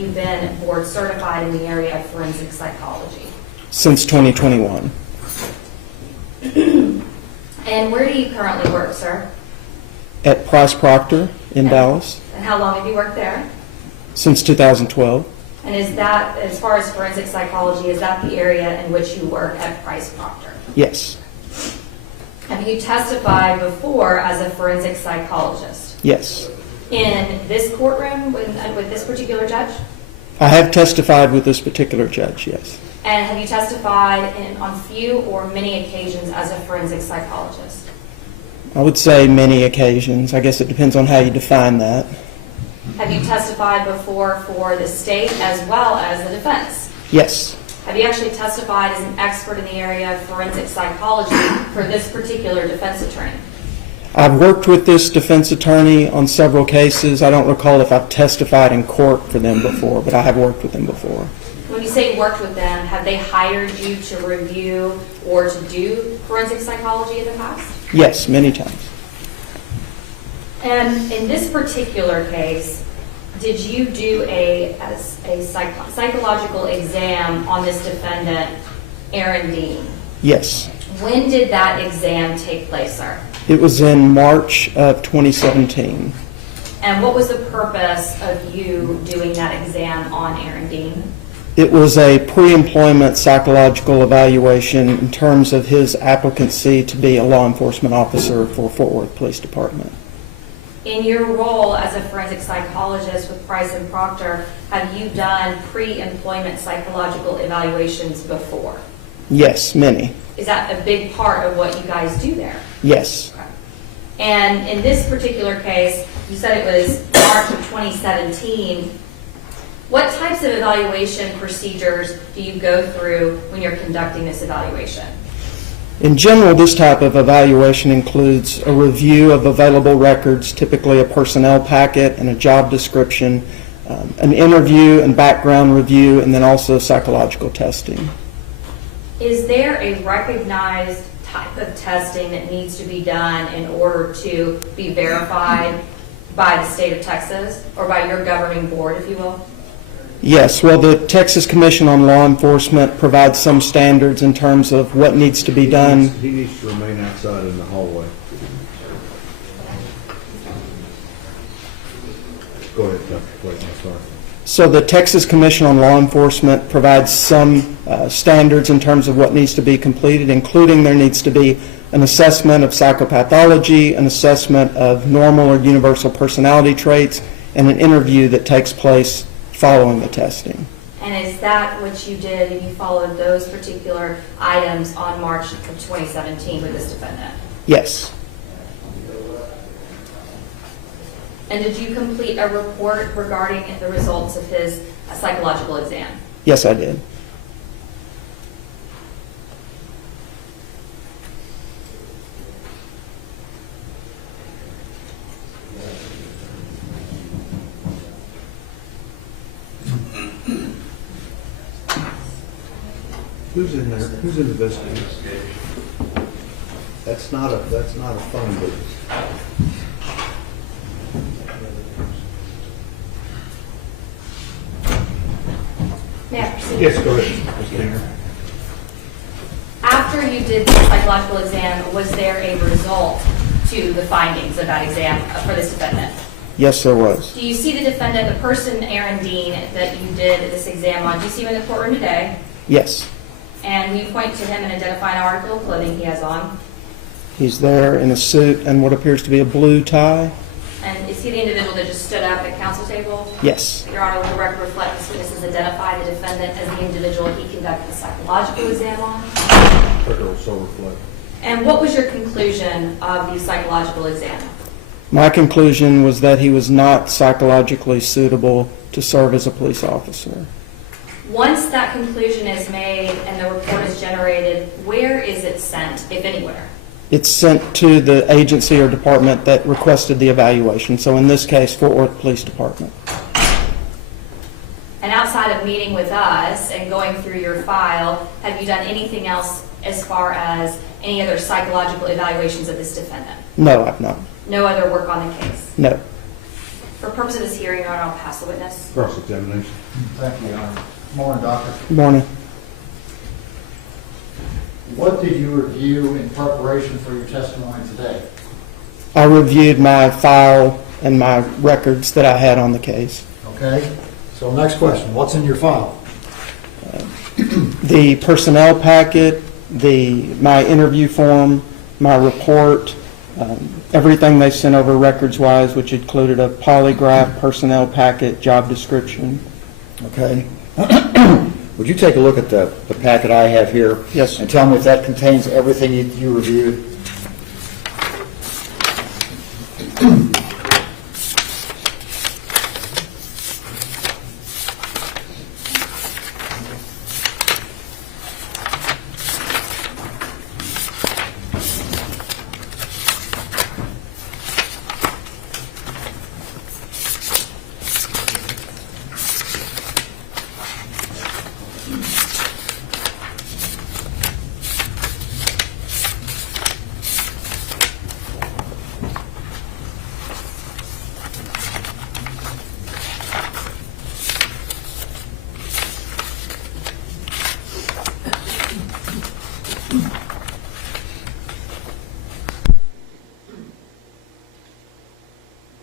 have you been board certified in the area of forensic psychology? Since 2021. And where do you currently work, sir? At Price Proctor in Dallas. And how long have you worked there? Since 2012. And is that, as far as forensic psychology, is that the area in which you work at Price Proctor? Yes. Have you testified before as a forensic psychologist? Yes. In this courtroom with this particular judge? I have testified with this particular judge, yes. And have you testified on few or many occasions as a forensic psychologist? I would say many occasions. I guess it depends on how you define that. Have you testified before for the state as well as the defense? Yes. Have you actually testified as an expert in the area of forensic psychology for this particular defense attorney? I've worked with this defense attorney on several cases. I don't recall if I've testified in court for them before, but I have worked with them before. When you say worked with them, have they hired you to review or to do forensic psychology in the past? Yes, many times. And in this particular case, did you do a psychological exam on this defendant, Aaron Dean? Yes. When did that exam take place, sir? It was in March of 2017. And what was the purpose of you doing that exam on Aaron Dean? It was a pre-employment psychological evaluation in terms of his applicancy to be a law enforcement officer for Fort Worth Police Department. In your role as a forensic psychologist with Price and Proctor, have you done pre-employment psychological evaluations before? Yes, many. Is that a big part of what you guys do there? Yes. Okay. And in this particular case, you said it was March of 2017. What types of evaluation procedures do you go through when you're conducting this evaluation? In general, this type of evaluation includes a review of available records, typically a personnel packet and a job description, an interview and background review, and then also psychological testing. Is there a recognized type of testing that needs to be done in order to be verified by the state of Texas or by your governing board, if you will? Yes, well, the Texas Commission on Law Enforcement provides some standards in terms of what needs to be done. He needs to remain outside in the hallway. Go ahead, Dr. Clayton, I'm sorry. So the Texas Commission on Law Enforcement provides some standards in terms of what needs to be completed, including there needs to be an assessment of psychopathology, an assessment of normal or universal personality traits, and an interview that takes place following the testing. And is that what you did and you followed those particular items on March of 2017 with this defendant? Yes. And did you complete a report regarding the results of his psychological exam? Yes, I did. Who's in there? Who's in the vestibule? That's not a phone booth. May I proceed? Yes, go ahead, Ms. Kinger. After you did the psychological exam, was there a result to the findings of that exam for this defendant? Yes, there was. Do you see the defendant, the person, Aaron Dean, that you did this exam on? Do you see him in the courtroom today? Yes. And will you point to him and identify an article of clothing he has on? He's there in a suit and what appears to be a blue tie. And is he the individual that just stood up at counsel table? Yes. Your Honor, will the record reflect this witnesses identify the defendant as the individual he conducted the psychological exam on? Record will so reflect. And what was your conclusion of the psychological exam? My conclusion was that he was not psychologically suitable to serve as a police officer. Once that conclusion is made and the report is generated, where is it sent, if anywhere? It's sent to the agency or department that requested the evaluation. So in this case, Fort Worth Police Department. And outside of meeting with us and going through your file, have you done anything else as far as any other psychological evaluations of this defendant? No, I've not. No other work on the case? No. For purpose of this hearing, Your Honor, I'll pass the witness. Cross-examination. Thank you, Your Honor. Morning, Doctor. Good morning. What did you review in preparation for your testimony today? I reviewed my file and my records that I had on the case. Okay, so next question, what's in your file? The personnel packet, my interview form, my report, everything they sent over records-wise, which included a polygraph, personnel packet, job description. Okay. Would you take a look at the packet I have here? Yes. And tell me if that contains everything you reviewed?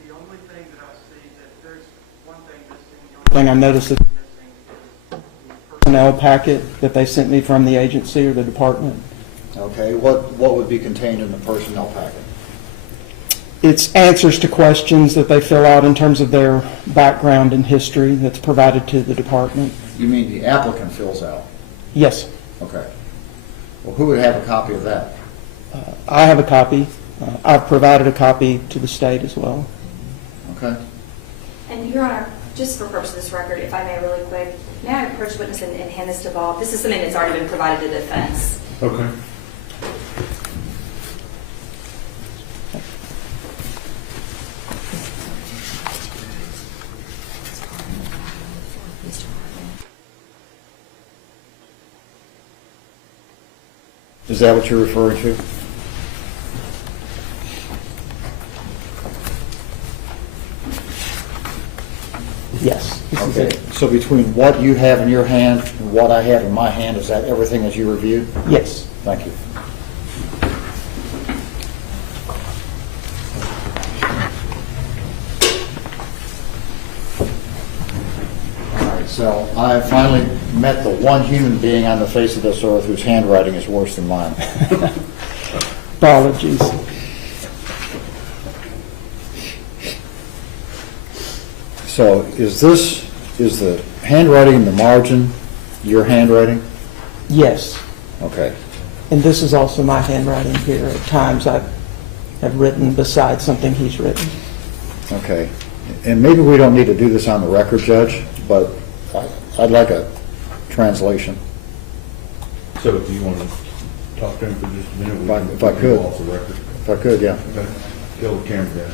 The only thing that I see that there's one thing missing. Thing I noticed is the personnel packet that they sent me from the agency or the department. Okay, what would be contained in the personnel packet? It's answers to questions that they fill out in terms of their background and history that's provided to the department. You mean the applicant fills out? Yes, Okay. Well, who would have a copy of that? I have a copy. I've provided a copy to the state as well. Okay. And Your Honor, just for purpose of this record, if I may really quick, may I approach the witness and hand this to Bob? This is something that's already been provided to the defense. Okay. Is that what you're referring to? Yes, this is Okay. it. So between what you have in your hand and what I have in my hand, is that everything that you reviewed? Yes. Thank you. All right, so I finally met the one human being on the face of this earth whose handwriting is worse than mine. Apologies. So is the handwriting in the margin your handwriting? Yes. Okay. And this is also my handwriting here. At times I have written beside something he's written. Okay. And maybe we don't need to do this on the record, Judge, but I'd like a translation. So do you want to talk to him for just a minute? If I could. Off the record. If I could, yeah. Okay. Kill the camera down.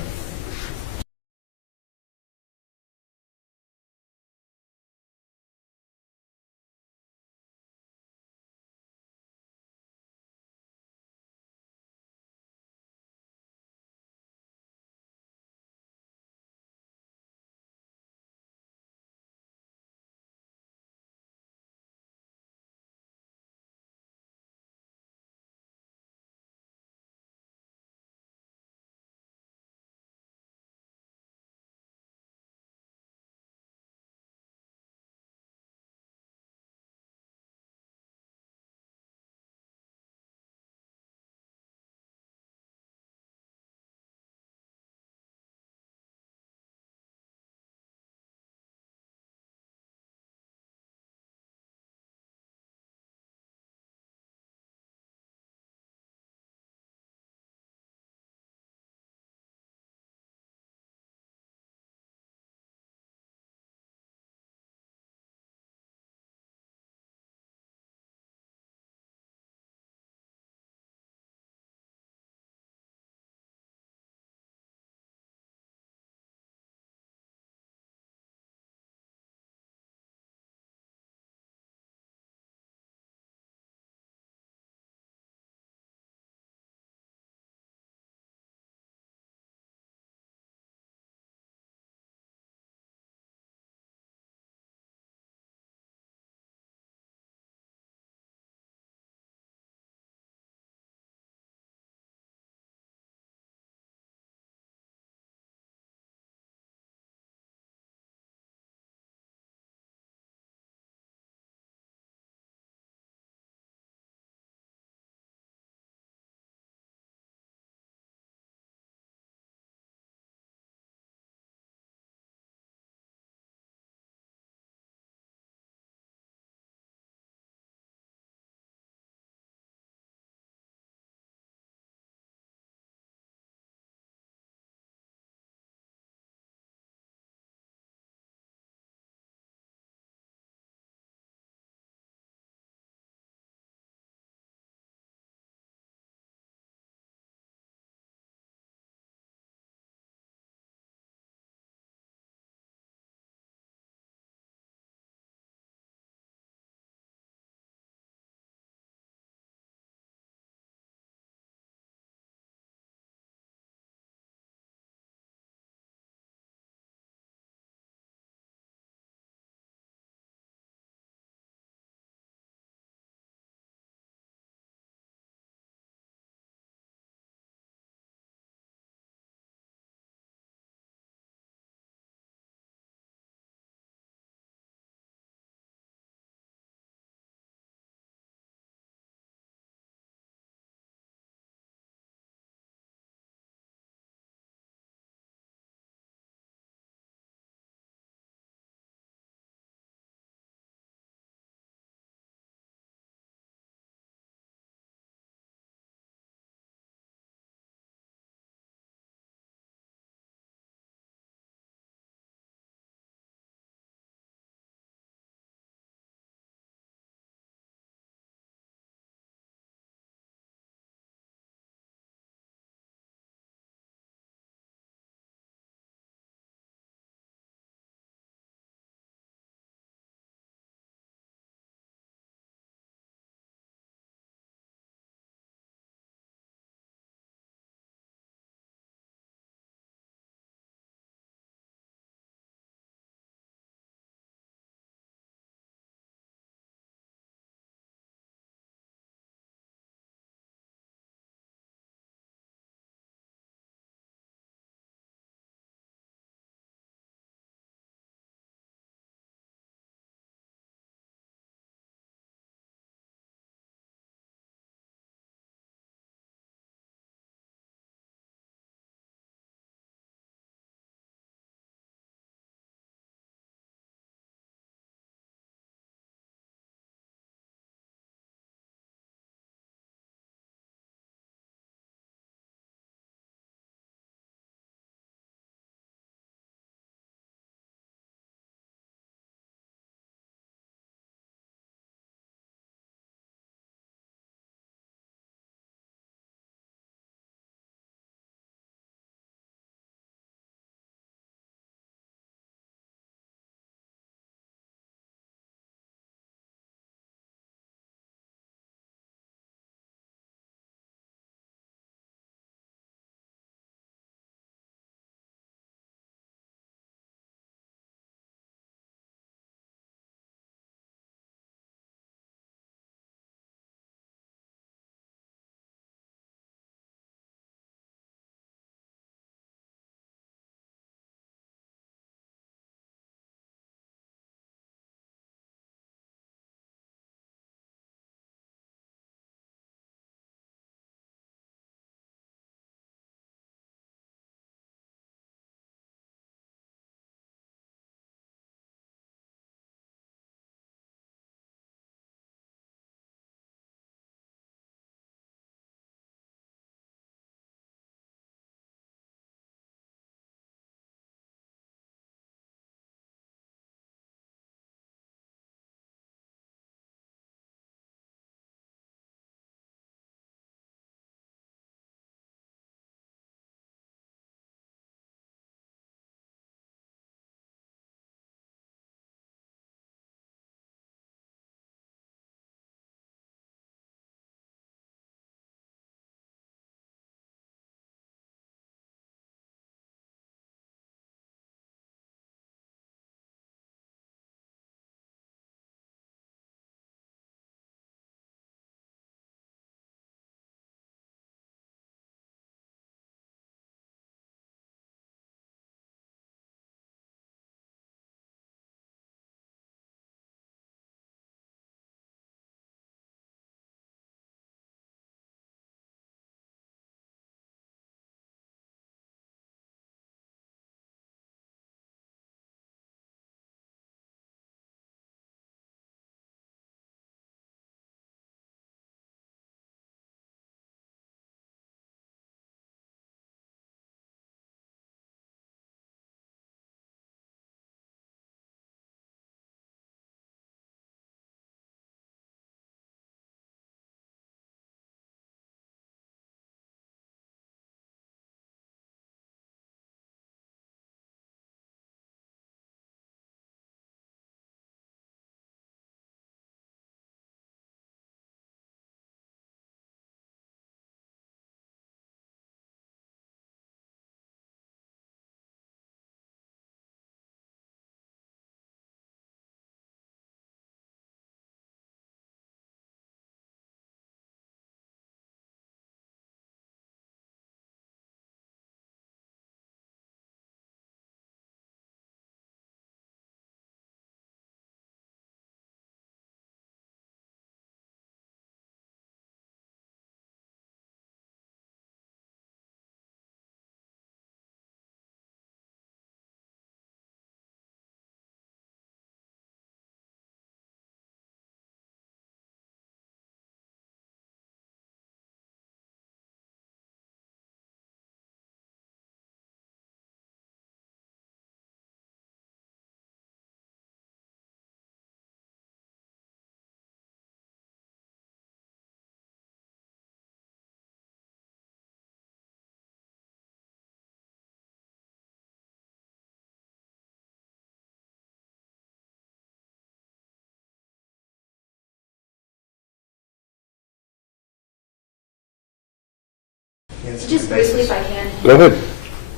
Just briefly, if I can. Go ahead.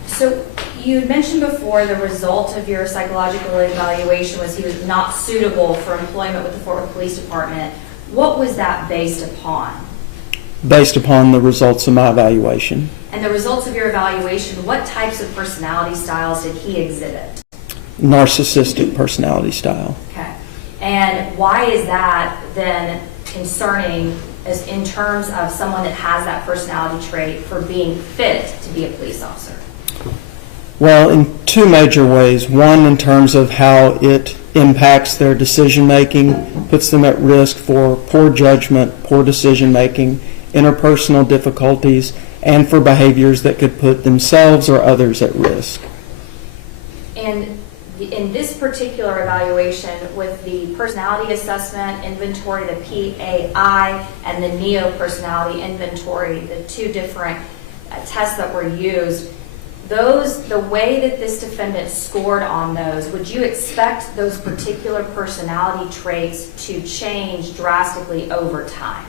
So you had mentioned before the result of your psychological evaluation was he was not suitable for employment with the Fort Worth Police Department. What was that based upon? Based upon the results of my evaluation. And the results of your evaluation, what types of personality styles did he exhibit? Narcissistic personality style. Okay. And why is that then concerning as in terms of someone that has that personality trait for being fit to be a police officer? Well, in two major ways. One, in terms of how it impacts their decision-making, puts them at risk for poor judgment, poor decision-making, interpersonal difficulties, and for behaviors that could put themselves or others at risk. And in this particular evaluation, with the personality assessment inventory, the PAI, and the neo-personality inventory, the two different tests that were used, the way that this defendant scored on those, would you expect those particular personality traits to change drastically over time?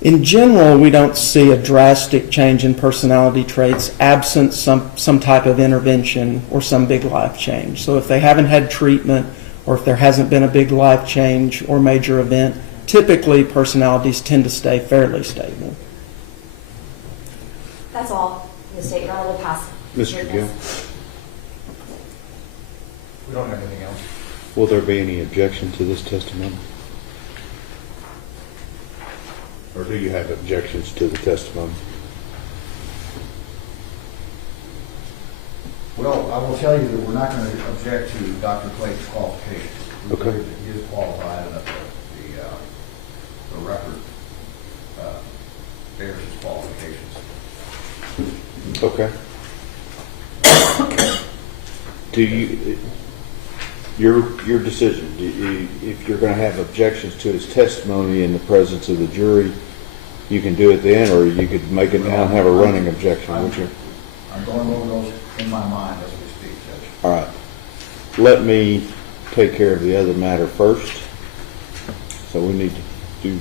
In general, we don't see a drastic change in personality traits absent some type of intervention or some big life change. So if they haven't had treatment or if there hasn't been a big life change or major event, typically personalities tend to stay fairly stable. That's all. The state got a little past. Mr. Gill, We don't have anything else. will there be any objection to this testimony? Or do you have objections to the testimony? Well, I will tell you that we're not going to object to Dr. Clayton's qualifications. We Okay. believe that he is qualified and that the record bears his qualifications. Okay. Do you, your decision, if you're going to have objections to his testimony in the presence of the jury, you can do it then, or you could make it now and have a running objection, would you? I'm going over those in my mind as we speak, Judge. All right. Let me take care of the other matter first. So we need to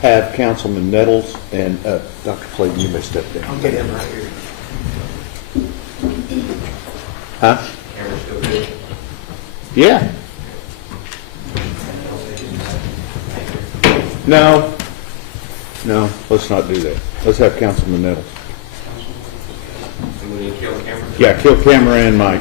have Councilman Nettles and Dr. Clayton, you may step down. I'll get him right here. Huh? Yeah. No, let's not do that. Let's have Councilman Nettles. Yeah, kill camera and mic.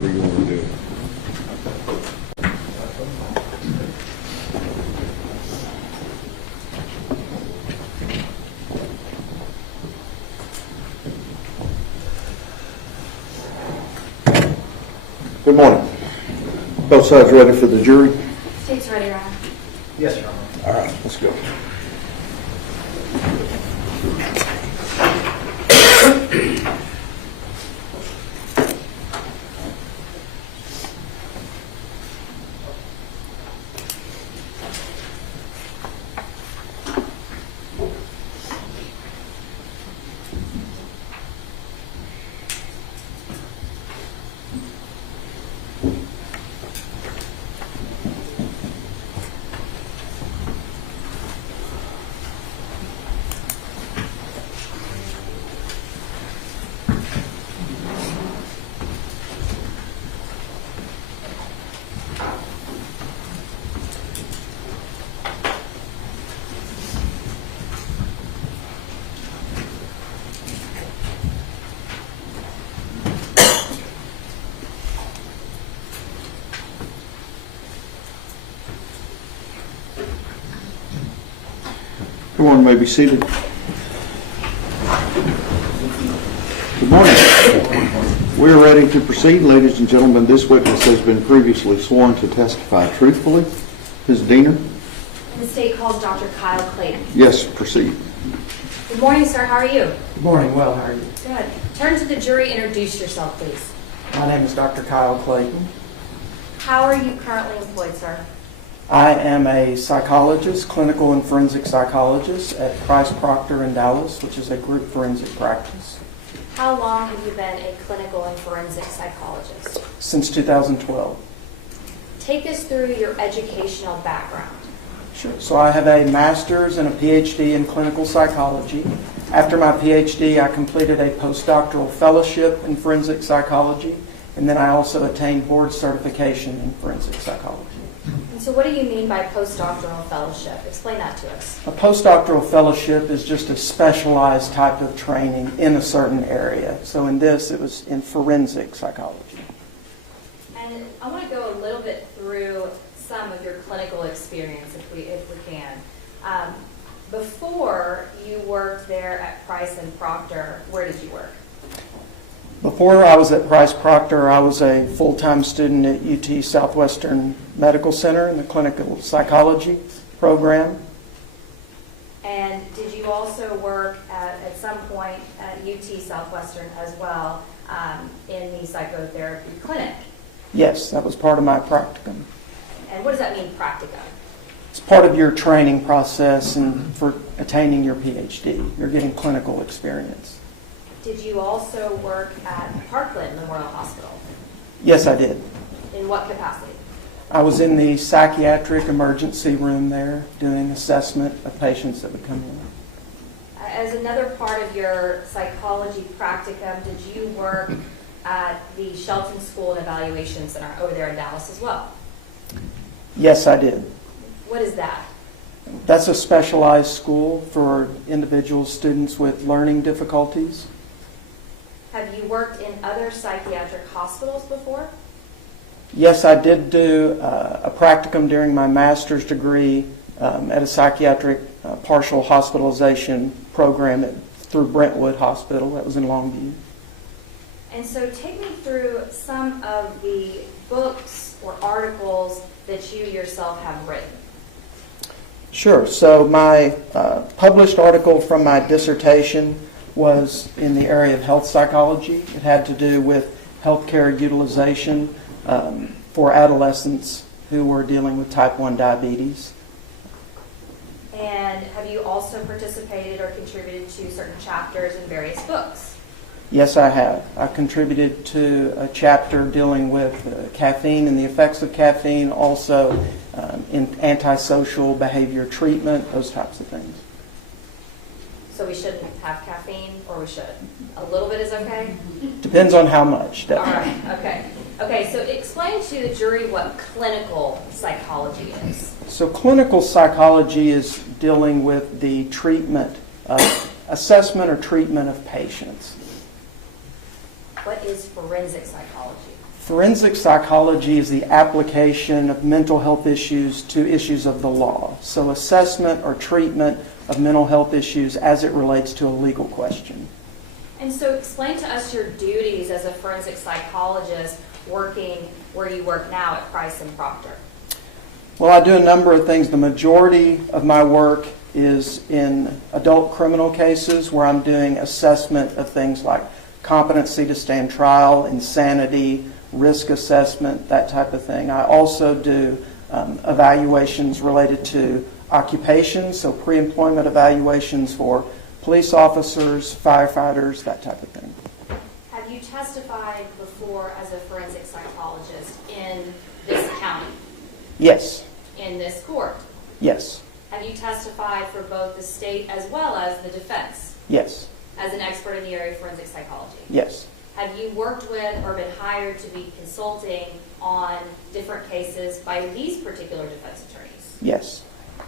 What do you want to do? Good morning. Both sides ready for the jury? State's ready, Ron. Yes, Your Honor. All right, let's go. Everyone may be seated. Good morning. We are ready to proceed. Ladies and gentlemen, this witness has been previously sworn to testify truthfully. Ms. Diener? The state calls Dr. Kyle Clayton. Yes, proceed. Good morning, sir. How are you? Good morning. Well, how are you? Good. Turn to the jury. Introduce yourself, please. My name is Dr. Kyle Clayton. How are you currently employed, sir? I am a psychologist, clinical and forensic psychologist at Price Proctor in Dallas, which is a group forensic practice, How long have you been a clinical and forensic psychologist? since 2012. Take us through your educational background. Sure. So I have a master's and a PhD in clinical psychology. After my PhD, I completed a postdoctoral fellowship in forensic psychology, and then I also attained board certification in forensic psychology. And so what do you mean by postdoctoral fellowship? Explain that to us. A postdoctoral fellowship is just a specialized type of training in a certain area. So in this, it was in forensic psychology. And I want to go a little bit through some of your clinical experience, if we can. Before you worked there at Price and Proctor, where did you work? Before I was at Price Proctor, I was a full-time student at UT Southwestern Medical Center in the clinical psychology program. And did you also work at some point at UT Southwestern as well in the psychotherapy clinic? Yes, that was part of my practicum. And what does that mean, practicum? It's part of your training process and for attaining your PhD. You're getting clinical experience. Did you also work at Parkland Memorial Hospital? Yes, I did. In what capacity? I was in the psychiatric emergency room there doing assessment of patients that would come in. As another part of your psychology practicum, did you work at the Shelton School and Evaluation Center over there in Dallas as well? Yes, I did. What is that? That's a specialized school for individuals, students with learning difficulties. Have you worked in other psychiatric hospitals before? Yes, I did do a practicum during my master's degree at a psychiatric partial hospitalization program through Brentwood Hospital. That was in Longview. And so take me through some of the books or articles that you yourself have written. Sure. So my published article from my dissertation was in the area of health psychology. It had to do with healthcare utilization for adolescents who were dealing with type 1 diabetes. And have you also participated or contributed to certain chapters in various books? Yes, I have. I contributed to a chapter dealing with caffeine and the effects of caffeine, also in antisocial behavior treatment, those types of things. So we shouldn't have caffeine, or we should? A little bit is okay? Depends on how much. All right, okay. Okay, so explain to the jury what clinical psychology is. So clinical psychology is dealing with the treatment, assessment or treatment of patients. What is forensic psychology? Forensic psychology is the application of mental health issues to issues of the law. So assessment or treatment of mental health issues as it relates to a legal question. And so explain to us your duties as a forensic psychologist working where you work now at Price and Proctor. Well, I do a number of things. The majority of my work is in adult criminal cases where I'm doing assessment of things like competency to stand trial, insanity, risk assessment, that type of thing. I also do evaluations related to occupations, so pre-employment evaluations for police officers, firefighters, that type of thing. Have you testified before as a forensic psychologist in this county, Yes. in this court? Yes. Have you testified for both the state as well as the defense Yes. as an expert in the area of forensic psychology? Yes. Have you worked with or been hired to be consulting on different cases by these particular defense attorneys? Yes.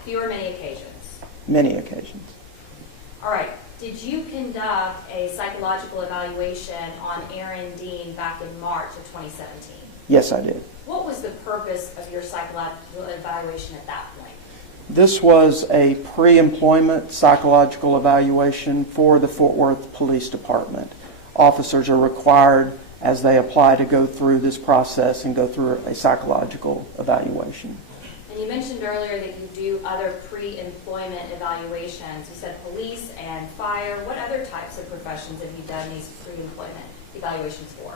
Few or many occasions? Many occasions. All right. Did you conduct a psychological evaluation on Aaron Dean back in March of 2017? Yes, I did. What was the purpose of your psychological evaluation at that point? This was a pre-employment psychological evaluation for the Fort Worth Police Department. Officers are required, as they apply, to go through this process and go through a psychological evaluation. And you mentioned earlier that you do other pre-employment evaluations. You said police and fire. What other types of professions have you done these pre-employment evaluations for?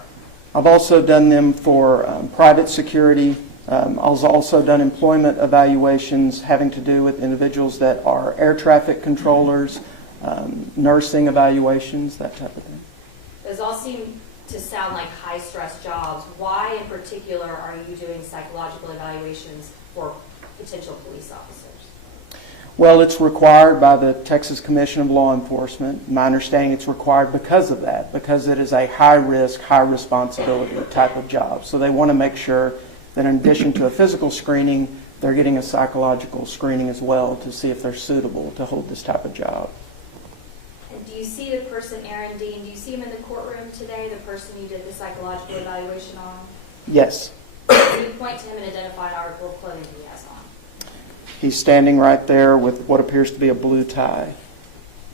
I've also done them for private security. I've also done employment evaluations having to do with individuals that are air traffic controllers, nursing evaluations, that type of thing. Those all seem to sound like high-stress jobs. Why in particular are you doing psychological evaluations for potential police officers? Well, it's required by the Texas Commission of Law Enforcement. My understanding, it's required because of that, because it is a high-risk, high-responsibility type of job. So they want to make sure that in addition to a physical screening, they're getting a psychological screening as well to see if they're suitable to hold this type of job. And do you see the person, Aaron Dean, do you see him in the courtroom today, the person you did the psychological evaluation on? Yes. Can you point to him and identify an article of clothing he has on? He's standing right there with what appears to be a blue tie.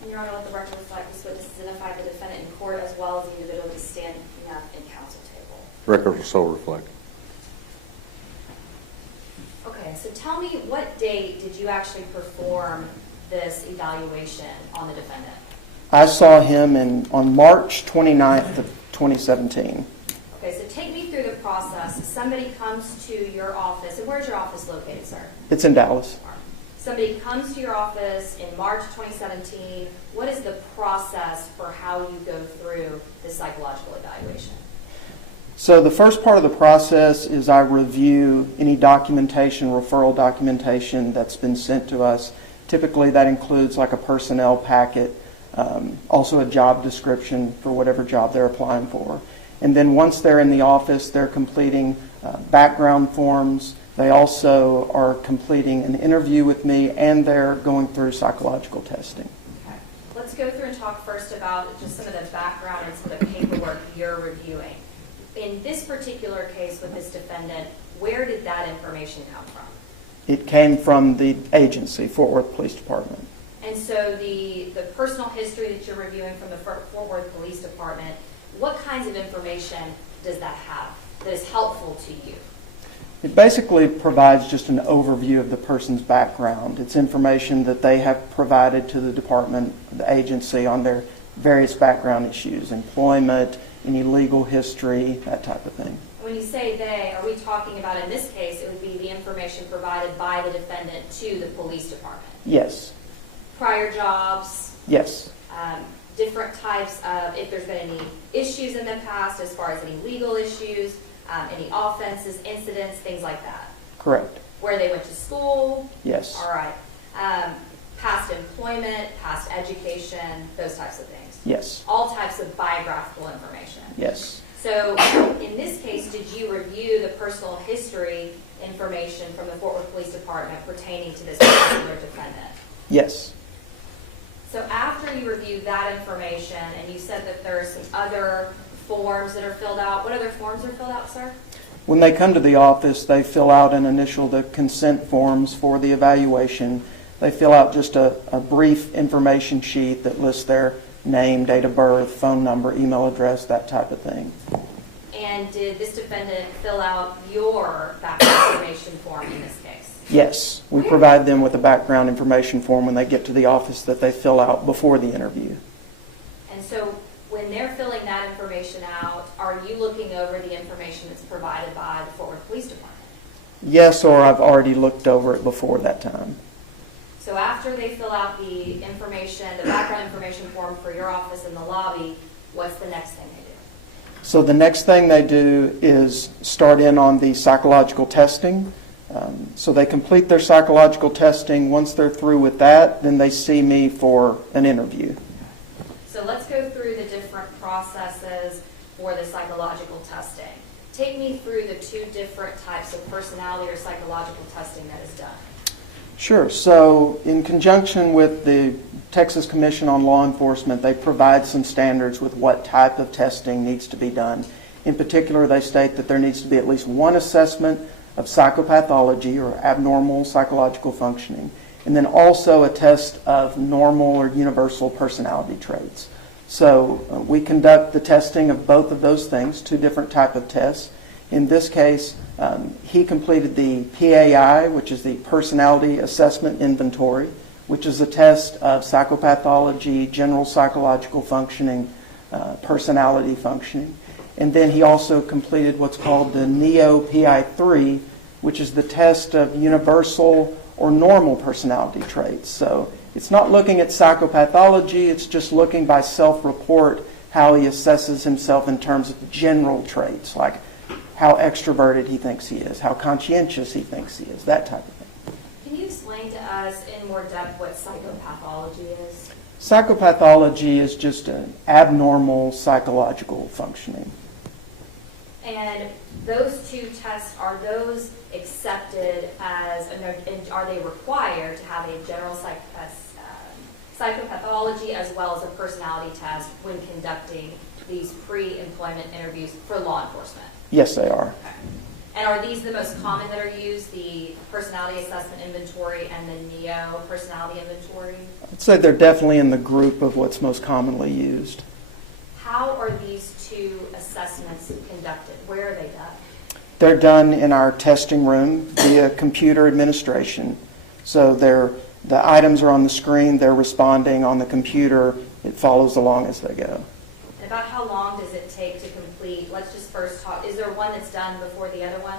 And Your Honor, let the record reflect this witness identified the defendant in court as well as the individual who is standing up in counsel table. Record will so reflect. Okay, so tell me, what date did you actually perform this evaluation on the defendant? I saw him on March 29th of 2017. Okay, so take me through the process. Somebody comes to your office, and where's your office located, sir? It's in Dallas. Somebody comes to your office in March 2017. What is the process for how you go through this psychological evaluation? So the first part of the process is I review any documentation, referral documentation that's been sent to us. Typically that includes like a personnel packet, also a job description for whatever job they're applying for. And then once they're in the office, they're completing background forms. They also are completing an interview with me, and they're going through psychological testing. Okay. Let's go through and talk first about just some of the background and some of the paperwork you're reviewing. In this particular case with this defendant, where did that information come from? It came from the agency, Fort Worth Police Department. And so the personal history that you're reviewing from the Fort Worth Police Department, what kinds of information does that have that is helpful to you? It basically provides just an overview of the person's background. It's information that they have provided to the department, the agency, on their various background issues, employment, any legal history, that type of thing. When you say they, are we talking about, in this case, it would be the information provided by the defendant to the police department? Yes. Prior jobs? Yes. Different types of, if there's been any issues in the past as far as any legal issues, any offenses, incidents, things like that? Correct. Where they went to school? Yes. All right. Past employment, past education, those types of things? Yes. All types of biographical information? Yes. So in this case, did you review the personal history information from the Fort Worth Police Department pertaining to this particular defendant? Yes. So after you reviewed that information, and you said that there are some other forms that are filled out. What other forms are filled out, sir? When they come to the office, they fill out and initial the consent forms for the evaluation. They fill out just a brief information sheet that lists their name, date of birth, phone number, email address, that type of thing. And did this defendant fill out your background information form in this case? Yes, we provide them with a background information form when they get to the office that they fill out before the interview. And so when they're filling that information out, are you looking over the information that's provided by the Fort Worth Police Department? Yes, or I've already looked over it before that time. So after they fill out the information, the background information form for your office in the lobby, what's the next thing they do? So the next thing they do is start in on the psychological testing. So they complete their psychological testing. Once they're through with that, then they see me for an interview. So let's go through the different processes for the psychological testing. Take me through the two different types of personality or psychological testing that is done. Sure. So in conjunction with the Texas Commission on Law Enforcement, they provide some standards with what type of testing needs to be done. In particular, they state that there needs to be at least one assessment of psychopathology or abnormal psychological functioning, and then also a test of normal or universal personality traits. So we conduct the testing of both of those things, two different type of tests. In this case, he completed the PAI, which is the Personality Assessment Inventory, which is a test of psychopathology, general psychological functioning, personality functioning. And then he also completed what's called the NEO-PI3, which is the test of universal or normal personality traits. So it's not looking at psychopathology, it's just looking by self-report how he assesses himself in terms of general traits, like how extroverted he thinks he is, how conscientious he thinks he is, that type of thing. Can you explain to us in more depth what psychopathology is? Psychopathology is just an abnormal psychological functioning. And those two tests, are those accepted as, and are they required to have a general psychopathology as well as a personality test when conducting these pre-employment interviews for law enforcement? Yes, they are. Okay. And are these the most common that are used, the personality assessment inventory and the NEO personality inventory? I'd say they're definitely in the group of what's most commonly used. How are these two assessments conducted? Where are they done? They're done in our testing room via computer administration. So the items are on the screen, they're responding on the computer, it follows along as they go. And about how long does it take to complete? Let's just first talk, is there one that's done before the other one?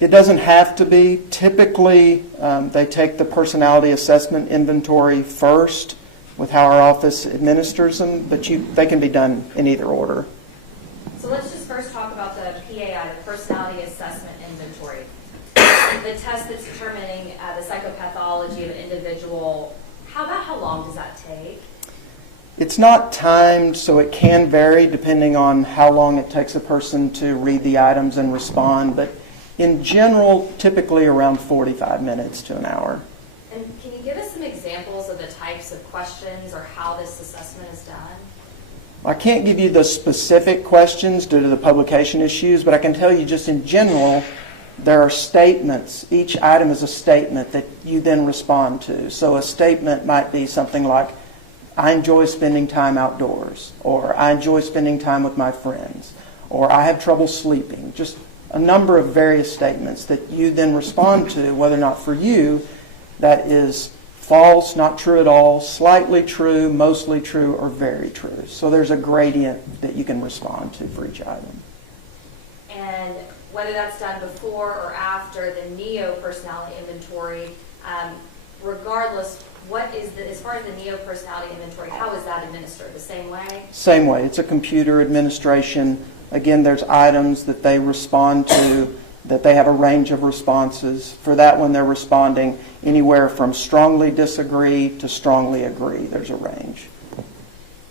It doesn't have to be. Typically, they take the personality assessment inventory first with how our office administers them, but they can be done in either order. So let's just first talk about the PAI, the personality assessment inventory. The test that's determining the psychopathology of an individual, how long does that take? It's not timed, so it can vary depending on how long it takes a person to read the items and respond, but in general, typically around 45 minutes to an hour. And can you give us some examples of the types of questions or how this assessment is done? I can't give you the specific questions due to the publication issues, but I can tell you just in general, there are statements. Each item is a statement that you then respond to. So a statement might be something like, I enjoy spending time outdoors, or I enjoy spending time with my friends, or I have trouble sleeping. Just a number of various statements that you then respond to, whether or not for you that is false, not true at all, slightly true, mostly true, or very true. So there's a gradient that you can respond to for each item. And whether that's done before or after the NEO personality inventory, regardless, what is as far as the NEO personality inventory, how is that administered? The same way? Same way. It's a computer administration. Again, there's items that they respond to, that they have a range of responses. For that one, they're responding anywhere from strongly disagree to strongly agree. There's a range.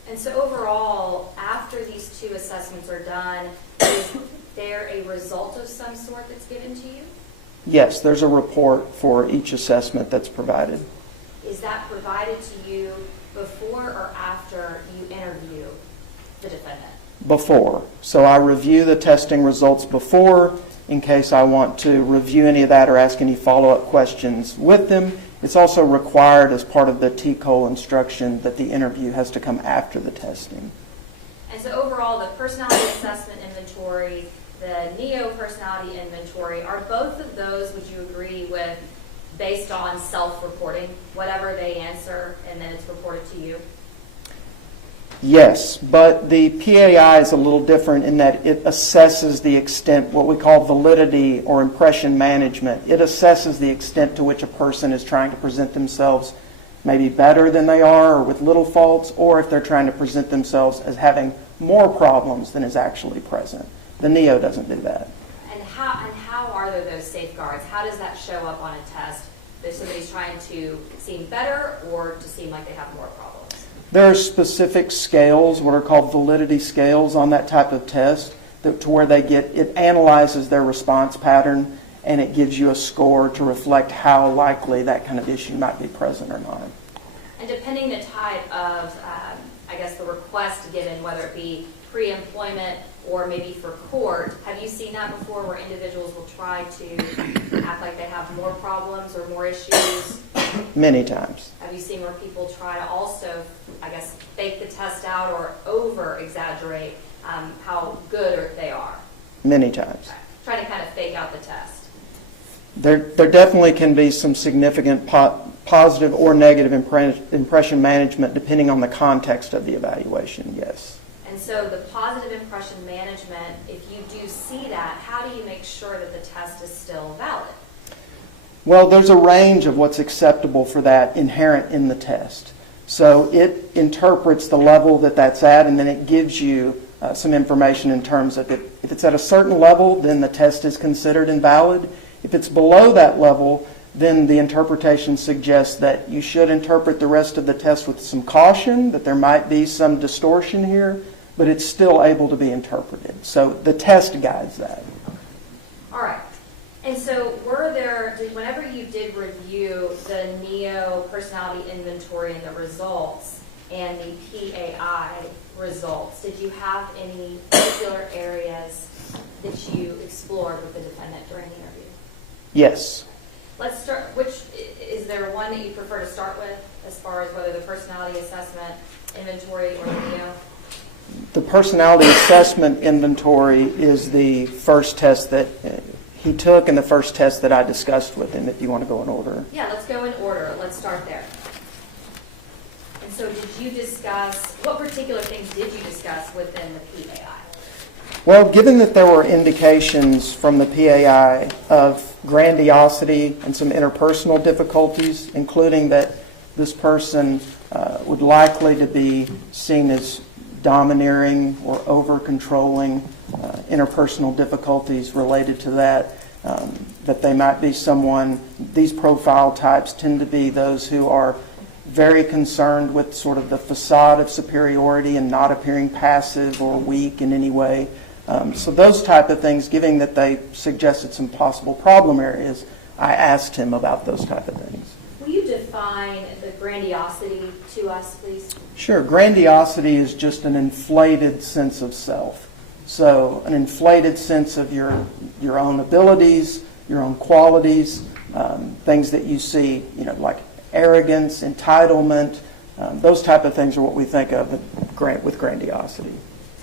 And so overall, after these two assessments are done, is there a result of some sort that's given to you? Yes, there's a report for each assessment that's provided. Is that provided to you before or after you interview the defendant? before. So I review the testing results before in case I want to review any of that or ask any follow-up questions with them. It's also required as part of the TCOL instruction that the interview has to come after the testing. And so overall, the personality assessment inventory, the NEO personality inventory, are both of those, would you agree with, based on self-reporting, whatever they answer, and then it's reported to you? Yes, but the PAI is a little different in that it assesses the extent, what we call validity or impression management. It assesses the extent to which a person is trying to present themselves maybe better than they are or with little faults, or if they're trying to present themselves as having more problems than is actually present. The NEO doesn't do that. And how are there those safeguards? How does that show up on a test? If somebody's trying to seem better or to seem like they have more problems? There are specific scales, what are called validity scales on that type of test, to where it analyzes their response pattern and it gives you a score to reflect how likely that kind of issue might be present or not. And depending the type of, I guess, the request given, whether it be pre-employment or maybe for court, have you seen that before where individuals will try to act like they have more problems or more issues? Many times. Have you seen where people try to also, I guess, fake the test out or over-exaggerate how good they are? Many times. Try to kind of fake out the test. There definitely can be some significant positive or negative impression management depending on the context of the evaluation, yes. And so the positive impression management, if you do see that, how do you make sure that the test is still valid? Well, there's a range of what's acceptable for that inherent in the test. So it interprets the level that that's at, and then it gives you some information in terms of if it's at a certain level, then the test is considered invalid. If it's below that level, then the interpretation suggests that you should interpret the rest of the test with some caution, that there might be some distortion here, but it's still able to be interpreted. So the test guides that. All right. And so whenever you did review the NEO personality inventory and the results and the PAI results, did you have any particular areas that you explored with the defendant during the interview? Yes. Let's start, is there one that you prefer to start with as far as whether the personality assessment inventory or the NEO? The personality assessment inventory is the first test that he took and the first test that I discussed with him, if you want to go in order. Yeah, let's go in order. Let's start there. And so did you discuss, what particular things did you discuss within the PAI? Well, given that there were indications from the PAI of grandiosity and some interpersonal difficulties, including that this person would likely to be seen as domineering or over-controlling, interpersonal difficulties related to that, that they might be someone, these profile types tend to be those who are very concerned with sort of the facade of superiority and not appearing passive or weak in any way. So those type of things, given that they suggested some possible problem areas, I asked him about those type of things. Will you define the grandiosity to us, please? Sure. Grandiosity is just an inflated sense of self. So an inflated sense of your own abilities, your own qualities, things that you see, like arrogance, entitlement, those type of things are what we think of with grandiosity.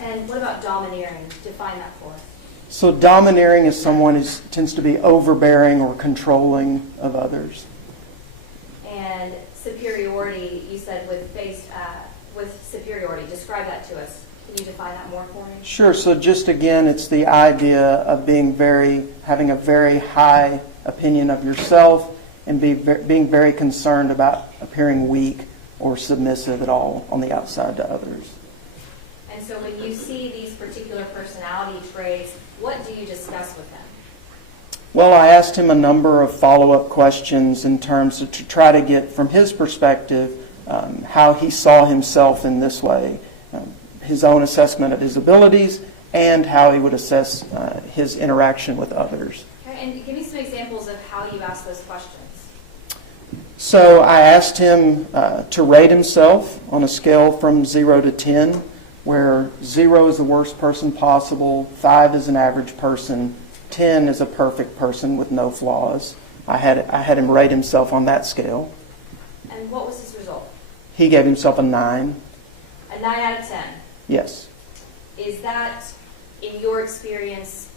And what about domineering? Define that for us. So domineering is someone who tends to be overbearing or controlling of others. And superiority, you said with superiority. Describe that to us. Can you define that more for me? Sure. So just again, it's the idea of having a very high opinion of yourself and being very concerned about appearing weak or submissive at all on the outside to others. And so when you see these particular personality traits, what do you discuss with them? Well, I asked him a number of follow-up questions in terms of to try to get from his perspective how he saw himself in this way, his own assessment of his abilities, and how he would assess his interaction with others. Okay, and give me some examples of how you asked those questions. So I asked him to rate himself on a scale from 0 to 10. where 0 is the worst person possible, 5 is an average person, 10 is a perfect person with no flaws. I had him rate himself on that scale. And what was his result? He gave himself a 9. A 9 out of 10. Yes. Is that, in your experience,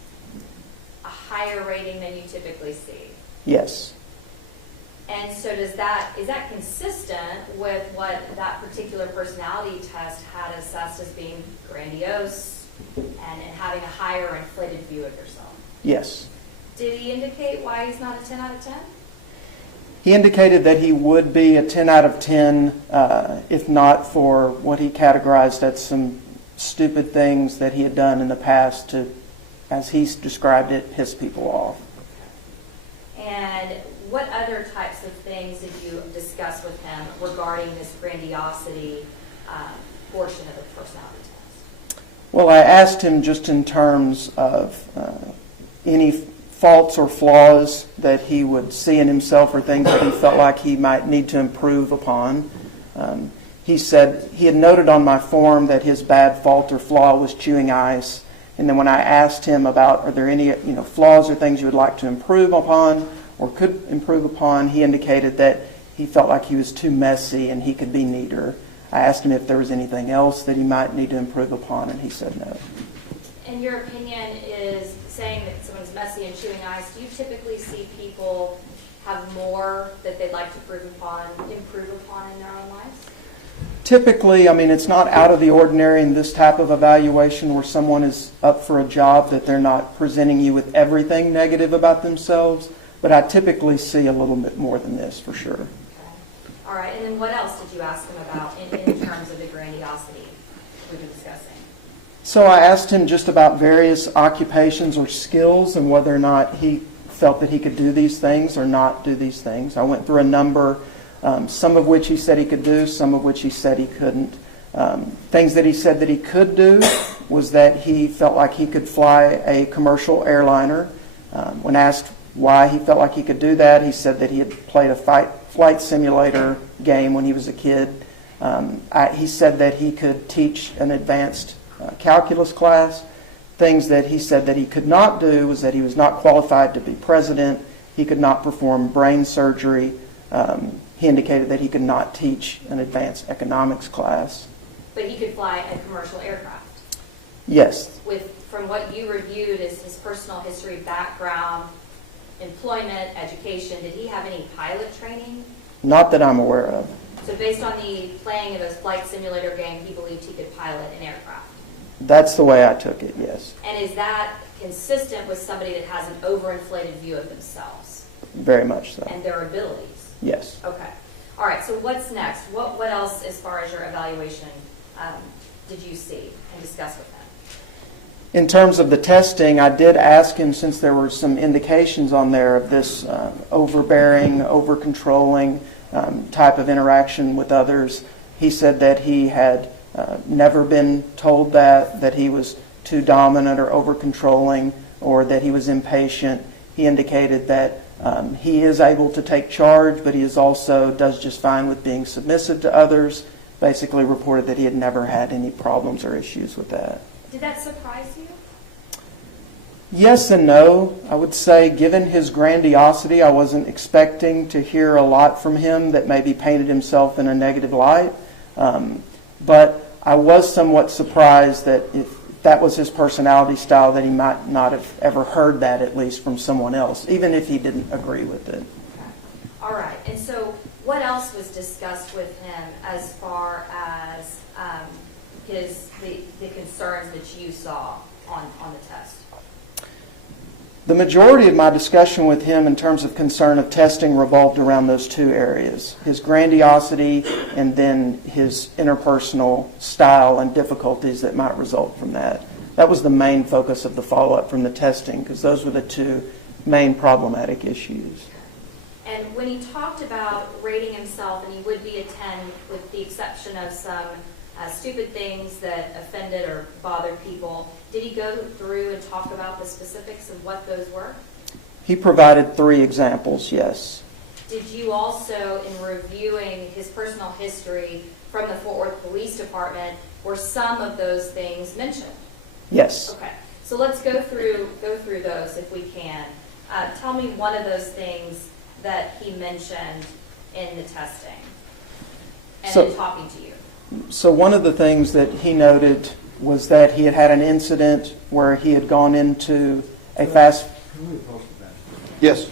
a higher rating than you typically see? Yes. And so is that consistent with what that particular personality test had assessed as being grandiose and having a higher inflated view of yourself? Yes. Did he indicate why he's not a 10 out of 10? He indicated that he would be a 10 out of 10 if not for what he categorized as some stupid things that he had done in the past to, as he described it, piss people off. And what other types of things did you discuss with him regarding this grandiosity portion of the personality test? Well, I asked him just in terms of any faults or flaws that he would see in himself or things that he felt like he might need to improve upon. He said he had noted on my form that his bad fault or flaw was chewing ice. And then when I asked him about are there any flaws or things you would like to improve upon or could improve upon, he indicated that he felt like he was too messy and he could be neater. I asked him if there was anything else that he might need to improve upon, and he said no. And your opinion is saying that someone's messy and chewing ice. Do you typically see people have more that they'd like to improve upon in their own lives? Typically, it's not out of the ordinary in this type of evaluation where someone is up for a job that they're not presenting you with everything negative about themselves, but I typically see a little bit more than this for sure. Okay. All right, and then what else did you ask him about in terms of the grandiosity we've been discussing? So I asked him just about various occupations or skills and whether or not he felt that he could do these things or not do these things. I went through a number, some of which he said he could do, some of which he said he couldn't. Things that he said that he could do was that he felt like he could fly a commercial airliner. When asked why he felt like he could do that, he said that he had played a flight simulator game when he was a kid. He said that he could teach an advanced calculus class. Things that he said that he could not do was that he was not qualified to be president. He could not perform brain surgery. He indicated that he could not teach an advanced economics class. But he could fly a commercial aircraft. Yes. From what you reviewed as his personal history, background, employment, education, did he have any pilot training? Not that I'm aware of. So based on the playing of his flight simulator game, he believed he could pilot an aircraft. That's the way I took it, yes. And is that consistent with somebody that has an overinflated view of themselves Very much so. and their abilities? Yes. Okay. All right, so what's next? What else, as far as your evaluation, did you see and discuss with him? In terms of the testing, I did ask him, since there were some indications on there of this overbearing, over-controlling type of interaction with others, he said that he had never been told that he was too dominant or over-controlling or that he was impatient. He indicated that he is able to take charge, but he is also does just fine with being submissive to others. Basically reported that he had never had any problems or issues with that. Did that surprise you? Yes and no. I would say given his grandiosity, I wasn't expecting to hear a lot from him that maybe painted himself in a negative light. But I was somewhat surprised that if that was his personality style, that he might not have ever heard that, at least from someone else, even if he didn't agree with it. Okay. All right. And so what else was discussed with him as far as the concerns that you saw on the test? The majority of my discussion with him in terms of concern of testing revolved around those two areas, his grandiosity and then his interpersonal style and difficulties that might result from that. That was the main focus of the follow-up from the testing, because those were the two main problematic issues. And when he talked about rating himself, and he would be a 10 with the exception of some stupid things that offended or bothered people, did he go through and talk about the specifics of what those were? He provided 3 examples, yes. Did you also, in reviewing his personal history from the Fort Worth Police Department, were some of those things mentioned? Yes. Okay, so let's go through those if we can. Tell me one of those things that he mentioned in the testing and in talking to you. So one of the things that he noted was that he had had an incident where he had gone into a fast... Yes.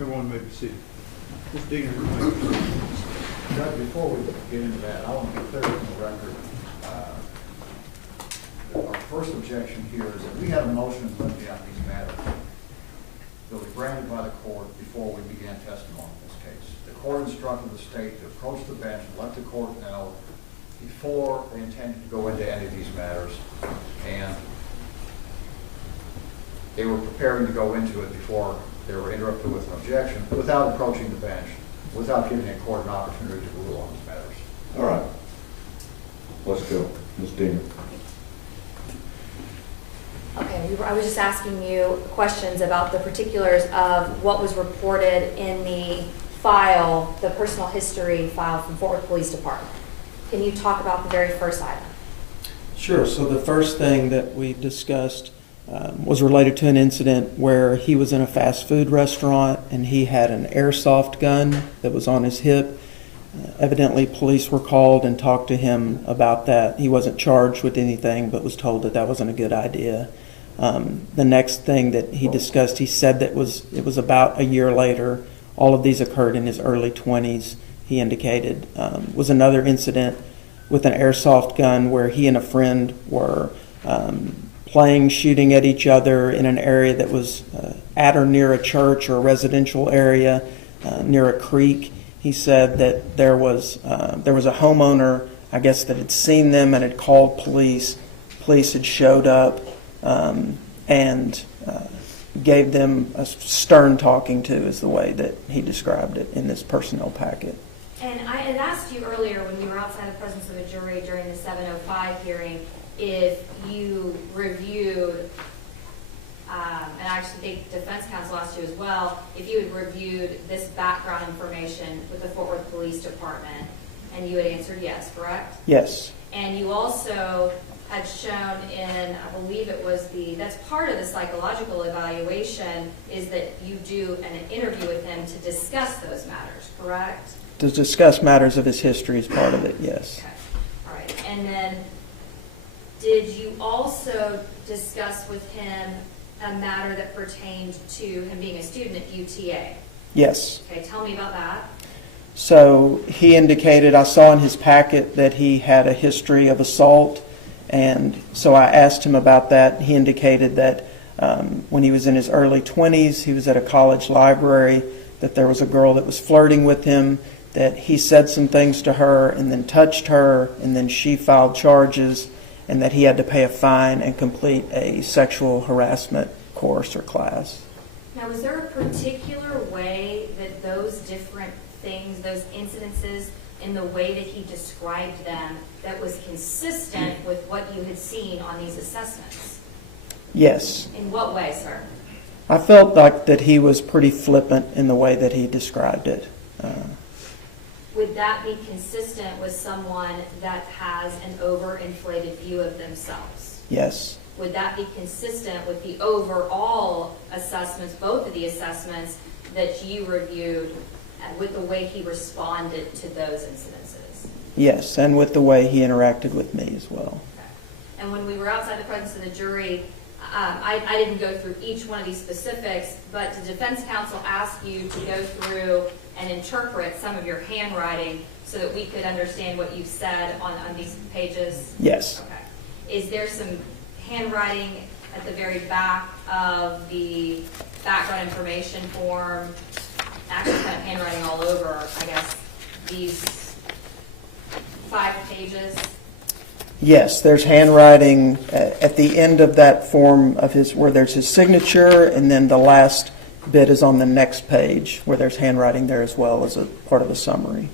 Everyone may be seated. Ms. Dean, you may. Judge, before we get into that, I want to be clear on the record. Our first objection here is that we had a motion to limit on these matters that was granted by the court before we began testimony in this case. The court instructed the state to approach the bench and let the court know before they intended to go into any of these matters, and they were preparing to go into it before they were interrupted with an objection, without approaching the bench, without giving the court an opportunity to rule on these matters. All right. Let's go. Ms. Dean. Okay, I was just asking you questions about the particulars of what was reported in the file, the personal history file from Fort Worth Police Department. Can you talk about the very first item? Sure. So the first thing that we discussed was related to an incident where he was in a fast food restaurant and he had an airsoft gun that was on his hip. Evidently, police were called and talked to him about that. He wasn't charged with anything, but was told that that wasn't a good idea. The next thing that he discussed, he said that it was about a year later. All of these occurred in his early 20s, he indicated. Was another incident with an airsoft gun where he and a friend were playing, shooting at each other in an area that was at or near a church or a residential area, near a creek. He said that there was a homeowner, I guess, that had seen them and had called police. Police had showed up and gave them a stern talking to, is the way that he described it in this personnel packet. And I had asked you earlier when you were outside the presence of a jury during the 705 hearing if you reviewed, and I actually think defense counsel asked you as well, if you had reviewed this background information with the Fort Worth Police Department, and you had answered yes, correct? Yes. And you also had shown in, I believe it was that's part of the psychological evaluation, is that you do an interview with him to discuss those matters, correct? To discuss matters of his history is part of it, yes. Okay, all right. And then did you also discuss with him a matter that pertained to him being a student at UTA? Yes. Okay, tell me about that. So he indicated, I saw in his packet that he had a history of assault, and so I asked him about that. He indicated that when he was in his early 20s, he was at a college library, that there was a girl that was flirting with him, that he said some things to her and then touched her, and then she filed charges, and that he had to pay a fine and complete a sexual harassment course or class. Now, was there a particular way that those different things, those incidences, in the way that he described them, that was consistent with what you had seen on these assessments? Yes. In what way, sir? I felt like that he was pretty flippant in the way that he described it. Would that be consistent with someone that has an overinflated view of themselves? Yes. Would that be consistent with the overall assessments, both of the assessments that you reviewed, with the way he responded to those incidences? Yes, and with the way he interacted with me as well. Okay. And when we were outside the presence of the jury, I didn't go through each one of these specifics, but the defense counsel asked you to go through and interpret some of your handwriting so that we could understand what you said on these pages? Yes. Okay. Is there some handwriting at the very back of the background information form? Actually, kind of handwriting all over, I guess, these 5 pages? Yes, there's handwriting at the end of that form of his, where there's his signature, and then the last bit is on the next page where there's handwriting there as well as a part of a summary.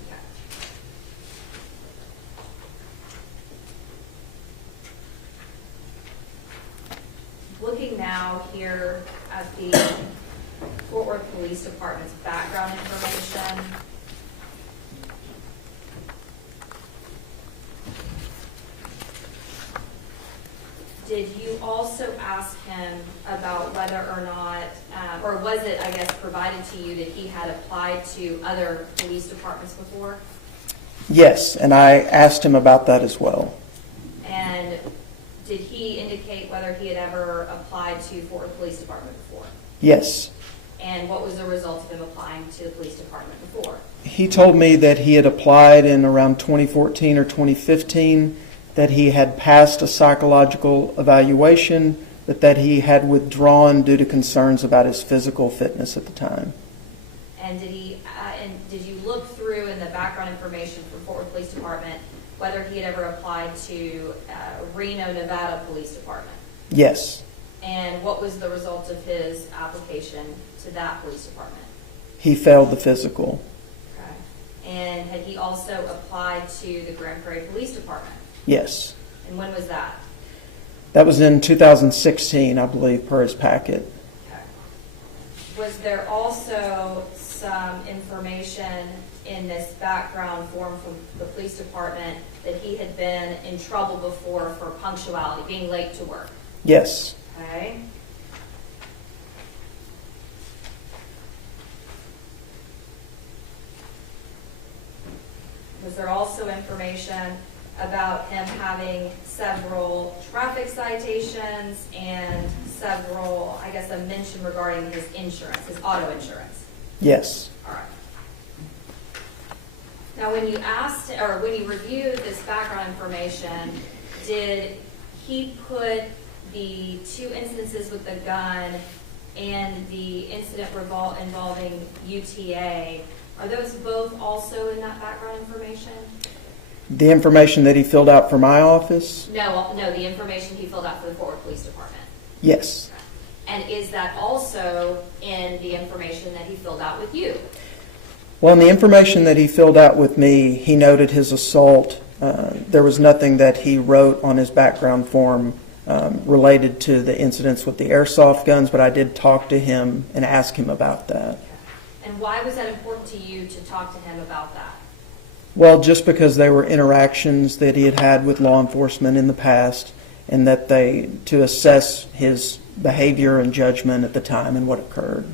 Looking now here at the Fort Worth Police Department's background information. Did you also ask him about whether or not, or was it, I guess, provided to you that he had applied to other police departments before? Yes, and I asked him about that as well. And did he indicate whether he had ever applied to Fort Worth Police Department before? Yes. And what was the result of him applying to the police department before? He told me that he had applied in around 2014 or 2015, that he had passed a psychological evaluation, but that he had withdrawn due to concerns about his physical fitness at the time. And did he? And did you look through in the background information for Fort Worth Police Department whether he had ever applied to Reno, Nevada Police Department? Yes. And what was the result of his application to that police department? He failed the physical. Okay. And had he also applied to the Grand Prairie Police Department? Yes. And when was that? That was in 2016, I believe, per his packet. Okay. Was there also some information in this background form from the police department that he had been in trouble before for punctuality, being late to work? Yes. Okay. Was there also information about him having several traffic citations and several, I guess, a mention regarding his insurance, his auto insurance? Yes. All right. Now, when you asked, or when you reviewed this background information, did he put the 2 instances with the gun and the incident involving UTA, are those both also in that background information? The information that he filled out for my office? No, the information he filled out for the Fort Worth Police Department. Yes. And is that also in the information that he filled out with you? Well, in the information that he filled out with me, he noted his assault. There was nothing that he wrote on his background form related to the incidents with the airsoft guns, but I did talk to him and ask him about that. And why was that important to you to talk to him about that? Well, just because they were interactions that he had had with law enforcement in the past, and that to assess his behavior and judgment at the time and what occurred.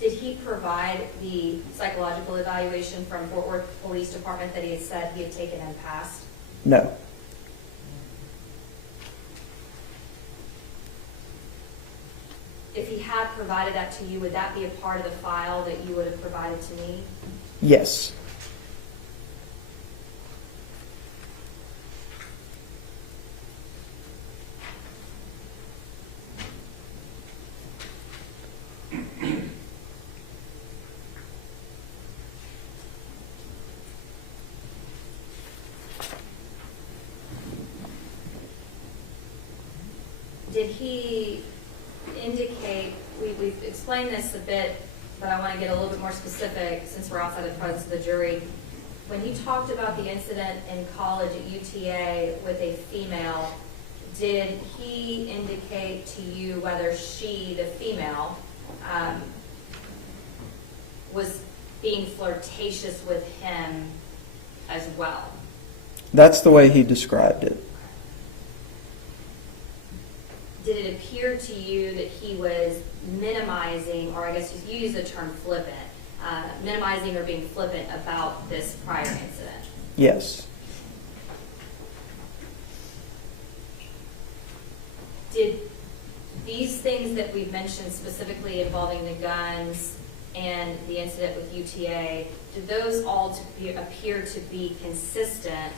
Did he provide the psychological evaluation from Fort Worth Police Department that he had said he had taken and passed? No. If he had provided that to you, would that be a part of the file that you would have provided to me? Yes. he indicate, we've explained this a bit, but I want to get a little bit more specific since we're outside the presence of the jury. When he talked about the incident in college at UTA with a female, did he indicate to you whether she, the female, was being flirtatious with him as well? That's the way he described it. Did it appear to you that he was minimizing, or I guess you used the term flippant, minimizing or being flippant about this prior incident? Yes. Did these things that we've mentioned specifically involving the guns and the incident with UTA, did those all appear to be consistent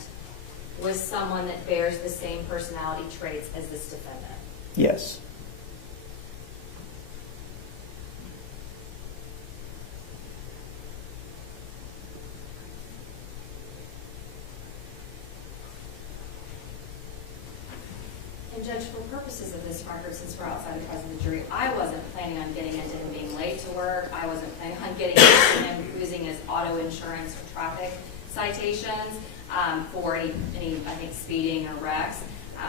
with someone that bears the same personality traits as this defendant? Yes. And Judge, for purposes of this record, since we're outside the presence of the jury, I wasn't planning on getting into him being late to work. I wasn't planning on getting into him using his auto insurance or traffic citations for any, I think, speeding or wrecks.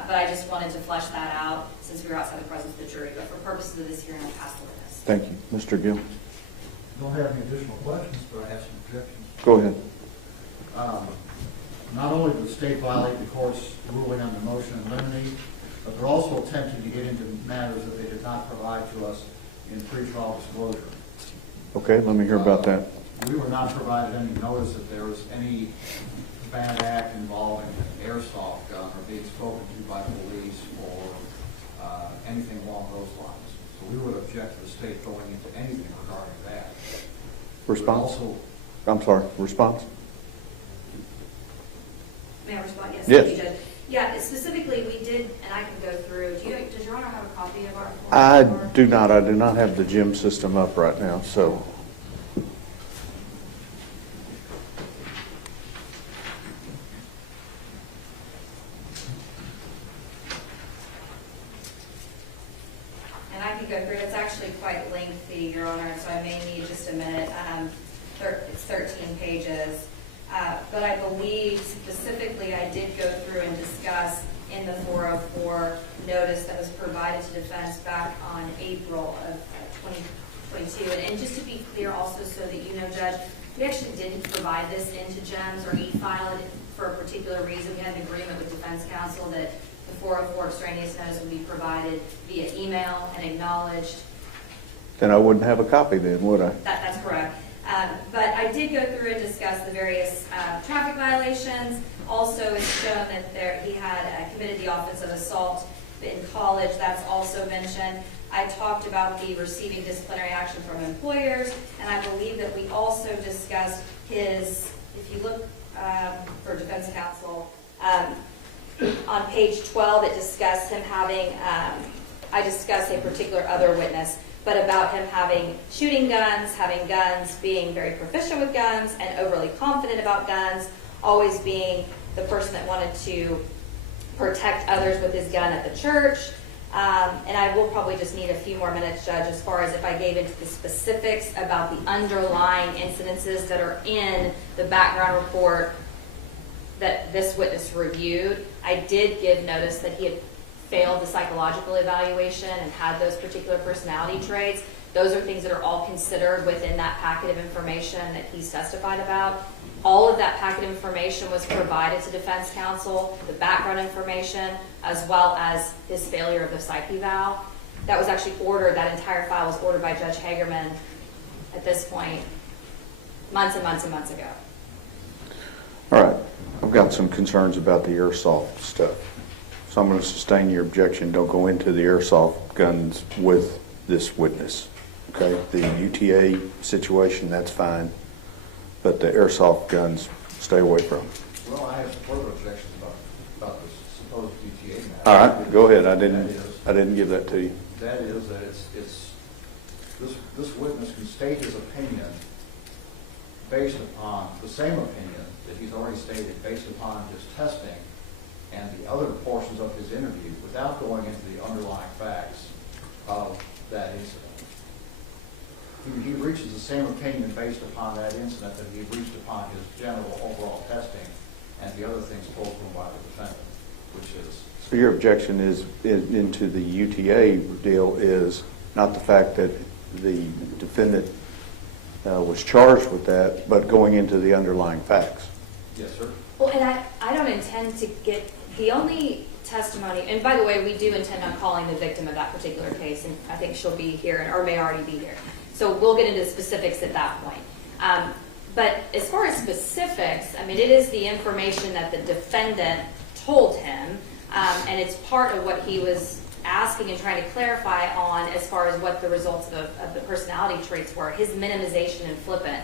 But I just wanted to flesh that out since we were outside the presence of the jury. But for purposes of this hearing, I'll pass the witness. Thank you. Mr. Gill? Don't have any additional questions, but I have some objections. Go ahead. Not only did the state violate the court's ruling on the motion in limine, but they're also attempting to get into matters that they did not provide to us in pretrial disclosure. Okay, let me hear about that. We were not provided any notice that there was any bad act involving an airsoft gun or being spoken to by police or anything along those lines. So we would object to the state going into anything regarding that. Response? Also, I'm sorry, response? May I respond? Yes. Yes. Thank you, Judge. Yeah, specifically, we did, and I can go through, does Your Honor have a copy of our? I do not. I do not have the gym system up right now, so. And I can go through, it's actually quite lengthy, Your Honor, so I may need just a minute. It's 13 pages. But I believe specifically I did go through and discuss in the 404 notice that was provided to defense back on April of 2022. And just to be clear also so that you know, Judge, we actually didn't provide this into GEMS or e-file it for a particular reason. We had an agreement with defense counsel that the 404 extraneous notice would be provided via email and acknowledged. Then I wouldn't have a copy then, would I? That's correct. But I did go through and discuss the various traffic violations. Also, it's shown that he had committed the offense of assault in college. That's also mentioned. I talked about the receiving disciplinary action from employers, and I believe that we also discussed his, if you look for defense counsel, on page 12, it discussed him having, I discussed a particular other witness, but about him shooting guns, having guns, being very proficient with guns, and overly confident about guns, always being the person that wanted to protect others with his gun at the church. And I will probably just need a few more minutes, Judge, as far as if I gave into the specifics about the underlying incidences that are in the background report that this witness reviewed. I did give notice that he had failed the psychological evaluation and had those particular personality traits. Those are things that are all considered within that packet of information that he's testified about. All of that packet of information was provided to defense counsel, the background information, as well as his failure of the psych eval. That was actually ordered, that entire file was ordered by Judge Hagerman at this point, months and months and months ago. All right. I've got some concerns about the airsoft stuff. So I'm going to sustain your objection. Don't go into the airsoft guns with this witness. Okay? The UTA situation, that's fine. But the airsoft guns, stay away from them. well, I have some further objections about this supposed UTA matter. All right, go ahead. I didn't give that to you. That is that this witness can state his opinion based upon the same opinion that he's already stated based upon his testing and the other portions of his interview without going into the underlying facts of that incident. He reaches the same opinion based upon that incident that he reached upon his general overall testing and the other things told to him by the defendant, which is... So your objection is into the UTA deal is not the fact that the defendant was charged with that, but going into the underlying facts. Yes, sir. Well, and I don't intend to get, the only testimony, and by the way, we do intend on calling the victim of that particular case, and I think she'll be here, or may already be here. So we'll get into specifics at that point. But as far as specifics, I mean, it is the information that the defendant told him, and it's part of what he was asking and trying to clarify on as far as what the results of the personality traits were, his minimization and flippant.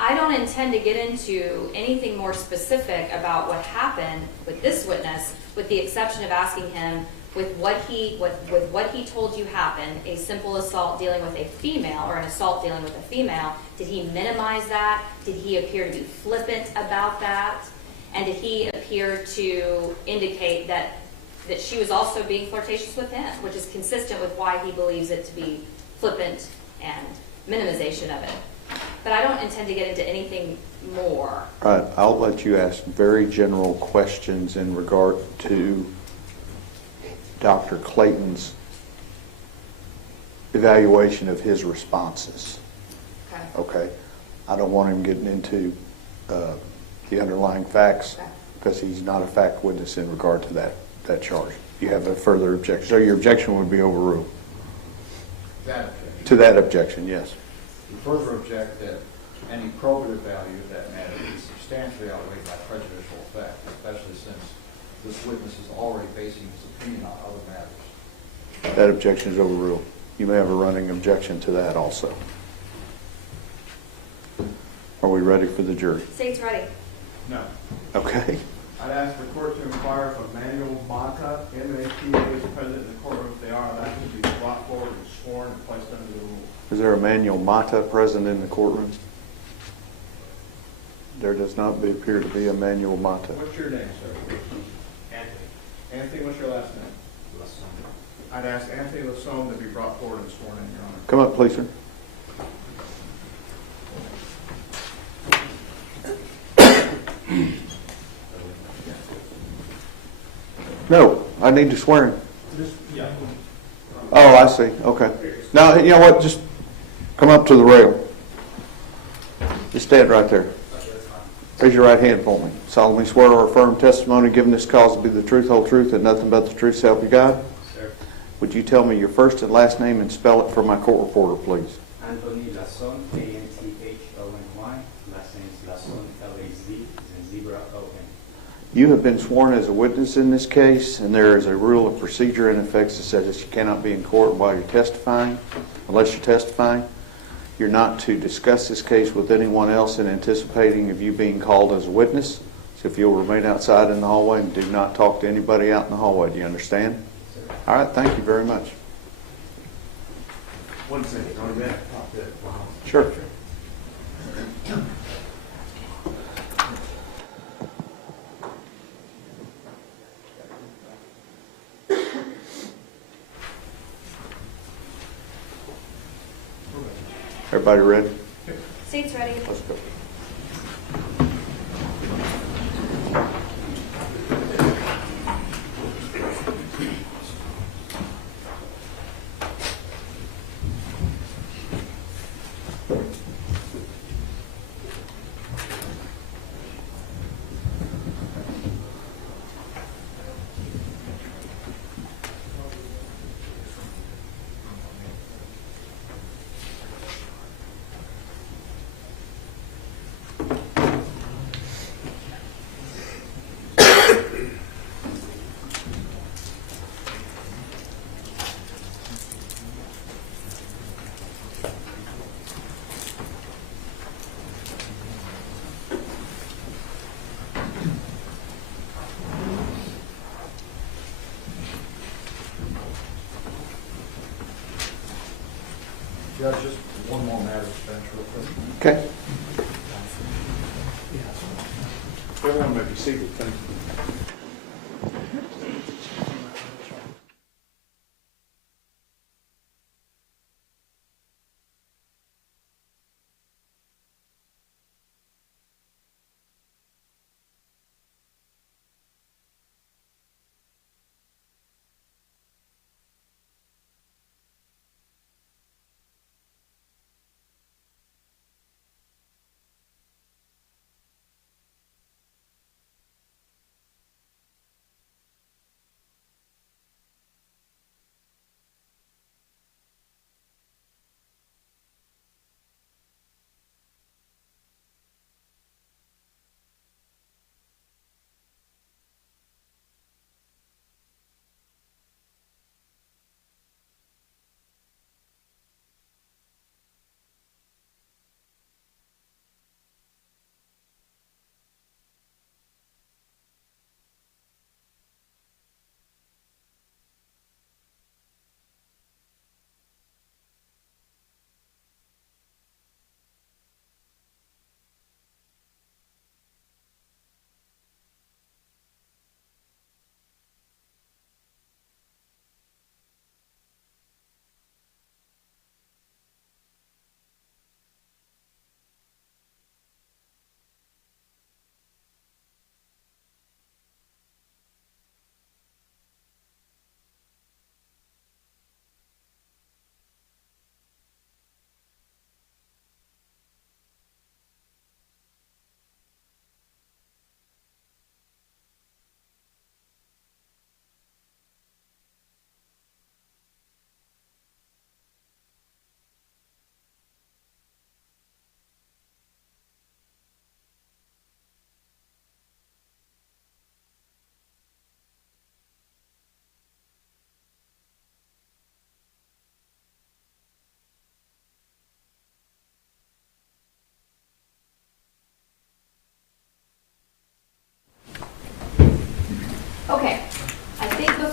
I don't intend to get into anything more specific about what happened with this witness, with the exception of asking him with what he told you happened, a simple assault dealing with a female or an assault dealing with a female, did he minimize that? Did he appear to be flippant about that? And did he appear to indicate that she was also being flirtatious with him, which is consistent with why he believes it to be flippant and minimization of it. But I don't intend to get into anything more. All right, I'll let you ask very general questions in regard to Dr. Clayton's evaluation of his responses. Okay. Okay? I don't want him getting into the underlying facts because he's not a fact witness in regard to that charge. You have a further objection. So your objection would be overruled. That objection. To that objection, yes. We further object that any probative value of that matter is substantially outweighed by prejudicial effect, especially since this witness is already basing his opinion on other matters. That objection is overruled. You may have a running objection to that also. Are we ready for the jury? State's ready. No. Okay. I'd ask the court to inquire if Emmanuel Mata, M-A-T-A, is present in the courtroom. If they are, I'd ask them to be brought forward and sworn and placed under the rule. Is there Emmanuel Mata present in the courtroom? There does not appear to be Emmanuel Mata. What's your name, sir? Anthony. Anthony, what's your last name? Lasson. I'd ask Anthony Lasson to be brought forward and sworn in, Your Honor. Come up, please, sir. No, I need to swear him. Yeah. Oh, I see. Okay. Now, you know what? Just come up to the rail. Just stand right there. Raise your right hand for me. Solemnly swear or affirm testimony given this cause to be the truth, whole truth, and nothing but the truth, so help you God? Sir. Would you tell me your first and last name and spell it for my court reporter, please? Anthony Lasson, A-N-T-H-O-N-Y. Last name is Lasson, L-A-Z, and Zebra, O-N. You have been sworn as a witness in this case, and there is a rule of procedure in effect that says that you cannot be in court while you're testifying, unless you're testifying. You're not to discuss this case with anyone else in anticipating of you being called as a witness. So if you'll remain outside in the hallway and do not talk to anybody out in the hallway, do you understand? Sir. All right, thank you very much. 1 second, on that. Sure. Everybody ready? State's ready. Let's go. Judge, just one more matter to bench real quick. Okay. Everyone may be seated. Thank you.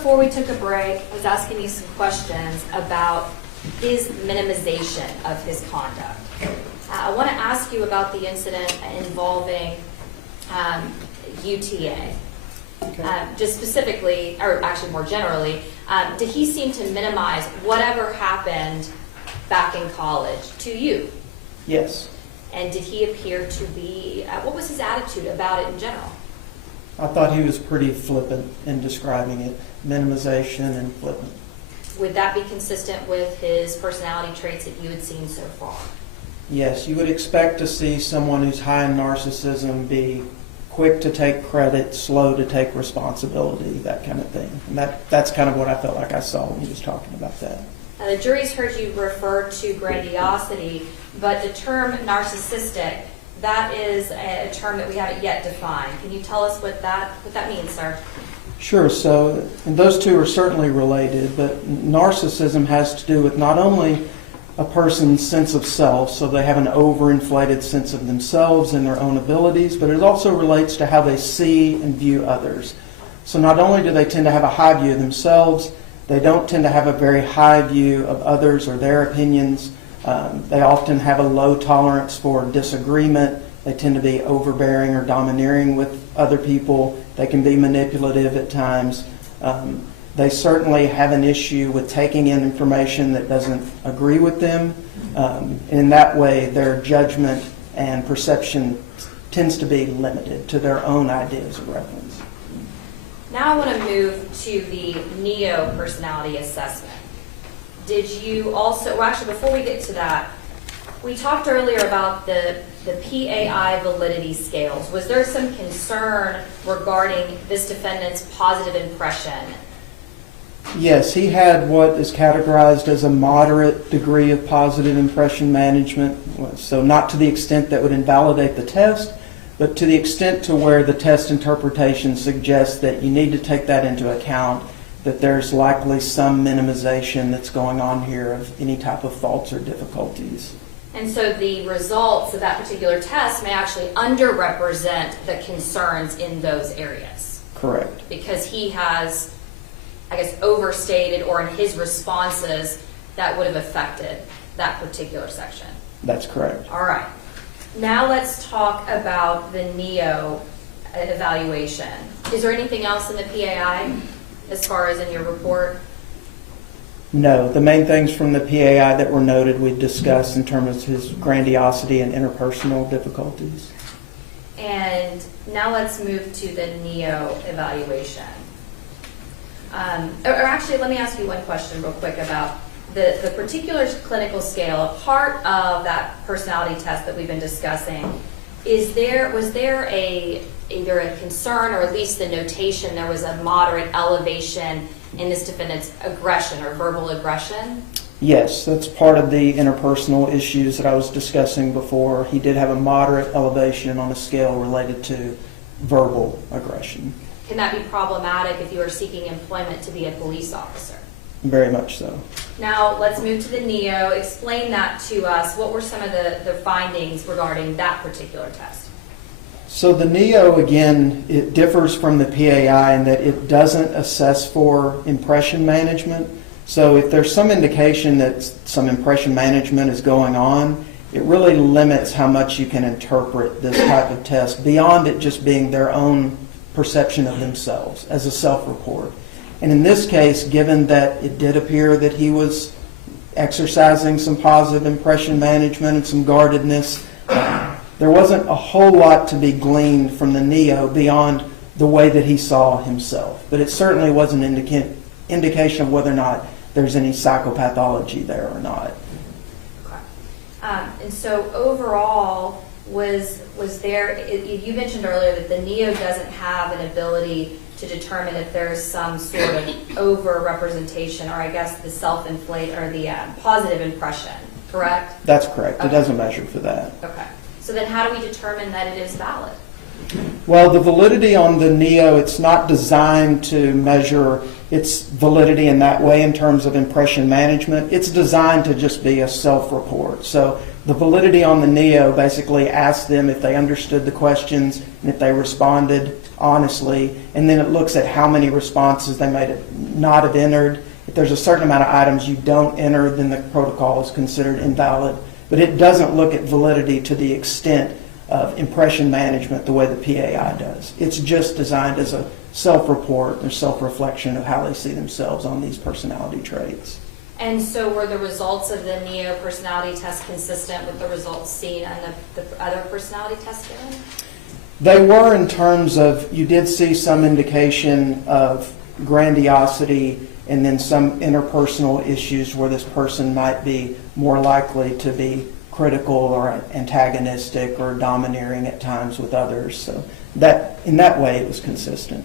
before we took a break, I was asking you some questions about his minimization of his conduct. I want to ask you about the incident involving UTA. Just specifically, or actually more generally, did he seem to minimize whatever happened back in college to you? Yes. And did he appear to be, what was his attitude about it in general? I thought he was pretty flippant in describing it, minimization and flippant. Would that be consistent with his personality traits that you had seen so far? Yes, you would expect to see someone who's high in narcissism be quick to take credit, slow to take responsibility, that kind of thing. And that's kind of what I felt like I saw when he was talking about that. Now, the jury's heard you refer to grandiosity, but the term narcissistic, that is a term that we haven't yet defined. Can you tell us what that means, sir? Sure. So and those two are certainly related, but narcissism has to do with not only a person's sense of self, so they have an overinflated sense of themselves and their own abilities, but it also relates to how they see and view others. So not only do they tend to have a high view of themselves, they don't tend to have a very high view of others or their opinions. They often have a low tolerance for disagreement. They tend to be overbearing or domineering with other people. They can be manipulative at times. They certainly have an issue with taking in information that doesn't agree with them. In that way, their judgment and perception tends to be limited to their own ideas of reference. Now I want to move to the NEO personality assessment. Did you also, well actually before we get to that, we talked earlier about the PAI validity scales. Was there some concern regarding this defendant's positive impression? Yes, he had what is categorized as a moderate degree of positive impression management. So not to the extent that would invalidate the test, but to the extent to where the test interpretation suggests that you need to take that into account, that there's likely some minimization that's going on here of any type of faults or difficulties. And so the results of that particular test may actually underrepresent the concerns in those areas. Correct. Because he has, I guess, overstated, or in his responses, that would have affected that particular section. That's correct. All right. Now let's talk about the NEO evaluation. Is there anything else in the PAI as far as in your report? No, the main things from the PAI that were noted we've discussed in terms of his grandiosity and interpersonal difficulties. And now let's move to the NEO evaluation. Or actually, let me ask you one question real quick about the particular clinical scale. A part of that personality test that we've been discussing, was there either a concern or at least the notation there was a moderate elevation in this defendant's aggression or verbal aggression? Yes, that's part of the interpersonal issues that I was discussing before. He did have a moderate elevation on a scale related to verbal aggression. Can that be problematic if you are seeking employment to be a police officer? Very much so. Now, let's move to the NEO. Explain that to us. What were some of the findings regarding that particular test? So the NEO, again, it differs from the PAI in that it doesn't assess for impression management. So if there's some indication that some impression management is going on, it really limits how much you can interpret this type of test beyond it just being their own perception of themselves as a self-report. And in this case, given that it did appear that he was exercising some positive impression management and some guardedness, there wasn't a whole lot to be gleaned from the NEO beyond the way that he saw himself. But it certainly was an indication of whether or not there's any psychopathology there or not. Okay. And so overall, was there, you mentioned earlier that the NEO doesn't have an ability to determine if there's some sort of over-representation, or I guess the self-inflate or the positive impression, correct? That's correct. Okay. It doesn't measure for that. Okay. So then how do we determine that it is valid? Well, the validity on the NEO, it's not designed to measure its validity in that way in terms of impression management. It's designed to just be a self-report. So The validity on the NEO basically asks them if they understood the questions and if they responded honestly, and then it looks at how many responses they may not have entered. If there's a certain amount of items you don't enter, then the protocol is considered invalid. But it doesn't look at validity to the extent of impression management the way the PAI does. It's just designed as a self-report or self-reflection of how they see themselves on these personality traits. And so were the results of the NEO personality test consistent with the results seen on the other personality tests given? They were, in terms of, you did see some indication of grandiosity and then some interpersonal issues where this person might be more likely to be critical or antagonistic or domineering at times with others. So that, in that way, it was consistent.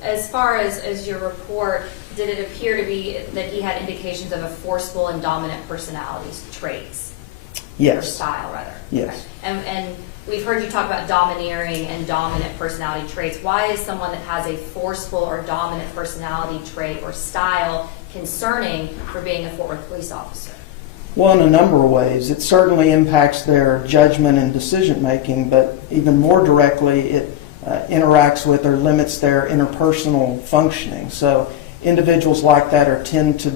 As far as your report, did it appear to be that he had indications of a forceful and dominant personality traits? Yes. Or style, rather. Yes. Okay. And we've heard you talk about domineering and dominant personality traits. Why is someone that has a forceful or dominant personality trait or style concerning for being a Fort Worth police officer? Well, in a number of ways. It certainly impacts their judgment and decision making, but even more directly, it interacts with or limits their interpersonal functioning. So individuals like that tend to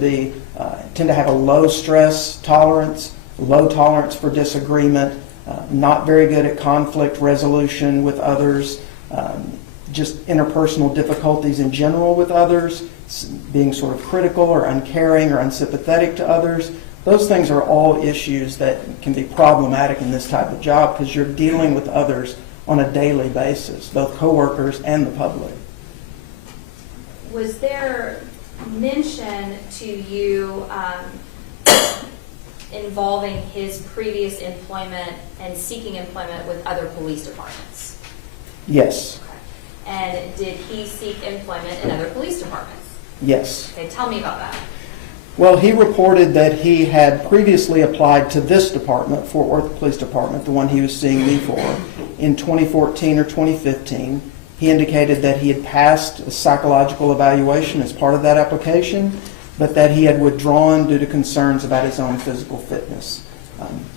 have a low stress tolerance, low tolerance for disagreement, not very good at conflict resolution with others, just interpersonal difficulties in general with others, being sort of critical or uncaring or unsympathetic to others. Those things are all issues that can be problematic in this type of job because you're dealing with others on a daily basis, both coworkers and the public. Was there mention to you involving his previous employment and seeking employment with other police departments? Yes. Okay. And did he seek employment in other police departments? Yes. Okay, tell me about that. Well, he reported that he had previously applied to this department, Fort Worth Police Department, the one he was seeing me for, in 2014 or 2015. He indicated that he had passed a psychological evaluation as part of that application, but that he had withdrawn due to concerns about his own physical fitness.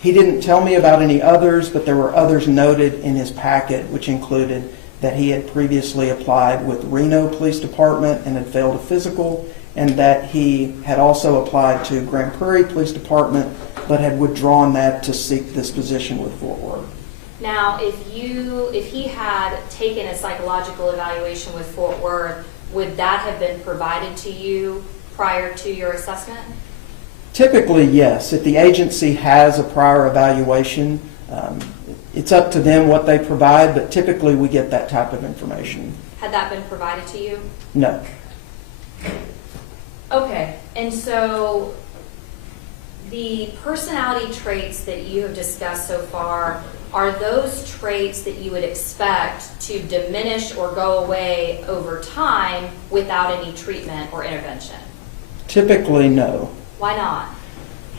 He didn't tell me about any others, but there were others noted in his packet, which included that he had previously applied with Reno Police Department and had failed a physical, and that he had also applied to Grand Prairie Police Department, but had withdrawn that to seek this position with Fort Worth. Now, if he had taken a psychological evaluation with Fort Worth, would that have been provided to you prior to your assessment? Typically, yes. If the agency has a prior evaluation, it's up to them what they provide, but typically we get that type of information. Had that been provided to you? No. Okay, and so the personality traits that you have discussed so far, are those traits that you would expect to diminish or go away over time without any treatment or intervention? Typically, no. Why not?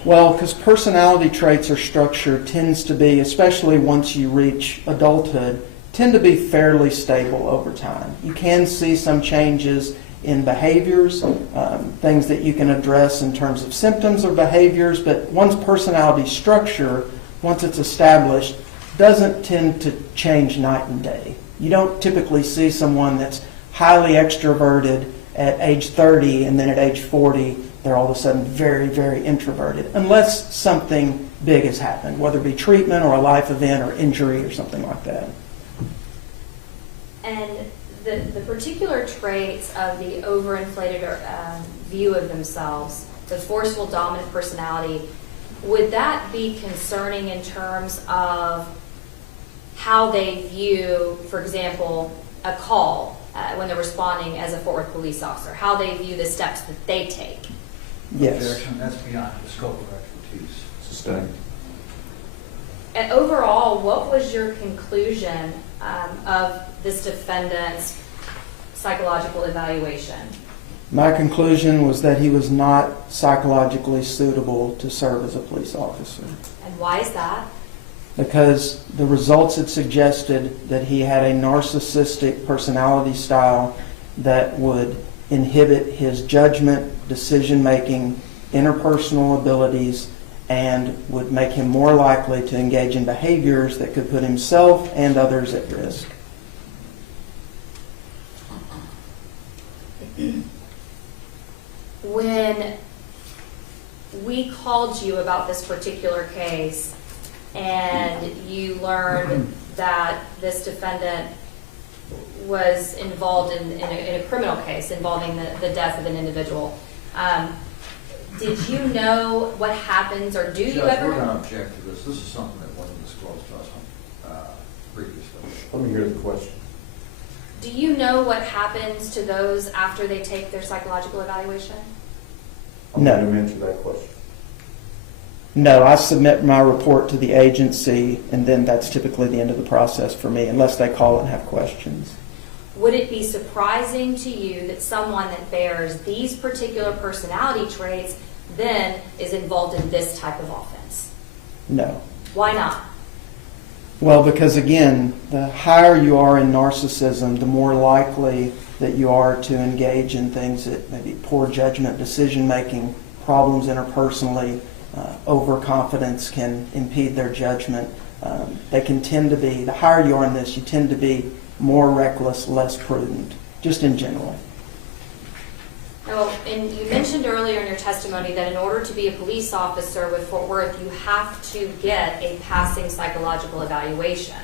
Well, because personality traits or structure tends to be, especially once you reach adulthood, tend to be fairly stable over time. You can see some changes in behaviors, things that you can address in terms of symptoms or behaviors, but one's personality structure, once it's established, doesn't tend to change night and day. You don't typically see someone that's highly extroverted at age 30 and then at age 40 they're all of a sudden very, very introverted, unless something big has happened, whether it be treatment or a life event or injury or something like that. And the particular traits of the overinflated view of themselves, the forceful dominant personality, would that be concerning in terms of how they view, for example, a call when they're responding as a Fort Worth police officer, how they view the steps that they take? Yes. Objection, that's beyond the scope of expertise. Sustained. And overall, what was your conclusion of this defendant's psychological evaluation? My conclusion was that he was not psychologically suitable to serve as a police officer, And why is that? because the results had suggested that he had a narcissistic personality style that would inhibit his judgment, decision-making, interpersonal abilities, and would make him more likely to engage in behaviors that could put himself and others at risk. When we called you about this particular case and you learned that this defendant was involved in a criminal case involving the death of an individual, did you know what happens, or do you Judge, ever? we're going to object to this. This is something that wasn't disclosed to us previously. Let me hear the question. Do you know what happens to those after they take their psychological evaluation? No. I'm going to answer that question. No, I submit my report to the agency, and then that's typically the end of the process for me, unless they call and have questions. Would it be surprising to you that someone that bears these particular personality traits then is involved in this type of offense? No. Why not? Well, because again, the higher you are in narcissism, the more likely that you are to engage in things that maybe poor judgment, decision-making, problems interpersonally, overconfidence can impede their judgment. They can tend to be, the higher you are in this, you tend to be more reckless, less prudent, just in general. Now, and you mentioned earlier in your testimony that in order to be a police officer with Fort Worth, you have to get a passing psychological evaluation,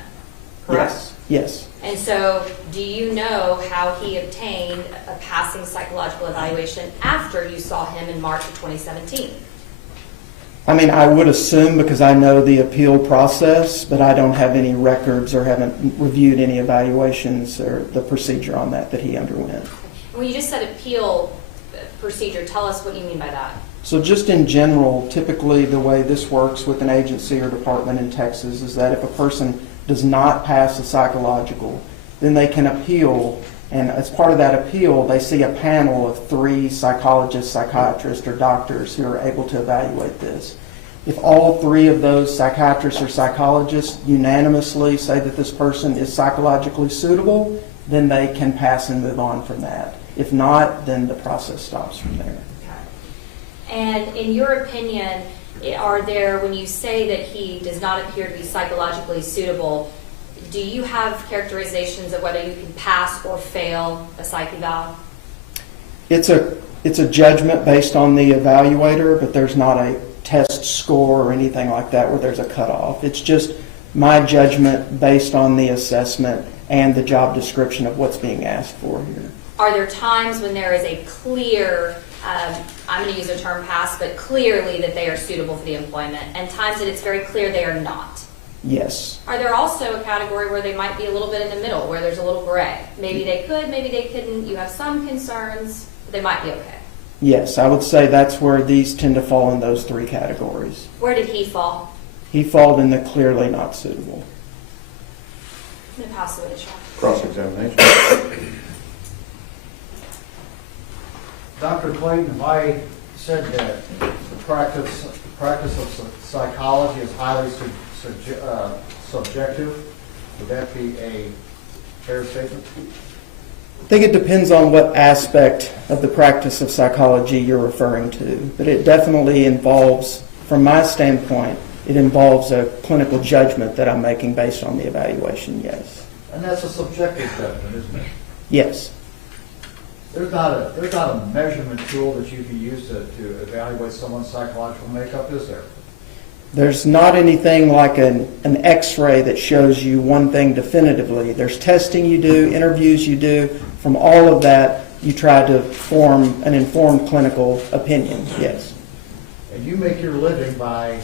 correct? Yes. And so, do you know how he obtained a passing psychological evaluation after you saw him in March of 2017? I mean, I would assume because I know the appeal process, but I don't have any records or haven't reviewed any evaluations or the procedure on that he underwent. When you just said appeal procedure, tell us what you mean by that. So just in general, typically the way this works with an agency or department in Texas is that if a person does not pass a psychological, then they can appeal, and as part of that appeal, they see a panel of 3 psychologists, psychiatrists, or doctors who are able to evaluate this. If all 3 of those psychiatrists or psychologists unanimously say that this person is psychologically suitable, then they can pass and move on from that. If not, then the process stops from there. Okay. And in your opinion, are there, when you say that he does not appear to be psychologically suitable, do you have characterizations of whether you can pass or fail a psych eval? It's a judgment based on the evaluator, but there's not a test score or anything like that where there's a cutoff. It's just my judgment based on the assessment and the job description of what's being asked for here. Are there times when there is a clear, I'm going to use the term pass, but clearly that they are suitable for the employment, and times that it's very clear they are not? Yes. Are there also a category where they might be a little bit in the middle, where there's a little gray? Maybe they could, maybe they couldn't. You have some concerns, but they might be okay. Yes, I would say that's where these tend to fall in those 3 categories. Where did he fall? He falls in the clearly not suitable. I'm going to pass the witness. Cross-examination. Dr. Clayton, if I said that the practice of psychology is highly subjective, would that be a fair statement? I think it depends on what aspect of the practice of psychology you're referring to, but it definitely involves, from my standpoint, it involves a clinical judgment that I'm making based on the evaluation, yes. And that's a subjective judgment, isn't it? Yes. There's not a measurement tool that you can use to evaluate someone's psychological makeup, is there? There's not anything like an X-ray that shows you one thing definitively. There's testing you do, interviews you do. From all of that, you try to form an informed clinical opinion, yes. And you make your living by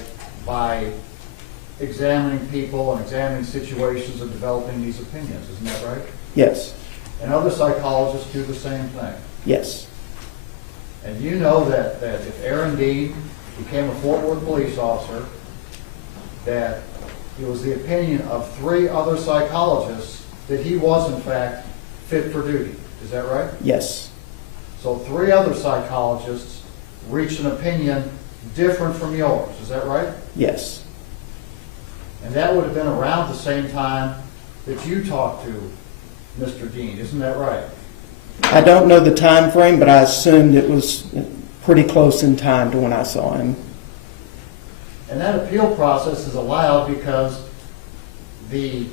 examining people and examining situations and developing these opinions, isn't that right? Yes. And other psychologists do the same thing. Yes. And you know that if Aaron Dean became a Fort Worth police officer, that it was the opinion of 3 other psychologists that he was, in fact, fit for duty. Is that right? Yes. So 3 other psychologists reached an opinion different from yours. Is that right? Yes. And that would have been around the same time that you talked to Mr. Dean. Isn't that right? I don't know the time frame, but I assumed it was pretty close in time to when I saw him. And that appeal process is allowed because the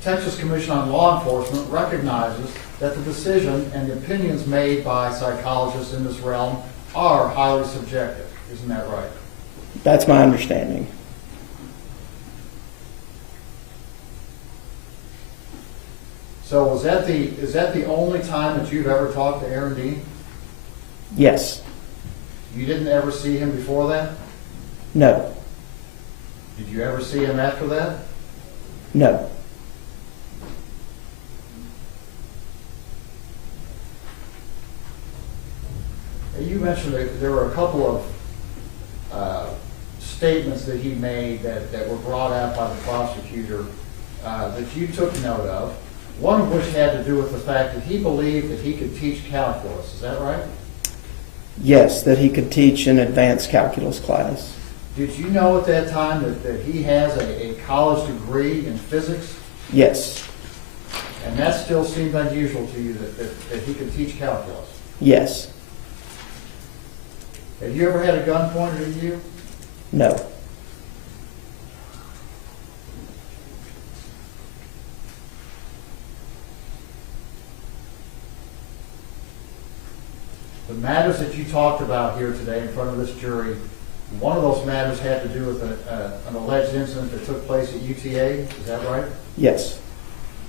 Texas Commission on Law Enforcement recognizes that the decision and the opinions made by psychologists in this realm are highly subjective. Isn't that right? That's my understanding. So is that the only time that you've ever talked to Aaron Dean? Yes. You didn't ever see him before that? No. Did you ever see him after that? No. You mentioned that there were a couple of statements that he made that were brought out by the prosecutor that you took note of, one of which had to do with the fact that he believed that he could teach calculus. Is that right? Yes, that he could teach an advanced calculus class. Did you know at that time that he has a college degree in physics? Yes. And that still seemed unusual to you that he could teach calculus? Yes. Have you ever had a gun pointed at you? No. The matters that you talked about here today in front of this jury, one of those matters had to do with an alleged incident that took place at UTA. Is that right? Yes.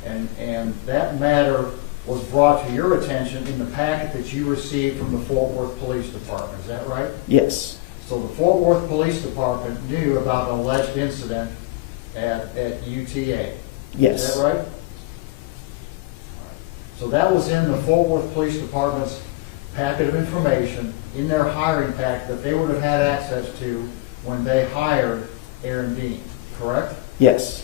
And that matter was brought to your attention in the packet that you received from the Fort Worth Police Department. Is that right? Yes. So the Fort Worth Police Department knew about an alleged incident at UTA. Yes. Is that right? So that was in the Fort Worth Police Department's packet of information, in their hiring packet that they would have had access to when they hired Aaron Dean, correct? Yes.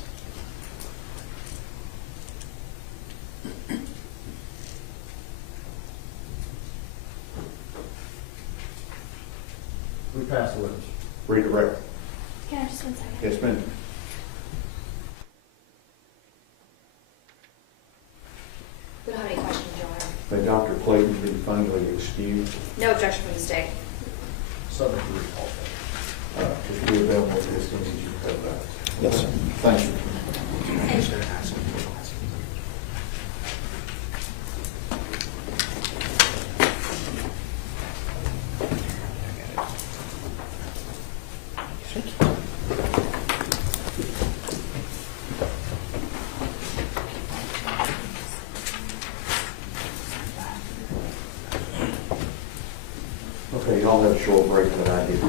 We pass the witness. Read the record. Yeah, just one second. Yes, ma'am. We don't have any questions, Your Honor. May Dr. Clayton be finally excused. No objection from the state. Subject to recall. If you're available for this, then you can go back. Yes, sir. Thank you. Okay, y'all had a short break that I did,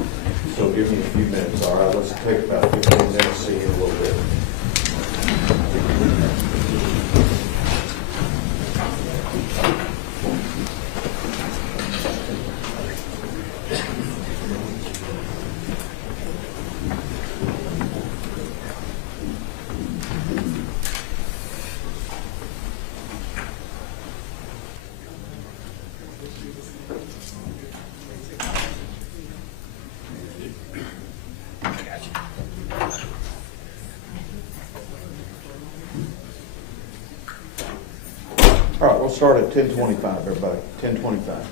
so give me a few minutes, all right? Let's take about 15 minutes, see you in a little bit. All right, we'll start at 10:25, everybody, 10:25.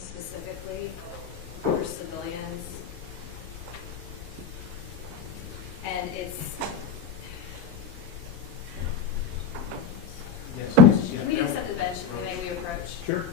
specifically for civilians. And it's, Yes, can we accept the bench, may we approach? Sure.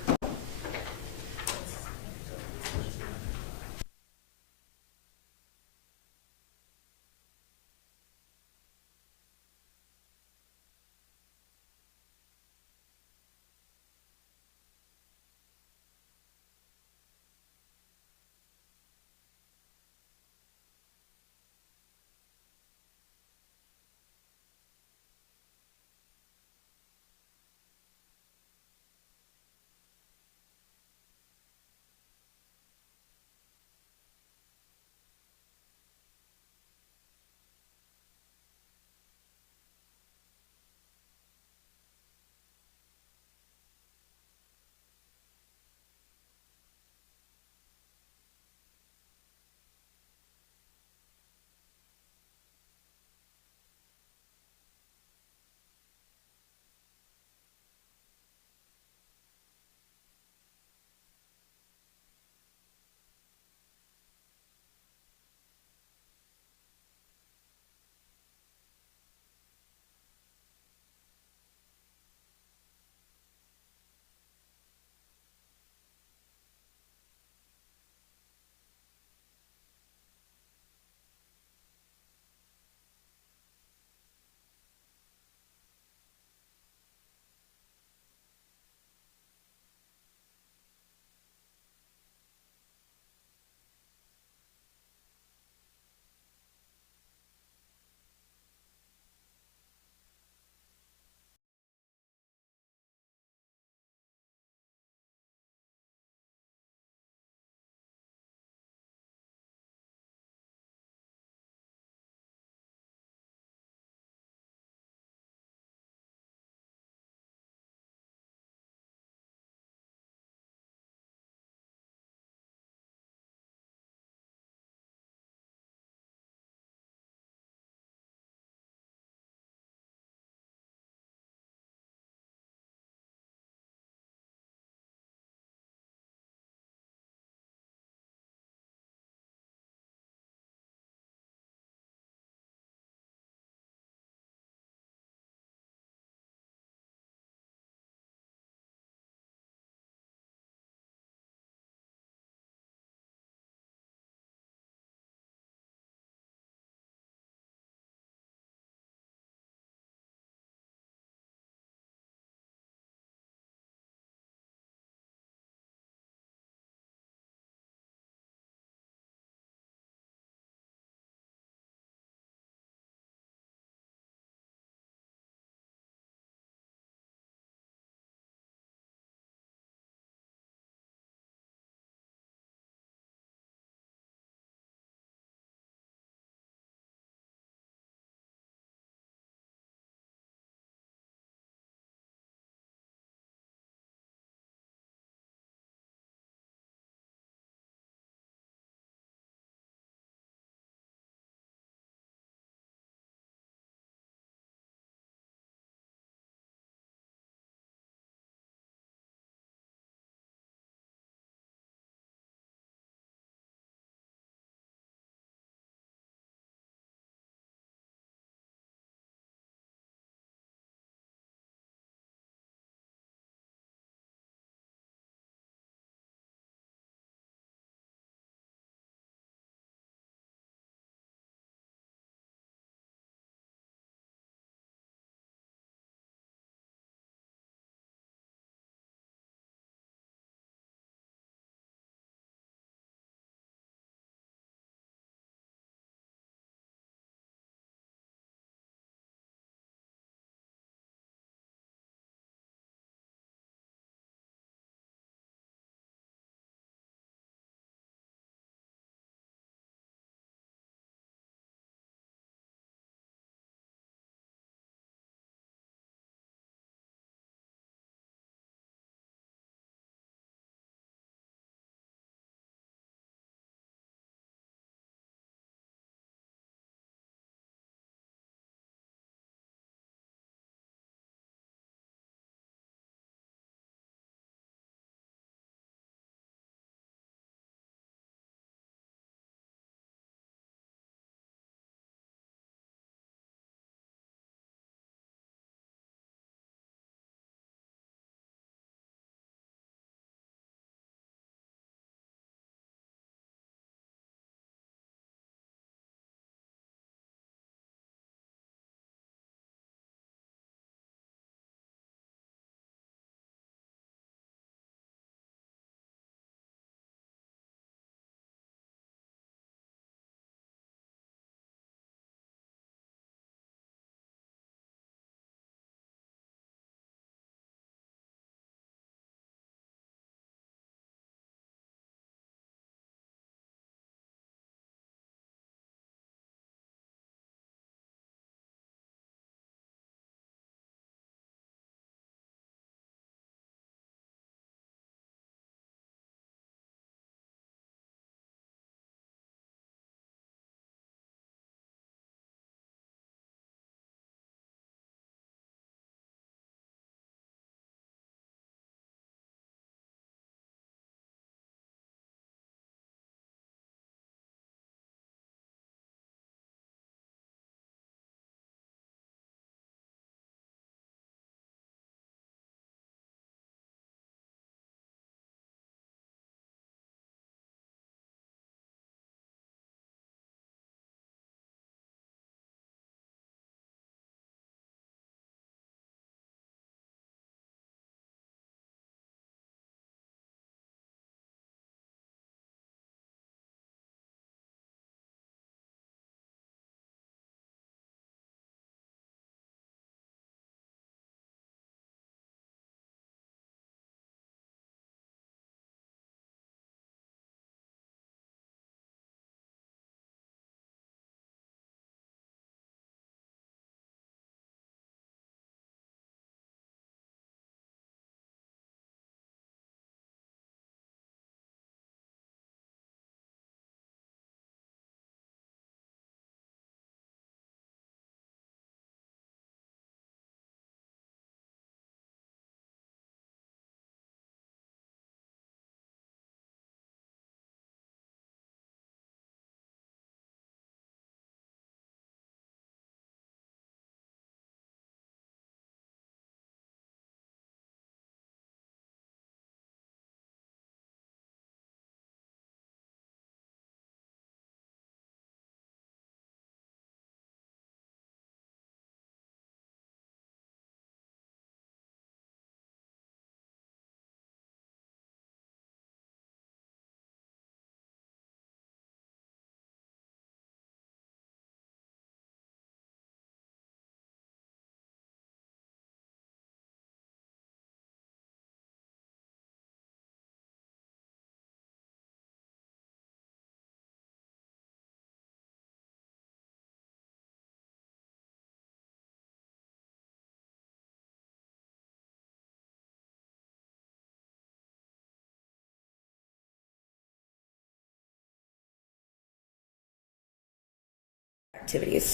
activities.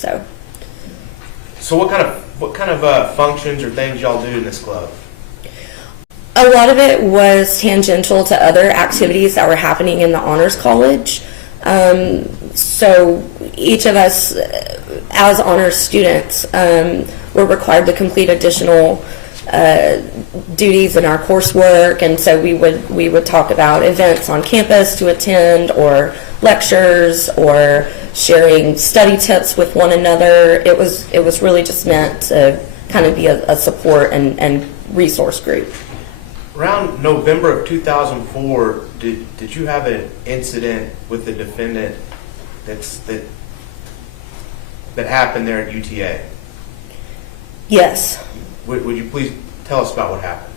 So what kind of functions or things y'all do in this club? a lot of it was tangential to other activities that were happening in the Honors College. So each of us, as honors students, were required to complete additional duties in our coursework, and so we would talk about events on campus to attend, or lectures, or sharing study tips with one another. It was really just meant to kind of be a support and resource group. Around November of 2004, did you have an incident with the defendant that happened there at UTA? Yes. Would you please tell us about what happened?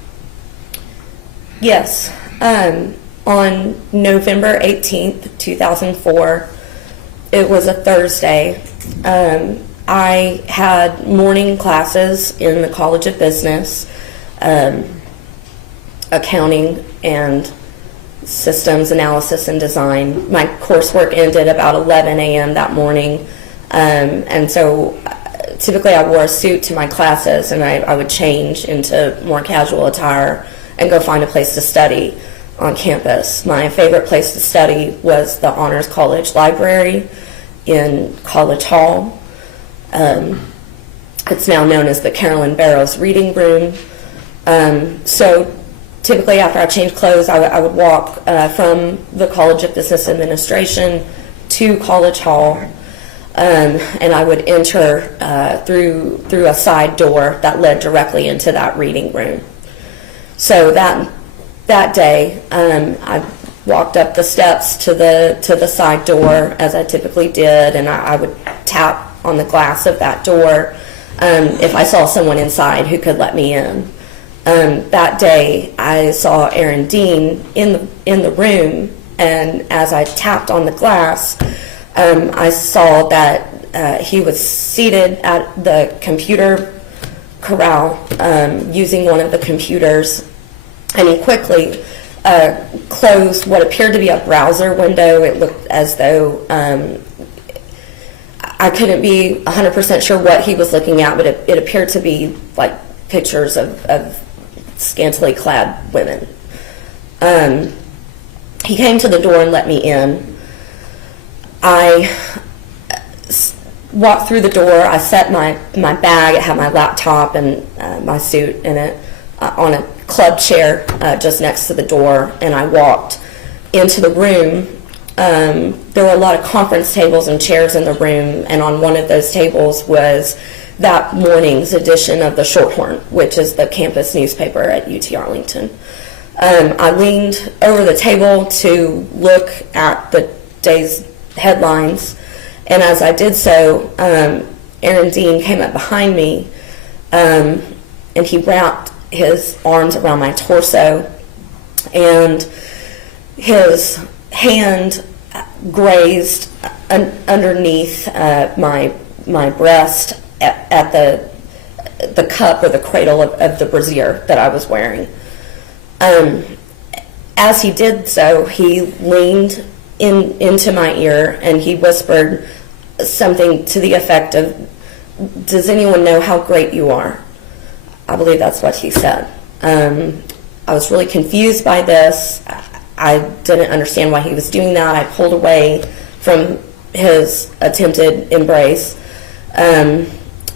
Yes. On November 18th, 2004, it was a Thursday. I had morning classes in the College of Business, accounting and systems analysis and design. My coursework ended about 11 a.m. that morning, and so typically I wore a suit to my classes, and I would change into more casual attire and go find a place to study on campus. My favorite place to study was the Honors College Library in College Hall. It's now known as the Carolyn Barrows Reading Room. So typically after I changed clothes, I would walk from the College of Business Administration to College Hall, and I would enter through a side door that led directly into that reading room. So that day, I walked up the steps to the side door, as I typically did, and I would tap on the glass of that door if I saw someone inside who could let me in. That day, I saw Aaron Dean in the room, and as I tapped on the glass, I saw that he was seated at the computer corral using one of the computers, and he quickly closed what appeared to be a browser window. It looked as though I couldn't be 100% sure what he was looking at, but it appeared to be like pictures of scantily clad women. He came to the door and let me in. I walked through the door. I set my bag. It had my laptop and my suit in it on a club chair just next to the door, and I walked into the room. There were a lot of conference tables and chairs in the room, and on one of those tables was that morning's edition of the Shorthorn, which is the campus newspaper at UT Arlington. I leaned over the table to look at the day's headlines, and as I did so, Aaron Dean came up behind me, and he wrapped his arms around my torso, and his hand grazed underneath my breast at the cup or the cradle of the brassiere that I was wearing. As he did so, he leaned into my ear and he whispered something to the effect of, "Does anyone know how great you are?" I believe that's what he said. I was really confused by this. I didn't understand why he was doing that. I pulled away from his attempted embrace, and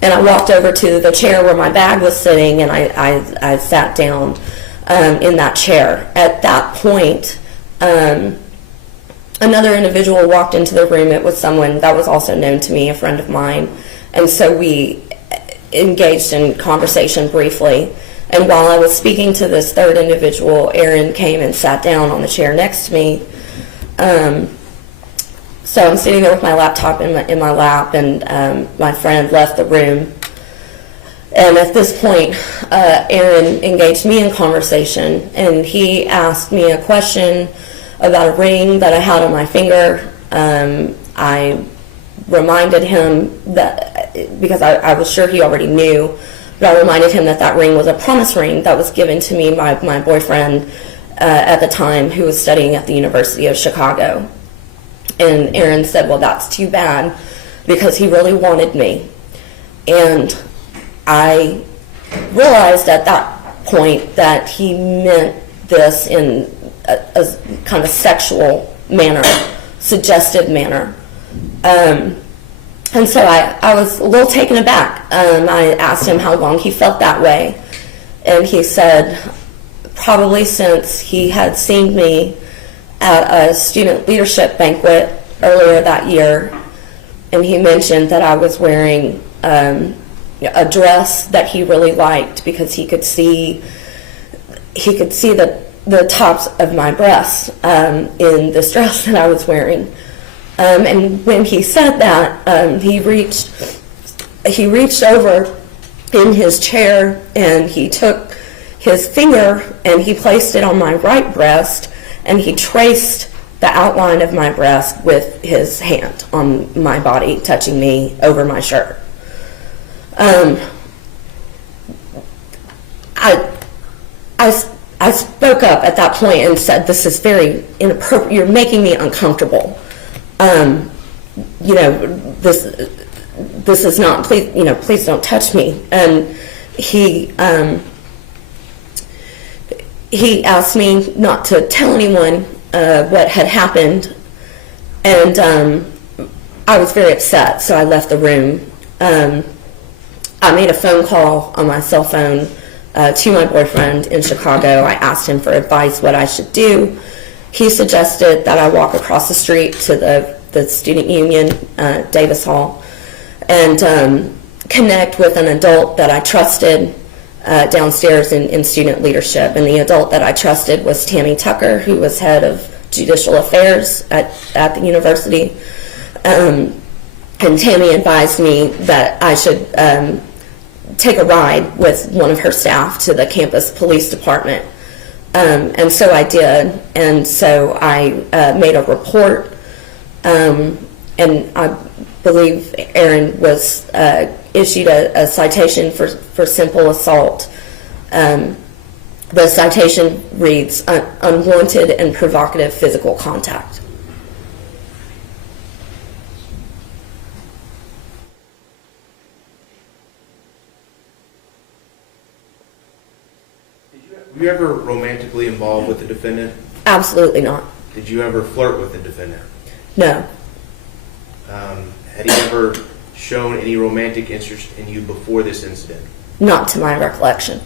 I walked over to the chair where my bag was sitting, and I sat down in that chair. At that point, another individual walked into the room. It was someone that was also known to me, a friend of mine, and so we engaged in conversation briefly. And while I was speaking to this third individual, Aaron came and sat down on the chair next to me. So I'm sitting there with my laptop in my lap, and my friend left the room. And at this point, Aaron engaged me in conversation, and he asked me a question about a ring that I had on my finger. I reminded him that, because I was sure he already knew, but I reminded him that ring was a promise ring that was given to me by my boyfriend at the time, who was studying at the University of Chicago. And Aaron said, "Well, that's too bad. because he really wanted me. And I realized at that point that he meant this in a kind of sexual manner, suggestive manner. And so I was a little taken aback. I asked him how long he felt that way, and he said probably since he had seen me at a student leadership banquet earlier that year, and he mentioned that I was wearing a dress that he really liked because he could see the tops of my breasts in this dress that I was wearing. And when he said that, he reached over in his chair and he took his finger and he placed it on my right breast and he traced the outline of my breast with his hand on my body, touching me over my shirt. I spoke up at that point and said, "This is very inappropriate. You're making me uncomfortable. This is not. Please don't touch me." And he asked me not to tell anyone what had happened, and I was very upset, so I left the room. I made a phone call on my cell phone to my boyfriend in Chicago. I asked him for advice what I should do. He suggested that I walk across the street to the student union, Davis Hall, and connect with an adult that I trusted downstairs in student leadership. And the adult that I trusted was Tammy Tucker, who was head of judicial affairs at the university. And Tammy advised me that I should take a ride with one of her staff to the campus police department. And so I did. And so I made a report. And I believe Aaron was issued a citation for simple assault. The citation reads, unwanted and provocative physical contact. Were you ever romantically involved with the defendant? Absolutely not. Did you ever flirt with the defendant? No. Had he ever shown any romantic interest in you before this incident? Not to my recollection.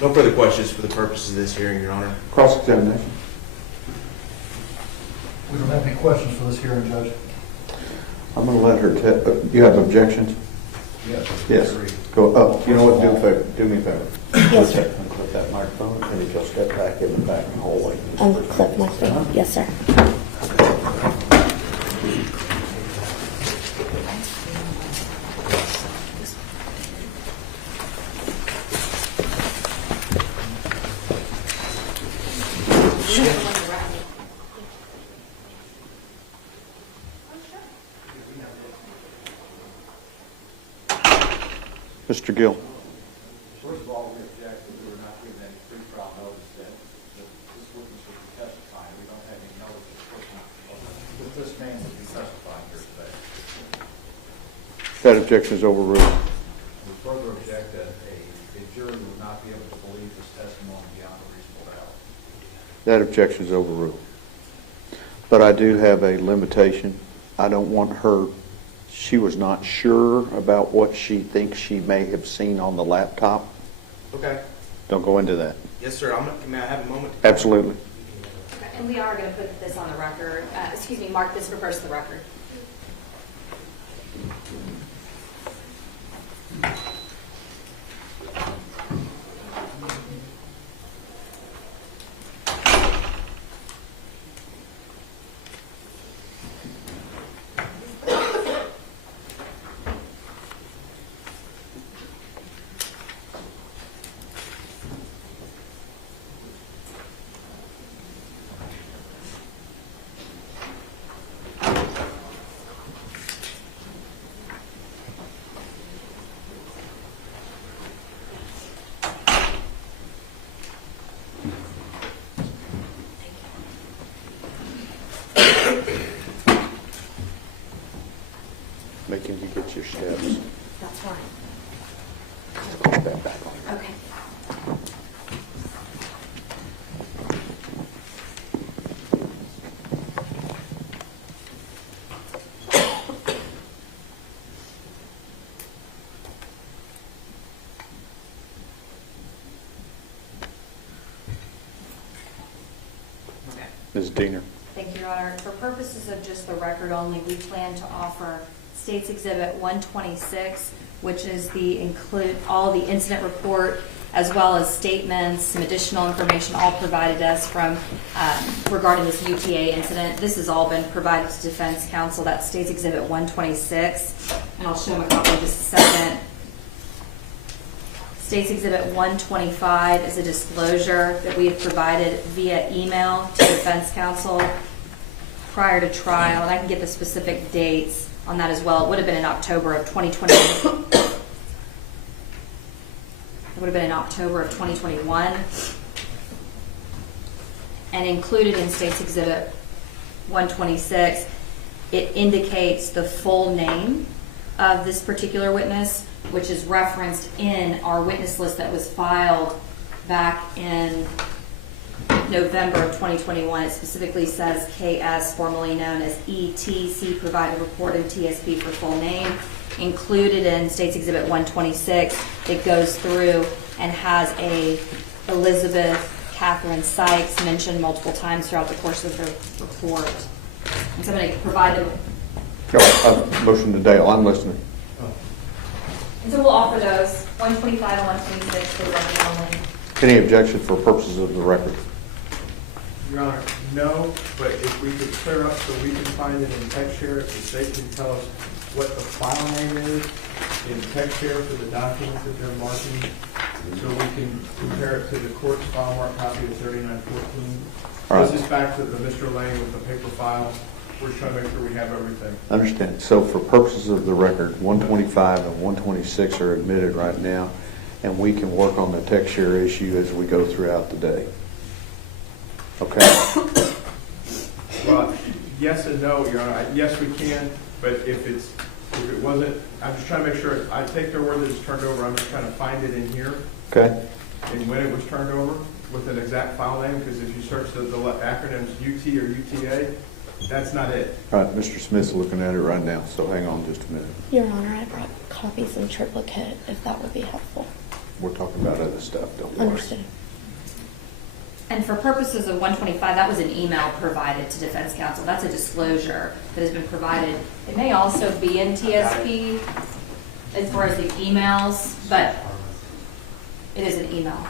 No further questions for the purposes of this hearing, Your Honor. Cross-examination. We don't have any questions for this hearing, Judge. I'm going to let her, you have objections? Yes. Yes. Go, oh, you know what, do me a favor. Yes, sir. Clip that microphone, and if you'll step back in the back hallway. Clip my phone. Yes, sir. Mr. Gill. First of all, we object that we were not given any pre-trial notice that this witness would be testifying. We don't have any notice that this man would be testifying here today. That objection is overruled. We further object that a jury would not be able to believe this testimony beyond a reasonable doubt. That objection is overruled. But I do have a limitation. I don't want her, she was not sure about what she thinks she may have seen on the laptop. Okay. Don't go into that. Yes, sir. May I have a moment? Absolutely. And we are going to put this on the record. Mark this refers to the record. Ms. Diener. Thank you, Your Honor. For purposes of just the record only, we plan to offer State's Exhibit 126, which is include all the incident report as well as statements, some additional information all provided us from regarding this UTA incident. This has all been provided to defense counsel. That's State's Exhibit 126, and I'll show them a copy in just a second. State's Exhibit 125 is a disclosure that we have provided via email to defense counsel prior to trial, and I can get the specific dates on that as well. It would have been in October of 2020. It would have been in October of 2021. And included in State's Exhibit 126, it indicates the full name of this particular witness, which is referenced in our witness list that was filed back in November of 2021. It specifically says KS, formerly known as ETC, provided report in TSP for full name. Included in State's Exhibit 126, it goes through and has a Elizabeth Catherine Sykes mentioned multiple times throughout the course of the report. And so I'm going to provide them. Motion to Dale. I'm listening. And so we'll offer those, 125 and 126 for the record only. Any objection for purposes of the record? Your Honor, no, but if we could clear up so we can find it in text share, if the state can tell us what the file name is in text share for the documents that they're marking, so we can compare it to the court's file mark copy of 3914. All right. This is back to Mr. Lane with the paper file. We're trying to make sure we have everything. Understand. So for purposes of the record, 125 and 126 are admitted right now, and we can work on the text share issue as we go throughout the day. Okay? Well, yes and no, Your Honor. Yes, we can, but if it wasn't, I'm just trying to make sure, I take their word that it's turned over, I'm just trying to find it in here. Okay? And when it was turned over with an exact file name, because if you search the acronyms UT or UTA, that's not it. All right, Mr. Smith's looking at it right now, so hang on just a minute. Your Honor, I brought copies in triplicate, if that would be helpful. We're talking about other stuff, don't worry. Understood. And for purposes of 125, that was an email provided to defense counsel. That's a disclosure that has been provided. It may also be in TSP as far as the emails, but it is an email.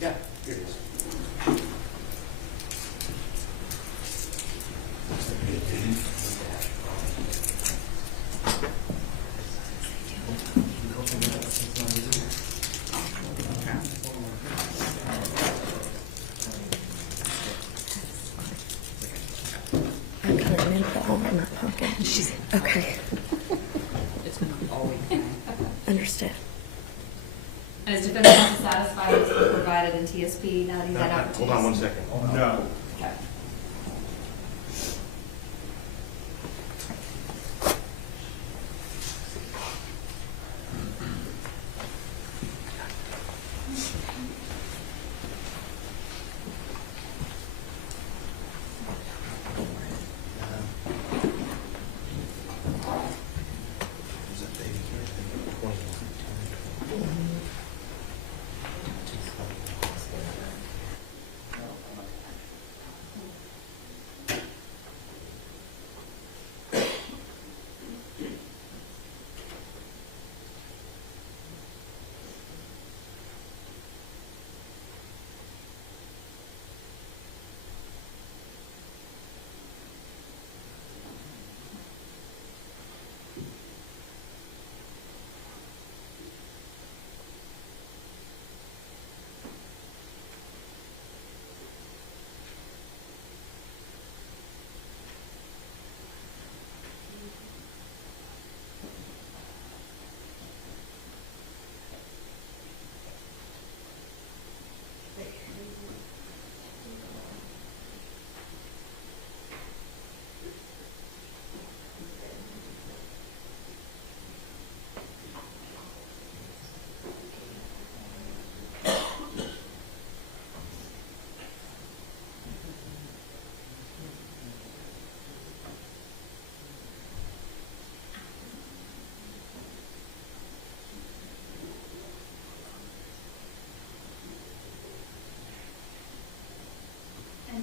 Yeah, here it is. I've got an info all in my pocket. Okay. Understood. And is defense counsel satisfied with what's provided in TSP now that he's had opportunity? Hold on one second. No. Okay.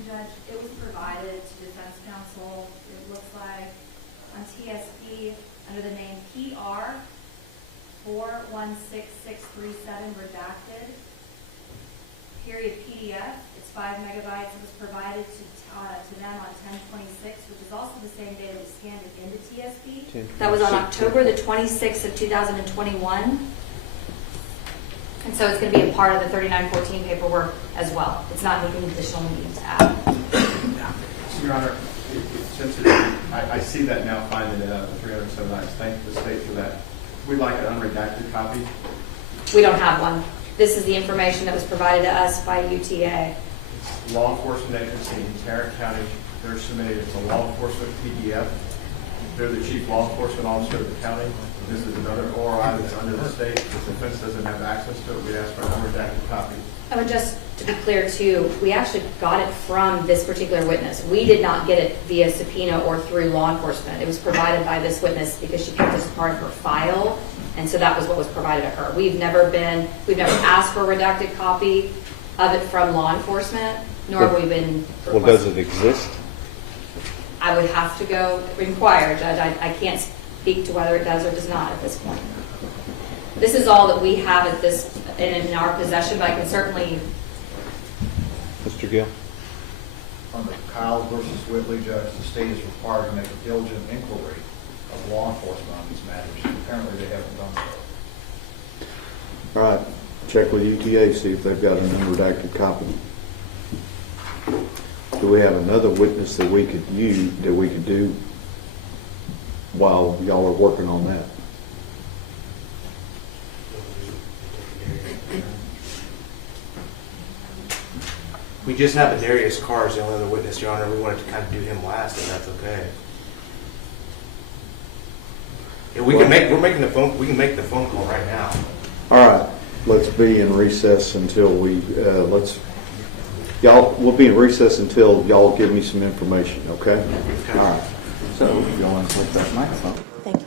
Judge. It was provided to defense counsel, it looks like, on TSP under the name PR 416637 redacted. Period PDF. It's 5 megabytes. It was provided to them on 10/26, which is also the same day that we scanned it into TSP. That was on October the 26th of 2021. And so it's going to be a part of the 3914 paperwork as well. It's not anything additional we need to add. Your Honor, since I see that now, finding it out of the 379, thank the state for that. We'd like an unredacted copy. We don't have one. This is the information that was provided to us by UTA. It's law enforcement agency in Tarrant County. They're submitting, it's a law enforcement PDF. They're the chief law enforcement officer of the county. This is another ORI that's under the state. The defense doesn't have access to it. We'd ask for an unredacted copy. I would just, to be clear too, we actually got it from this particular witness. We did not get it via subpoena or through law enforcement. It was provided by this witness because she kept this as part of her file, and so that was what was provided to her. We've never asked for a redacted copy of it from law enforcement, nor have we been Well, does it exist? I would have to go inquire, Judge. I can't speak to whether it does or does not at this point. This is all that we have at this in our possession, but I can certainly. Mr. Gill? Under Kyles versus Whitley, Judge, the state is required to make a diligent inquiry of law enforcement on these matters. Apparently, they haven't done so. All right, check with UTA, see if they've got an unredacted copy. Do we have another witness that we could do while y'all are working on that? We just have a Darius Carr as the only other witness, Your Honor. We wanted to kind of do him last, if that's okay. Yeah, we can make the phone call right now. All right, let's be in recess until we'll be in recess until y'all give me some information, okay? All right. So, you want to click that microphone? Thank you.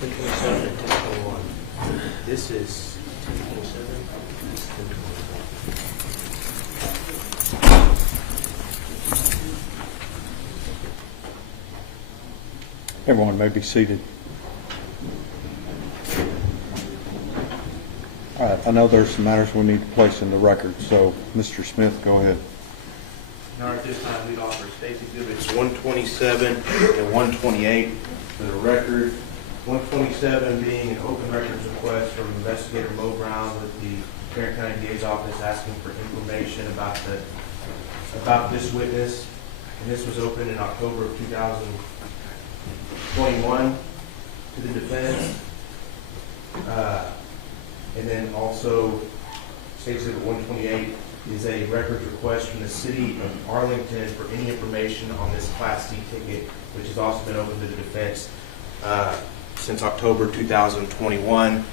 1027 and 1021. This is 1027. This is 1021. Everyone may be seated. All right, I know there's some matters we need to place in the record, so Mr. Smith, go ahead. Now, at this time, we'd offer State's Exhibits 127 and 128 for the record. 127 being an open records request from Investigator Mo Brown with the Tarrant County DA's office asking for information about this witness. And this was opened in October of 2021 to the defense. And then also, State Exhibit 128 is a records request from the City of Arlington for any information on this Class C ticket, which has also been open to the defense since October 2021.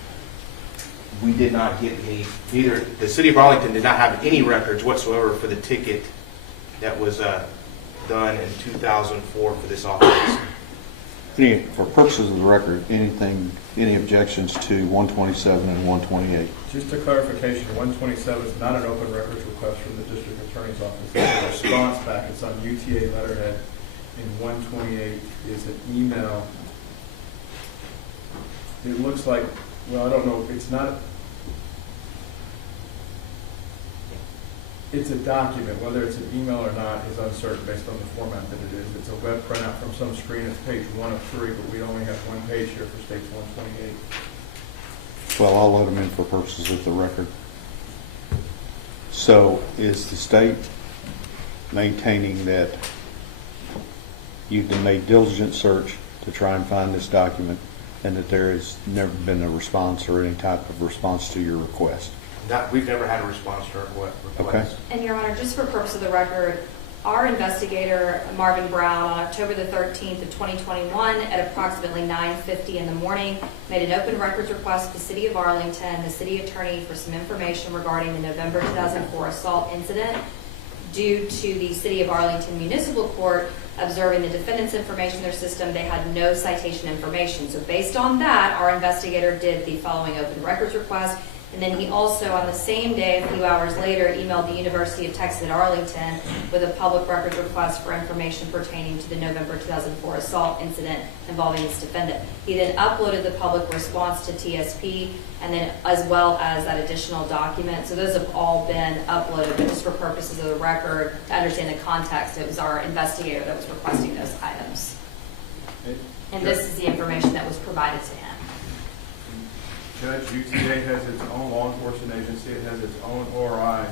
We did not get neither the City of Arlington did not have any records whatsoever for the ticket that was done in 2004 for this office. For purposes of the record, any objections to 127 and 128? Just a clarification, 127 is not an open records request from the district attorney's office. It's a response back. It's on UTA letterhead. And 128 is an email. It looks like, well, I don't know, it's not, it's a document. Whether it's an email or not is uncertain based on the format that it is. It's a web printout from some screen. It's page 1 of 3, but we only have one page here for State's 128. Well, I'll let them in for purposes of the record. So is the state maintaining that you've made diligent search to try and find this document and that there has never been a response or any type of response to your request? We've never had a response to our request. Okay. And Your Honor, just for purpose of the record, our investigator, Marvin Brown, on October the 13th of 2021 at approximately 9:50 in the morning, made an open records request to the City of Arlington, the city attorney, for some information regarding the November 2004 assault incident. Due to the City of Arlington Municipal Court observing the defendant's information in their system, they had no citation information. So based on that, our investigator did the following open records request. And then he also, on the same day, a few hours later, emailed the University of Texas at Arlington with a public records request for information pertaining to the November 2004 assault incident involving this defendant. He then uploaded the public response to TSP, and then as well as that additional document. So those have all been uploaded, but just for purposes of the record, to understand the context, it was our investigator that was requesting those items. And this is the information that was provided to him. Judge, UTA has its own law enforcement agency. It has its own ORI.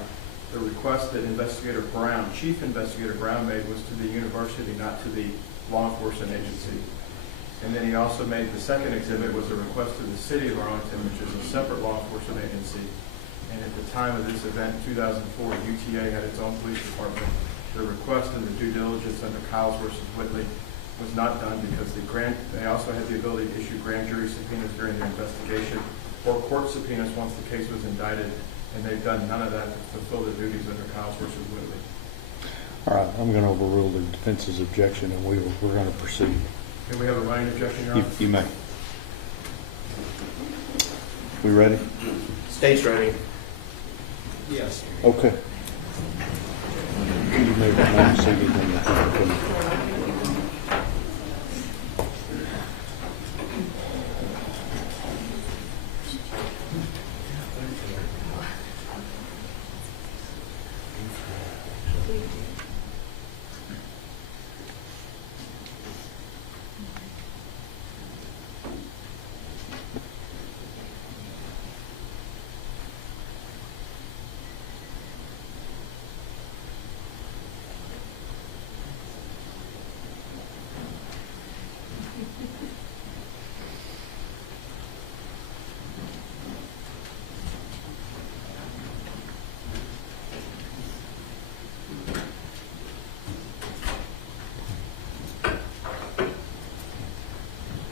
The request that Investigator Brown, Chief Investigator Brown, made was to the university, not to the law enforcement agency. And then he also made the second exhibit was a request to the City of Arlington, which is a separate law enforcement agency. And at the time of this event in 2004, UTA had its own police department. The request and the due diligence under Kyles versus Whitley was not done because they also had the ability to issue grand jury subpoenas during their investigation or court subpoenas once the case was indicted, and they've done none of that to fulfill their duties under Kyles versus Whitley. All right, I'm going to overrule the defense's objection, and we're going to proceed. Can we have a writing objection, Your Honor? You may. We ready? State's ready. Yes. Okay. You may want to say anything.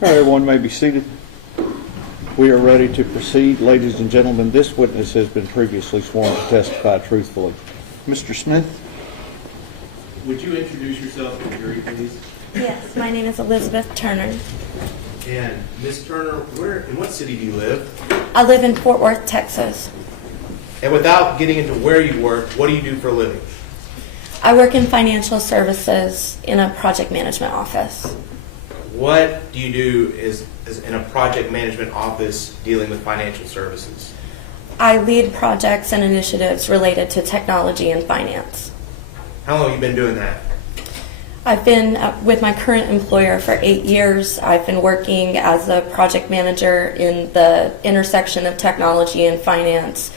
All right, everyone may be seated. We are ready to proceed. Ladies and gentlemen, this witness has been previously sworn to testify truthfully. Mr. Smith? Would you introduce yourself to the jury, please? Yes, my name is Elizabeth Turner. And Ms. Turner, in what city do you live? I live in Fort Worth, Texas. And without getting into where you work, what do you do for a living? I work in financial services in a project management office. What do you do is in a project management office dealing with financial services? I lead projects and initiatives related to technology and finance. How long have you been doing that? I've been with my current employer for 8 years. I've been working as a project manager in the intersection of technology and finance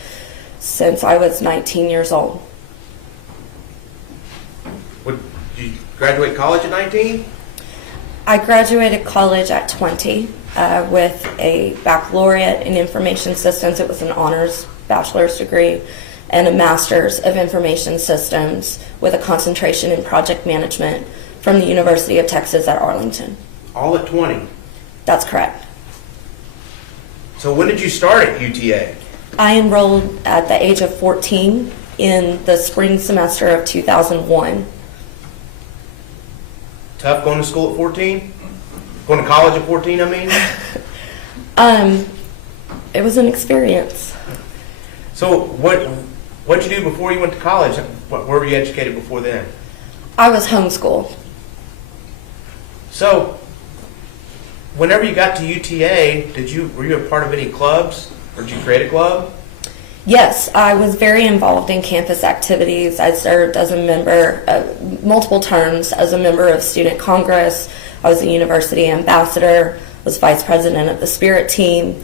since I was 19 years old. Did you graduate college at 19? I graduated college at 20 with a baccalaureate in information systems. It was an honors bachelor's degree, and a master's of information systems with a concentration in project management from the University of Texas at Arlington. All at 20. That's correct. So when did you start at UTA? I enrolled at the age of 14 in the spring semester of 2001. Tough going to school at 14? Going to college at 14, I mean? It was an experience. So what'd you do before you went to college? Where were you educated before then? I was homeschooled. So whenever you got to UTA, were you a part of any clubs? Or did you create a club? Yes, I was very involved in campus activities. I served as a member, multiple terms, as a member of Student Congress. I was a university ambassador, was vice president of the Spirit Team,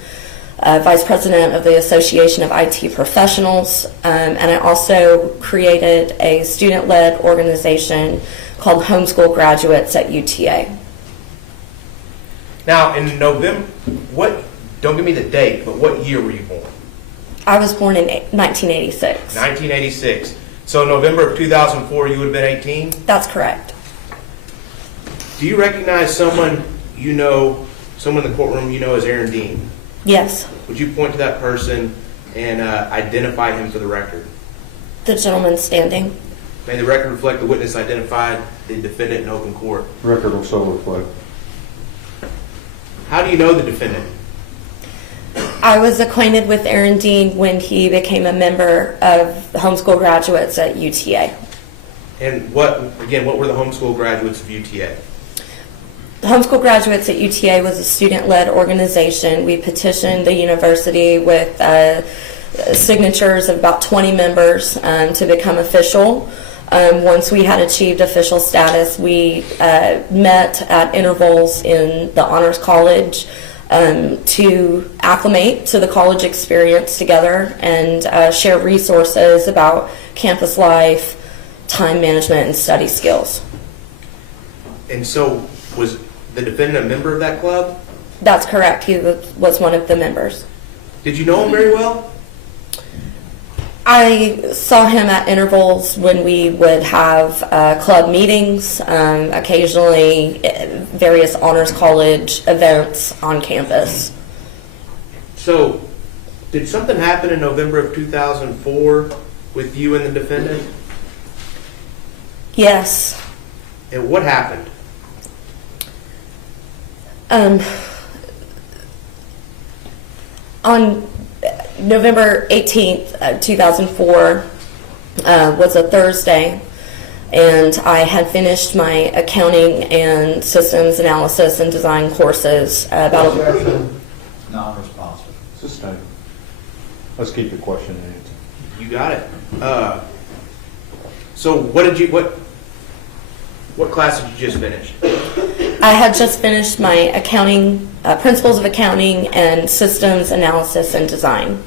vice president of the Association of IT Professionals, and I also created a student-led organization called Homeschool Graduates at UTA. Now, in November, don't give me the date, but what year were you born? I was born in 1986. 1986. So November of 2004, you would have been 18? That's correct. Do you recognize someone in the courtroom you know as Aaron Dean? Yes. Would you point to that person and identify him for the record? The gentleman standing. May the record reflect the witness identified the defendant in open court. Record will so reflect. How do you know the defendant? I was acquainted with Aaron Dean when he became a member of the Homeschool Graduates at UTA. And what were the homeschool graduates of UTA? The Homeschool Graduates at UTA was a student-led organization. We petitioned the university with signatures of about 20 members to become official. Once we had achieved official status, we met at intervals in the Honors College to acclimate to the college experience together and share resources about campus life, time management, and study skills. And so was the defendant a member of that club? That's correct. He was one of the members. Did you know him very well? I saw him at intervals when we would have club meetings, occasionally various honors college events on campus. So, did something happen in November of 2004 with you and the defendant? Yes. And what happened? On November 18th, 2004 was a Thursday, and I had finished my accounting and systems analysis and design courses about Non-responsive. Sustain. Let's keep the question and answer. You got it. So what class did you just finish? I had just finished my accounting, principles of accounting and systems analysis and design.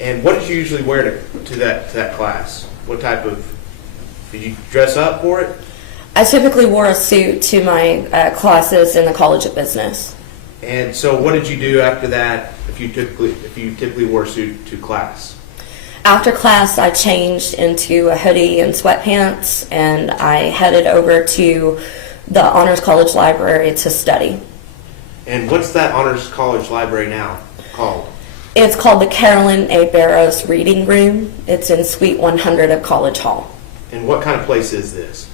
And what did you usually wear to that class? What type of, did you dress up for it? I typically wore a suit to my classes in the College of Business. And so what did you do after that if you typically wore a suit to class? After class, I changed into a hoodie and sweatpants, and I headed over to the Honors College Library to study. And what's that Honors College Library now called? It's called the Carolyn A. Barrows Reading Room. It's in Suite 100 of College Hall. And what kind of place is this?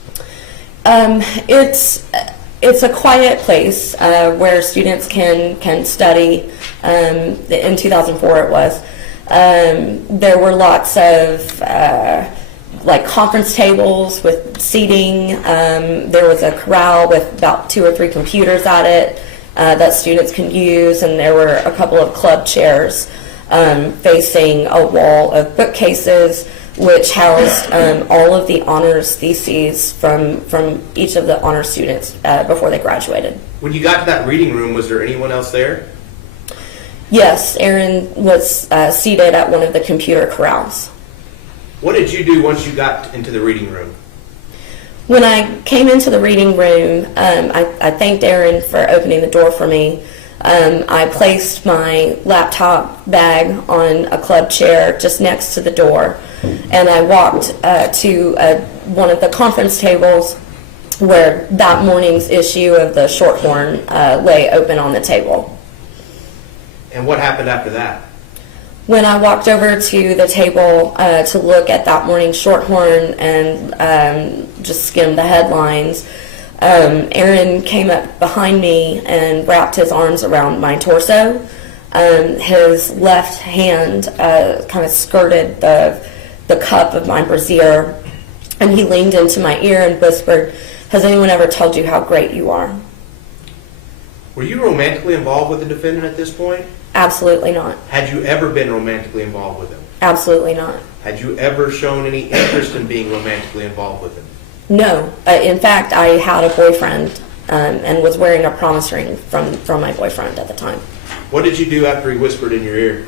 it's a quiet place where students can study. In 2004 it was. There were lots of like conference tables with seating. There was a corral with about 2 or 3 computers at it that students can use, and there were a couple of club chairs facing a wall of bookcases which housed all of the honors theses from each of the honors students before they graduated. When you got to that reading room, was there anyone else there? Yes, Aaron was seated at one of the computer corrals. What did you do once you got into the reading room? When I came into the reading room, I thanked Aaron for opening the door for me. I placed my laptop bag on a club chair just next to the door, and I walked to one of the conference tables where that morning's issue of the Shorthorn lay open on the table. And what happened after that? When I walked over to the table to look at that morning's Shorthorn and just skim the headlines, Aaron came up behind me and wrapped his arms around my torso. His left hand kind of skirted the cup of my brassiere, and he leaned into my ear and whispered, "Has anyone ever told you how great you are?" Were you romantically involved with the defendant at this point? Absolutely not. Had you ever been romantically involved with him? Absolutely not. Had you ever shown any interest in being romantically involved with him? No. In fact, I had a boyfriend and was wearing a promise ring from my boyfriend at the time. What did you do after he whispered in your ear?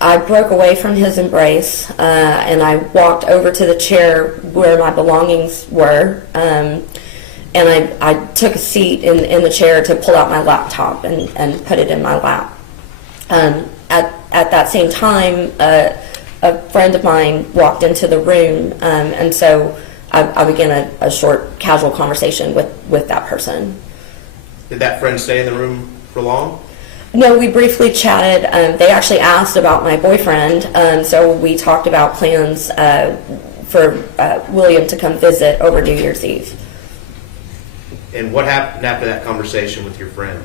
I broke away from his embrace and I walked over to the chair where my belongings were, and I took a seat in the chair to pull out my laptop and put it in my lap. At that same time, a friend of mine walked into the room, and so I began a short, casual conversation with that person. Did that friend stay in the room for long? No, we briefly chatted. They actually asked about my boyfriend, so we talked about plans for William to come visit over New Year's Eve. And what happened after that conversation with your friend?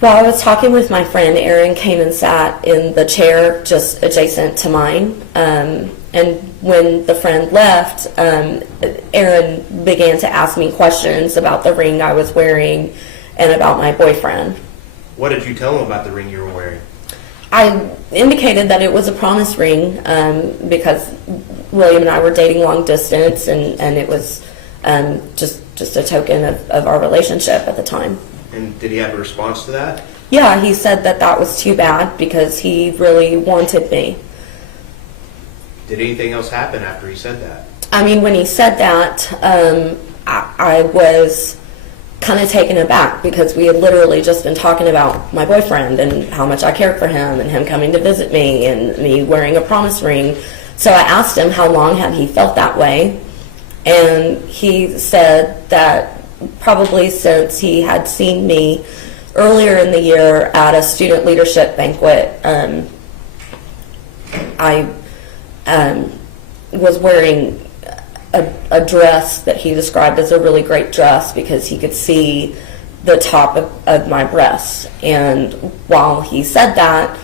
While I was talking with my friend, Aaron came and sat in the chair just adjacent to mine. And when the friend left, Aaron began to ask me questions about the ring I was wearing and about my boyfriend. What did you tell him about the ring you were wearing? I indicated that it was a promise ring because William and I were dating long distance, and it was just a token of our relationship at the time. And did he have a response to that? Yeah, he said that was too bad because he really wanted me. Did anything else happen after he said that? I mean, when he said that, I was kind of taken aback because we had literally just been talking about my boyfriend and how much I cared for him and him coming to visit me and me wearing a promise ring. So I asked him how long had he felt that way, and he said that probably since he had seen me earlier in the year at a student leadership banquet. I was wearing a dress that he described as a really great dress because he could see the top of my breasts. And while he said that,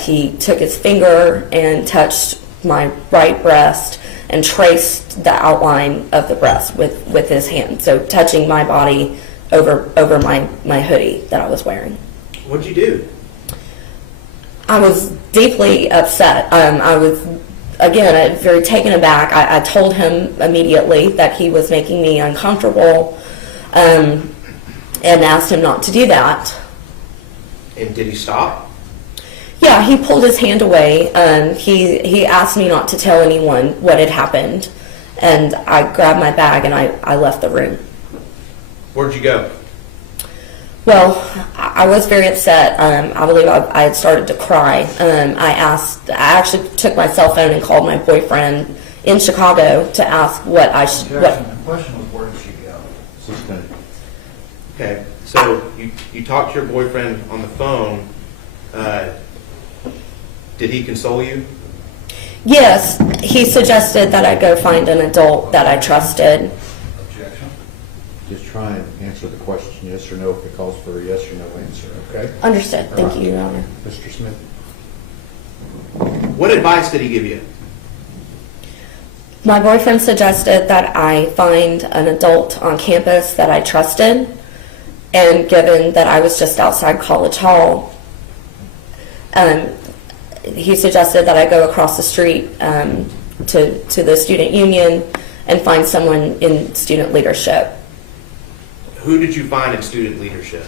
he took his finger and touched my right breast and traced the outline of the breast with his hand, so touching my body over my hoodie that I was wearing. What'd you do? I was deeply upset. I was, again, very taken aback. I told him immediately that he was making me uncomfortable and asked him not to do that. And did he stop? Yeah, he pulled his hand away. He asked me not to tell anyone what had happened, and I grabbed my bag and I left the room. Where'd you go? Well, I was very upset. I believe I had started to cry. I actually took my cell phone and called my boyfriend in Chicago to ask what I should. Jackson, the question was, where did she go? Okay, so you talked to your boyfriend on the phone. Did he console you? Yes, he suggested that I go find an adult that I trusted. Objection. just try and answer the question yes or no if it calls for a yes or no answer, okay? Understood. Thank All right. you, Your Honor. Mr. Smith? What advice did he give you? My boyfriend suggested that I find an adult on campus that I trusted, and given that I was just outside College Hall, he suggested that I go across the street to the student union and find someone in student leadership. Who did you find in student leadership?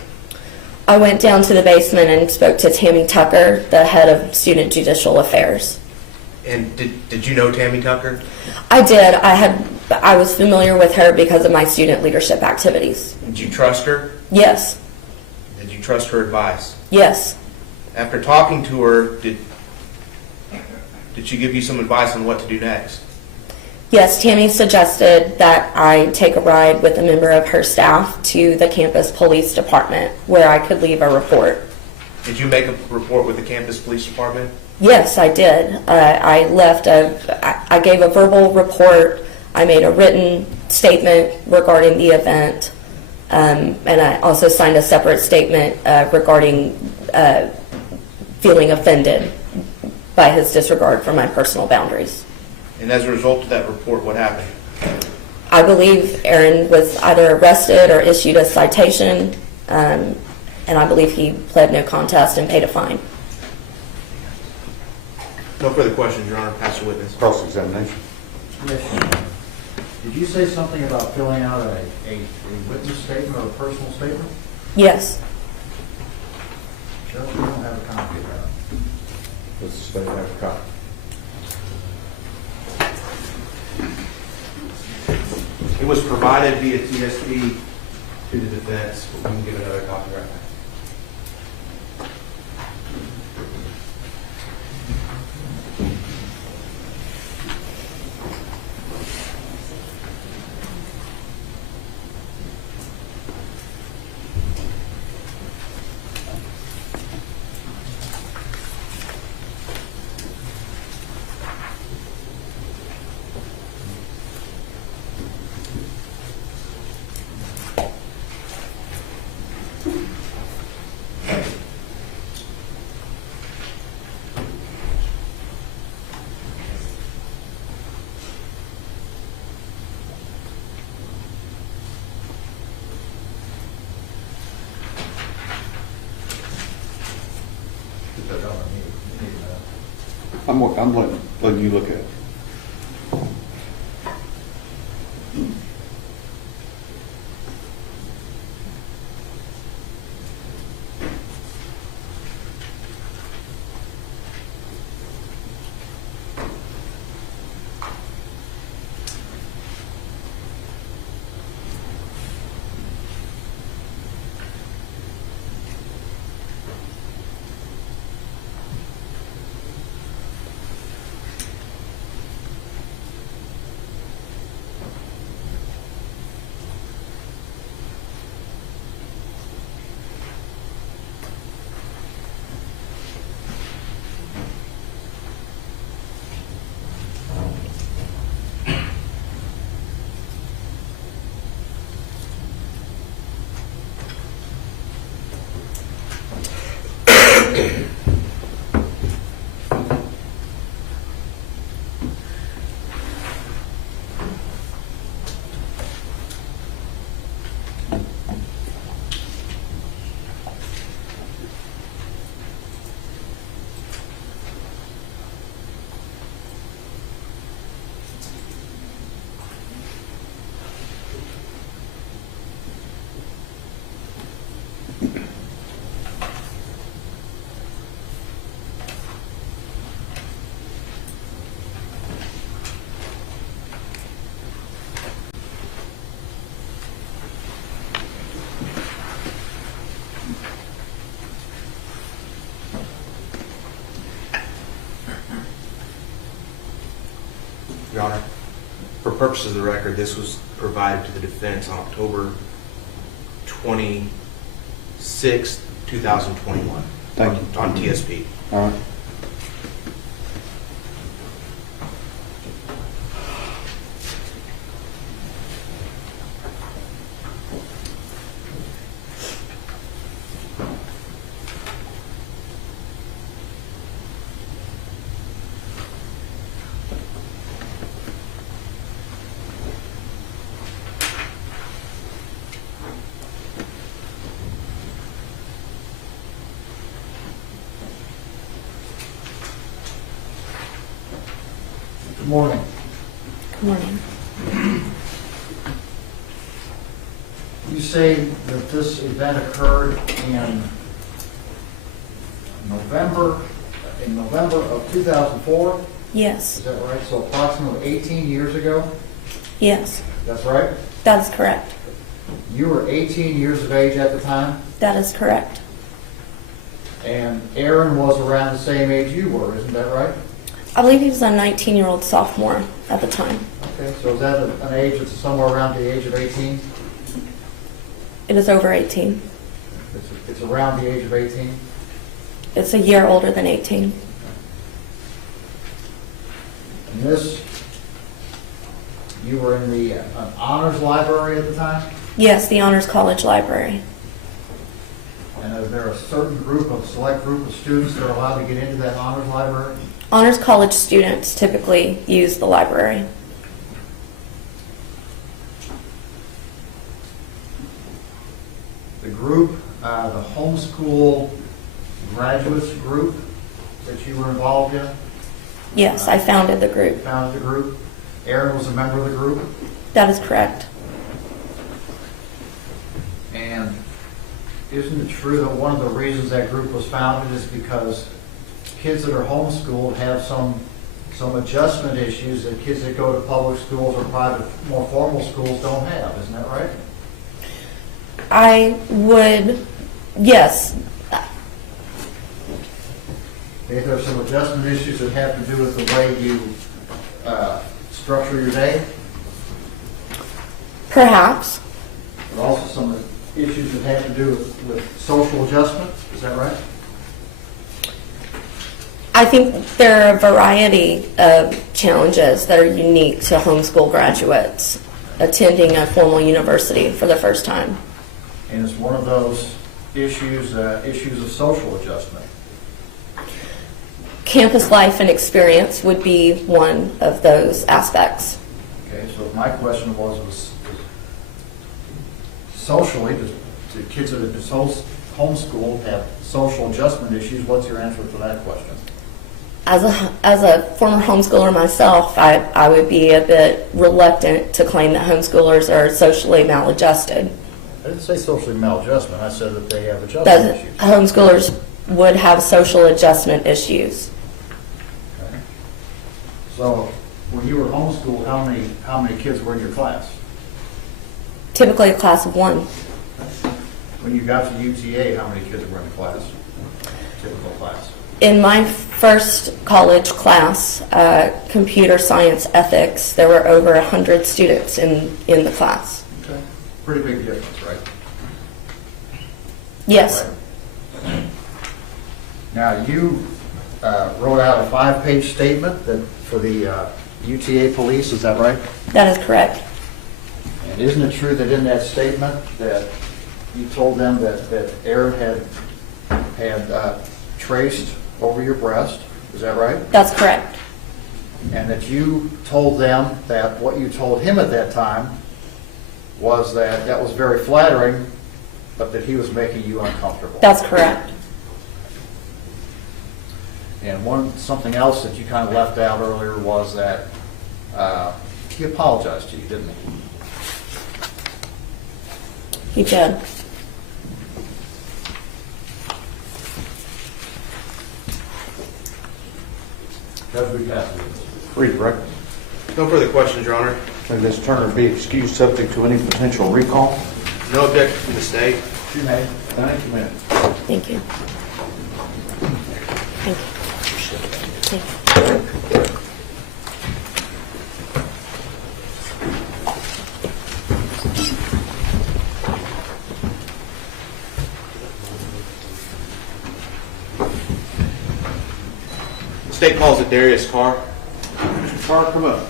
I went down to the basement and spoke to Tammy Tucker, the head of Student Judicial Affairs. And did you know Tammy Tucker? I did. I was familiar with her because of my student leadership activities. Did you trust her? Yes. Did you trust her advice? Yes. After talking to her, did she give you some advice on what to do next? Yes, Tammy suggested that I take a ride with a member of her staff to the campus police department where I could leave a report. Did you make a report with the campus police department? Yes, I did. I gave a verbal report. I made a written statement regarding the event, and I also signed a separate statement regarding feeling offended by his disregard for my personal boundaries. And as a result of that report, what happened? I believe Aaron was either arrested or issued a citation, and I believe he pled no contest and paid a fine. No further questions, Your Honor. Pass the witness. Cross-examination. Commissioner, did you say something about filling out a witness statement or a personal statement? Yes. Judge, we don't have a copy of that. Does the state have a copy? It was provided via TSP to the defense. We can give another copy right now. I'm letting you look at it. Your Honor, for purposes of the record, this was provided to the defense on October 26, 2021. Thank you. On TSP. All right. Morning. Good morning. You say that this event occurred in November of 2004? Yes. Is that right? So approximately 18 years ago? Yes. That's right? That is correct. You were 18 years of age at the time, That is correct. and Aaron was around the same age you were, isn't that right? I believe he was a 19-year-old sophomore at the time. Okay, so is that an age that's somewhere around the age of 18? It is over 18. It's around the age of 18? It's a year older than 18. And this, you were in an honors library at the time? Yes, the Honors College Library. And is there a certain select group of students that are allowed to get into that honors library? Honors College students typically use the library. The group, the homeschool graduates group that you were involved in, Yes, I founded the group. founded the group. Aaron was a member of the group. That is correct. And isn't it true that one of the reasons that group was founded is because kids that are homeschooled have some adjustment issues that kids that go to public schools or private, more formal schools don't have, isn't that right? I would, yes, If there's some adjustment issues that have to do with the way you structure your day, perhaps. but also some issues that have to do with social adjustment, is that right? I think there are a variety of challenges that are unique to homeschool graduates attending a formal university for the first time. And it's one of those issues of social adjustment. Campus life and experience would be one of those aspects. Okay, so my question was socially, do kids that have been homeschooled have social adjustment issues? What's your answer to that question? As a former homeschooler myself, I would be a bit reluctant to claim that homeschoolers are socially maladjusted. I didn't say socially maladjustment. I said that they have adjustment That issues. homeschoolers would have social adjustment issues. Okay. So when you were homeschooled, how many kids were in your class? Typically a class of one. When you got to UTA, how many kids were in the class? Typical class. In my first college class, computer science ethics, there were over 100 students in the class. Okay. Pretty big difference, right? Yes, Right. Now, you wrote out a 5-page statement that for the UTA police, is that right? that is correct. And isn't it true that in that statement that you told them that Aaron had traced over your breast? Is that right? That's correct. And that you told them that what you told him at that time was that was very flattering, but that he was making you uncomfortable. That's correct. And something else that you kind of left out earlier was that he apologized to you, didn't he? He did. Judge, we pass it. Read the record. No further questions, Your Honor. And Ms. Turner be excused subject to any potential recall. No objection from the state. You may. Thank you, ma'am. Thank you. Thank you. Thank you. The state calls it Darius Carr. Mr. Carr, come up.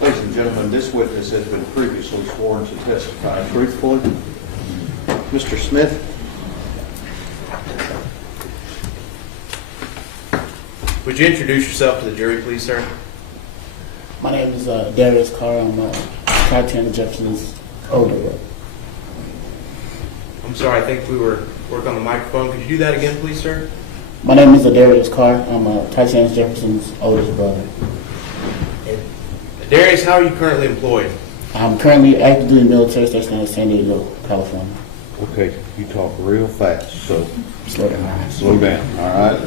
Ladies and gentlemen, this witness has been previously sworn to testify truthfully. Mr. Smith? Would you introduce yourself to the jury, please, sir? My name is Darius Carr. I'm Atatiana Jefferson's older brother. I'm sorry, I think we were working on the microphone. Could you do that again, please, sir? My name is Darius Carr. I'm Atatiana Jefferson's oldest brother. Darius, how are you currently employed? I'm currently active duty military stationed in San Diego, California. Okay, you talk real fast, so Slow down. slow down, all right?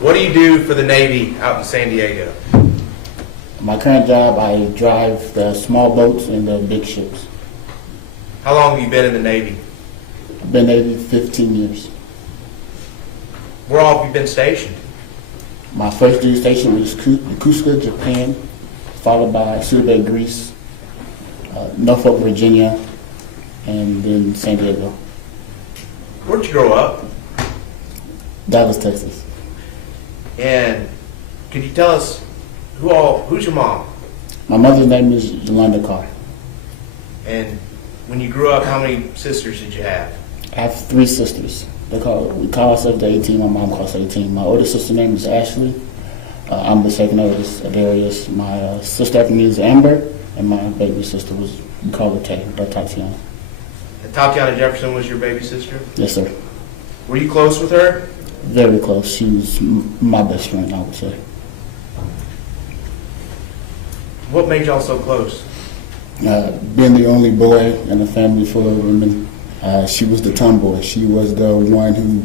What do you do for the Navy out in San Diego? My current job, I drive the small boats and the big ships. How long have you been in the Navy? I've been Navy 15 years. Where all have you been stationed? My first duty station was Yokosuka, Japan, followed by Suda, Greece, Norfolk, Virginia, and then San Diego. Where'd you grow up? Dallas, Texas. And could you tell us who's your mom? My mother's name is Yolanda Carr. And when you grew up, how many sisters did you have? I have 3 sisters. We call ourselves the 18. My mom calls her 18. My older sister's name is Ashley. I'm the second oldest, Darius. My sister after me is Amber, and my baby sister we call her Tatiana. And Tatiana Jefferson was your baby sister? Yes, sir. Were you close with her? Very close. She was my best friend, I would say. What made y'all so close? Being the only boy in a family full of women, she was the tomboy. She was the one who,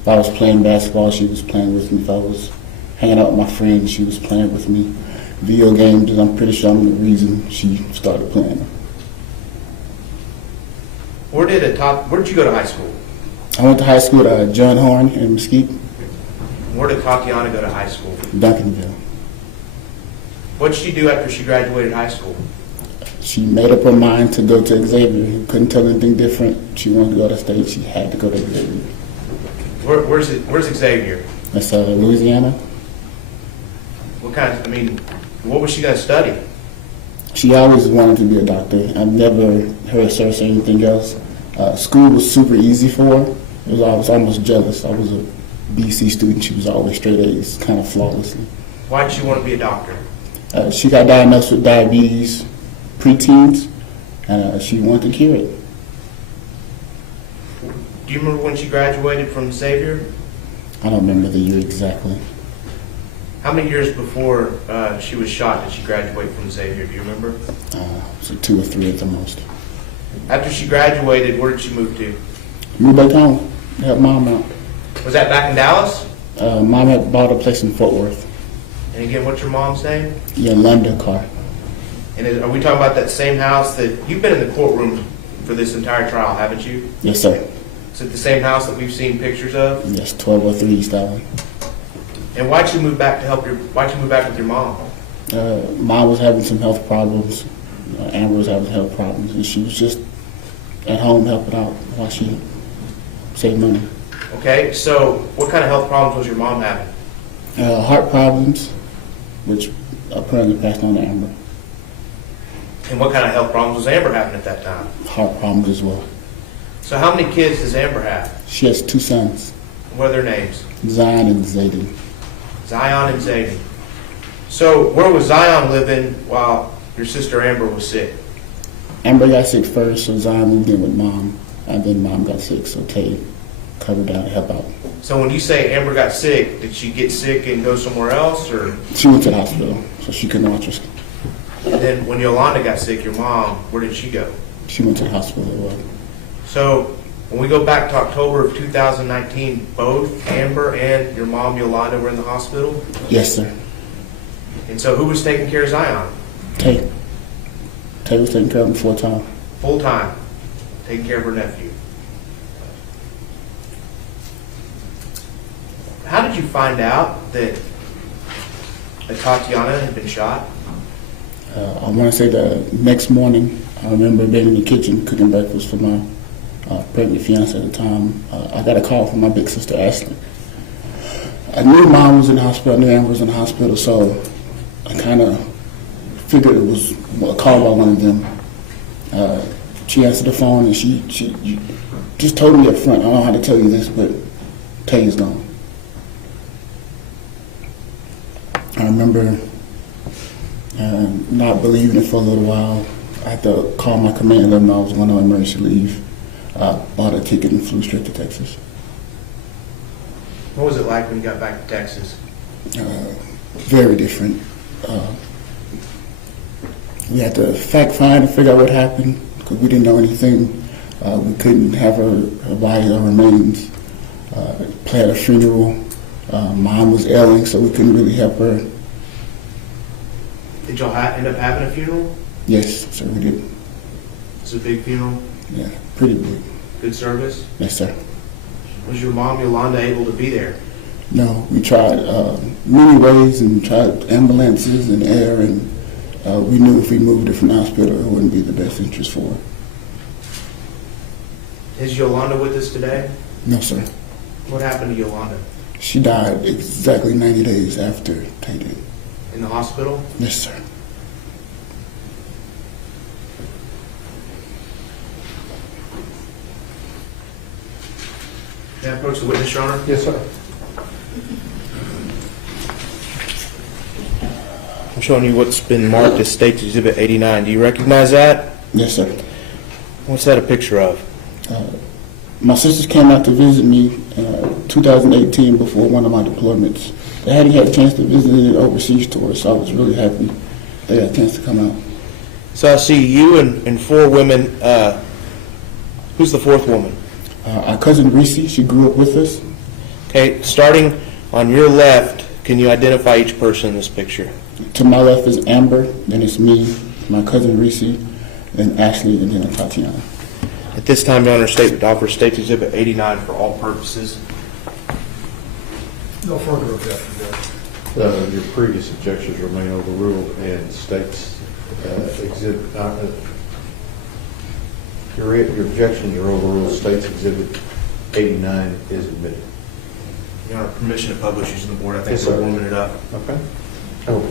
if I was playing basketball, she was playing with me. If I was hanging out with my friends, she was playing with me. Video games, I'm pretty sure I'm the reason she started playing them. Where did you go to high school? I went to high school at John Horn in Mesquite, Where did Tatiana go to high school? Duncanville. What did she do after she graduated high school? She made up her mind to go to Xavier. He couldn't tell anything different. She wanted to go to state. She had to go to Xavier. Where's Xavier? That's Louisiana. What was she going to study? She always wanted to be a doctor. I've never heard her say anything else. School was super easy for her. I was almost jealous. I was a BC student. She was always straight A's, kind of flawlessly. Why did she want to be a doctor? She got diagnosed with diabetes, preteens, and she wanted to cure it. Do you remember when she graduated from Xavier? I don't remember the year exactly. How many years before she was shot did she graduate from Xavier? Do you remember? So 2 or 3 at the most. After she graduated, where did she move to? Moved back home, helped mom out. Was that back in Dallas? Mom had bought a place in Fort Worth. And again, what's your mom's name? Yolanda Carr. And are we talking about that same house that you've been in the courtroom for this entire trial, haven't you? Yes, sir. Is it the same house that we've seen pictures of? Yes, 1203 East Island. And why'd you move back with your mom? Mom was having some health problems. Amber was having health problems, and she was just at home helping out while she saved money. Okay, so what kind of health problems was your mom having? Heart problems, which apparently passed on to Amber. And what kind of health problems was Amber having at that time? Heart problems as well. So how many kids does Amber have? She has 2 sons, What are their names? Zion and Zayden. Zion and Zayden. So where was Zion living while your sister Amber was sick? Amber got sick first, so Zion moved in with mom, and then mom got sick, so Tay covered down to help out. So when you say Amber got sick, did she get sick and go somewhere else, or? She went to the hospital, so she couldn't watch us. And then when Yolanda got sick, your mom, where did she go? She went to the hospital as well. So when we go back to October of 2019, both Amber and your mom Yolanda were in the hospital? Yes, sir. And so who was taking care of Zion? Tay. Tay was taking care of him full time. Full time, taking care of her nephew. How did you find out that Atatiana had been shot? I want to say the next morning, I remember being in the kitchen cooking breakfast for my pregnant fiance at the time. I got a call from my big sister Ashley. I knew mom was in the hospital, I knew Amber was in the hospital, so I kind of figured it was a call by one of them. She answered the phone and she just told me up front, I don't know how to tell you this, but Tay is gone. I remember not believing it for a little while. I had to call my command, let them know I was going on emergency leave. Bought a ticket and flew straight to Texas. What was it like when you got back to Texas? Very different. We had to fact find and figure out what happened because we didn't know anything. We couldn't have her body or remains. Planned a funeral. Mom was ailing, so we couldn't really help her. Did y'all end up having a funeral? Yes, sir, we did. It's a big funeral? Yeah, pretty big. Good service? Yes, sir. Was your mom, Yolanda, able to be there? No, we tried many ways and tried ambulances and air, and we knew if we moved her from the hospital, it wouldn't be the best interest for her. Is Yolanda with us today? No, sir. What happened to Yolanda? She died exactly 90 days after Tay-Day. In the hospital? Yes, sir. May I approach the witness, Your Honor? Yes, sir. I'm showing you what's been marked as State's Exhibit 89. Do you recognize that? Yes, sir. What's that a picture of? My sisters came out to visit me in 2018 before one of my deployments. They hadn't had a chance to visit an overseas tour, so I was really happy they had a chance to come out. So I see you and four women. Who's the fourth woman? Our cousin Reese, she grew up with us. Okay, starting on your left, can you identify each person in this picture? To my left is Amber, then it's me, my cousin Reese, then Ashley, and then Atatiana. At this time, Your Honor, State would offer State's Exhibit 89 for all purposes. No further objection, Judge. Your previous objections remain overruled and states exhibit, your objections are overruled. States Exhibit 89 is admitted. Your Honor, permission to publish using the board. I think Yes, we're sir. warming it up. Okay. Oh.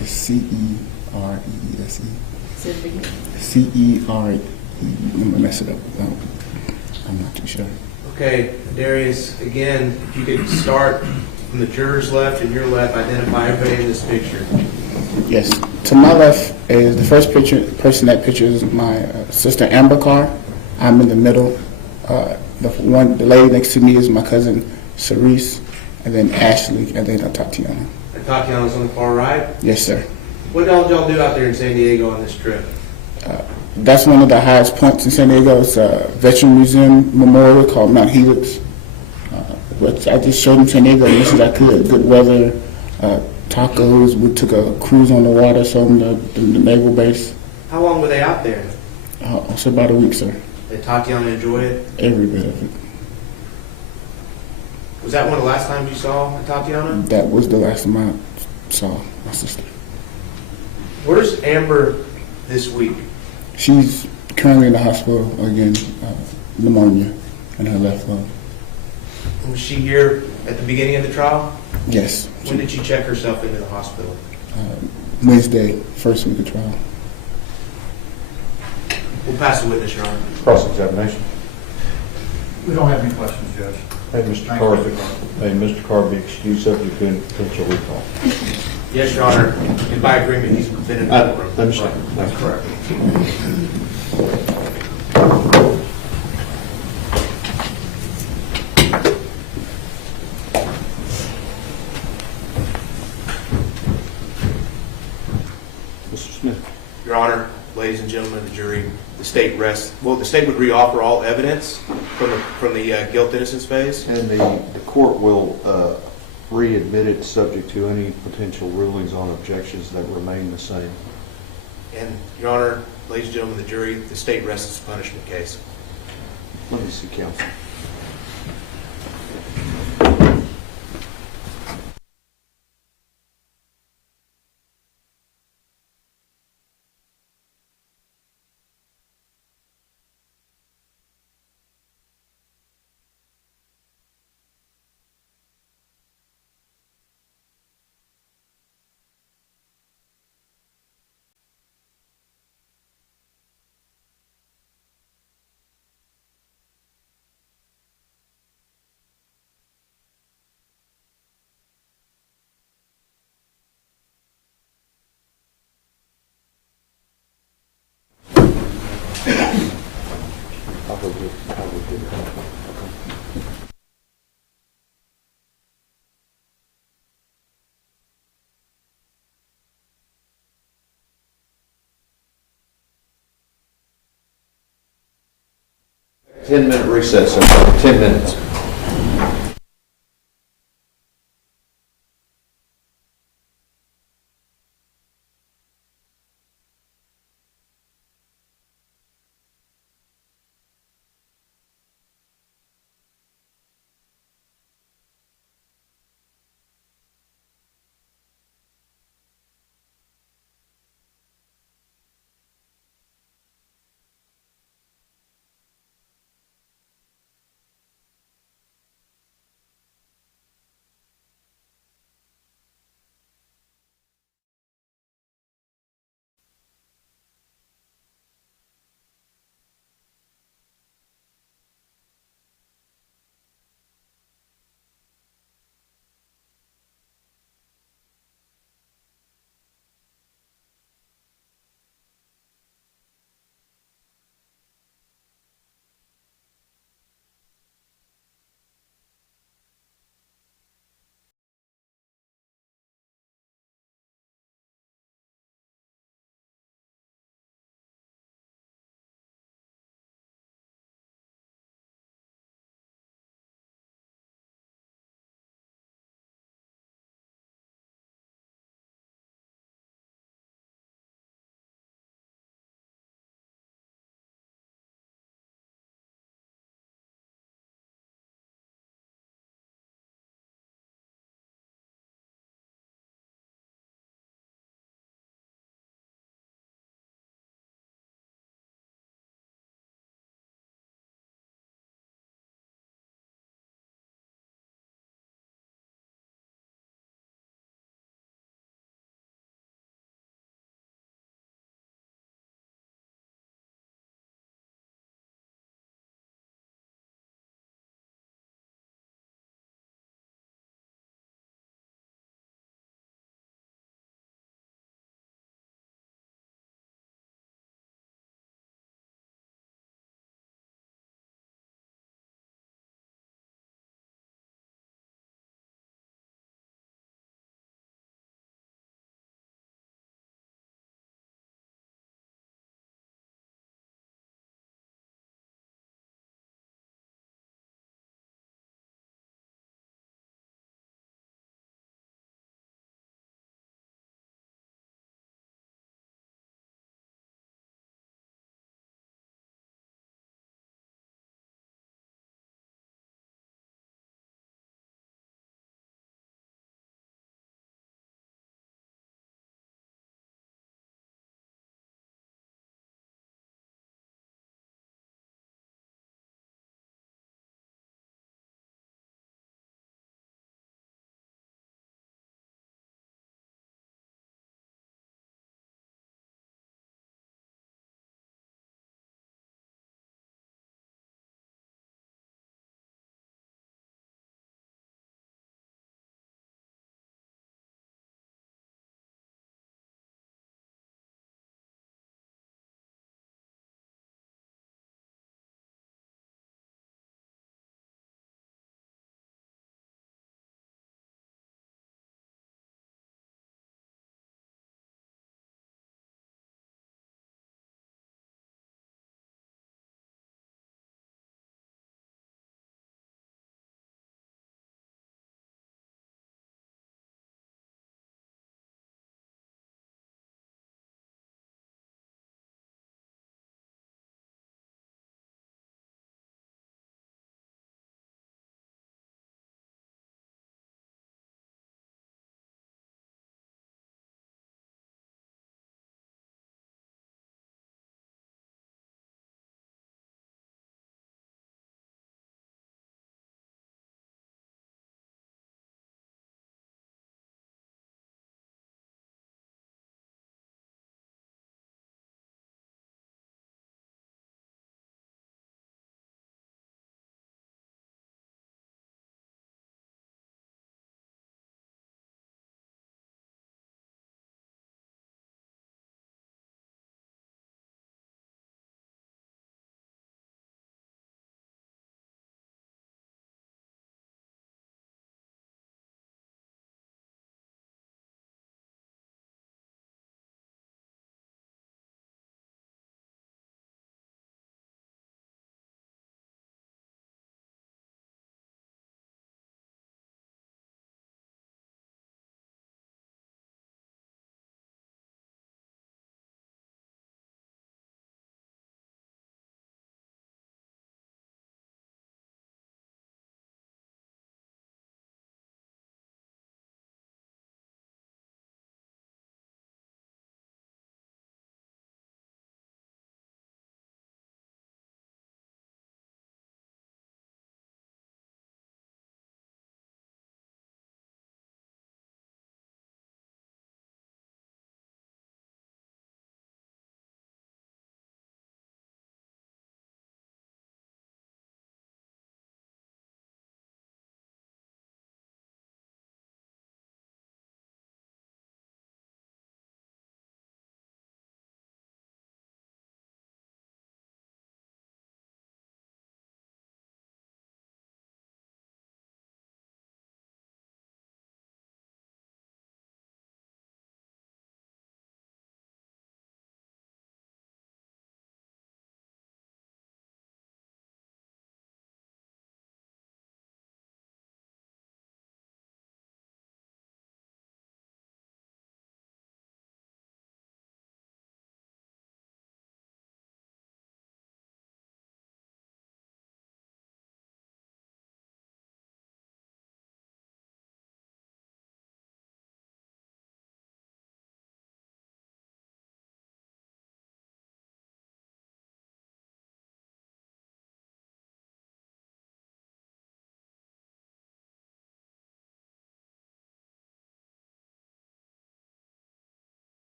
It's C-E-R-E-S-E. C-E-R-E. I'm going to mess it up. I'm not too sure. Okay, Darius, again, if you could start from the juror's left and your left, identify everybody in this picture. Yes. To my left is the first person that pictures my sister Amber Carr. I'm in the middle. The lady next to me is my cousin Cerise, and then Ashley, and then Tatiana. And Tatiana's on the far right. Yes, sir. What all y'all do out there in San Diego on this trip? That's one of the highest points in San Diego. It's a veteran museum memorial called Mount Helix. But I just showed them San Diego as much as I could. Good weather, tacos. We took a cruise on the water, showed them the naval base. How long were they out there? It's about a week, sir. Did Tatiana enjoy it? Every bit of it. Was that one of the last times you saw Tatiana? That was the last time I saw my sister. Where's Amber this week? She's currently in the hospital again, pneumonia in her left lung. Was she here at the beginning of the trial? Yes. When did she check herself into the hospital? Wednesday, first week of trial. We'll pass the witness, Your Honor. Cross-examination. We don't have any questions, Judge. Hey, Mr. Thank Carr, you, Mr. Carr. hey, Mr. Carr, be excused subject to potential recall. Yes, Your Honor. And by agreement, he's been in the courtroom. Understand. That's correct. Mr. Smith. Your Honor, ladies and gentlemen of the jury, the state would reoffer all evidence from the guilt-innocence phase. And the court will readmit it subject to any potential rulings on objections that remain the same. And, Your Honor, ladies and gentlemen of the jury, the state rests its punishment case. Let me see, counsel. 10-minute recess, everybody. 10 minutes.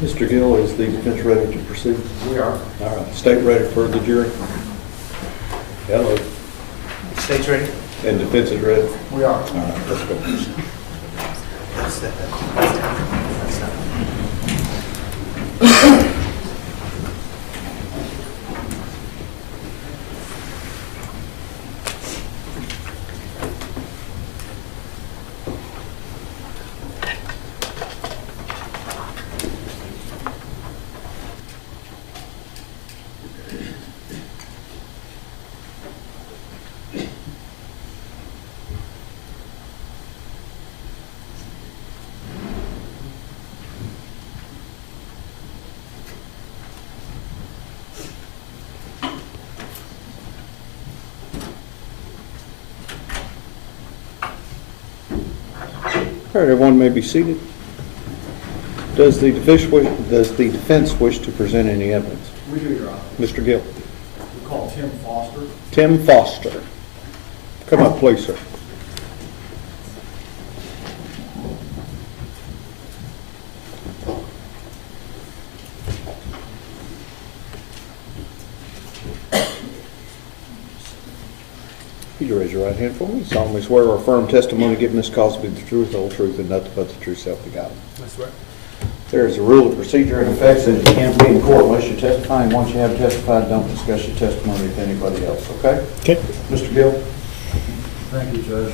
Mr. Gill, is the defense ready to proceed? We are. All right, state ready for the jury? Hello. State's ready? And defense is ready? We are. All right, let's go. All right, everyone may be seated. Does the defense wish to present any evidence? We do, Your Honor. Mr. Gill. We call Tim Foster. Tim Foster. Come up, please, sir. Could you raise your right hand for me? Solemnly swear or affirm testimony given this cause to be the truth, the whole truth, and nothing but the truth, self to God. That's right. There is a rule of procedure in effect that you can't be in court unless you testify, and once you have testified, don't discuss your testimony with anybody else, okay? Okay. Mr. Gill? Thank you, Judge.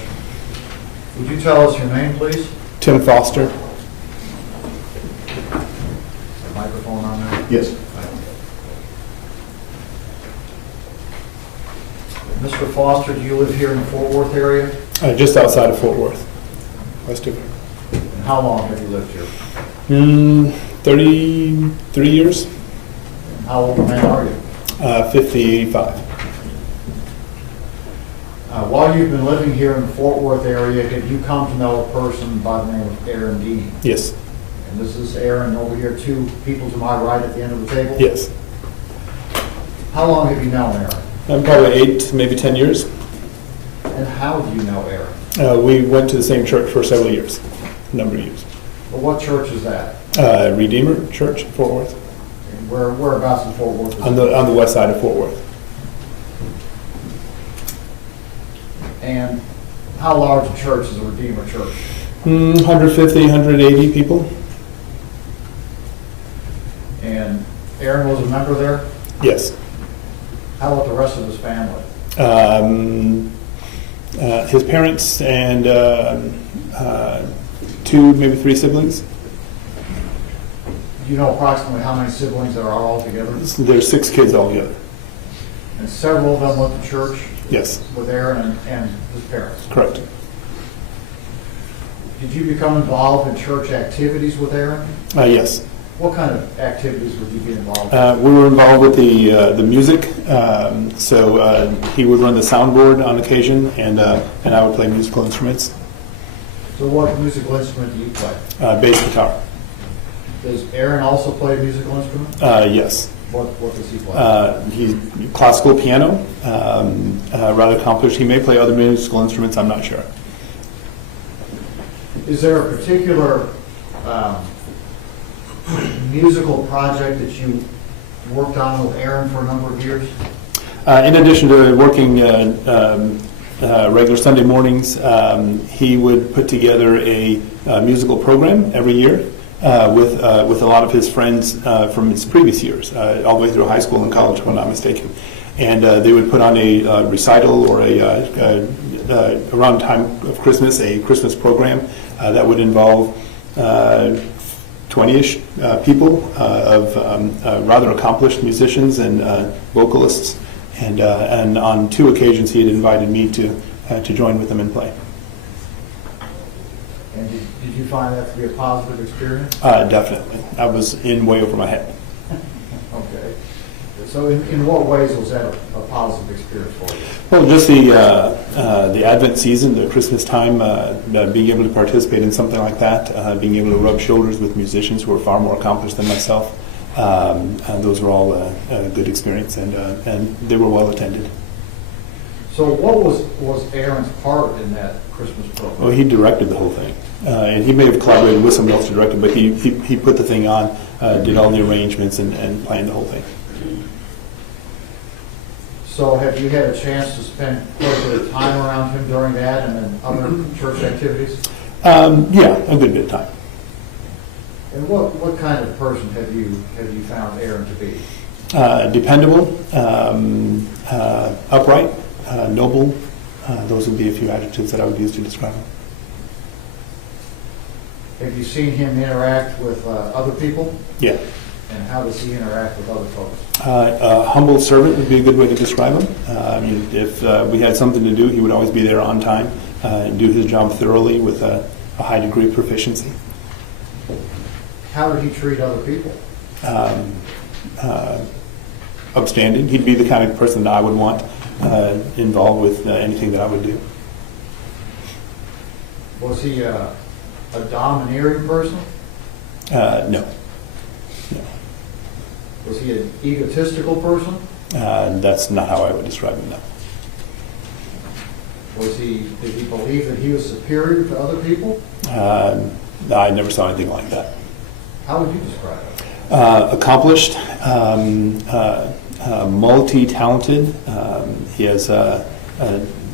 Would you tell us your name, please? Tim Foster. Microphone on there. Yes. Mr. Foster, do you live here in the Fort Worth area? Just outside of Fort Worth, west of And how long have you lived here? 33 years, And how old a man are you? 55. While you've been living here in the Fort Worth area, have you come to know a person by the name of Aaron Dean? Yes, And this is Aaron over here, two people to my right at the end of the table? yes. How long have you known Aaron? Probably 8, maybe 10 years. And how do you know Aaron? We went to the same church for several years, a number of years. Well, what church is that? Redeemer Church, Fort Worth, And whereabouts in Fort Worth is on the west side of Fort Worth. And how large a church is a Redeemer church? 150, 180 people. And Aaron was a member there? Yes. How about the rest of his family? His parents and 2, maybe 3 siblings. Do you know approximately how many siblings there are altogether? There's 6 kids altogether. And several of them went to church Yes, with Aaron and his parents. correct. Did you become involved in church activities with Aaron? Yes. What kind of activities would you be involved in? We were involved with the music, so he would run the soundboard on occasion, and I would play musical instruments, So what musical instrument do you play? bass guitar. Does Aaron also play a musical instrument? Yes. What does he play? He's classical piano, rather accomplished. He may play other musical instruments, I'm not sure. Is there a particular musical project that you worked on with Aaron for a number of years? In addition to working regular Sunday mornings, he would put together a musical program every year with a lot of his friends from his previous years, all the way through high school and college, if I'm not mistaken. And they would put on a recital or around time of Christmas, a Christmas program that would involve 20-ish people of rather accomplished musicians and vocalists. And on 2 occasions, he had invited me to join with them and play. And did you find that to be a positive experience? Definitely. I was in way over my head. Okay. So in what ways was that a positive experience for you? Well, just the Advent season, the Christmas time, being able to participate in something like that, being able to rub shoulders with musicians who are far more accomplished than myself, those were all a good experience, and they were well attended. So what was Aaron's part in that Christmas program? Well, he directed the whole thing, and he may have collaborated with someone else to direct it, but he put the thing on. did all the arrangements and planned the whole thing. So have you had a chance to spend quite a bit of time around him during that and then other church activities? Yeah, a good bit of time. And what kind of person have you found Aaron to be? Dependable, upright, noble. Those would be a few adjectives that I would use to describe him. Have you seen him interact with other people? Yeah. And how does he interact with other folks? A humble servant would be a good way to describe him. If we had something to do, he would always be there on time and do his job thoroughly with a high degree of proficiency. How did he treat other people? Upstanding. He'd be the kind of person that I would want involved with anything that I would do. Was he a domineering person? No. Was he an egotistical person? That's not how I would describe him, no. Did he believe that he was superior to other people? I never saw anything like that. How would you describe it? Accomplished, multi-talented. He has a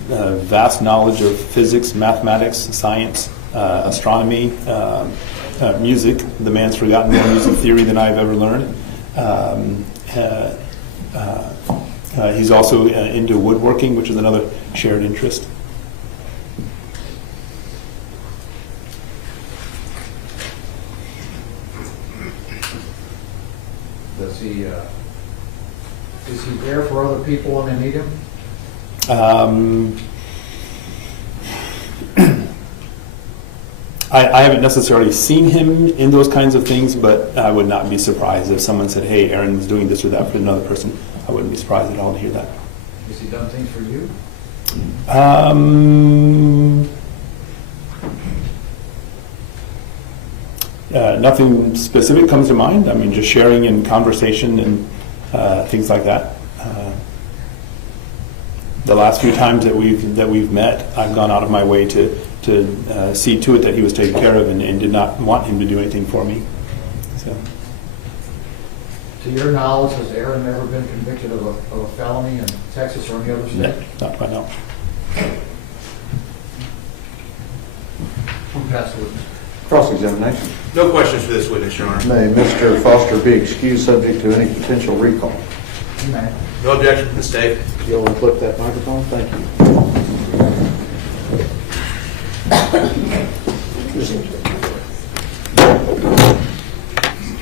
vast knowledge of physics, mathematics, science, astronomy, music. The man's forgotten more music theory than I've ever learned. He's also into woodworking, which is another shared interest. Is he there for other people when they need him? I haven't necessarily seen him in those kinds of things, but I would not be surprised if someone said, hey, Aaron was doing this or that for another person. I wouldn't be surprised at all to hear that. Has he done things for you? Nothing specific comes to mind. I mean, just sharing in conversation and things like that. The last few times that we've met, I've gone out of my way to see to it that he was taken care of and did not want him to do anything for me. So, to your knowledge, has Aaron ever been convicted of a felony in Texas or any other state? no, not right now. We'll pass the witness. Cross-examination. No questions for this witness, Your Honor. May Mr. Foster be excused subject to any potential recall? You may. No objection from the state. You'll flip that microphone? Thank you.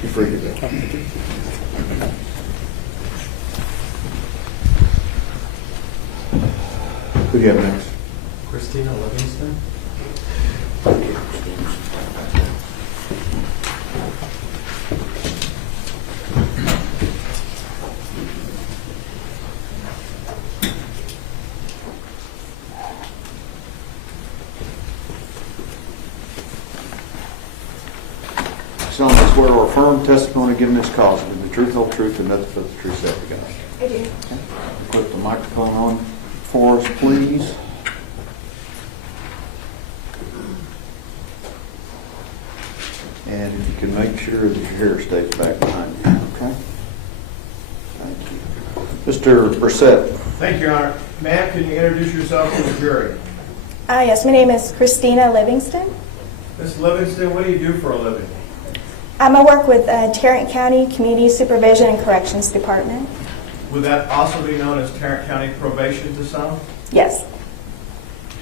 You're free to go. Who do you have next? Christina Livingston? Solemnly swear or affirm testimony given this cause with the truth, whole truth, and nothing but the truth, so help you God. I do. Put the microphone on for us, please. And if you can make sure that your hair stays back behind you, okay? Thank you. Mr. Brissett. Thank you, Your Honor. Ma'am, can you introduce yourself to the jury? Yes, my name is Christina Livingston. Ms. Livingston, what do you do for a living? I work with Tarrant County Community Supervision and Corrections Department. Would that also be known as Tarrant County Probation to some? Yes.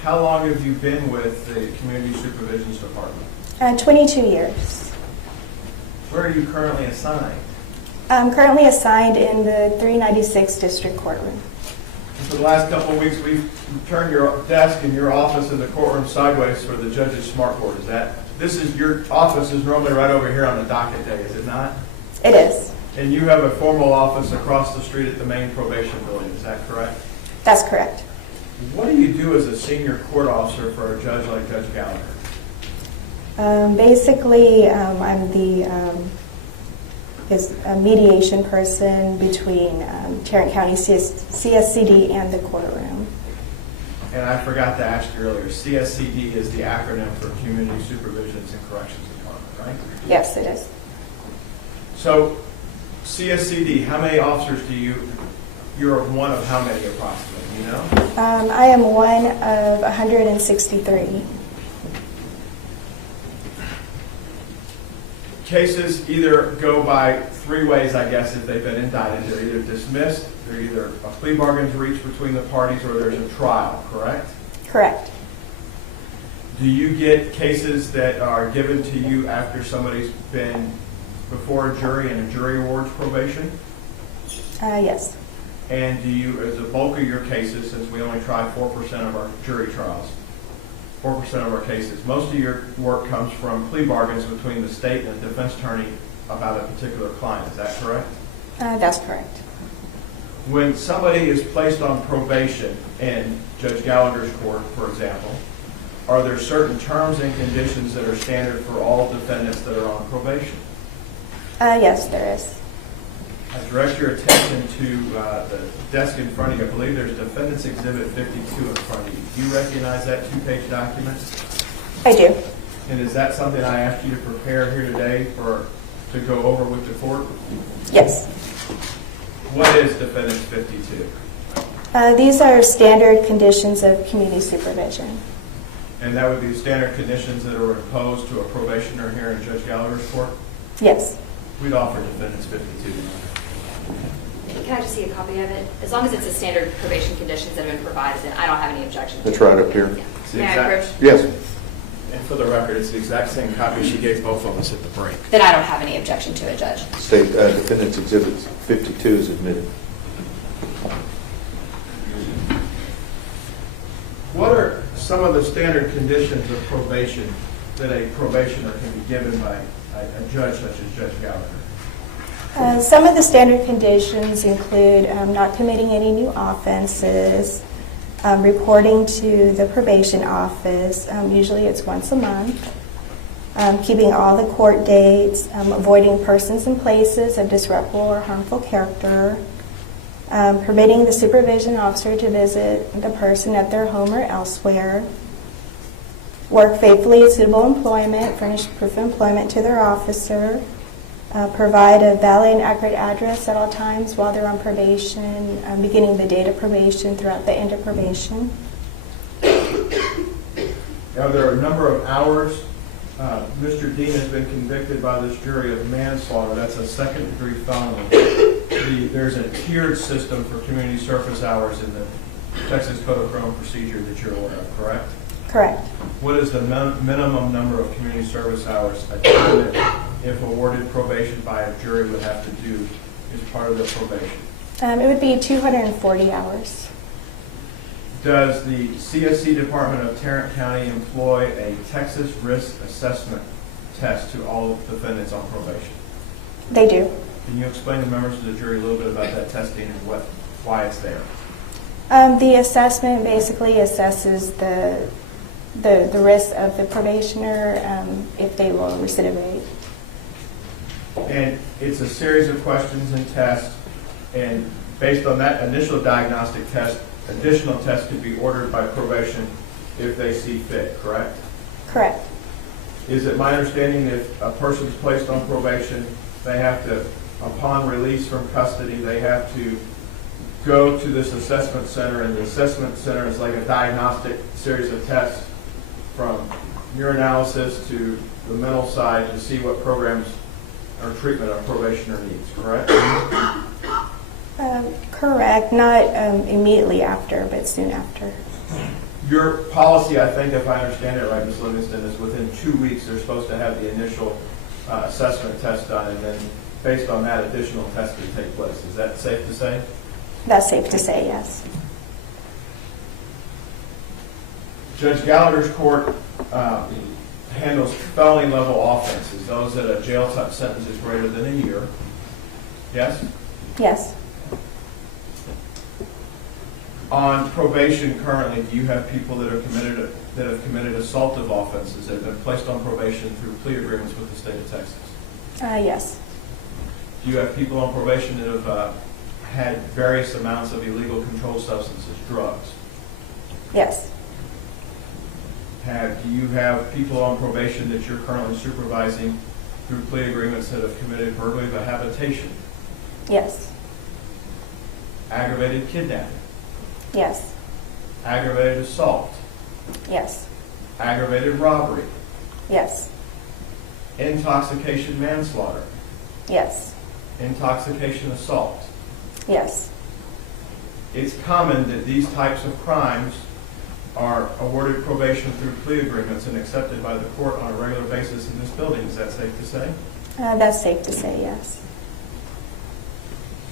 How long have you been with the Community Supervision Department? 22 years. Where are you currently assigned? I'm currently assigned in the 396 District Courtroom. For the last couple of weeks, we've turned your desk and your office in the courtroom sideways for the judge's smartboard. Your office is normally right over here on the docket day, is it not? It is. And you have a formal office across the street at the main probation building, is that correct? That's correct. What do you do as a senior court officer for a judge like Judge Gallagher? Basically, I'm the a mediation person between Tarrant County CSCD and the courtroom. And I forgot to ask you earlier, CSCD is the acronym for Community Supervision and Corrections Department, right? Yes, it is. So, CSCD, how many officers you're one of how many approximately, you know? I am one of 163. Cases either go by three ways, I guess, if they've been indicted. They're either dismissed, they're either a plea bargain's reached between the parties, or there's a trial, correct? Correct. Do you get cases that are given to you after somebody's been before a jury and a jury awards probation? Yes. And do you, as a bulk of your cases, since we only try 4% of our jury trials, 4% of our cases, most of your work comes from plea bargains between the state and the defense attorney about a particular client. Is that correct? That's correct. When somebody is placed on probation in Judge Gallagher's court, for example, are there certain terms and conditions that are standard for all defendants that are on probation? Yes, there is. I direct your attention to the desk in front of you. I believe there's Defendant's Exhibit 52 in front of you. Do you recognize that two-page document? I do. And is that something I asked you to prepare here today to go over with the court? Yes. What is Defendant's 52? These are standard conditions of community supervision. And that would be standard conditions that are imposed to a probationer here in Judge Gallagher's court? Yes. We'd offer Defendant's 52. Can I just see a copy of it? As long as it's the standard probation conditions that have been provided, then I don't have any objection. That's right up here. Yeah. May I approach? Yes. And for the record, it's the exact same copy she gave both of us at the break. Then I don't have any objection to it, Judge. State Defendant's Exhibit 52 is admitted. What are some of the standard conditions of probation that a probationer can be given by a judge such as Judge Gallagher? Some of the standard conditions include not committing any new offenses, reporting to the probation office, usually it's once a month, keeping all the court dates, avoiding persons and places of disreputable or harmful character, permitting the supervision officer to visit the person at their home or elsewhere, work faithfully at suitable employment, furnish proof of employment to their officer, provide a valid and accurate address at all times while they're on probation, beginning the date of probation throughout the end of probation. Now, there are a number of hours. Mr. Dean has been convicted by this jury of manslaughter. That's a second-degree felony. There's a tiered system for community service hours in the Texas Code of Criminal Procedure that you're aware of, correct? Correct. What is the minimum number of community service hours a defendant, if awarded probation by a jury, would have to do as part of their probation? It would be 240 hours. Does the CSC Department of Tarrant County employ a Texas risk assessment test to all defendants on probation? They do. Can you explain to members of the jury a little bit about that testing and why it's there? The assessment basically assesses the risk of the probationer if they will recidivate. And it's a series of questions and tests, and based on that initial diagnostic test, additional tests could be ordered by probation if they see fit, correct? Correct. Is it my understanding that if a person is placed on probation, they have to, upon release from custody, they have to go to this assessment center, and the assessment center is like a diagnostic series of tests from urinalysis to the mental side to see what programs or treatment a probationer needs, correct? Correct. Not immediately after, but soon after. Your policy, I think, if I understand it right, Ms. Livingston, is within 2 weeks they're supposed to have the initial assessment test done, and then based on that, additional testing take place. Is that safe to say? That's safe to say, yes. Judge Gallagher's court handles felony level offenses, those that a jail sentence is greater than a year. Yes? Yes. On probation currently, do you have people that have committed assaultive offenses that have been placed on probation through plea agreements with the state of Texas? Yes. Do you have people on probation that have had various amounts of illegal controlled substances, drugs? Yes. Do you have people on probation that you're currently supervising through plea agreements that have committed burglary of a habitation, Yes. aggravated kidnapping, Yes. aggravated assault, Yes. aggravated robbery, Yes. intoxication manslaughter, Yes. intoxication assault. Yes. It's common that these types of crimes are awarded probation through plea agreements and accepted by the court on a regular basis in this building. Is that safe to say? That's safe to say, yes.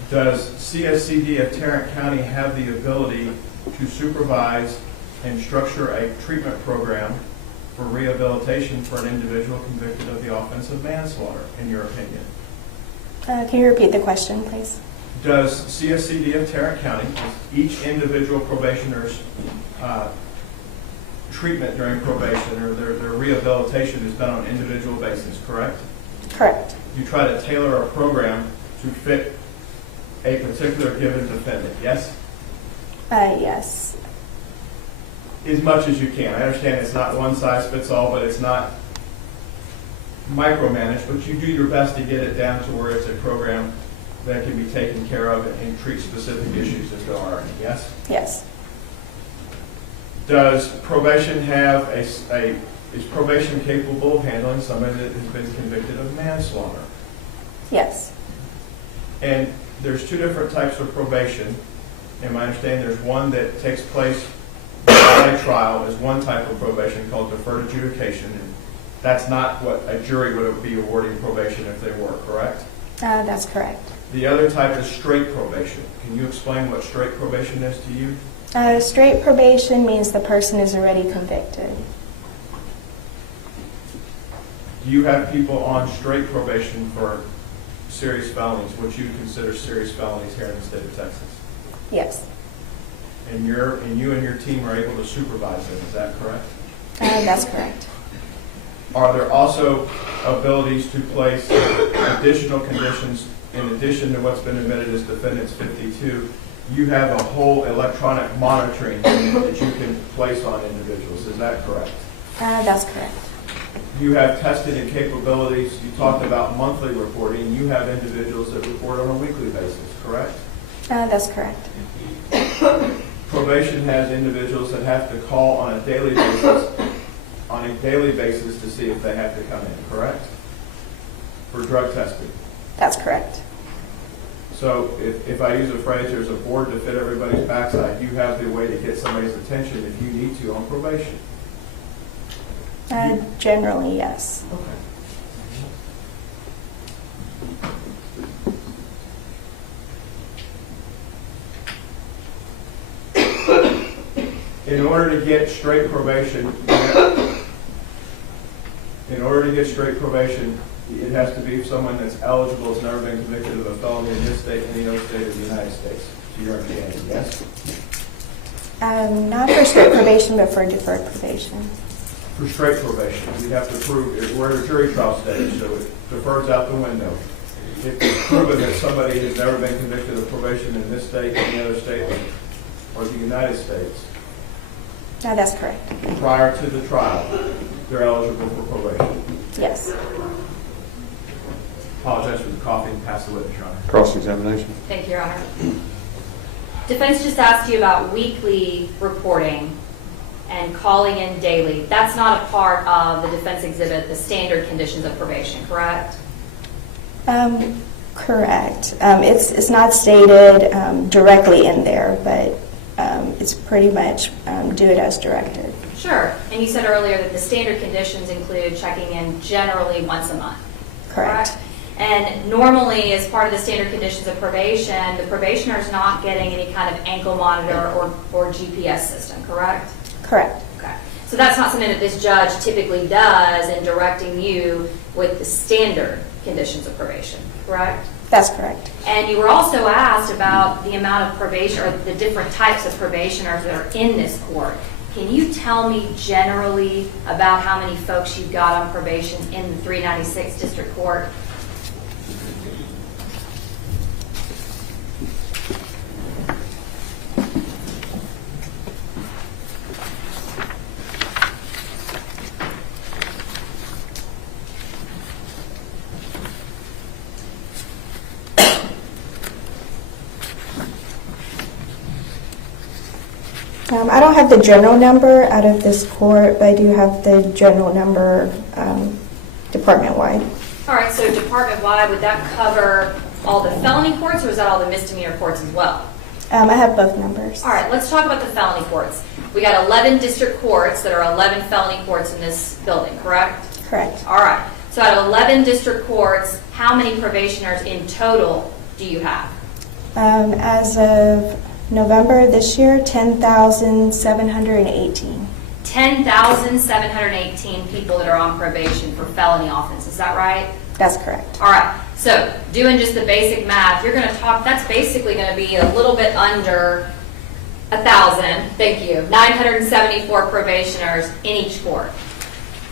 Does CSCD of Tarrant County have the ability to supervise and structure a treatment program for rehabilitation for an individual convicted of the offense of manslaughter, in your opinion? Can you repeat the question, please? Does CSCD of Tarrant County, each individual probationer's treatment during probation or their rehabilitation is done on an individual basis, correct? Correct. You try to tailor a program to fit a particular given defendant, yes? Yes. As much as you can. I understand it's not one size fits all, but it's not micromanaged, but you do your best to get it down to where it's a program that can be taken care of and treat specific issues if there are any, yes? Yes. Does probation have is probation capable of handling somebody that has been convicted of manslaughter? Yes. And there's two different types of probation. In my understanding, there's one that takes place by a trial is one type of probation called deferred adjudication. And that's not what a jury would be awarding probation if they were, correct? That's correct. The other type is straight probation. Can you explain what straight probation is to you? Straight probation means the person is already convicted. Do you have people on straight probation for serious felonies, what you consider serious felonies here in the state of Texas? Yes. And you and your team are able to supervise them, is that correct? That's correct. Are there also abilities to place additional conditions in addition to what's been admitted as Defendants 52? You have a whole electronic monitoring that you can place on individuals, is that correct? That's correct. You have testing capabilities. You talked about monthly reporting. You have individuals that report on a weekly basis, correct? That's correct. Probation has individuals that have to call on a daily basis to see if they have to come in, correct? For drug testing. That's correct. So if I use a phrase, there's a board to fit everybody's backside, you have the way to get somebody's attention if you need to on probation. Generally, yes. Okay. In order to get straight probation, it has to be someone that's eligible, has never been convicted of a felony in this state, any other state of the United States. To your understanding, yes? Not for straight probation, but for deferred probation. For straight probation, we have to prove, we're at a jury trial stage, so it defers out the window. If it's proven that somebody has never been convicted of probation in this state, any other state, or the United States, That's correct. prior to the trial, they're eligible for probation. Yes. Apologize for the coughing. Pass the witness, Your Honor. Cross-examination. Thank you, Your Honor. Defense just asked you about weekly reporting and calling in daily. That's not a part of the defense exhibit, the standard conditions of probation, correct? Correct. It's not stated directly in there, but it's pretty much do it as directed. Sure. And you said earlier that the standard conditions include checking in generally once a month. Correct. And normally, as part of the standard conditions of probation, the probationer is not getting any kind of ankle monitor or GPS system, correct? Correct. Okay. So that's not something that this judge typically does in directing you with the standard conditions of probation, correct? That's correct. And you were also asked about the amount of probation, or the different types of probationers that are in this court. Can you tell me generally about how many folks you got on probation in the 396 District Court? I don't have the general number out of this court, but I do have the general number department-wide. All right, so department-wide, would that cover all the felony courts, or is that all the misdemeanor courts as well? I have both numbers. All right, let's talk about the felony courts. We got 11 district courts that are 11 felony courts in this building, correct? Correct. All right, so out of 11 district courts, how many probationers in total do you have? As of November this year, 10,718. 10,718 people that are on probation for felony offenses, is that right? That's correct. All right, so doing just the basic math, you're going to talk, that's basically going to be a little bit under 1,000, thank you, 974 probationers in each court,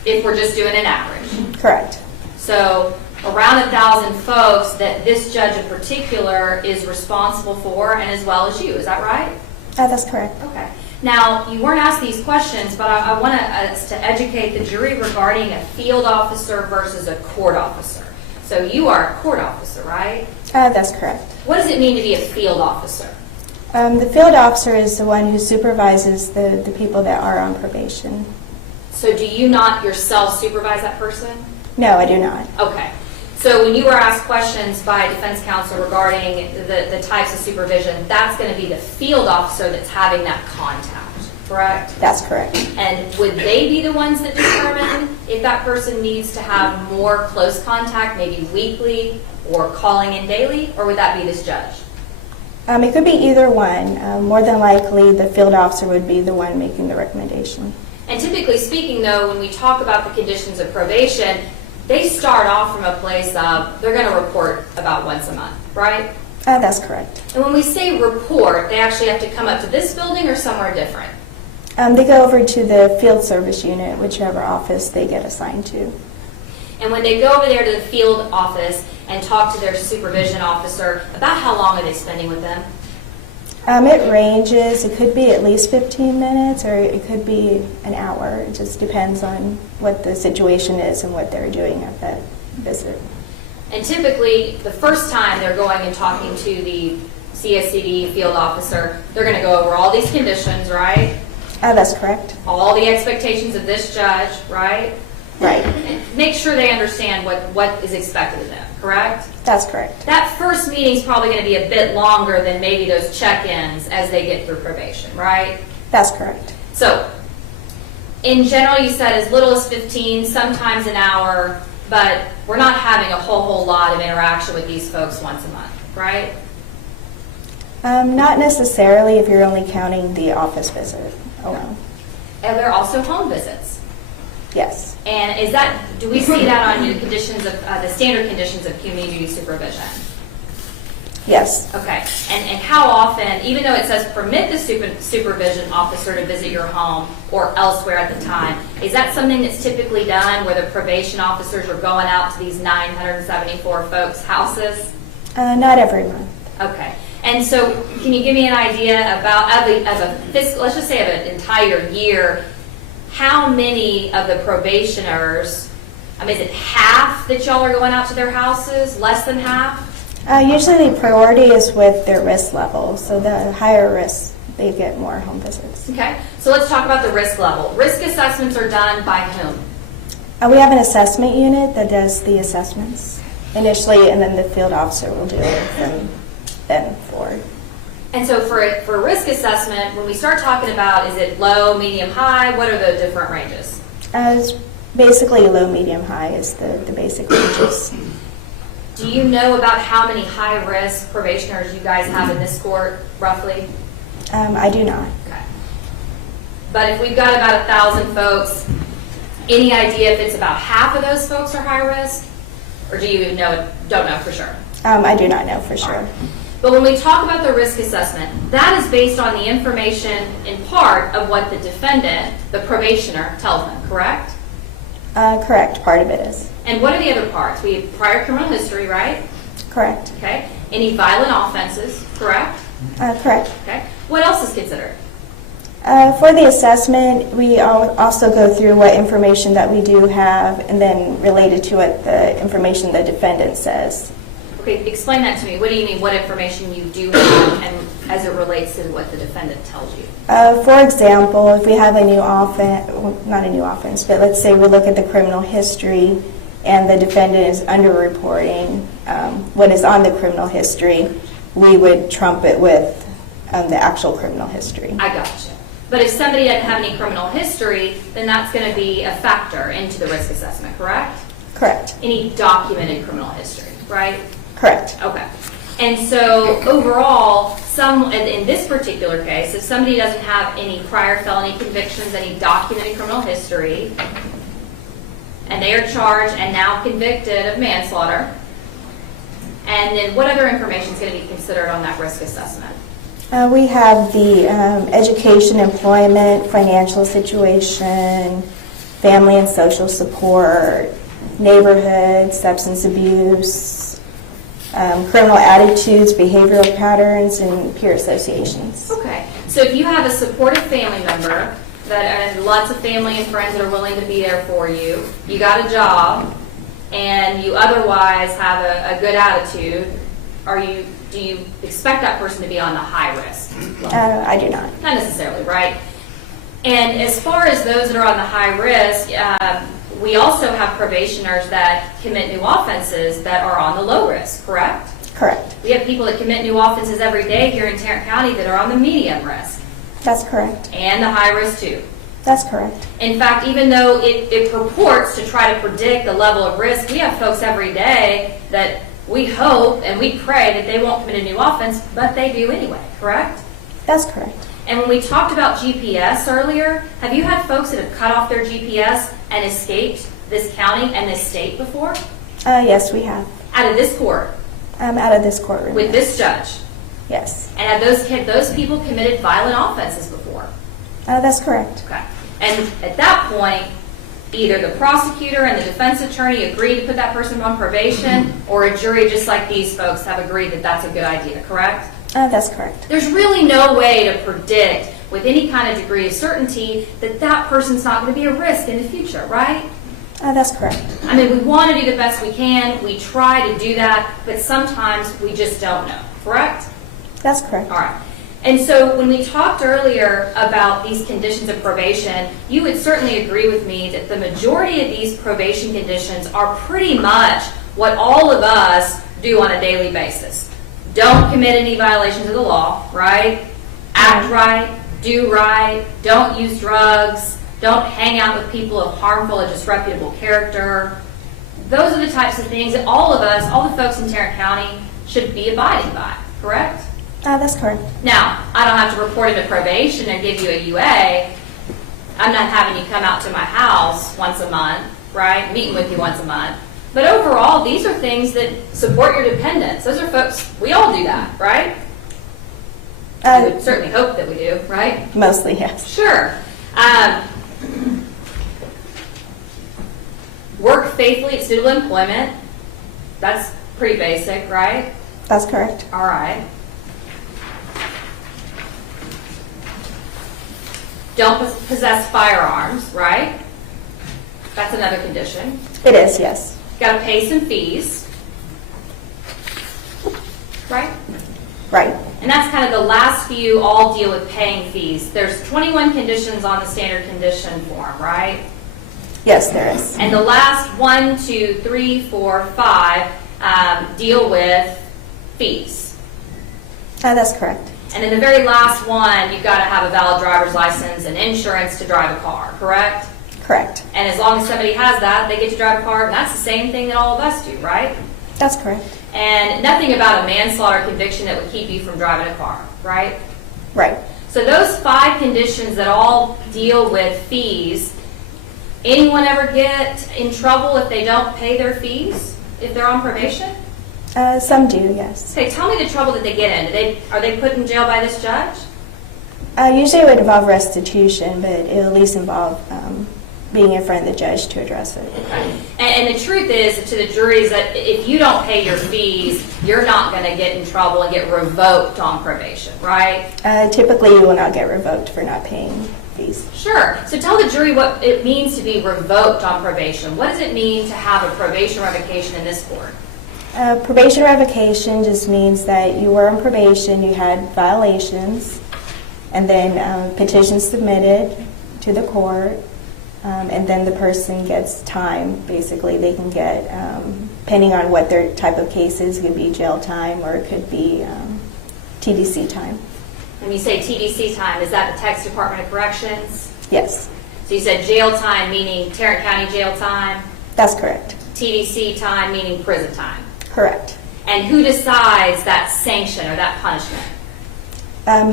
if we're just doing an average. Correct. So around 1,000 folks that this judge in particular is responsible for, and as well as you, is that right? That's correct. Okay. Now, you weren't asked these questions, but I want us to educate the jury regarding a field officer versus a court officer. So you are a court officer, right? That's correct. What does it mean to be a field officer? The field officer is the one who supervises the people that are on probation. So do you not yourself supervise that person? No, I do not. Okay. So when you were asked questions by defense counsel regarding the types of supervision, that's going to be the field officer that's having that contact, correct? That's correct. And would they be the ones that determine if that person needs to have more close contact, maybe weekly or calling in daily, or would that be this judge? It could be either one. More than likely, the field officer would be the one making the recommendation. And typically speaking, though, when we talk about the conditions of probation, they start off from a place of they're going to report about once a month, right? That's correct. And when we say report, they actually have to come up to this building or somewhere different? They go over to the field service unit, whichever office they get assigned to. And when they go over there to the field office and talk to their supervision officer, about how long are they spending with them? It ranges. It could be at least 15 minutes or it could be an hour. It just depends on what the situation is and what they're doing at that visit. And typically, the first time they're going and talking to the CSCD field officer, they're going to go over all these conditions, right? That's correct. All the expectations of this judge, right? Right. And make sure they understand what is expected of them, correct? That's correct. That first meeting is probably going to be a bit longer than maybe those check-ins as they get through probation, right? That's correct. So, in general, you said as little as 15, sometimes an hour, but we're not having a whole lot of interaction with these folks once a month, right? Not necessarily if you're only counting the office visit alone. And there are also home visits. Yes. And is that, do we see that on the conditions of, the standard conditions of community supervision? Yes. Okay. And how often, even though it says permit the supervision officer to visit your home or elsewhere at the time, is that something that's typically done where the probation officers are going out to these 974 folks' houses? Not every month. Okay. And so can you give me an idea about, of a fiscal, let's just say of an entire year, how many of the probationers, I mean, is it half that y'all are going out to their houses, less than half? Usually the priority is with their risk level. So the higher risk, they get more home visits. Okay, so let's talk about the risk level. Risk assessments are done by whom? We have an assessment unit that does the assessments initially, and then the field officer will do it from then forward. And so for risk assessment, when we start talking about, is it low, medium, high, what are the different ranges? It's basically low, medium, high is the basic ranges. Do you know about how many high-risk probationers you guys have in this court, roughly? I do not. Okay. But if we've got about 1,000 folks, any idea if it's about half of those folks are high risk? Or do you don't know for sure? I do not know for sure. But when we talk about the risk assessment, that is based on the information in part of what the defendant, the probationer, tells them, correct? Correct. Part of it is. And what are the other parts? We have prior criminal history, right? Correct. Okay. Any violent offenses, correct? Correct. Okay. What else is considered? For the assessment, we also go through what information that we do have and then related to it, the information the defendant says. Okay, explain that to me. What do you mean, what information you do have and as it relates to what the defendant tells you? For example, if we have a new offense, well, not a new offense, but let's say we look at the criminal history and the defendant is underreporting what is on the criminal history, we would trump it with the actual criminal history. I gotcha. But if somebody doesn't have any criminal history, then that's going to be a factor into the risk assessment, correct? Correct. Any documented criminal history, right? Correct. Okay. And so overall, in this particular case, if somebody doesn't have any prior felony convictions, any documented criminal history, and they are charged and now convicted of manslaughter, and then what other information is going to be considered on that risk assessment? We have the education, employment, financial situation, family and social support, neighborhood, substance abuse, criminal attitudes, behavioral patterns, and peer associations. Okay. So if you have a supportive family member, that lots of family and friends that are willing to be there for you, you got a job, and you otherwise have a good attitude, do you expect that person to be on the high risk? I do not. Not necessarily, right? And as far as those that are on the high risk, we also have probationers that commit new offenses that are on the low risk, correct? Correct. We have people that commit new offenses every day here in Tarrant County that are on the medium risk. That's correct. And the high risk too. That's correct. In fact, even though it purports to try to predict the level of risk, we have folks every day that we hope and we pray that they won't commit a new offense, but they do anyway, correct? That's correct. And when we talked about GPS earlier, have you had folks that have cut off their GPS and escaped this county and this state before? Yes, we have. Out of this court? Out of this courtroom. With this judge? Yes. And have those people committed violent offenses before? That's correct. Okay. And at that point, either the prosecutor and the defense attorney agreed to put that person on probation, or a jury just like these folks have agreed that that's a good idea, correct? That's correct. There's really no way to predict with any kind of degree of certainty that that person's not going to be a risk in the future, right? That's correct. I mean, we want to do the best we can. We try to do that, but sometimes we just don't know, correct? That's correct. All right. And so when we talked earlier about these conditions of probation, you would certainly agree with me that the majority of these probation conditions are pretty much what all of us do on a daily basis. Don't commit any violations of the law, right? Act right, do right, don't use drugs, don't hang out with people of harmful or disreputable character. Those are the types of things that all of us, all the folks in Tarrant County, should be abiding by, correct? That's correct. Now, I don't have to report him to probation and give you a UA. I'm not having you come out to my house once a month, right? Meeting with you once a month. But overall, these are things that support your dependents. Those are folks, we all do that, right? We would certainly hope that we do, right? Mostly, yes. Sure. Work faithfully at suitable employment. That's pretty basic, right? That's correct. All right. Don't possess firearms, right? That's another condition. It is, yes. Got to pay some fees, right? Right. And that's kind of the last few all deal with paying fees. There's 21 conditions on the standard condition form, right? Yes, there is. And the last 1, 2, 3, 4, 5 deal with fees. That's correct. And in the very last one, you've got to have a valid driver's license and insurance to drive a car, correct? Correct. And as long as somebody has that, they get to drive a car, and that's the same thing that all of us do, right? That's correct. And nothing about a manslaughter conviction that would keep you from driving a car, right? Right. So those 5 conditions that all deal with fees, anyone ever get in trouble if they don't pay their fees, if they're on probation? Some do, yes. Okay, tell me the trouble that they get in. Are they put in jail by this judge? Usually it would involve restitution, but it will at least involve being in front of the judge to address it. Okay. And the truth is to the juries that if you don't pay your fees, you're not going to get in trouble and get revoked on probation, right? Typically you will not get revoked for not paying fees. Sure. So tell the jury what it means to be revoked on probation. What does it mean to have a probation revocation in this court? Probation revocation just means that you were on probation, you had violations, and then petitions submitted to the court, and then the person gets time. Basically, they can get, depending on what their type of case is, it could be jail time or it could be TDC time. When you say TDC time, is that the Texas Department of Corrections? Yes, So you said jail time, meaning Tarrant County jail time, that's correct. TDC time, meaning prison time. Correct. And who decides that sanction or that punishment?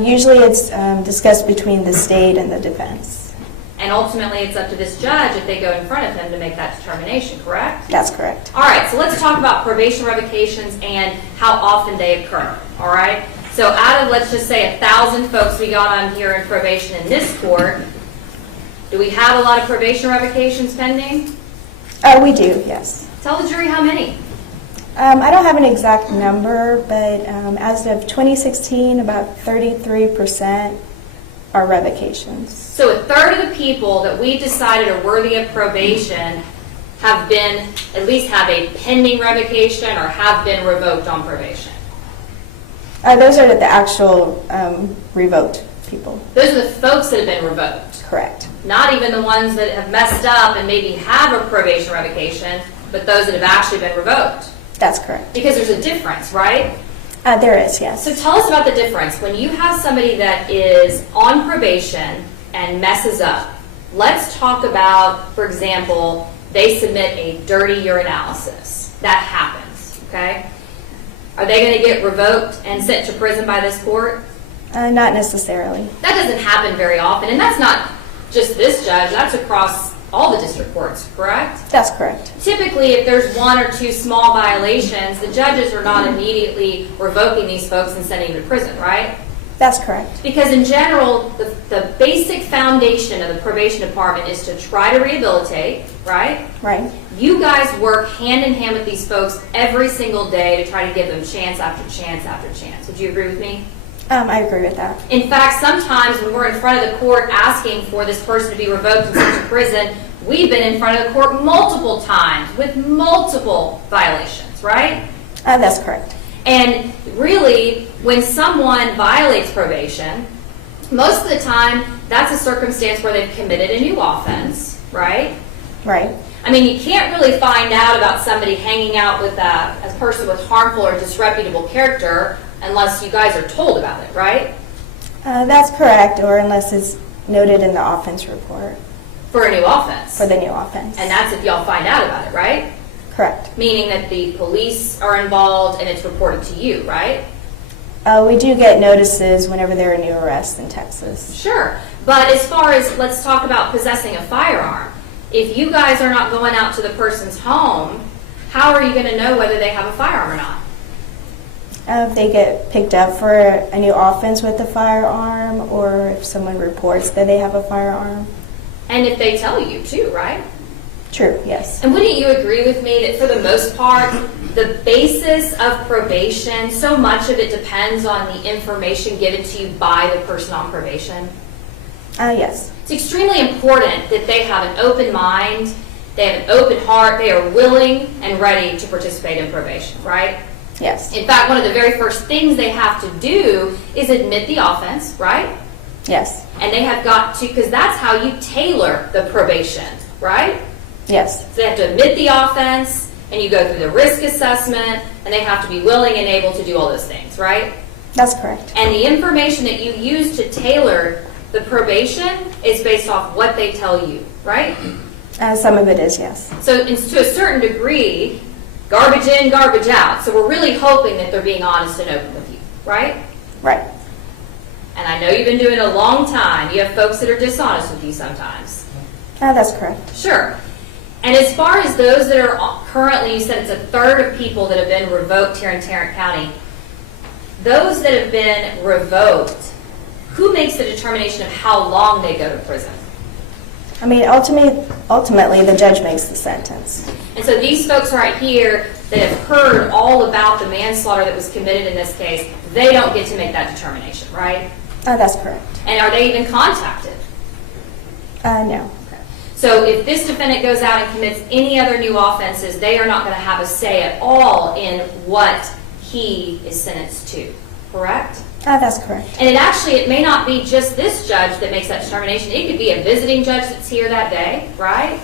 Usually it's discussed between the state and the defense. And ultimately, it's up to this judge if they go in front of him to make that determination, correct? That's correct. All right, so let's talk about probation revocations and how often they occur, all right? So out of, let's just say, 1,000 folks we got on here in probation in this court, do we have a lot of probation revocations pending? We do, yes. Tell the jury how many. I don't have an exact number, but as of 2016, about 33% are revocations. So a third of the people that we decided are worthy of probation have been, at least have a pending revocation or have been revoked on probation. Those are the actual revoked people. Those are the folks that have been revoked. Correct. Not even the ones that have messed up and maybe have a probation revocation, but those that have actually been revoked. That's correct. Because there's a difference, right? There is, yes. So tell us about the difference. When you have somebody that is on probation and messes up, let's talk about, for example, they submit a dirty urinalysis. That happens, okay? Are they going to get revoked and sent to prison by this court? Not necessarily. That doesn't happen very often, and that's not just this judge, that's across all the district courts, correct? That's correct. Typically, if there's one or two small violations, the judges are not immediately revoking these folks and sending them to prison, right? That's correct. Because in general, the basic foundation of the probation department is to try to rehabilitate, right? Right. You guys work hand in hand with these folks every single day to try to give them chance after chance after chance. Would you agree with me? I agree with that. In fact, sometimes when we're in front of the court asking for this person to be revoked and sent to prison, we've been in front of the court multiple times with multiple violations, right? That's correct. And really, when someone violates probation, most of the time, that's a circumstance where they've committed a new offense, right? Right. I mean, you can't really find out about somebody hanging out with a person with harmful or disreputable character unless you guys are told about it, right? That's correct, or unless it's noted in the offense report. For a new offense. For the new offense. And that's if y'all find out about it, right? Correct. Meaning that the police are involved and it's reported to you, right? We do get notices whenever there are new arrests in Texas. Sure. But as far as, let's talk about possessing a firearm. If you guys are not going out to the person's home, how are you going to know whether they have a firearm or not? If they get picked up for a new offense with a firearm, or if someone reports that they have a firearm. And if they tell you too, right? True, yes. And wouldn't you agree with me that for the most part, the basis of probation, so much of it depends on the information given to you by the person on probation? Yes. It's extremely important that they have an open mind, they have an open heart, they are willing and ready to participate in probation, right? Yes. In fact, one of the very first things they have to do is admit the offense, right? Yes. And they have got to, because that's how you tailor the probation, right? Yes. So they have to admit the offense, and you go through the risk assessment, and they have to be willing and able to do all those things, right? That's correct. And the information that you use to tailor the probation is based off what they tell you, right? Some of it is, yes. So to a certain degree, garbage in, garbage out. So we're really hoping that they're being honest and open with you, right? Right. And I know you've been doing it a long time. You have folks that are dishonest with you sometimes. That's correct. Sure. And as far as those that are currently, you said it's a third of people that have been revoked here in Tarrant County. Those that have been revoked, who makes the determination of how long they go to prison? I mean, ultimately, the judge makes the sentence. And so these folks right here that have heard all about the manslaughter that was committed in this case, they don't get to make that determination, right? That's correct. And are they even contacted? No. So if this defendant goes out and commits any other new offenses, they are not going to have a say at all in what he is sentenced to, correct? That's correct. And it may not be just this judge that makes that determination. It could be a visiting judge that's here that day, right?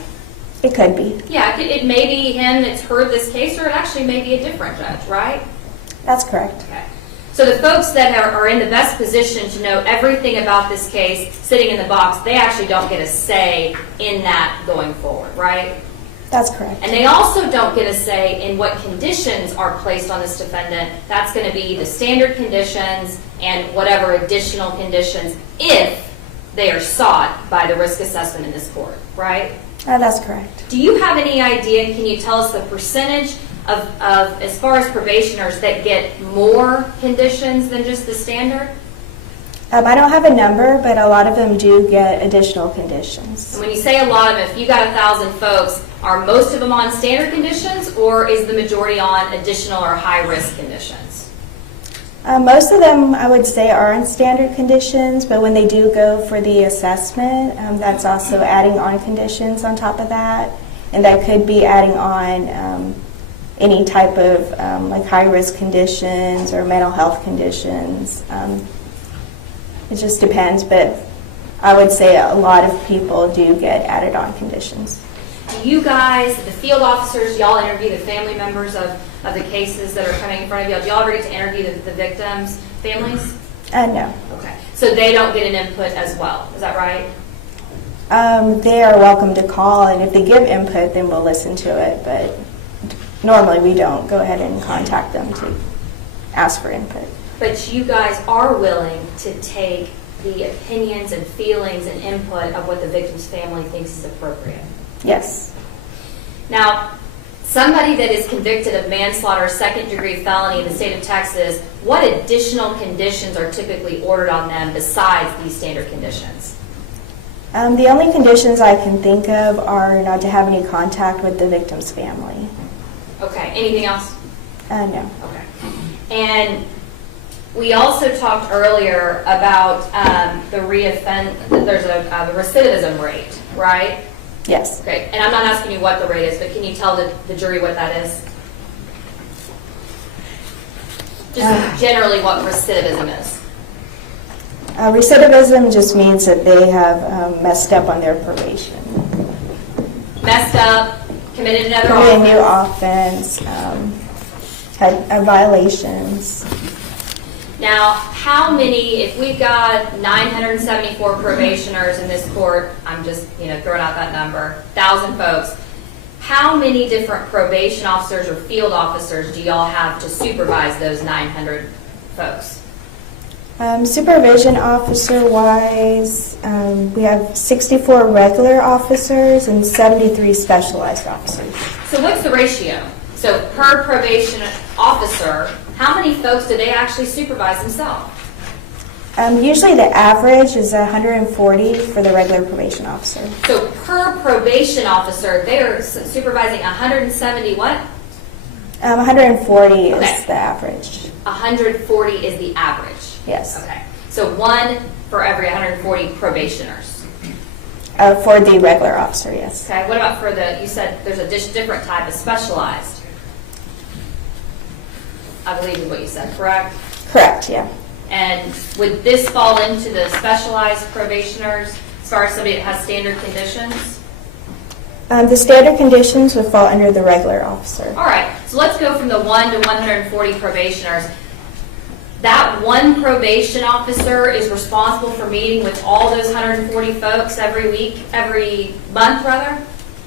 It could be. Yeah, it may be him that's heard this case, or it actually may be a different judge, right? That's correct. Okay. So the folks that are in the best position to know everything about this case, sitting in the box, they actually don't get a say in that going forward, right? That's correct. And they also don't get a say in what conditions are placed on this defendant. That's going to be the standard conditions and whatever additional conditions, if they are sought by the risk assessment in this court, right? That's correct. Do you have any idea, can you tell us the percentage of as far as probationers that get more conditions than just the standard? I don't have a number, but a lot of them do get additional conditions. And when you say a lot of them, if you got 1,000 folks, are most of them on standard conditions, or is the majority on additional or high-risk conditions? Most of them, I would say, are on standard conditions, but when they do go for the assessment, that's also adding on conditions on top of that. And that could be adding on any type of like high-risk conditions or mental health conditions. It just depends, but I would say a lot of people do get added on conditions. Do you guys, the field officers, y'all interview the family members of the cases that are coming in front of y'all? Do y'all ever get to interview the victims' families? No. Okay. So they don't get an input as well. Is that right? They are welcome to call, and if they give input, then we'll listen to it, but normally we don't go ahead and contact them to ask for input. But you guys are willing to take the opinions and feelings and input of what the victim's family thinks is appropriate? Yes. Now, somebody that is convicted of manslaughter, second-degree felony in the state of Texas, what additional conditions are typically ordered on them besides these standard conditions? The only conditions I can think of are not to have any contact with the victim's family. Okay. Anything else? No. Okay. And we also talked earlier about the there's a recidivism rate, right? Yes. Okay. And I'm not asking you what the rate is, but can you tell the jury what that is? Just generally what recidivism is. Recidivism just means that they have messed up on their probation. Messed up, committed another Committed a new offense. had violations. Now, how many, if we've got 974 probationers in this court, I'm just, throwing out that number, 1,000 folks, how many different probation officers or field officers do y'all have to supervise those 900 folks? Supervision officer-wise, we have 64 regular officers and 73 specialized officers. So what's the ratio? So per probation officer, how many folks do they actually supervise themselves? Usually the average is 140 for the regular probation officer. So per probation officer, they're supervising 170 what? 140 Okay. is the average. 140 is the average. Yes. Okay. So one for every 140 probationers. For the regular officer, yes. Okay. What about for you said there's a different type of specialized. I believe is what you said, correct? Correct, yeah. And would this fall into the specialized probationers as far as somebody that has standard conditions? The standard conditions would fall under the regular officer. All right. So let's go from the 1 to 140 probationers. That one probation officer is responsible for meeting with all those 140 folks every month, rather?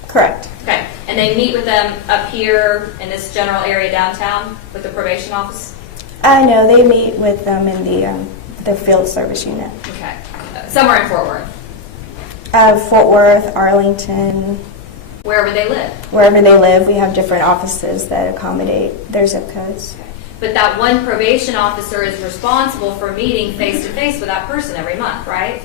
Correct. Okay. And they meet with them up here in this general area downtown with the probation office? No, they meet with them in the field service unit. Okay. Somewhere in Fort Worth? Fort Worth, Arlington. Wherever they live? Wherever they live, we have different offices that accommodate their zip codes. Okay. But that one probation officer is responsible for meeting face-to-face with that person every month, right?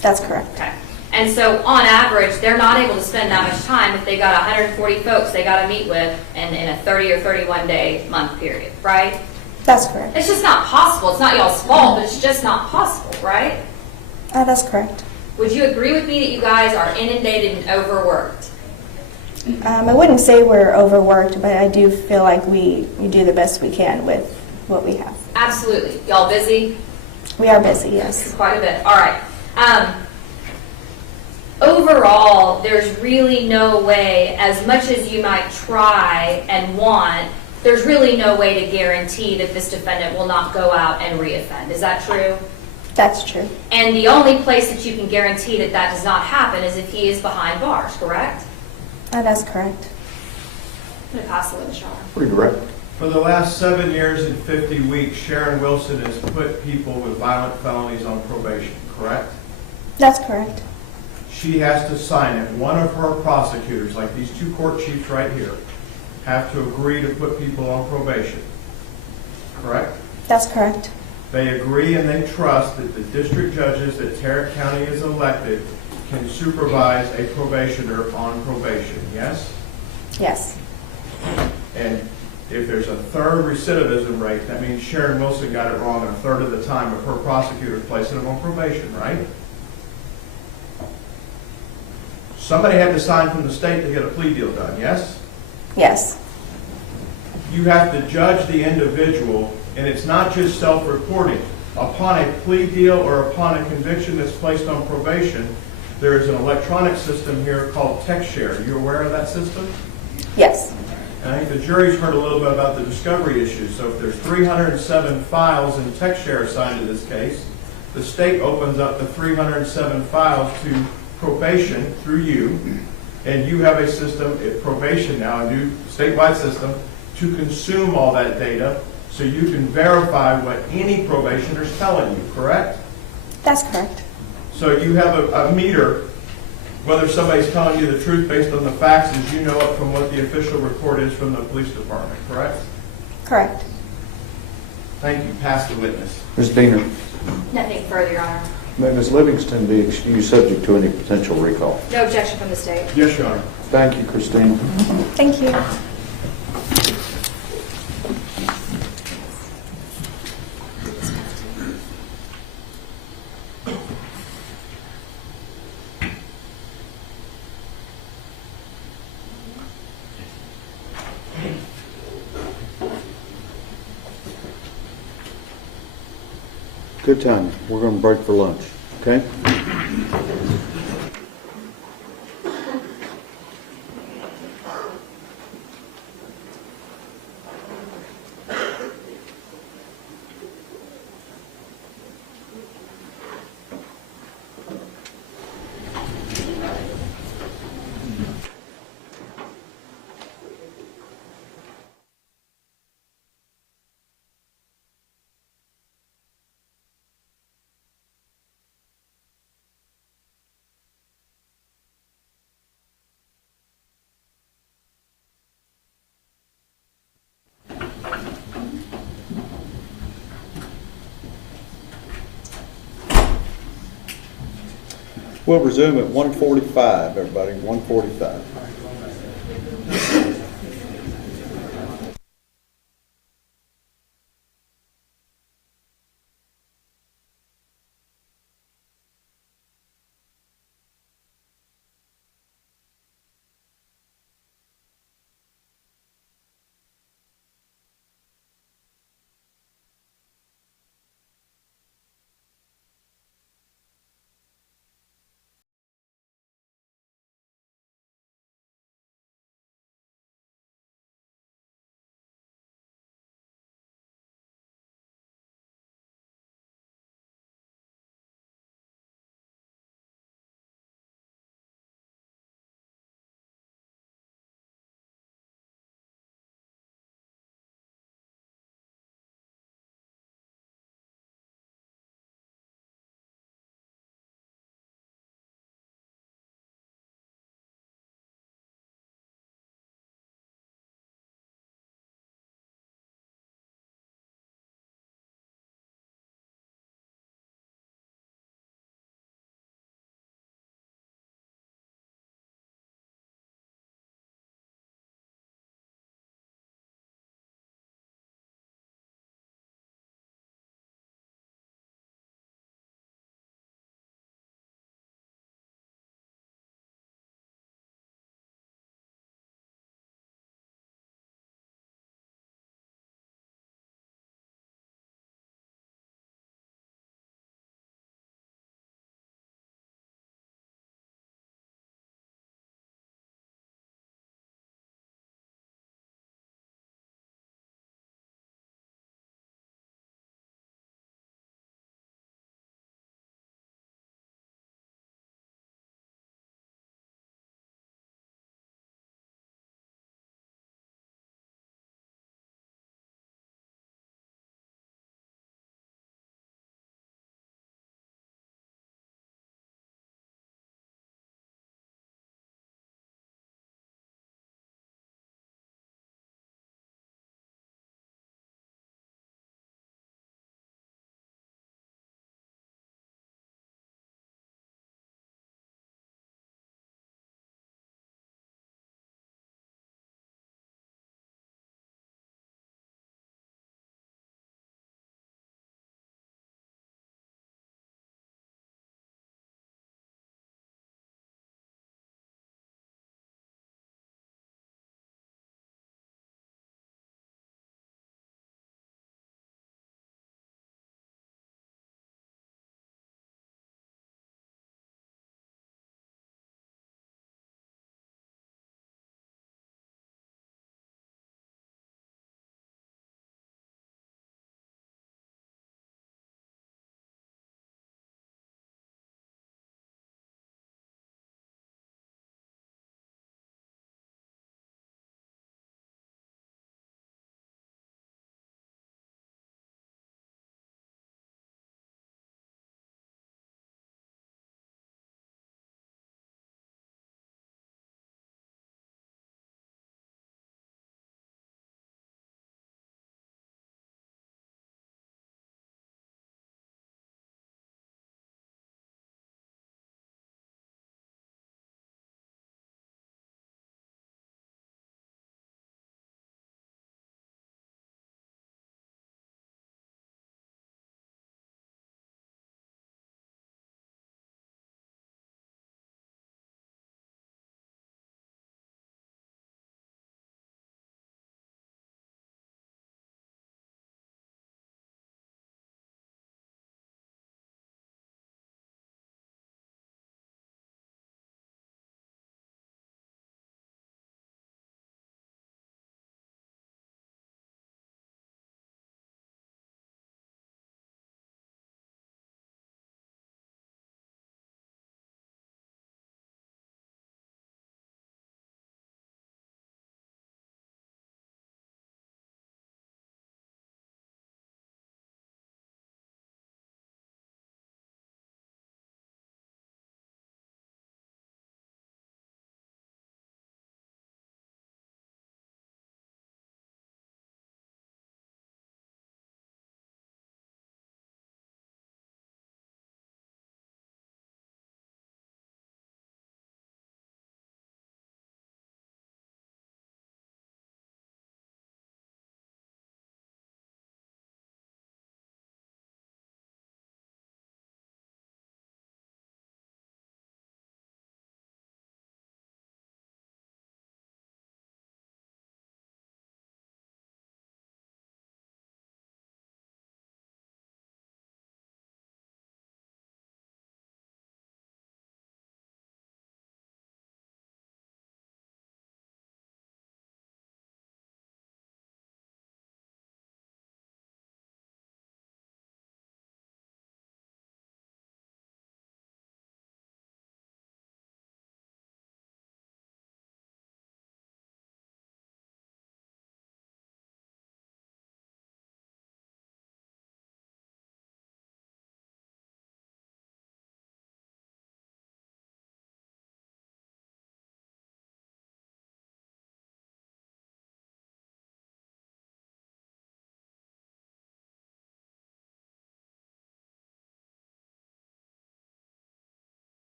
That's correct. Okay. And so on average, they're not able to spend that much time if they got 140 folks they got to meet with in a 30 or 31 day month period, right? That's correct. It's just not possible. It's not y'all's fault, but it's just not possible, right? That's correct. Would you agree with me that you guys are inundated and overworked? I wouldn't say we're overworked, but I do feel like we do the best we can with what we have. Absolutely. Y'all busy? We are busy, yes. Quite a bit. All right. Overall, there's really no way, as much as you might try and want, there's really no way to guarantee that this defendant will not go out and reoffend. Is that true? That's true. And the only place that you can guarantee that that does not happen is if he is behind bars, correct? That's correct. I'm going to pass it to Sharon. Pretty direct. For the last 7 years and 50 weeks, Sharon Wilson has put people with violent felonies on probation, correct? That's correct. She has to sign it. One of her prosecutors, like these two court chiefs right here, have to agree to put people on probation, correct? That's correct. They agree and they trust that the district judges that Tarrant County has elected can supervise a probationer on probation, yes? Yes. And if there's a third recidivism rate, that means Sharon Wilson got it wrong a third of the time of her prosecutors placing them on probation, right? Somebody had to sign from the state to get a plea deal done, yes? Yes. You have to judge the individual, and it's not just self-reporting. Upon a plea deal or upon a conviction that's placed on probation, there is an electronic system here called TextShare. Are you aware of that system? Yes. And I think the jury's heard a little bit about the discovery issues. So if there's 307 files in TextShare assigned to this case, the state opens up the 307 files to probation through you, and you have a system at probation now, a new statewide system, to consume all that data so you can verify what any probationer's telling you, correct? That's correct. So you have a meter, whether somebody's telling you the truth based on the facts as you know it from what the official report is from the police department, correct? Correct. Thank you. Pass the witness. Ms. Diener, Nothing further, Your Honor. may Ms. Livingston be excused subject to any potential recall? No objection from the state. Yes, Your Honor. Thank you, Christina. Thank you. Good time. We're going to break for lunch, okay? We'll resume at 1:45, everybody, 1:45.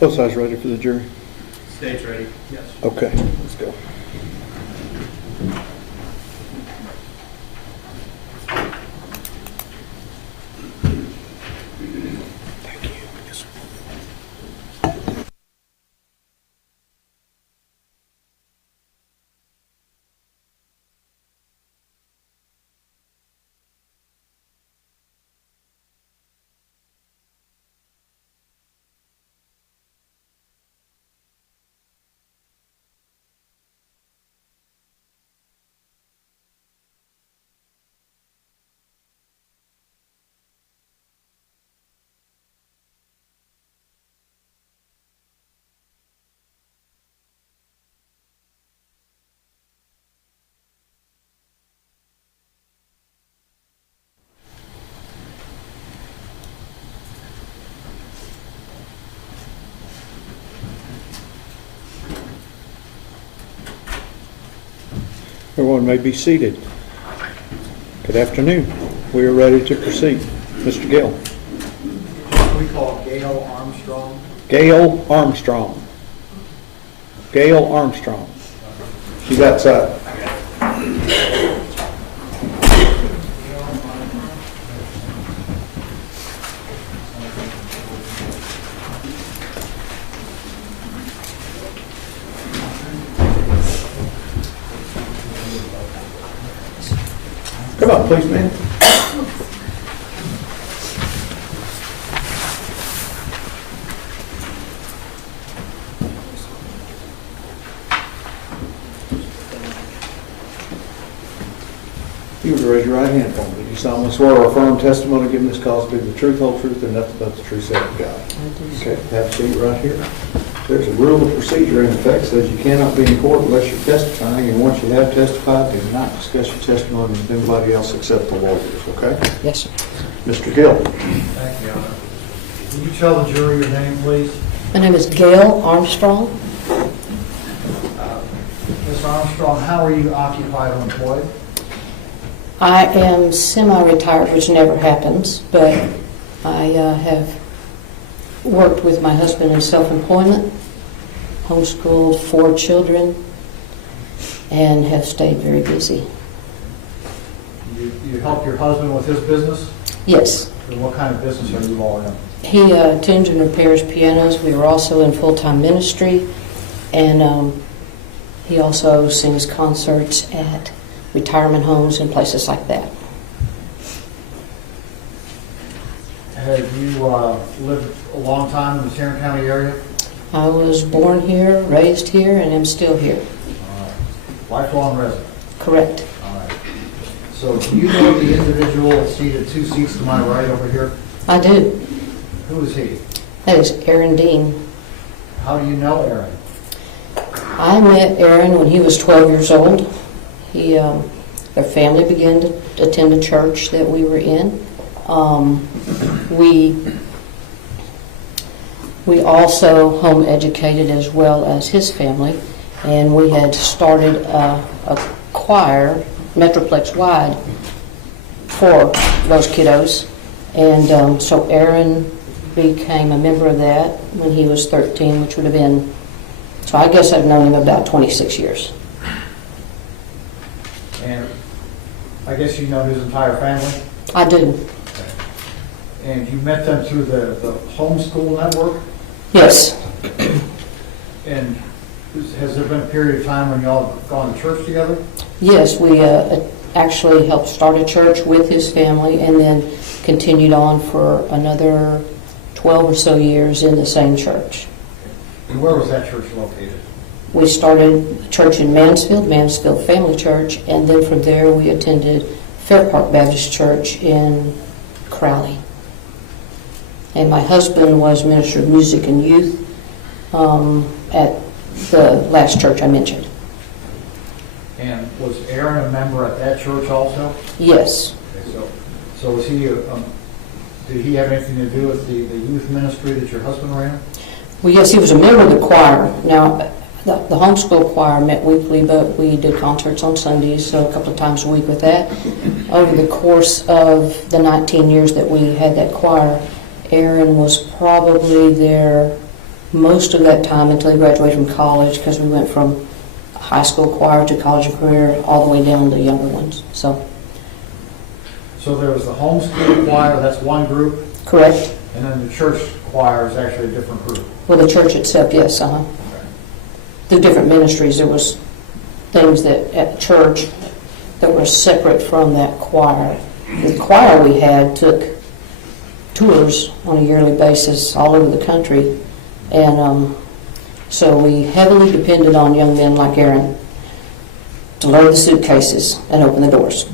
Both sides ready for the jury? State's ready? Yes. Okay, let's go. Thank you. Yes, sir. Everyone may be seated. Good afternoon. We are ready to proceed. Mr. Gill. We call Gail Armstrong. Gail Armstrong. Gail Armstrong. She's outside. Come on, please, ma'am. You would raise your right hand for me. Do you solemnly swear or affirm testimony given this cause to be the truth, whole truth, and nothing but the truth, so help you God? Okay, have a seat right here. There's a rule of procedure in effect that says you cannot be in court unless you're testifying, and once you have testified, do not discuss your testimony with anybody else except the lawyers, okay? Yes, sir. Mr. Gill. Thank you, Your Honor. Will you tell the jury your name, please? My name is Gail Armstrong. Ms. Armstrong, how are you occupied or employed? I am semi-retired, which never happens, but I have worked with my husband in self-employment, homeschooled 4 children, and have stayed very busy. You help your husband with his business? Yes. And what kind of business are you all in? He tunes and repairs pianos. We are also in full-time ministry, and he also sings concerts at retirement homes and places like that. Have you lived a long time in the Tarrant County area? I was born here, raised here, and am still here. Lifelong resident? Correct. All right. So do you know the individual seated 2 seats to my right over here? I do. Who is he? That is Aaron Dean. How do you know Aaron? I met Aaron when he was 12 years old. Their family began to attend a church that we were in. We also home educated as well as his family, and we had started a choir, Metroplex-wide, for those kiddos. And so Aaron became a member of that when he was 13, which would have been, so I guess I've known him about 26 years. And I guess you know his entire family? I do. And you met them through the homeschool network? Yes. And has there been a period of time when y'all have gone to church together? Yes, we actually helped start a church with his family and then continued on for another 12 or so years in the same church. And where was that church located? We started a church in Mansfield Family Church, and then from there we attended Fair Park Baptist Church in Crowley. And my husband was minister of music and youth at the last church I mentioned. And was Aaron a member at that church also? Yes. Okay, so was he, did he have anything to do with the youth ministry that your husband ran? Well, yes, he was a member of the choir. Now, the homeschool choir met weekly, but we did concerts on Sundays, so a couple of times a week with that. Over the course of the 19 years that we had that choir, Aaron was probably their most of that time until he graduated from college, because we went from high school choir to college and career, all the way down to younger ones. So, there was the homeschool choir, that's one group, correct. and then the church choir is actually a different group. Well, the church itself, yes, Through different ministries, there was things that at the church that were separate from that choir. The choir we had took tours on a yearly basis all over the country, and so we heavily depended on young men like Aaron to load the suitcases and open the doors.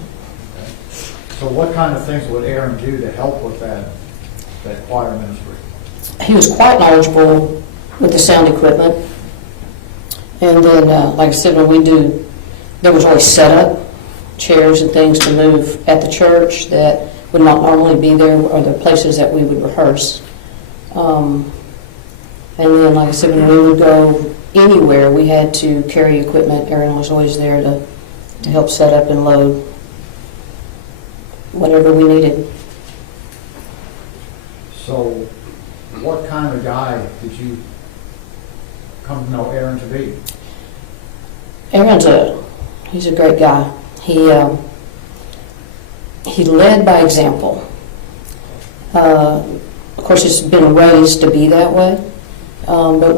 So what kind of things would Aaron do to help with that choir ministry? He was quite knowledgeable with the sound equipment. And then, like I said, there was always setup, chairs and things to move at the church that would not normally be there, or the places that we would rehearse. And then, like I said, when we would go anywhere, we had to carry equipment. Aaron was always there to help set up and load whatever we needed. So what kind of guy did you come to know Aaron to be? Aaron's he's a great guy. He led by example. Of course, he's been raised to be that way. But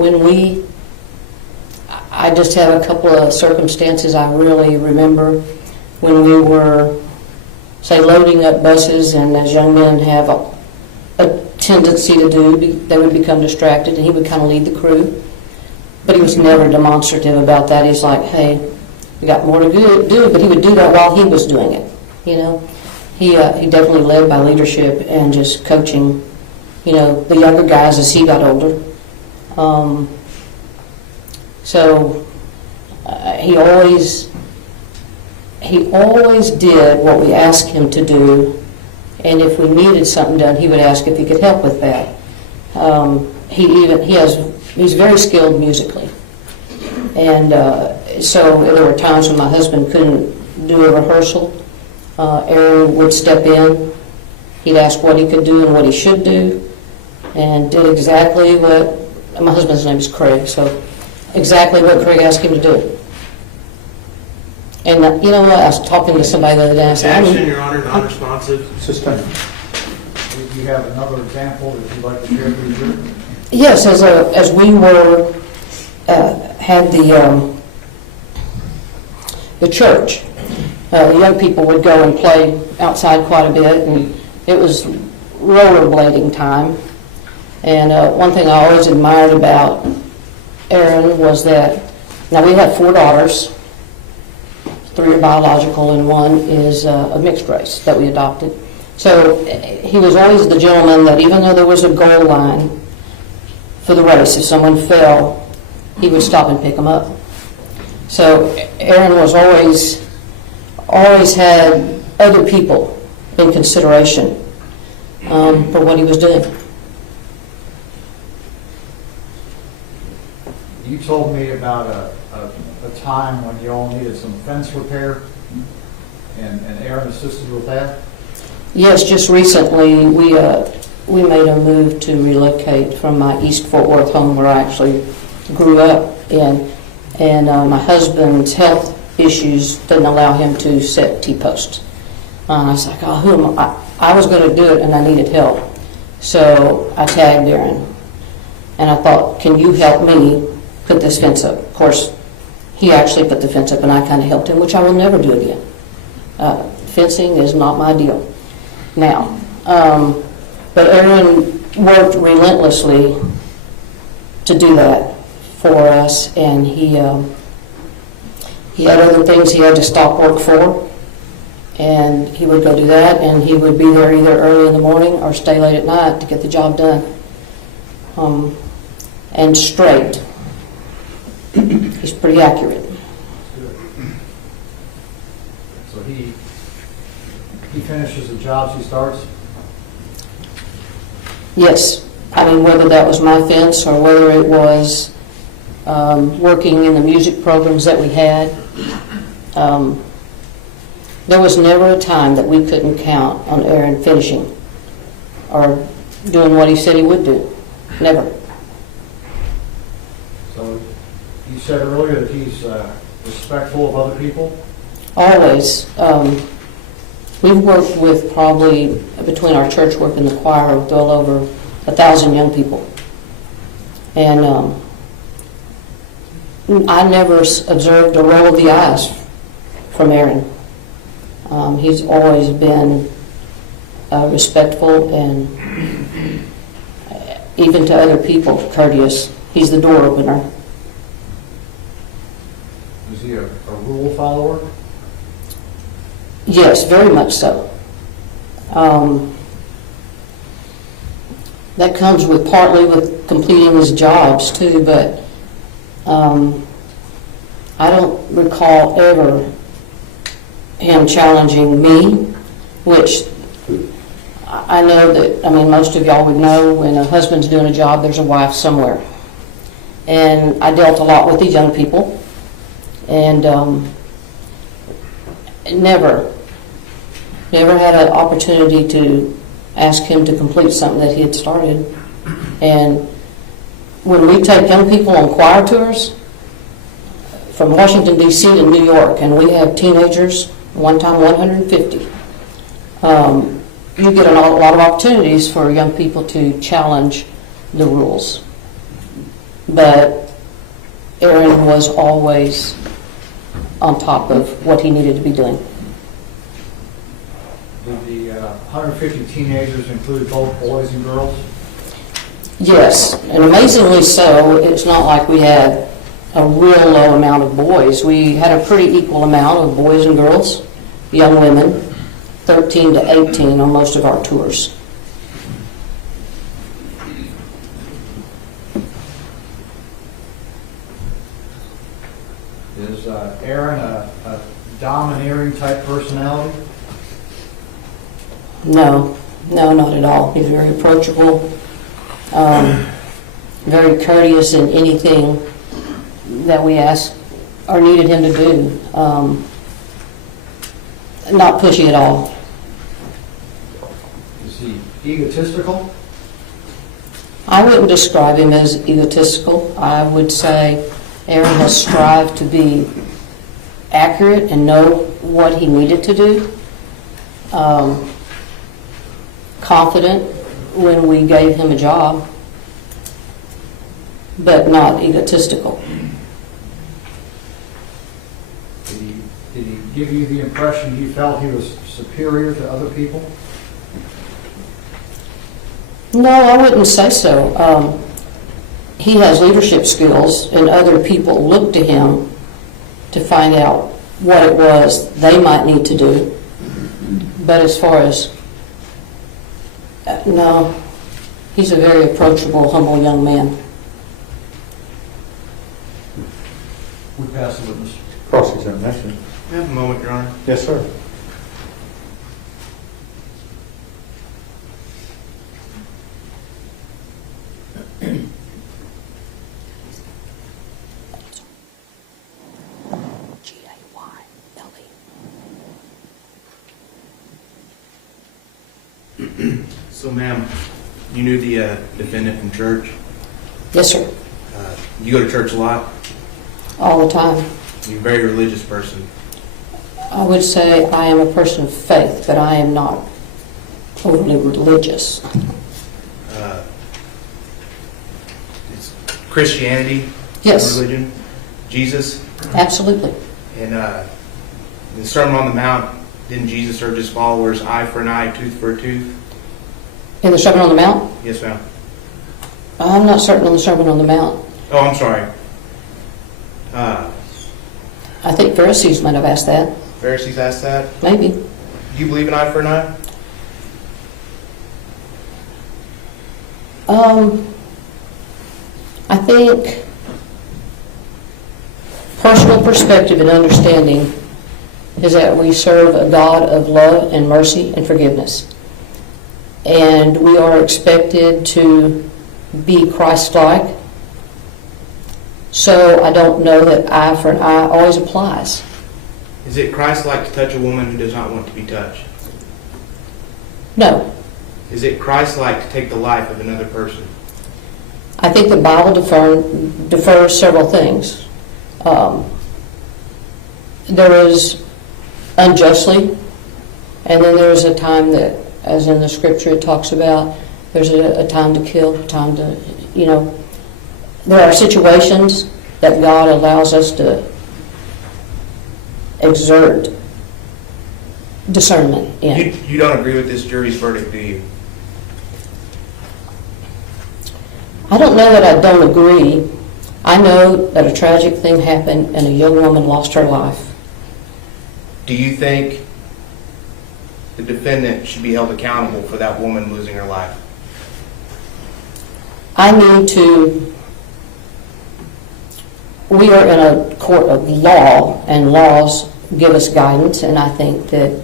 I just have a couple of circumstances I really remember when we were, say, loading up buses, and as young men have a tendency to do, they would become distracted, and he would kind of lead the crew. But he was never demonstrative about that. He's like, hey, we got more to do, but he would do that while he was doing it. You know, he definitely led by leadership and just coaching, the younger guys as he got older. He always did what we asked him to do, and if we needed something done, he would ask if he could help with that. He's very skilled musically, and so there were times when my husband couldn't do a rehearsal. Aaron would step in. He'd ask what he could do and what he should do, and did exactly what, my husband's name is Craig, so exactly what Craig asked him to do. And you know what, I was talking to somebody the other day, and I said, Action, Your Honor, non-responsive. Sustain. Do you have another example that you'd like to share with the jury? yes, as we were, had the church, the young people would go and play outside quite a bit, and it was rollerblading time. And one thing I always admired about Aaron was that, now we have 4 daughters, 3 are biological and 1 is a mixed race that we adopted. So he was always the gentleman that even though there was a goal line for the race, if someone fell, he would stop and pick them up. So Aaron was always had other people in consideration for what he was doing. You told me about a time when you all needed some fence repair, and Aaron assisted with that? Yes, just recently we made a move to relocate from my East Fort Worth home where I actually grew up in, and my husband's health issues didn't allow him to set T-posts. I was like, oh, who am I? I was going to do it and I needed help. So I tagged Aaron, and I thought, can you help me put this fence up? Of course, he actually put the fence up and I kind of helped him, which I will never do again. Fencing is not my deal now. But Aaron worked relentlessly to do that for us, and he had other things he had to stop work for, and he would go do that, and he would be there either early in the morning or stay late at night to get the job done. And straight. He's pretty accurate. So he finishes the jobs he starts? Yes. I mean, whether that was my fence or whether it was working in the music programs that we had, there was never a time that we couldn't count on Aaron finishing or doing what he said he would do. Never. So you said earlier that he's respectful of other people? Always. We've worked with probably, between our church work and the choir, well over 1,000 young people. And I never observed a roll of the eyes from Aaron. He's always been respectful and even to other people courteous. He's the door opener. Is he a rule follower? Yes, very much so. That comes with partly with completing his jobs too, but I don't recall ever him challenging me, which I know that, I mean, most of y'all would know when a husband's doing a job, there's a wife somewhere. And I dealt a lot with these young people, and never had an opportunity to ask him to complete something that he had started. And when we take young people on choir tours from Washington, D.C. to New York, and we have teenagers, one time 150, you get a lot of opportunities for young people to challenge the rules. But Aaron was always on top of what he needed to be doing. Did the 150 teenagers include both boys and girls? Yes, and amazingly so. It's not like we had a real low amount of boys. We had a pretty equal amount of boys and girls, young women, 13 to 18 on most of our tours. Is Aaron a domineering type personality? No, not at all. He's very approachable, very courteous in anything that we ask or needed him to do. Not pushy at all. Is he egotistical? I wouldn't describe him as egotistical. I would say Aaron has strived to be accurate and know what he needed to do. Confident when we gave him a job, but not egotistical. Did he give you the impression you felt he was superior to other people? No, I wouldn't say so. He has leadership skills, and other people look to him to find out what it was they might need to do. But as far as, no, he's a very approachable, humble young man. We pass the witness. Cross-examination. May I have a moment, Your Honor? Yes, sir. So, ma'am, you knew the defendant from church? Yes, sir. You go to church a lot? All the time. You're a very religious person. I would say I am a person of faith, but I am not overly religious. Is Christianity Yes. a religion? Jesus? Absolutely. And in the Sermon on the Mount, didn't Jesus urge his followers, eye for an eye, tooth for a tooth? In the Sermon on the Mount? Yes, ma'am. I'm not certain on the Sermon on the Mount. Oh, I'm sorry. I think Pharisees might have asked that. Pharisees asked that. Maybe. Do you believe an eye for an eye? I think personal perspective and understanding is that we serve a God of love and mercy and forgiveness. And we are expected to be Christ-like. So I don't know that eye for an eye always applies. Is it Christ-like to touch a woman who does not want to be touched? No. Is it Christ-like to take the life of another person? I think the Bible defers several things. There is unjustly, and then there's a time that, as in the scripture it talks about, there's a time to kill, time to, there are situations that God allows us to exert discernment in. You don't agree with this jury's verdict, do you? I don't know that I don't agree. I know that a tragic thing happened and a young woman lost her life. Do you think the defendant should be held accountable for that woman losing her life? We are in a court of law, and laws give us guidance, and I think that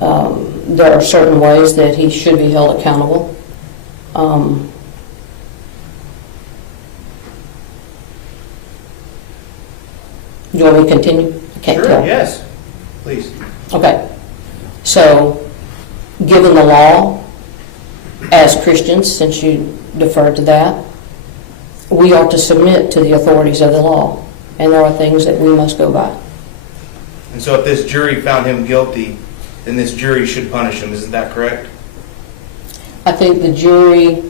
there are certain ways that he should be held accountable. Do you want me to continue? I can't Sure, tell. yes, please. Okay. So, given the law, as Christians, since you deferred to that, we are to submit to the authorities of the law, and there are things that we must go by. And so if this jury found him guilty, then this jury should punish him, isn't that correct? I think the jury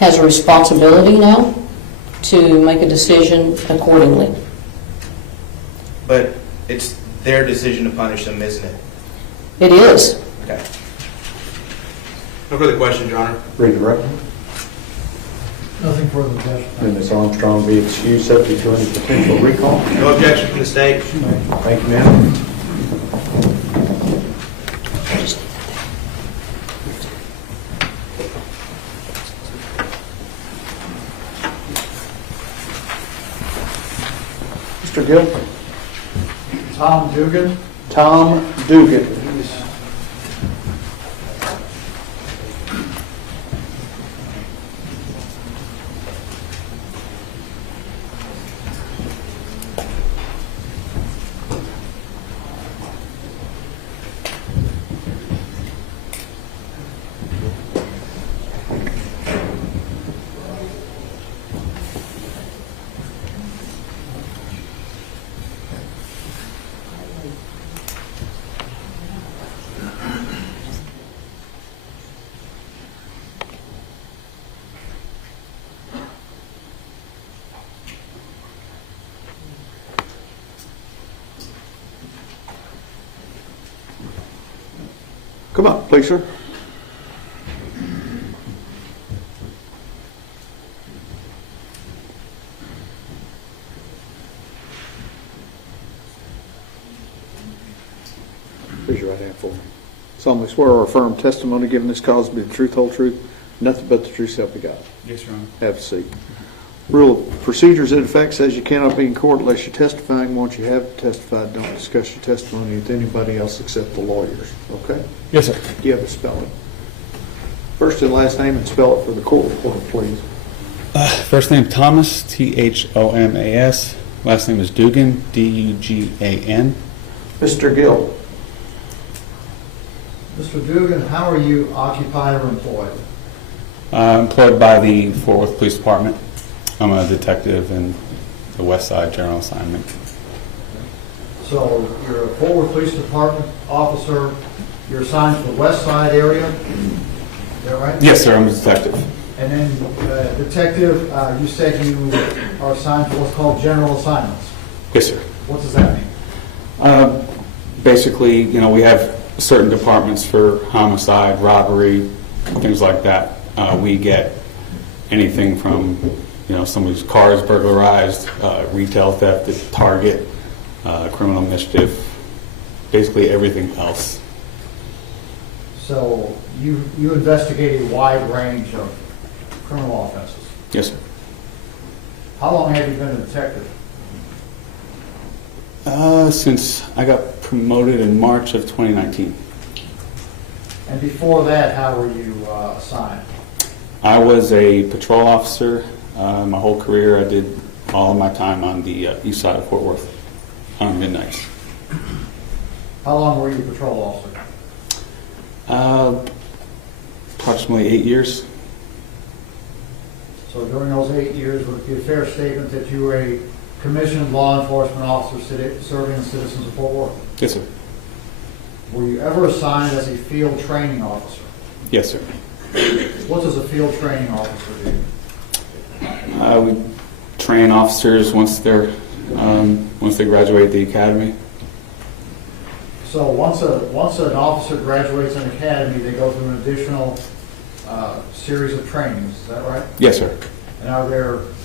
has a responsibility now to make a decision accordingly. But it's their decision to punish him, isn't it? It is. Okay. No further questions, Your Honor. Read the record. Nothing further, Judge. And Ms. Armstrong be excused subject to any potential recall. No objection from the state. Thank you, ma'am. Mr. Gill? Tom Dugan. Tom Dugan. Come up, please, sir. Raise your right hand for me. Solemnly swear or affirm testimony given this cause to be the truth, whole truth, nothing but the truth, so help you God. Yes, Your Honor. Have a seat. Rule of procedures in effect says you cannot be in court unless you're testifying. Once you have testified, don't discuss your testimony with anybody else except the lawyers. Okay? Yes, sir. Do you have a spelling? First and last name and spell it for the court reporter, please. First name Thomas, Thomas. Last name is Dugan, Dugan. Mr. Gill. Mr. Dugan, how are you occupied or employed? Employed by the Fort Worth Police Department. I'm a detective in the West Side General Assignment. So you're a Fort Worth Police Department officer. You're assigned to the West Side area. Is that right? Yes, sir. I'm a detective. And then, detective, you said you are assigned to what's called general assignments. Yes, sir. What does that mean? Basically, we have certain departments for homicide, robbery, things like that. We get anything from, somebody's car is burglarized, retail theft at Target, criminal mischief, basically everything else. So you investigate a wide range of criminal offenses. Yes, sir. How long have you been a detective? Since I got promoted in March of 2019. And before that, how were you assigned? I was a patrol officer. My whole career, I did all of my time on the east side of Fort Worth on midnights. How long were you a patrol officer? Approximately 8 years. So So during those 8 years, would it be a fair statement that you were a commissioned law enforcement officer serving the citizens of Fort Worth? Yes, sir. Were you ever assigned as a field training officer? Yes, sir. What does a field training officer do? We train officers once they graduate the academy. So once an officer graduates an academy, they go through an additional series of trainings, is that right? Yes, sir. And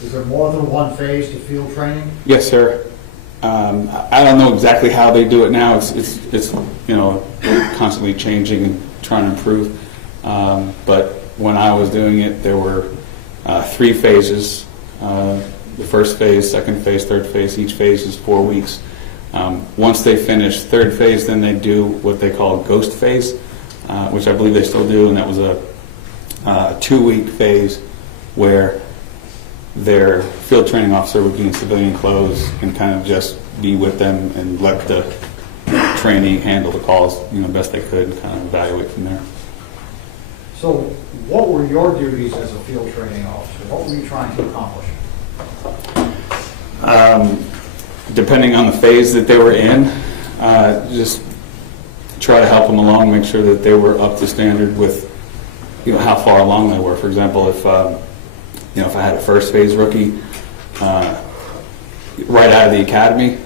is there more than one phase to field training? Yes, sir. I don't know exactly how they do it now. It's constantly changing and trying to improve. But when I was doing it, there were 3 phases. The first phase, second phase, third phase. Each phase is 4 weeks. Once they finish third phase, then they do what they call ghost phase, which I believe they still do, and that was a 2-week phase where their field training officer would be in civilian clothes and kind of just be with them and let the trainee handle the calls, best they could, and kind of evaluate from there. So what were your duties as a field training officer? What were you trying to accomplish? Depending on the phase that they were in, just try to help them along, make sure that they were up to standard with, how far along they were. For example, if I had a first phase rookie right out of the academy,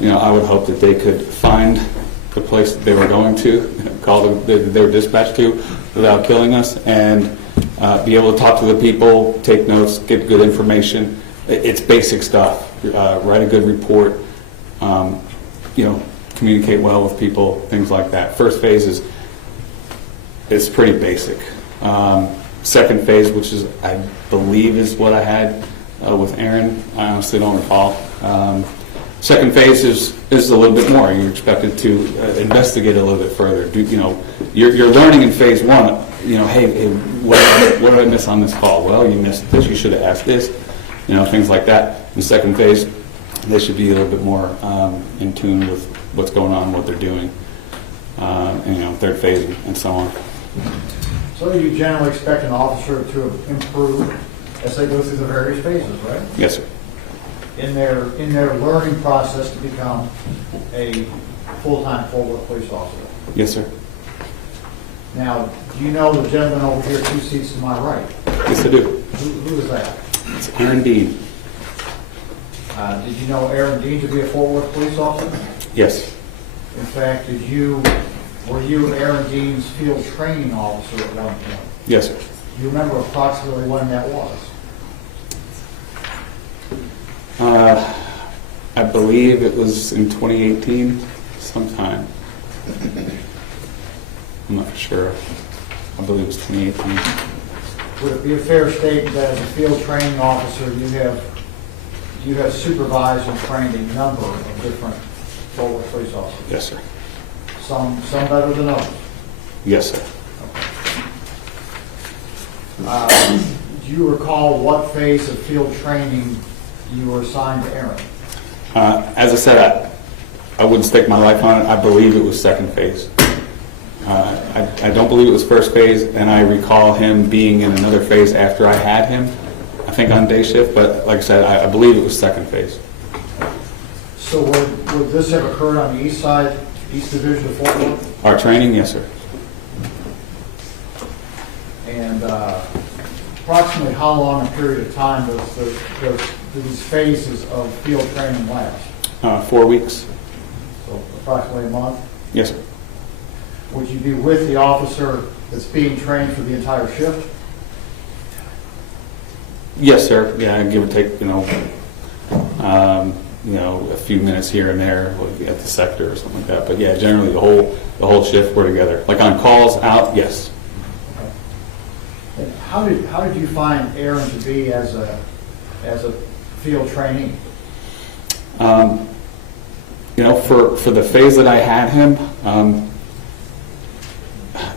I would hope that they could find the place that they were going to, call that they were dispatched to without killing us, and be able to talk to the people, take notes, get good information. It's basic stuff. Write a good report, communicate well with people, things like that. First phase is pretty basic. Second phase, which is, I believe, is what I had with Aaron. I honestly don't recall. Second phase is a little bit more. You're expected to investigate a little bit further. You're learning in phase 1. Hey, what did I miss on this call? Well, you missed this. You should have asked this. Things like that. In the second phase, they should be a little bit more in tune with what's going on, what they're doing, and third phase and so on. So you generally expect an officer to improve as they go through the various phases, right? Yes, sir. In their learning process to become a full-time Fort Worth police officer. Yes, sir. Now, do you know the gentleman over here 2 seats to my right? Yes, I do. Who is that? It's Aaron Dean. Did you know Aaron Dean to be a Fort Worth police officer? Yes. In fact, were you Aaron Dean's field training officer at one point? Yes, sir. Do you remember approximately when that was? I believe it was in 2018 sometime. I'm not for sure. I believe it was 2018. Would it be a fair statement that as a field training officer, you have supervised and trained a number of different Fort Worth police officers? Yes, sir. Some better than others? Yes, sir. Do you recall what phase of field training you were assigned to Aaron? As I said, I wouldn't stake my life on it. I believe it was second phase. I don't believe it was first phase, and I recall him being in another phase after I had him, I think on day shift, but like I said, I believe it was second phase. So would this have occurred on the east side, East Division of Fort Worth? Our training, yes, sir. And approximately how long a period of time does these phases of field training last? 4 weeks. So approximately a month? Yes, sir. Would you be with the officer that's being trained for the entire shift? Yes, sir. Yeah, give or take, a few minutes here and there at the sector or something like that. But yeah, generally the whole shift we're together. Like on calls out, yes. Okay. And how did you find Aaron to be as a field trainee? For the phase that I had him,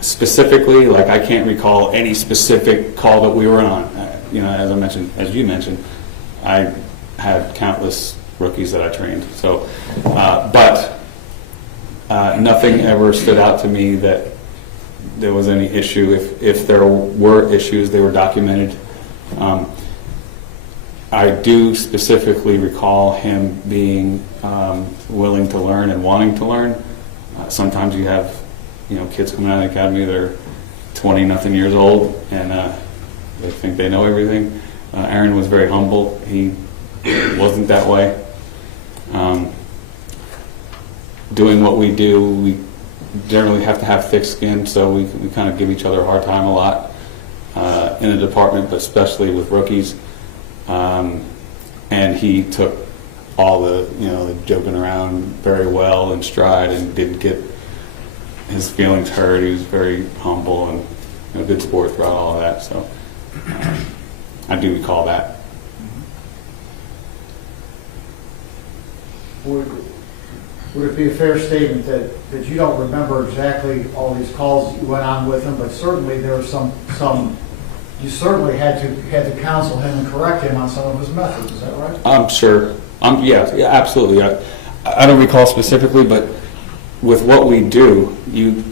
specifically, like I can't recall any specific call that we were on. As you mentioned, I had countless rookies that I trained. So, but nothing ever stood out to me that there was any issue. If there were issues, they were documented. I do specifically recall him being willing to learn and wanting to learn. Sometimes you have, kids coming out of the academy that are 20-nothing years old and they think they know everything. Aaron was very humble. He wasn't that way. Doing what we do, we generally have to have thick skin, so we kind of give each other a hard time a lot in the department, but especially with rookies. And he took all the joking around very well in stride and didn't get his feelings hurt. He was very humble and a good sport throughout all of that. So I do recall that. Would it be a fair statement that you don't remember exactly all these calls that you went on with him, but certainly there were some you certainly had to counsel him and correct him on some of his methods, is that right? I'm sure. Yeah, absolutely. I don't recall specifically, but with what we do, you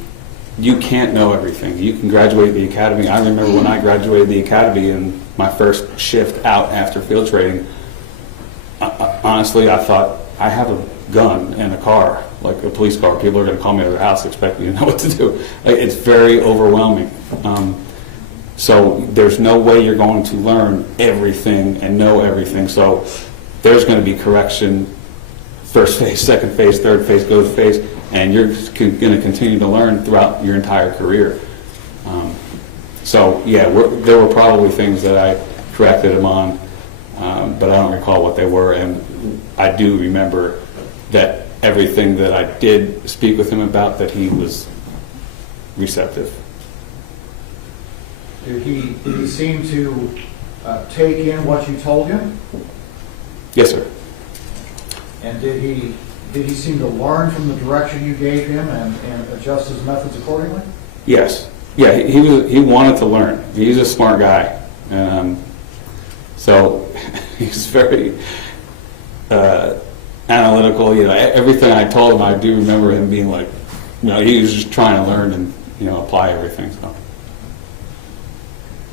can't know everything. You can graduate the academy. I remember when I graduated the academy and my first shift out after field training, honestly, I thought, I have a gun and a car, like a police car. People are going to call me to their house, expect me to know what to do. It's very overwhelming. So there's no way you're going to learn everything and know everything. So there's going to be correction, first phase, second phase, third phase, go phase, and you're going to continue to learn throughout your entire career. So yeah, there were probably things that I corrected him on, but I don't recall what they were. And I do remember that everything that I did speak with him about, that he was receptive. Did he seem to take in what you told him? Yes, sir. And did he seem to learn from the direction you gave him and adjust his methods accordingly? Yes. Yeah, he wanted to learn. He's a smart guy. So he's very analytical. Everything I told him, I do remember him being like, he was just trying to learn and, apply everything. So.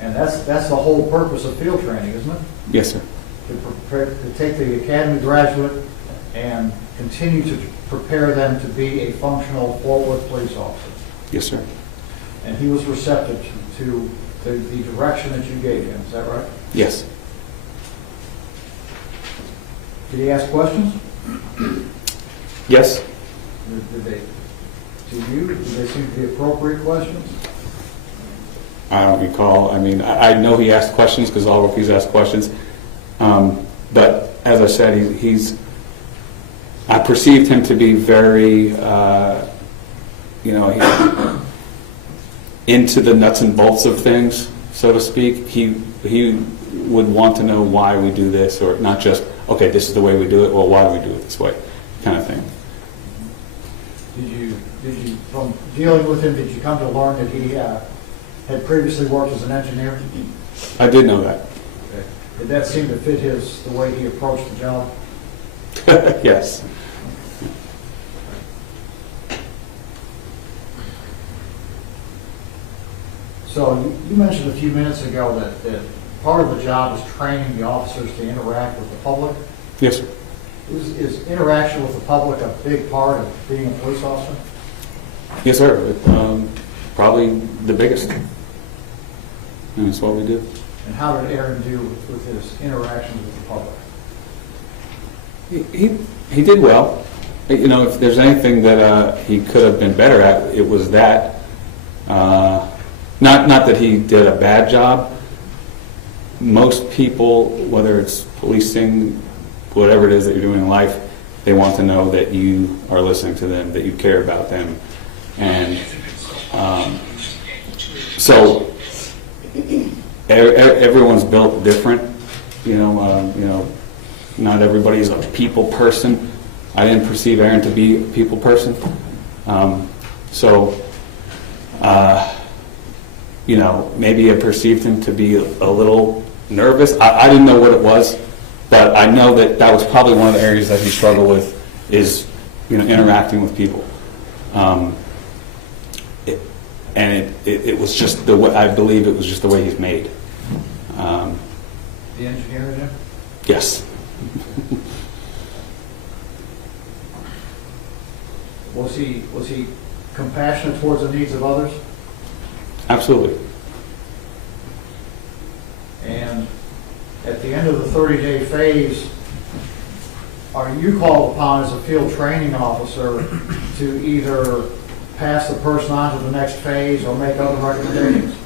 And that's the whole purpose of field training, isn't it? Yes, sir. To take the academy graduate and continue to prepare them to be a functional Fort Worth police officer. Yes, sir. And he was receptive to the direction that you gave him, is that right? Yes. Did he ask questions? Yes. Did they seem to be appropriate questions? I don't recall. I know he asked questions because all rookies ask questions. But as I said, I perceived him to be very, into the nuts and bolts of things, so to speak. He would want to know why we do this, or not just, okay, this is the way we do it, well, why do we do it this way, kind of thing. Did you, from dealing with him, did you come to learn that he had previously worked as an engineer? I did know that. Okay. Did that seem to fit the way he approached the job? Yes. So you mentioned a few minutes ago that part of the job is training the officers to interact with the public. Yes, sir. Is interaction with the public a big part of being a police officer? Yes, sir. Probably the biggest. And that's what we do. And how did Aaron do with his interactions with the public? He did well. If there's anything that he could have been better at, it was that. Not that he did a bad job. Most people, whether it's policing, whatever it is that you're doing in life, they want to know that you are listening to them, that you care about them. And so everyone's built different. Not everybody's a people person. I didn't perceive Aaron to be a people person. Maybe I perceived him to be a little nervous. I didn't know what it was, but I know that was probably one of the areas that he struggled with, is interacting with people. It was just the way, I believe it was just the way he's made. The engineer in him? Yes. Was he compassionate towards the needs of others? Absolutely. And at the end of the 30-day phase, are you called upon as a field training officer to either pass the person on to the next phase or make other recommendations?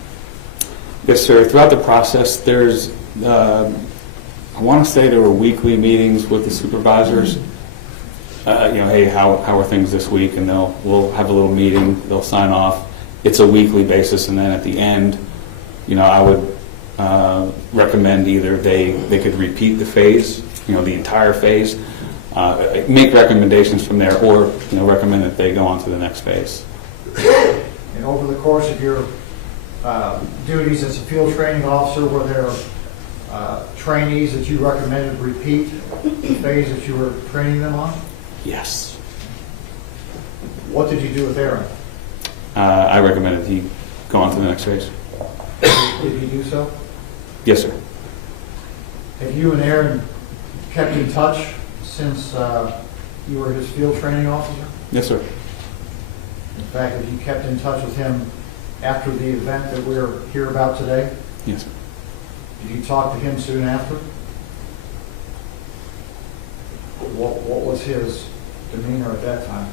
Yes, sir. Throughout the process, there's, I want to say there were weekly meetings with the supervisors. Hey, how are things this week? And we'll have a little meeting. They'll sign off. It's a weekly basis, and then at the end, I would recommend either they could repeat the phase, the entire phase, make recommendations from there, or recommend that they go on to the next phase. And over the course of your duties as a field training officer, were there trainees that you recommended repeat the phase that you were training them on? Yes. What did you do with Aaron? I recommended he go on to the next phase. Did he do so? Yes, sir. Have you and Aaron kept in touch since you were his field training officer? Yes, sir. In fact, have you kept in touch with him after the event that we're here about today? Yes, sir. Did you talk to him soon after? What was his demeanor at that time?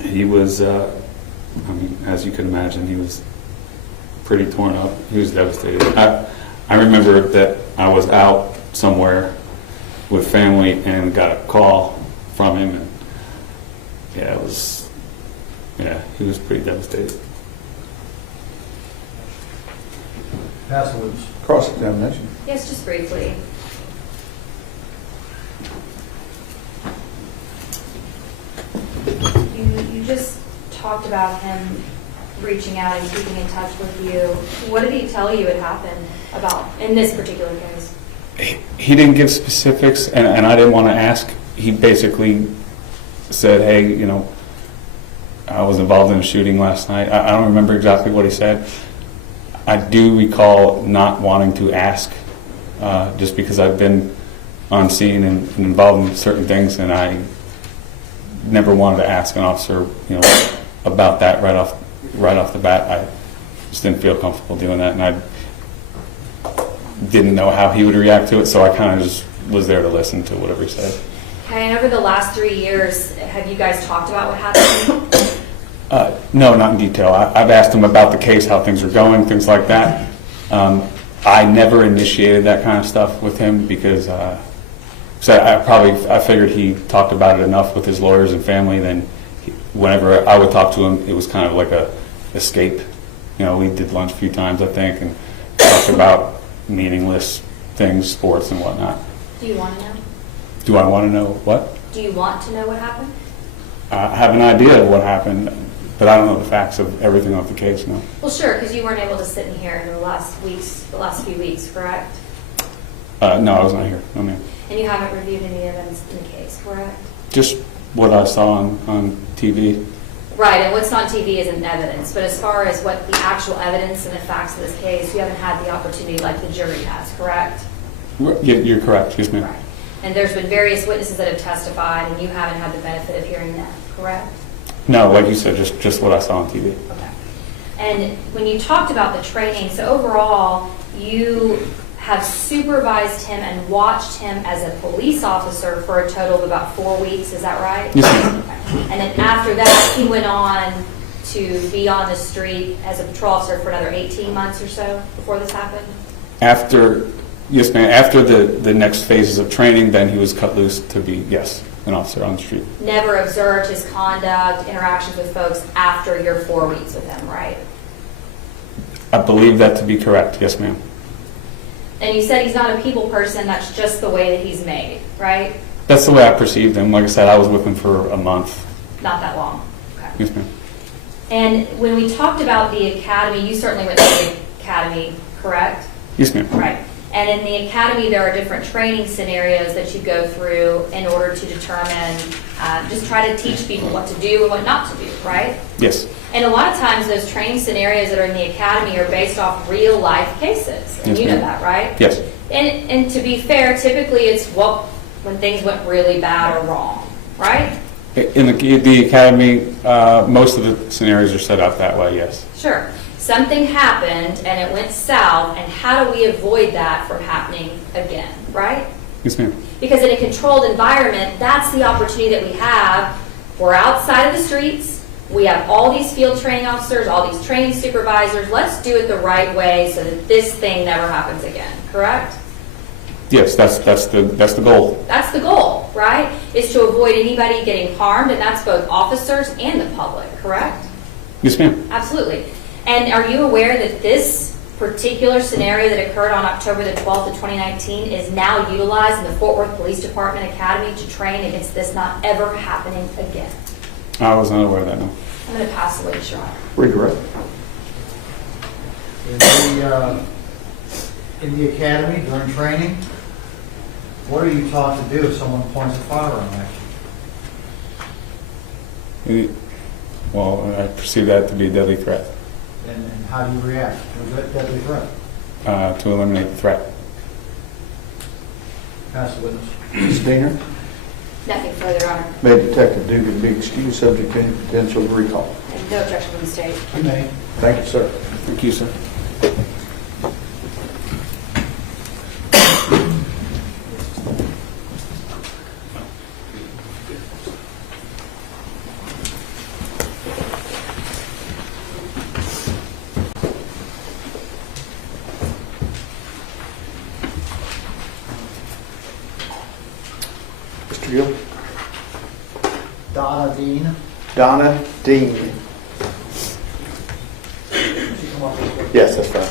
He was, as you can imagine, he was pretty torn up. He was devastated. I remember that I was out somewhere with family and got a call from him, and he was pretty devastated. Pass the witness. Cross-examination. Yes, just briefly. You just talked about him reaching out and keeping in touch with you. What did he tell you had happened in this particular case? He didn't give specifics, and I didn't want to ask. He basically said, hey, I was involved in a shooting last night. I don't remember exactly what he said. I do recall not wanting to ask, just because I've been on scene and involved in certain things, and I never wanted to ask an officer, about that right off the bat. I just didn't feel comfortable doing that, and I didn't know how he would react to it, so I kind of just was there to listen to whatever he said. Okay, and over the last 3 years, have you guys talked about what happened? No, not in detail. I've asked him about the case, how things are going, things like that. I never initiated that kind of stuff with him because I figured he talked about it enough with his lawyers and family. Then whenever I would talk to him, it was kind of like a escape. We did lunch a few times, I think, and talked about meaningless things, sports and whatnot. Do you want to know? Do I want to know what? Do you want to know what happened? I have an idea of what happened, but I don't know the facts of everything of the case, no. Well, sure, because you weren't able to sit in here in the last few weeks, correct? No, I was not here. No, ma'am. And you haven't reviewed any evidence in the case, correct? Just what I saw on TV. Right, and what's on TV isn't evidence, but as far as what the actual evidence and the facts of this case, you haven't had the opportunity like the jury has, correct? You're correct, yes, ma'am. Right. And there's been various witnesses that have testified, and you haven't had the benefit of hearing them, correct? No, like you said, just what I saw on TV. Okay. And when you talked about the training, so overall, you have supervised him and watched him as a police officer for a total of about 4 weeks, is that right? Yes, ma'am. Okay. And then after that, he went on to be on the street as a patrol officer for another 18 months or so before this happened? Yes, ma'am. After the next phases of training, then he was cut loose to be, yes, an officer on the street. Never observed his conduct, interactions with folks after your 4 weeks with him, right? I believe that to be correct, yes, ma'am. And you said he's not a people person, that's just the way that he's made, right? That's the way I perceived him. Like I said, I was with him for a month. Not that long. Okay. Yes, ma'am. And when we talked about the academy, you certainly went to the academy, correct? Yes, ma'am. Right. And in the academy, there are different training scenarios that you go through in order to determine, just try to teach people what to do and what not to do, right? Yes. And a lot of times those training scenarios that are in the academy are based off real life cases. And Yes, you know ma'am. that, right? Yes. And to be fair, typically it's when things went really bad or wrong, right? In the academy, most of the scenarios are set up that way, yes. Sure. Something happened and it went south, and how do we avoid that from happening again, right? Yes, ma'am. Because in a controlled environment, that's the opportunity that we have. We're outside of the streets. We have all these field training officers, all these training supervisors. Let's do it the right way so that this thing never happens again, correct? Yes, that's the goal. That's the goal, right? Is to avoid anybody getting harmed, and that's both officers and the public, correct? Yes, ma'am. Absolutely. And are you aware that this particular scenario that occurred on October the 12th of 2019 is now utilized in the Fort Worth Police Department Academy to train against this not ever happening again? I was not aware of that, no. I'm going to pass the witness, Your Honor. Redirect. In the academy, during training, what are you taught to do if someone points a firearm at you? Well, I perceive that to be a deadly threat, And how do you react to a deadly threat? to eliminate the threat. Pass the witness. Ms. Diener, Nothing further, Your Honor. may Detective Dugan be excused subject to any potential recall? And no objection from the state. You may. Thank you, sir. Thank you, sir. Mr. Gill? Donna Dean. Donna Dean. Yes, that's right.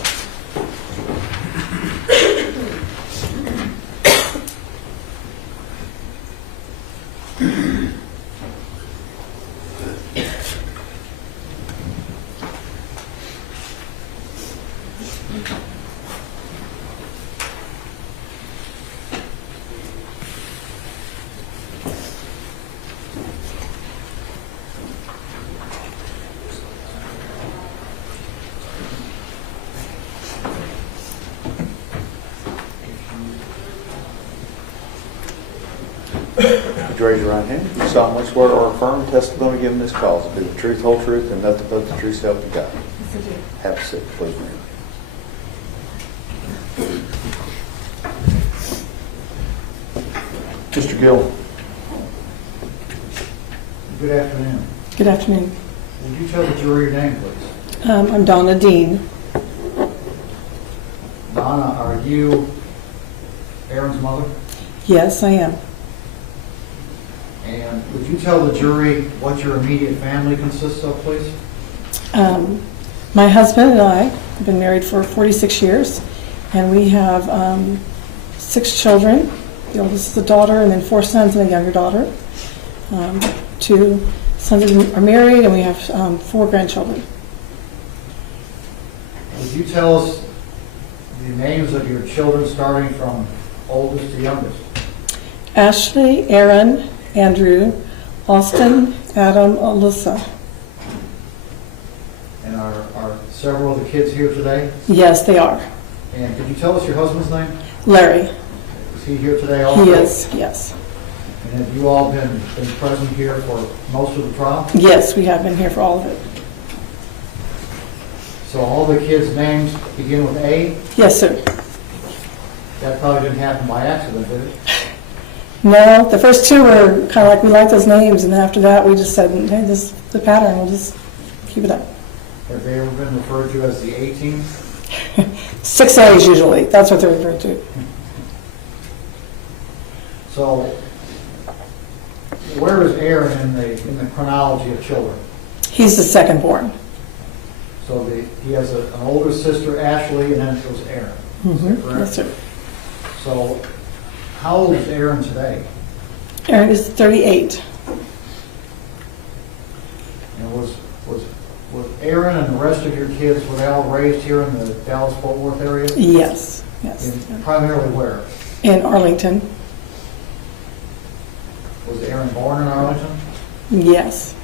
Would you raise your right hand? You solemnly swear or affirm testimony given this cause to be the truth, whole truth, and nothing but the truth, so help you God. Have a seat, please, ma'am. Mr. Gill? Good afternoon. Good afternoon. Would you tell the jury your name, please? I'm Donna Dean. Donna, are you Aaron's mother? Yes, I am. And would you tell the jury what your immediate family consists of, please? My husband and I have been married for 46 years, and we have 6 children. The oldest is a daughter, and then 4 sons and a younger daughter. 2 sons are married, and we have 4 grandchildren. Would you tell us the names of your children starting from oldest to youngest? Ashley, Aaron, Andrew, Austin, Adam, Alyssa. And are several of the kids here today? Yes, they are. And could you tell us your husband's name? Larry. Is he here today also? He is, yes. And have you all been present here for most of the trial? Yes, we have been here for all of it. So all the kids' names begin with A? Yes, sir. That probably didn't happen by accident, did it? No, the first 2 were kind of like, we like those names, and then after that, we just said, hey, this is the pattern, we'll just keep it up. Have they ever been referred to as the A team? 6 A's usually, that's what they're referred to. So where is Aaron in the chronology of children? He's the second born. So he has an older sister, Ashley, and then it was Aaron. Is that correct? Yes, sir. So how old is Aaron today? Aaron is 38. And was Aaron and the rest of your kids, were they all raised here in the Dallas-Fort Worth area? Yes. yes. Primarily where? In Arlington, Was Aaron born in Arlington? yes,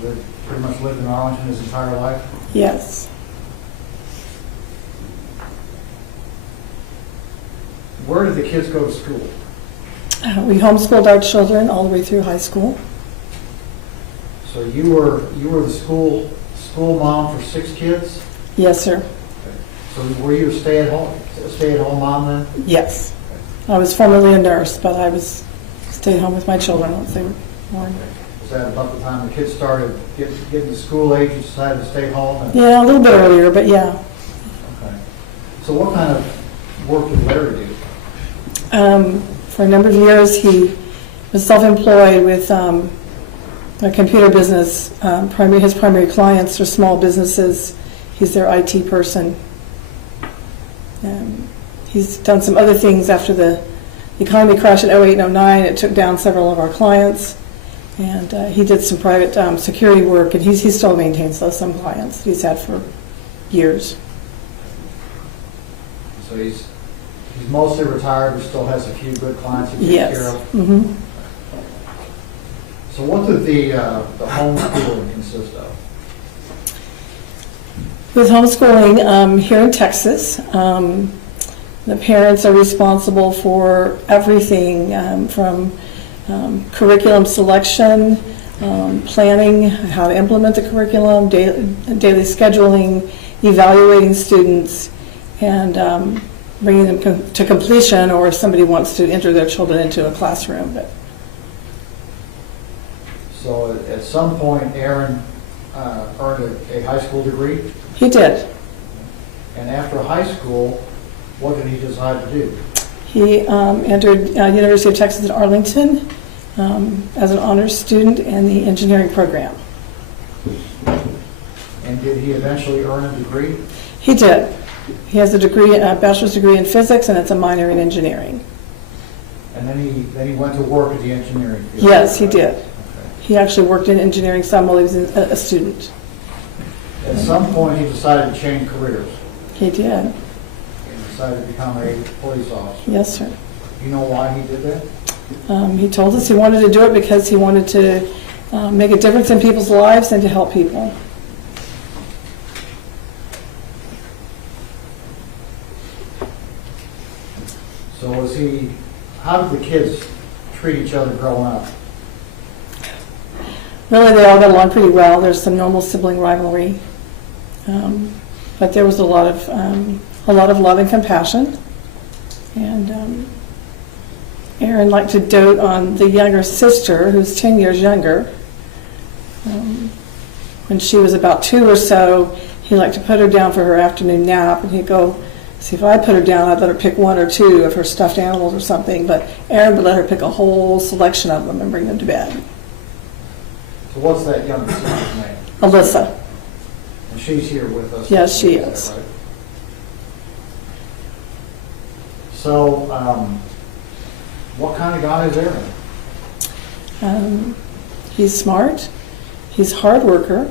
Pretty much lived in Arlington his entire life? yes. Where did the kids go to school? We homeschooled our children all the way through high school. So you were the school mom for 6 kids? Yes, sir. So were you a stay-at-home mom then? Yes. I was formerly a nurse, but I stayed home with my children once they were born. Was that about the time the kids started getting to school age, you decided to stay home? Yeah, a little bit earlier, but yeah. Okay. So what kind of work did Larry do? For a number of years, he was self-employed with a computer business. His primary clients are small businesses. He's their IT person. He's done some other things after the economy crashed in 08 and 09. It took down several of our clients. And he did some private security work, and he still maintains some clients that he's had for years. So he's mostly retired, but still has a few good clients he takes care of? Mm-hmm. So what did the homeschooling consist of? With homeschooling here in Texas, the parents are responsible for everything from curriculum selection, planning, how to implement the curriculum, daily scheduling, evaluating students, and bringing them to completion, or if somebody wants to enter their children into a classroom. So at some point, Aaron earned a high school degree? He did. And after high school, what did he decide to do? He entered University of Texas at Arlington as an honors student in the engineering program. And did he eventually earn a degree? He did. He has a degree, a bachelor's degree in physics, and it's a minor in engineering. And then he went to work at the engineering field? Yes, he did. Okay. He actually worked in engineering some while he was a student. At some point, he decided to change careers. He did. He decided to become a police officer. Yes, sir. Do you know why he did that? He told us he wanted to do it because he wanted to make a difference in people's lives and to help people. So how did the kids treat each other growing up? Really, they all got along pretty well. There's some normal sibling rivalry, but there was a lot of love and compassion. And Aaron liked to dote on the younger sister, who's 10 years younger. When she was about 2 or so, he liked to put her down for her afternoon nap, and he'd go, see, if I put her down, I'd let her pick 1 or 2 of her stuffed animals or something, but Aaron would let her pick a whole selection of them and bring them to bed. So what's that younger sister's name? Alyssa. And she's here with us? Yes, she is. Right? So, what kind of guy is Aaron? He's smart. He's a hard worker.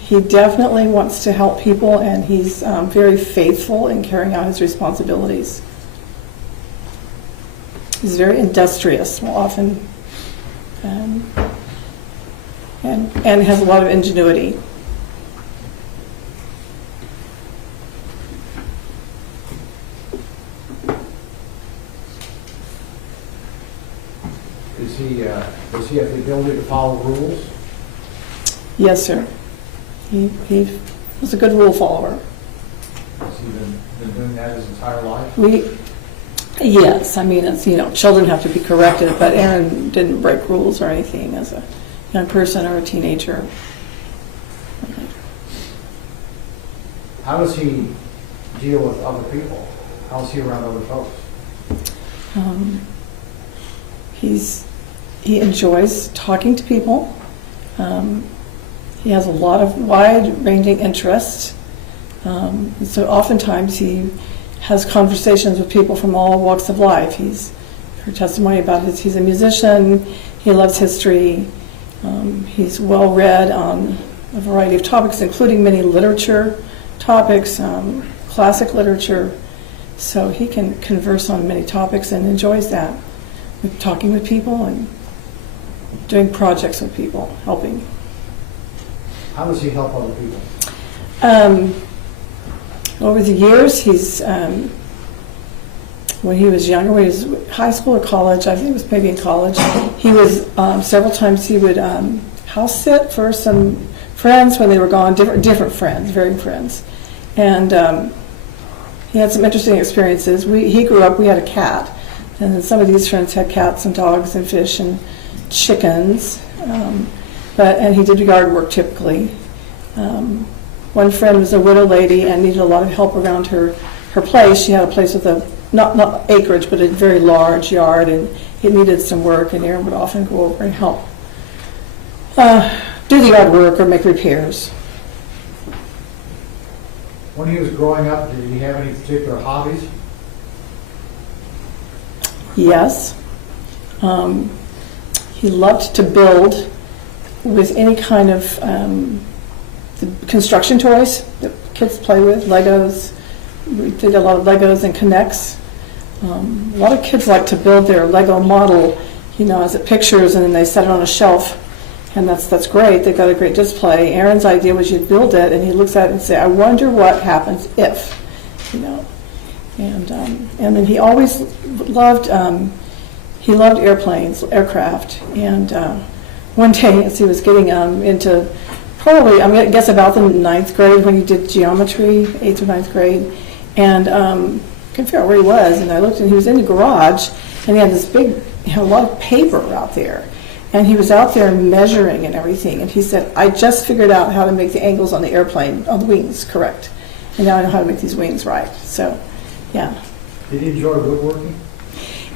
He definitely wants to help people, and he's very faithful in carrying out his responsibilities. He's very industrious, often, and has a lot of ingenuity. Does he have the ability to follow rules? Yes, sir. He was a good rule follower. Has he been doing that his entire life? Yes, I mean, it's, children have to be corrected, but Aaron didn't break rules or anything as a young person or a teenager. How does he deal with other people? How is he around other folks? He enjoys talking to people. He has a lot of wide-ranging interests. So oftentimes he has conversations with people from all walks of life. He's heard testimony about he's a musician, he loves history, he's well-read on a variety of topics, including many literature topics, classic literature, So he can converse on many topics and enjoys that, with talking with people and doing projects with people, helping. How does he help other people? Over the years, he's, when he was younger, when he was high school or college, I think it was maybe in college, he was, several times he would house sit for some friends when they were gone, different friends, varying friends. And he had some interesting experiences. He grew up, we had a cat, and then some of these friends had cats and dogs and fish and chickens, and he did yard work typically. One friend was a widow lady and needed a lot of help around her place. She had a place with a, not acreage, but a very large yard, and it needed some work, and Aaron would often go over and help do the yard work or make repairs. When he was growing up, did he have any particular hobbies? Yes. He loved to build with any kind of the construction toys that kids play with, Legos. We did a lot of Legos and Connects. A lot of kids like to build their Lego model, as it pictures, and then they set it on a shelf, and that's great. They've got a great display. Aaron's idea was you'd build it, and he looks at it and say, "I wonder what happens if," And then he always loved airplanes, aircraft, and one day as he was getting into probably, I'm going to guess about the 9th grade when he did geometry, 8th or 9th grade, and couldn't figure out where he was, and I looked and he was in the garage, and he had this big, a lot of paper out there, and he was out there measuring and everything, and he said, "I just figured out how to make the angles on the airplane, on the wings, correct, and now I know how to make these wings right." So, yeah. Did he enjoy woodworking?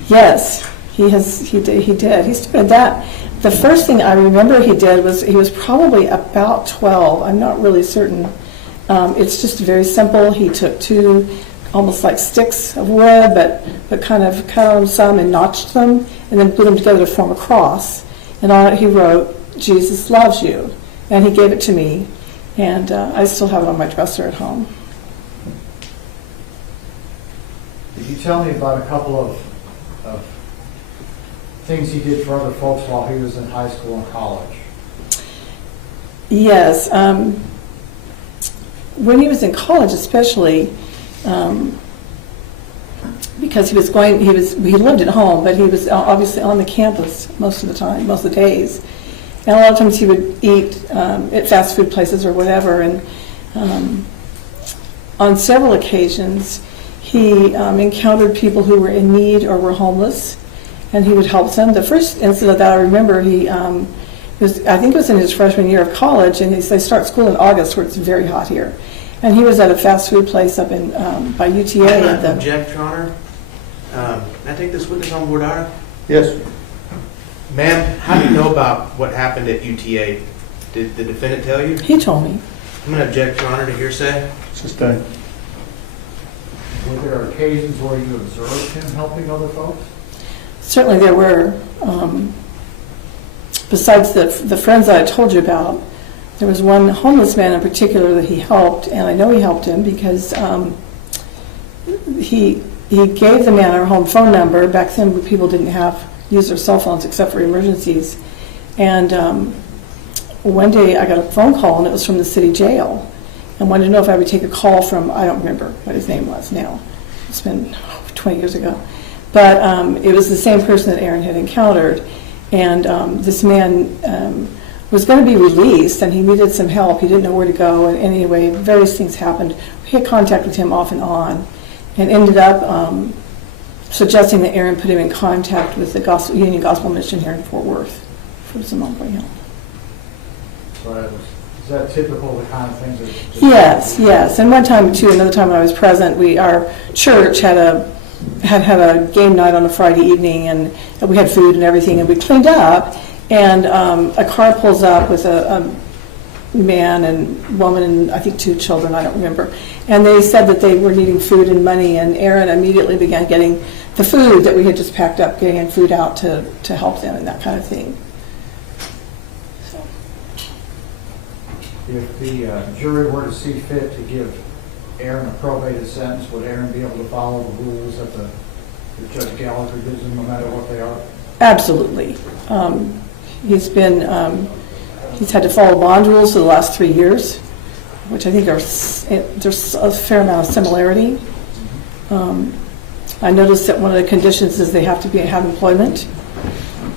Yes, he did. He started that. The first thing I remember he did was, he was probably about 12. I'm not really certain. It's just very simple. He took 2 almost like sticks of wood, but kind of cut on some and notched them, and then put them together to form a cross. And on it he wrote, "Jesus loves you." And he gave it to me, and I still have it on my dresser at home. Could you tell me about a couple of things he did for other folks while he was in high school and college? Yes. When he was in college especially, because he lived at home, but he was obviously on the campus most of the time, most of the days. And a lot of times he would eat at fast food places or whatever, and on several occasions he encountered people who were in need or were homeless, and he would help them. The first incident that I remember, I think it was in his freshman year of college, and they start school in August where it's very hot here. And he was at a fast food place up in by UTA. Object, Your Honor. Can I take this witness on board, Ira? Yes. Ma'am, how do you know about what happened at UTA? Did the defendant tell you? He told me. I'm going to object, Your Honor, to hearsay. Sustained. Were there occasions where you observed him helping other folks? Certainly there were. Besides the friends that I told you about, there was one homeless man in particular that he helped, and I know he helped him because he gave the man our home phone number. Back then people didn't use their cell phones except for emergencies. And one day I got a phone call, and it was from the city jail, and wanted to know if I would take a call from, I don't remember what his name was now. It's been 20 years ago. But it was the same person that Aaron had encountered, and this man was going to be released, and he needed some help. He didn't know where to go, and anyway, various things happened. We had contact with him off and on, and ended up suggesting that Aaron put him in contact with the Union Gospel Mission here in Fort Worth for some ongoing help. So is that typical of the kind of things that... Yes. And one time, too, another time when I was present, our church had a game night on a Friday evening, and we had food and everything, and we cleaned up, and a car pulls up with a man and woman and I think 2 children, I don't remember, and they said that they were needing food and money, and Aaron immediately began getting the food that we had just packed up, getting food out to help them and that kind of thing. If the jury were to see fit to give Aaron a probated sentence, would Aaron be able to follow the rules that the Judge Gallagher gives him, no matter what they are? Absolutely. He's been, he's had to follow bond rules for the last 3 years, which I think there's a fair amount of similarity. I noticed that one of the conditions is they have to have employment.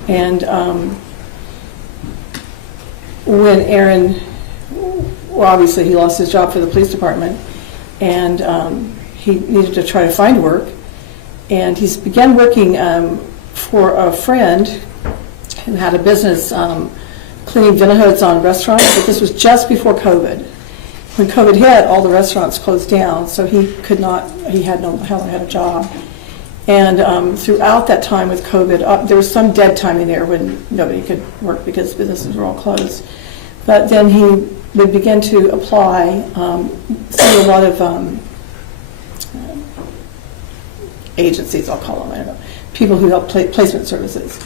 And when Aaron, well, obviously he lost his job for the police department, and he needed to try to find work. And he's began working for a friend who had a business cleaning dinner hoods on restaurants, but this was just before COVID. When COVID hit, all the restaurants closed down, so he could not, he had no, had a job. And throughout that time with COVID, there was some dead time in there when nobody could work because businesses were all closed. But then he would begin to apply, see a lot of agencies, I'll call them, I don't know, people who help placement services.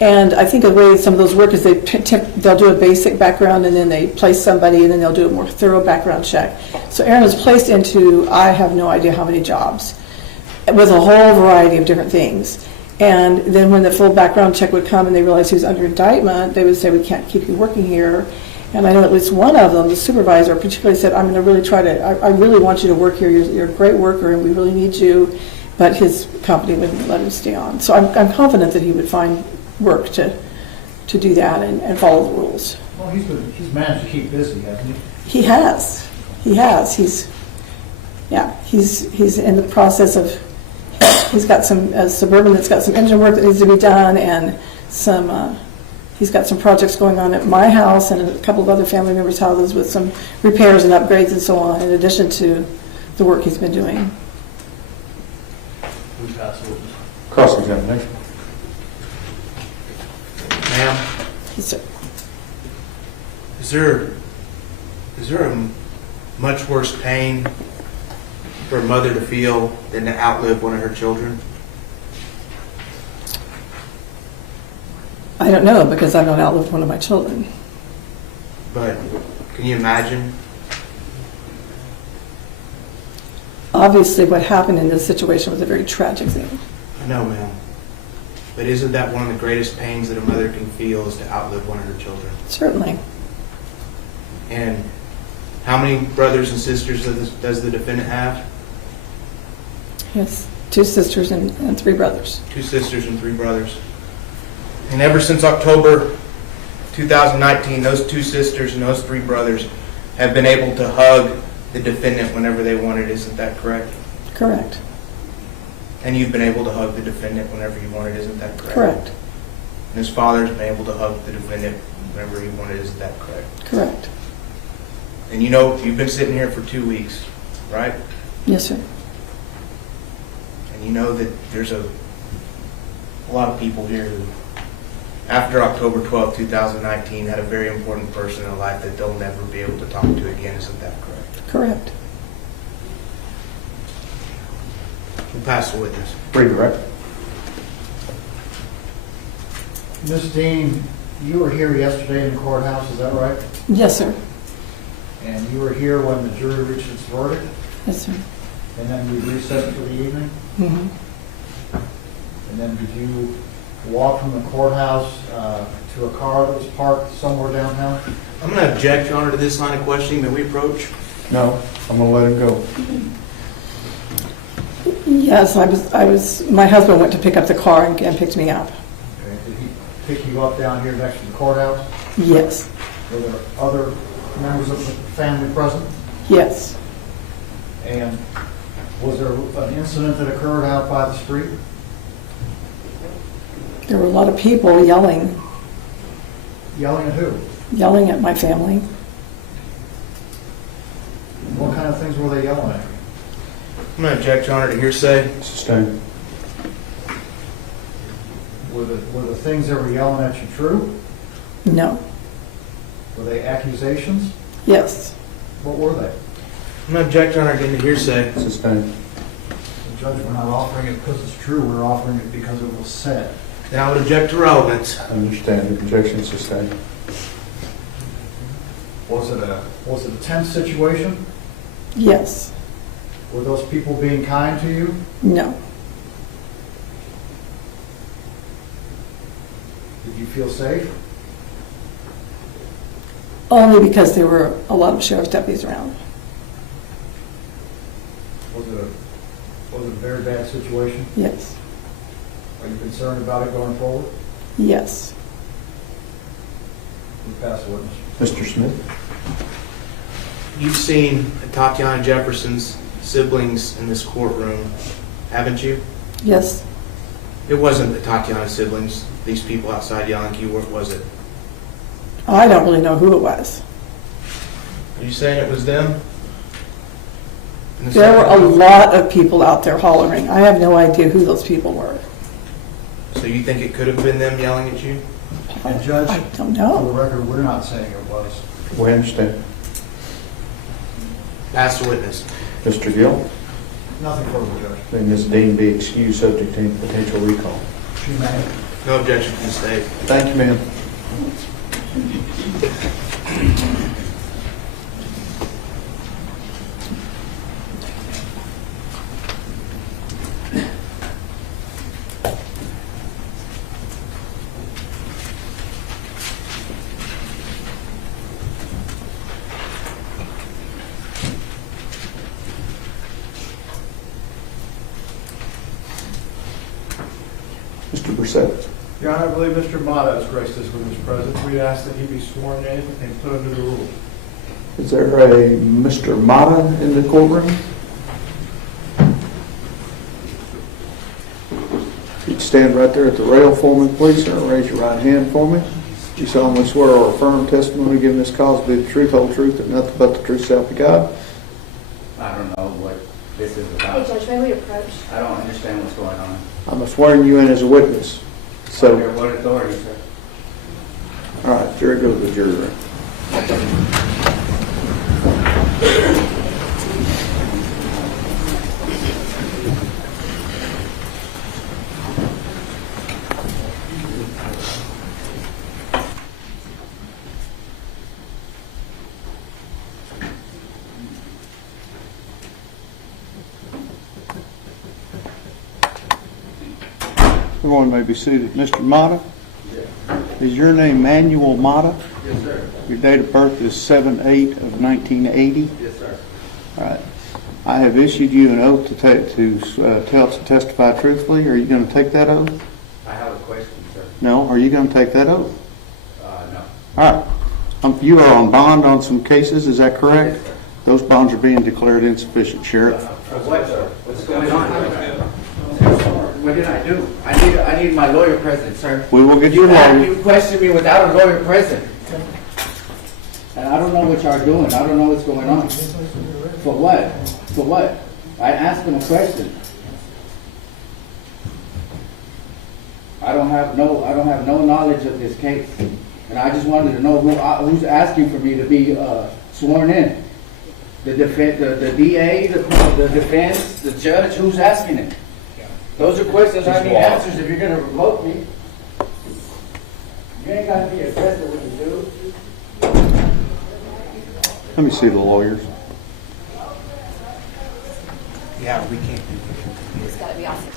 And I think the way some of those work is they'll do a basic background and then they place somebody and then they'll do a more thorough background check. So Aaron was placed into, I have no idea how many jobs, with a whole variety of different things. And then when the full background check would come and they realized he was under indictment, they would say, we can't keep you working here. And I know at least one of them, the supervisor, particularly said, I'm going to really try to, I really want you to work here. You're a great worker and we really need you. But his company wouldn't let him stay on. So I'm confident that he would find work to do that and follow the rules. Well, he's managed to keep busy, hasn't he? He has. He's in the process of, he's got some Suburban that's got some engine work that needs to be done, and he's got some projects going on at my house and a couple of other family members' houses with some repairs and upgrades and so on, in addition to the work he's been doing. We pass the witness. Cross-examination. Ma'am, Yes, sir. is there a much worse pain for a mother to feel than to outlive one of her children? I don't know, because I've not outlived one of my children. But can you imagine? Obviously, what happened in this situation was a very tragic thing. No, ma'am. But isn't that one of the greatest pains that a mother can feel, is to outlive one of her children? Certainly. And how many brothers and sisters does the defendant have? Yes, 2 sisters and 3 brothers. 2 sisters and 3 brothers. And ever since October 2019, those 2 sisters and those 3 brothers have been able to hug the defendant whenever they wanted. Isn't that correct? Correct. And you've been able to hug the defendant whenever you wanted. Isn't that correct? Correct. And his father's been able to hug the defendant whenever he wanted. Isn't that correct? Correct. And you know, you've been sitting here for 2 weeks, right? Yes, sir. And you know that there's a lot of people here who, after October 12, 2019, had a very important person in their life that they'll never be able to talk to again. Isn't that correct? Correct. We'll pass the witness. Read the record. Ms. Dean, you were here yesterday in the courthouse, is that right? Yes, sir. And you were here when the jury reached its verdict, Yes, sir. and then we recessed for the evening? Mm-hmm. And then did you walk from the courthouse to a car that was parked somewhere downtown? I'm going to object, Your Honor, to this line of questioning that we approach. No, I'm going to let him go. Yes, my husband went to pick up the car and picked me up. Okay. Did he pick you up down here next to the courthouse? Yes. Were there other members of the family present? Yes. And was there an incident that occurred out by the street? There were a lot of people yelling. Yelling at who? Yelling at my family. What kind of things were they yelling at? I'm going to object, Your Honor, to hearsay. Sustain. Were the things they were yelling at you true? No. Were they accusations? Yes. What were they? I'm going to object, Your Honor, again to hearsay. Sustain. Judge, we're not offering it because it's true, we're offering it because it was said. Then I would object to relevance. Understand the objection, sustained. Was it a tense situation? Yes. Were those people being kind to you? No. Did you feel safe? Only because there were a lot of sheriff's deputies around. Was it a very bad situation? Yes. Are you concerned about it going forward? Yes. We pass the witness. Mr. Smith? You've seen Atatiana Jefferson's siblings in this courtroom, haven't you? Yes. It wasn't Atatiana's siblings, these people outside yelling at you, was it? I don't really know who it was. Are you saying it was them? There were a lot of people out there hollering. I have no idea who those people were. So you think it could have been them yelling at you? And Judge, I don't for know. the record, we're not saying it was. We understand. Ask the witness. Mr. Gill, Nothing further, Judge. may Ms. Dean be excused subject to any potential recall. She may. No objection to the state. Thank you, ma'am. Mr. Brissett. Your Honor, I believe Mr. Mata has graced us with his presence. We ask that he be sworn in and put under the rules. Is there a Mr. Mata in the courtroom? You'd stand right there at the rail for me, please, sir. Raise your right hand for me. Do you solemnly swear or affirm testimony given this cause to be the truth, whole truth, and nothing but the truth, so help you God? I don't know what this is Hey, about. Judge, may we approach? I don't understand what's going on. I'm swearing you in as a witness. So, Under what authority, sir? all right, jury, go to the jury room. Everyone may be seated. Mr. Mata? Is your name Manuel Mata? Yes, sir. Your date of birth is 7/8 of 1980? Yes, sir. All right. I have issued you an oath to testify truthfully. Are you going to take that oath? I have a question, sir. No. Are you going to take that oath? No. All right. You are on bond on some cases, is that correct? Yes, sir. Those bonds are being declared insufficient, Sheriff. For what, sir? What's going on? What did I do? I need my lawyer present, sir. We will get your lawyer. You questioned me without a lawyer present. And I don't know what y'all are doing. I don't know what's going on. For what? For what? I asked him a question. I don't have no knowledge of this case. And I just wanted to know who's asking for me to be sworn in. The DA, the defense, the judge, who's asking it? Those are questions I need answers if you're going to revoke me. You ain't got to be aggressive when you do. Let me see the lawyers. Yeah, we can't. It's got to be awesome.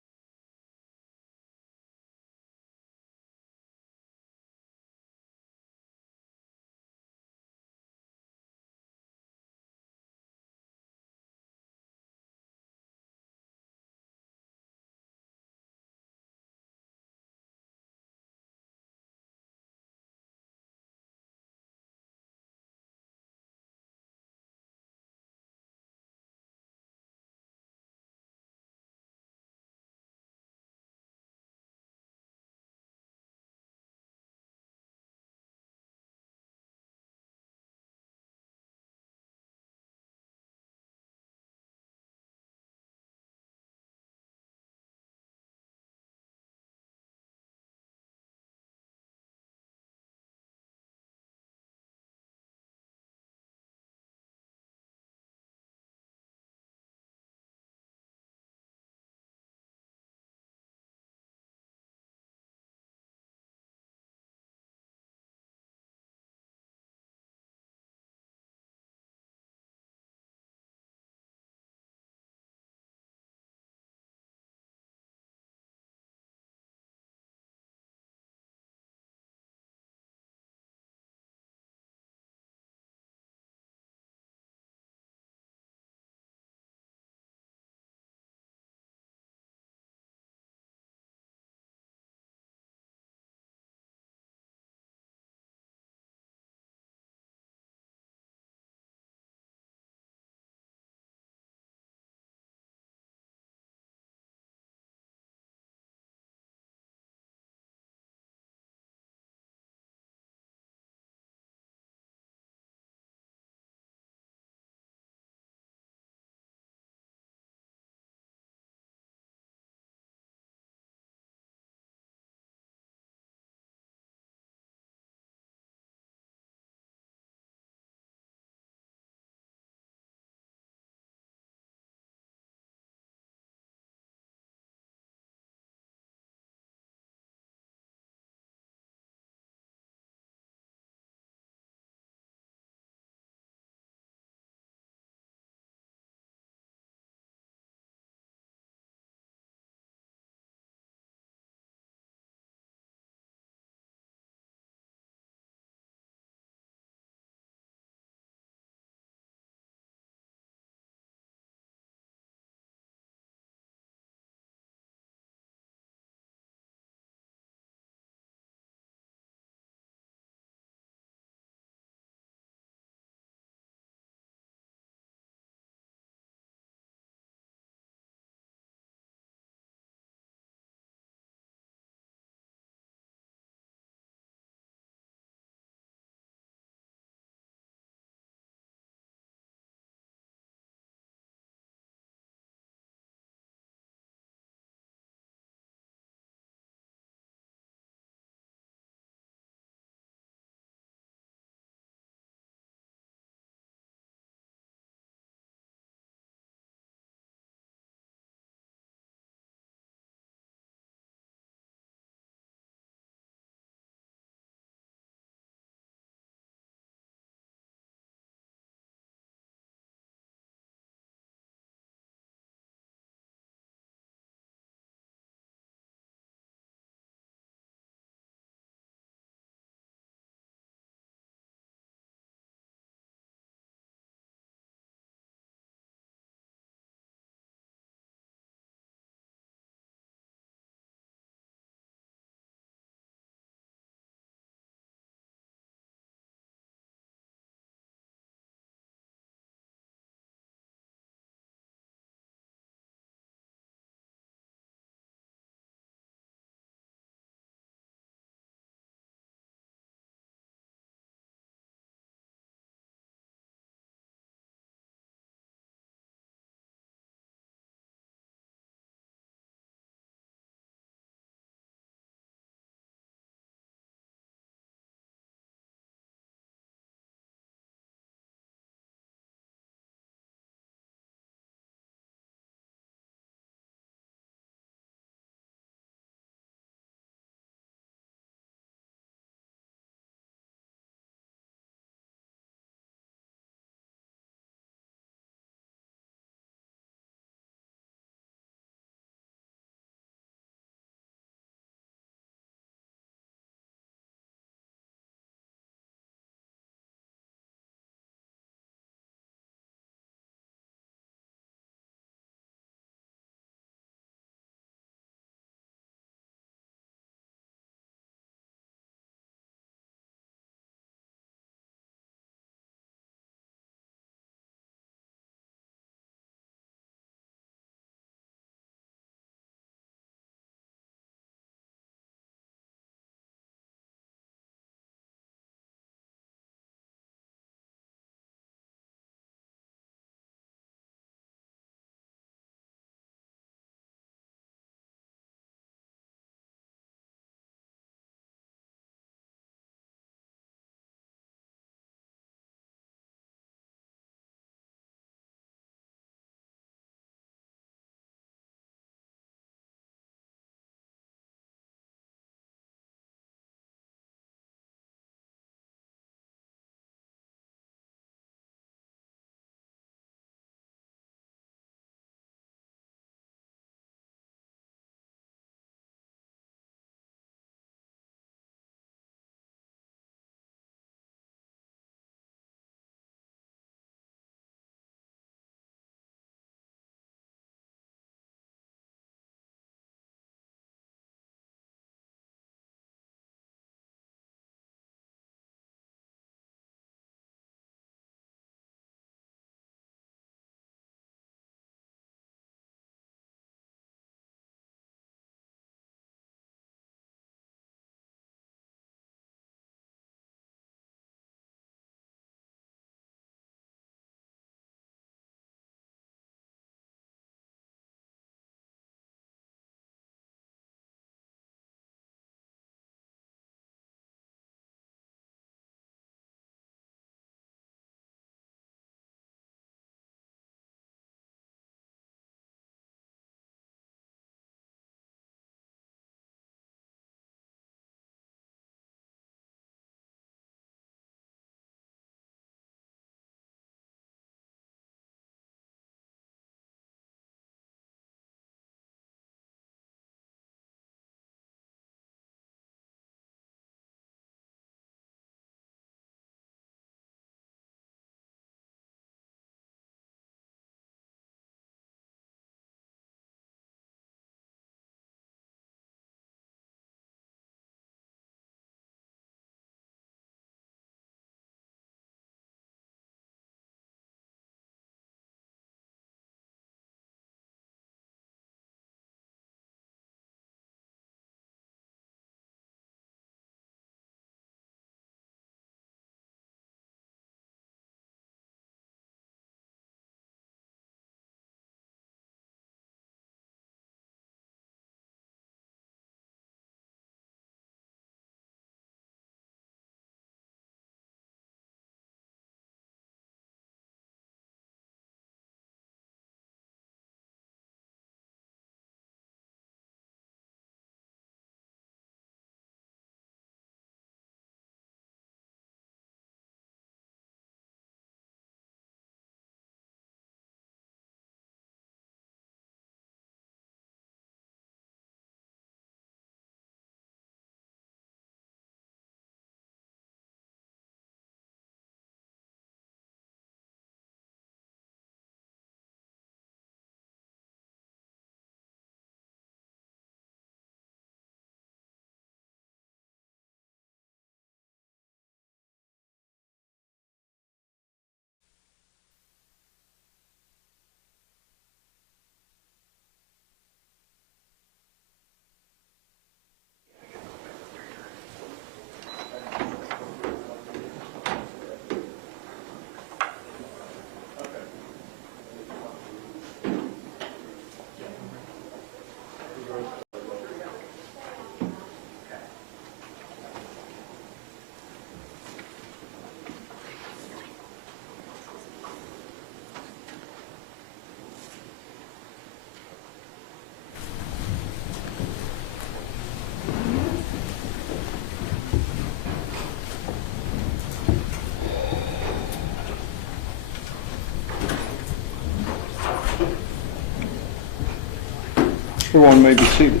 Everyone may be seated.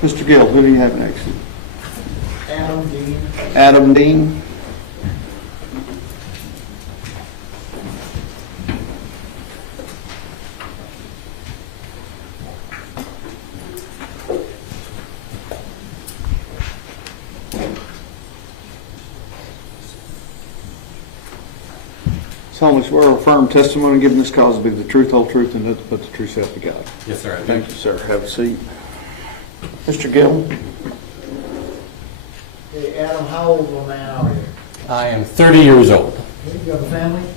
Mr. Gill, who do you have next? Adam Dean. Adam Dean. Solemnly swear or affirm testimony given this cause to be the truth, whole truth, and nothing but the true self of God. Yes, sir. I do. Thank you, sir. Have a seat. Mr. Gill. Hey, Adam, how old of a man are you? I am 30 years old. You have a family?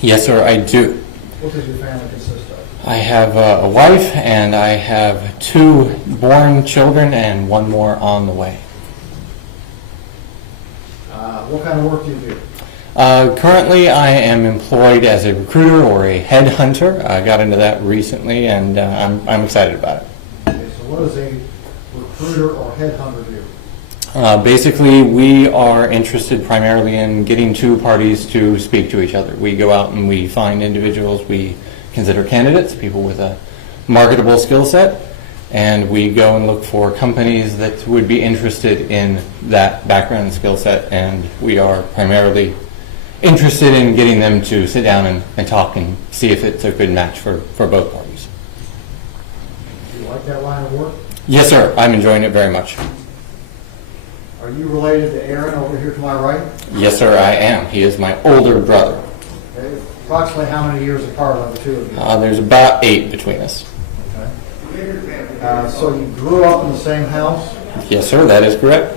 Yes, sir, I do. What does your family consist of? I have a wife, and I have 2 born children and 1 more on the way. What kind of work do you do? Currently, I am employed as a recruiter or a headhunter. I got into that recently, and I'm excited about it. Okay, so what does a recruiter or headhunter do? Basically, we are interested primarily in getting 2 parties to speak to each other. We go out and we find individuals we consider candidates, people with a marketable skill set, and we go and look for companies that would be interested in that background and skill set, and we are primarily interested in getting them to sit down and talk and see if it's a good match for both parties. Do you like that line of work? Yes, sir. I'm enjoying it very much. Are you related to Aaron over here to my right? Yes, sir, I am. He is my older brother. Okay. Approximately how many years apart are the 2 of you? There's about 8 between us. Okay. So you grew up in the same house? Yes, sir, that is correct.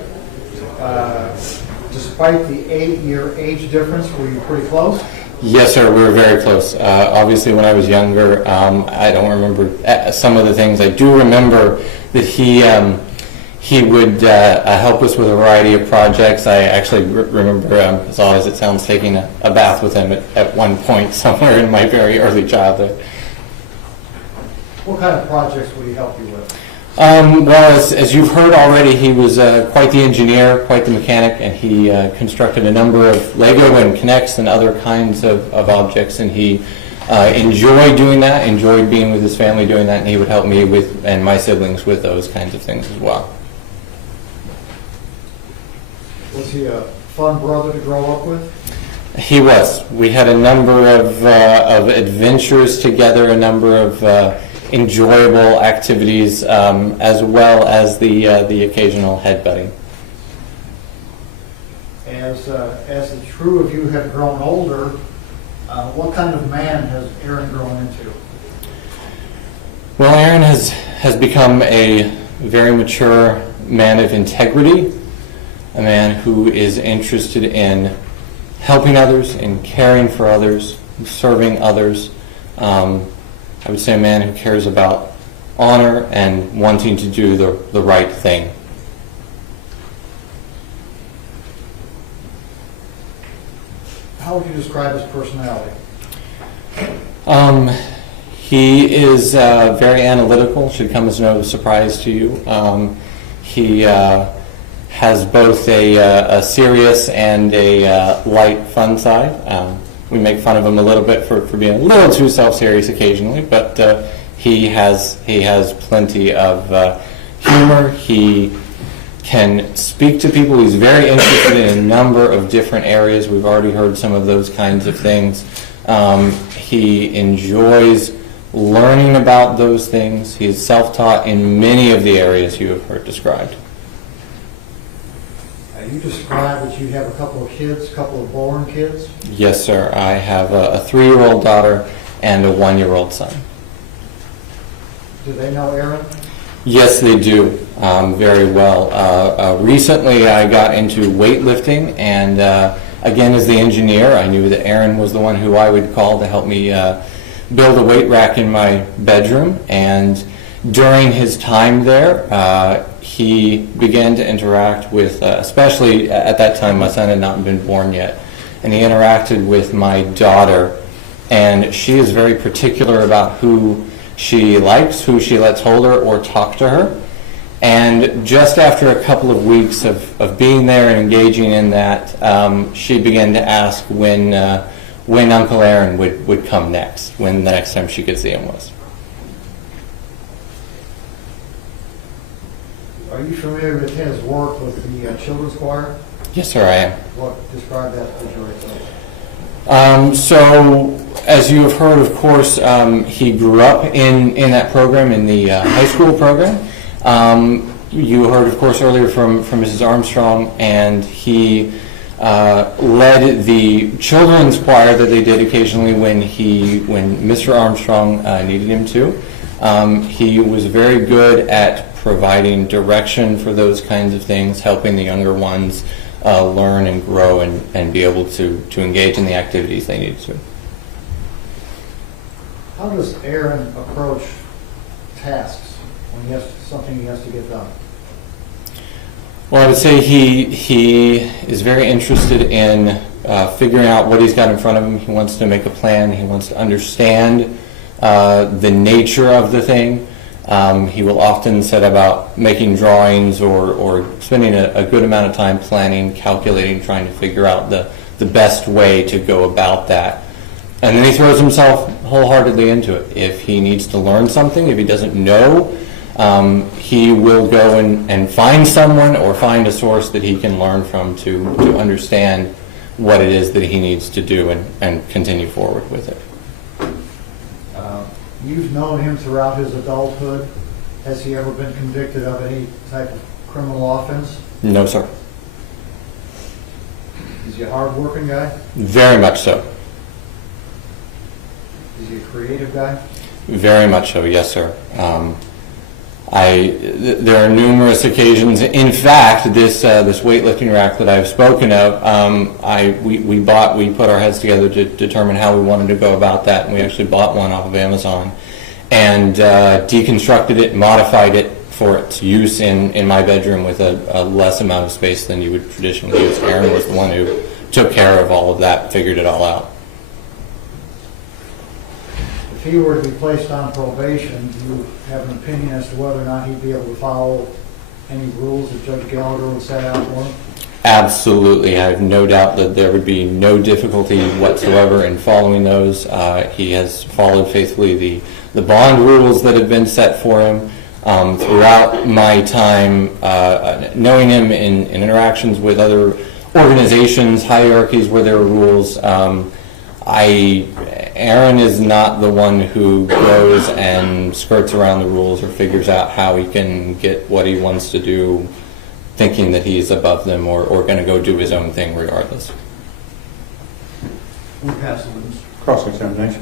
Despite the 8-year age difference, were you pretty close? Yes, sir, we were very close. Obviously, when I was younger, I don't remember some of the things. I do remember that he would help us with a variety of projects. I actually remember, as odd as it sounds, taking a bath with him at one point somewhere in my very early childhood. What kind of projects would he help you with? Well, as you've heard already, he was quite the engineer, quite the mechanic, and he constructed a number of Lego and Connects and other kinds of objects, and he enjoyed doing that, enjoyed being with his family doing that, and he would help me with and my siblings with those kinds of things as well. Was he a fun brother to grow up with? He was. We had a number of adventures together, a number of enjoyable activities, as well as the occasional headbutting. As the 2 of you have grown older, what kind of man has Aaron grown into? Well, Aaron has become a very mature man of integrity, a man who is interested in helping others, in caring for others, serving others. I would say a man who cares about honor and wanting to do the right thing. How would you describe his personality? He is very analytical, should come as no surprise to you. He has both a serious and a light, fun side. We make fun of him a little bit for being a little too self-serious occasionally, but he has plenty of humor. He can speak to people. He's very interested in a number of different areas. We've already heard some of those kinds of things. He enjoys learning about those things. He's self-taught in many of the areas you have heard described. You described that you have a couple of kids, a couple of born kids. Yes, sir. I have a 3-year-old daughter and a 1-year-old son. Do they know Aaron? Yes, they do, very well. Recently, I got into weightlifting, and again, as the engineer, I knew that Aaron was the one who I would call to help me build a weight rack in my bedroom. And during his time there, he began to interact with, especially at that time, my son had not been born yet, and he interacted with my daughter, and she is very particular about who she likes, who she lets hold her or talk to her. And just after a couple of weeks of being there and engaging in that, she began to ask when Uncle Aaron would come next, when the next time she could see him was. you familiar with his work with the children's choir? Yes, sir, I am. What, describe that to the jury, please. So, as you have heard, of course, he grew up in that program, in the high school program. You heard, of course, earlier from Mrs. Armstrong, and he led the children's choir that they did occasionally when Mr. Armstrong needed him to. He was very good at providing direction for those kinds of things, helping the younger ones learn and grow and be able to engage in the activities they needed to. How does Aaron approach tasks when he has something he has to get done? Well, I would say he is very interested in figuring out what he's got in front of him. He wants to make a plan. He wants to understand the nature of the thing. He will often set about making drawings or spending a good amount of time planning, calculating, trying to figure out the best way to go about that. And then he throws himself wholeheartedly into it. If he needs to learn something, if he doesn't know, he will go and find someone or find a source that he can learn from to understand what it is that he needs to do and continue forward with it. You've known him throughout his adulthood. Has he ever been convicted of any type of criminal offense? No, sir. Is he a hard-working guy? Very much so. Is he a creative guy? Very much so, yes, sir. There are numerous occasions. In fact, this weightlifting rack that I've spoken of, we put our heads together to determine how we wanted to go about that, and we actually bought one off of Amazon and deconstructed it, modified it for its use in my bedroom with a less amount of space than you would traditionally use. Aaron was the one who took care of all of that, figured it all out. If he were to be placed on probation, do you have an opinion as to whether or not he'd be able to follow any rules that Judge Gallagher would set out for him? Absolutely. I have no doubt that there would be no difficulty whatsoever in following those. He has followed faithfully the bond rules that have been set for him. Throughout my time knowing him in interactions with other organizations, hierarchies where there are rules, Aaron is not the one who goes and skirts around the rules or figures out how he can get what he wants to do, thinking that he's above them or going to go do his own thing regardless. We'll pass the witness. Cross-examination.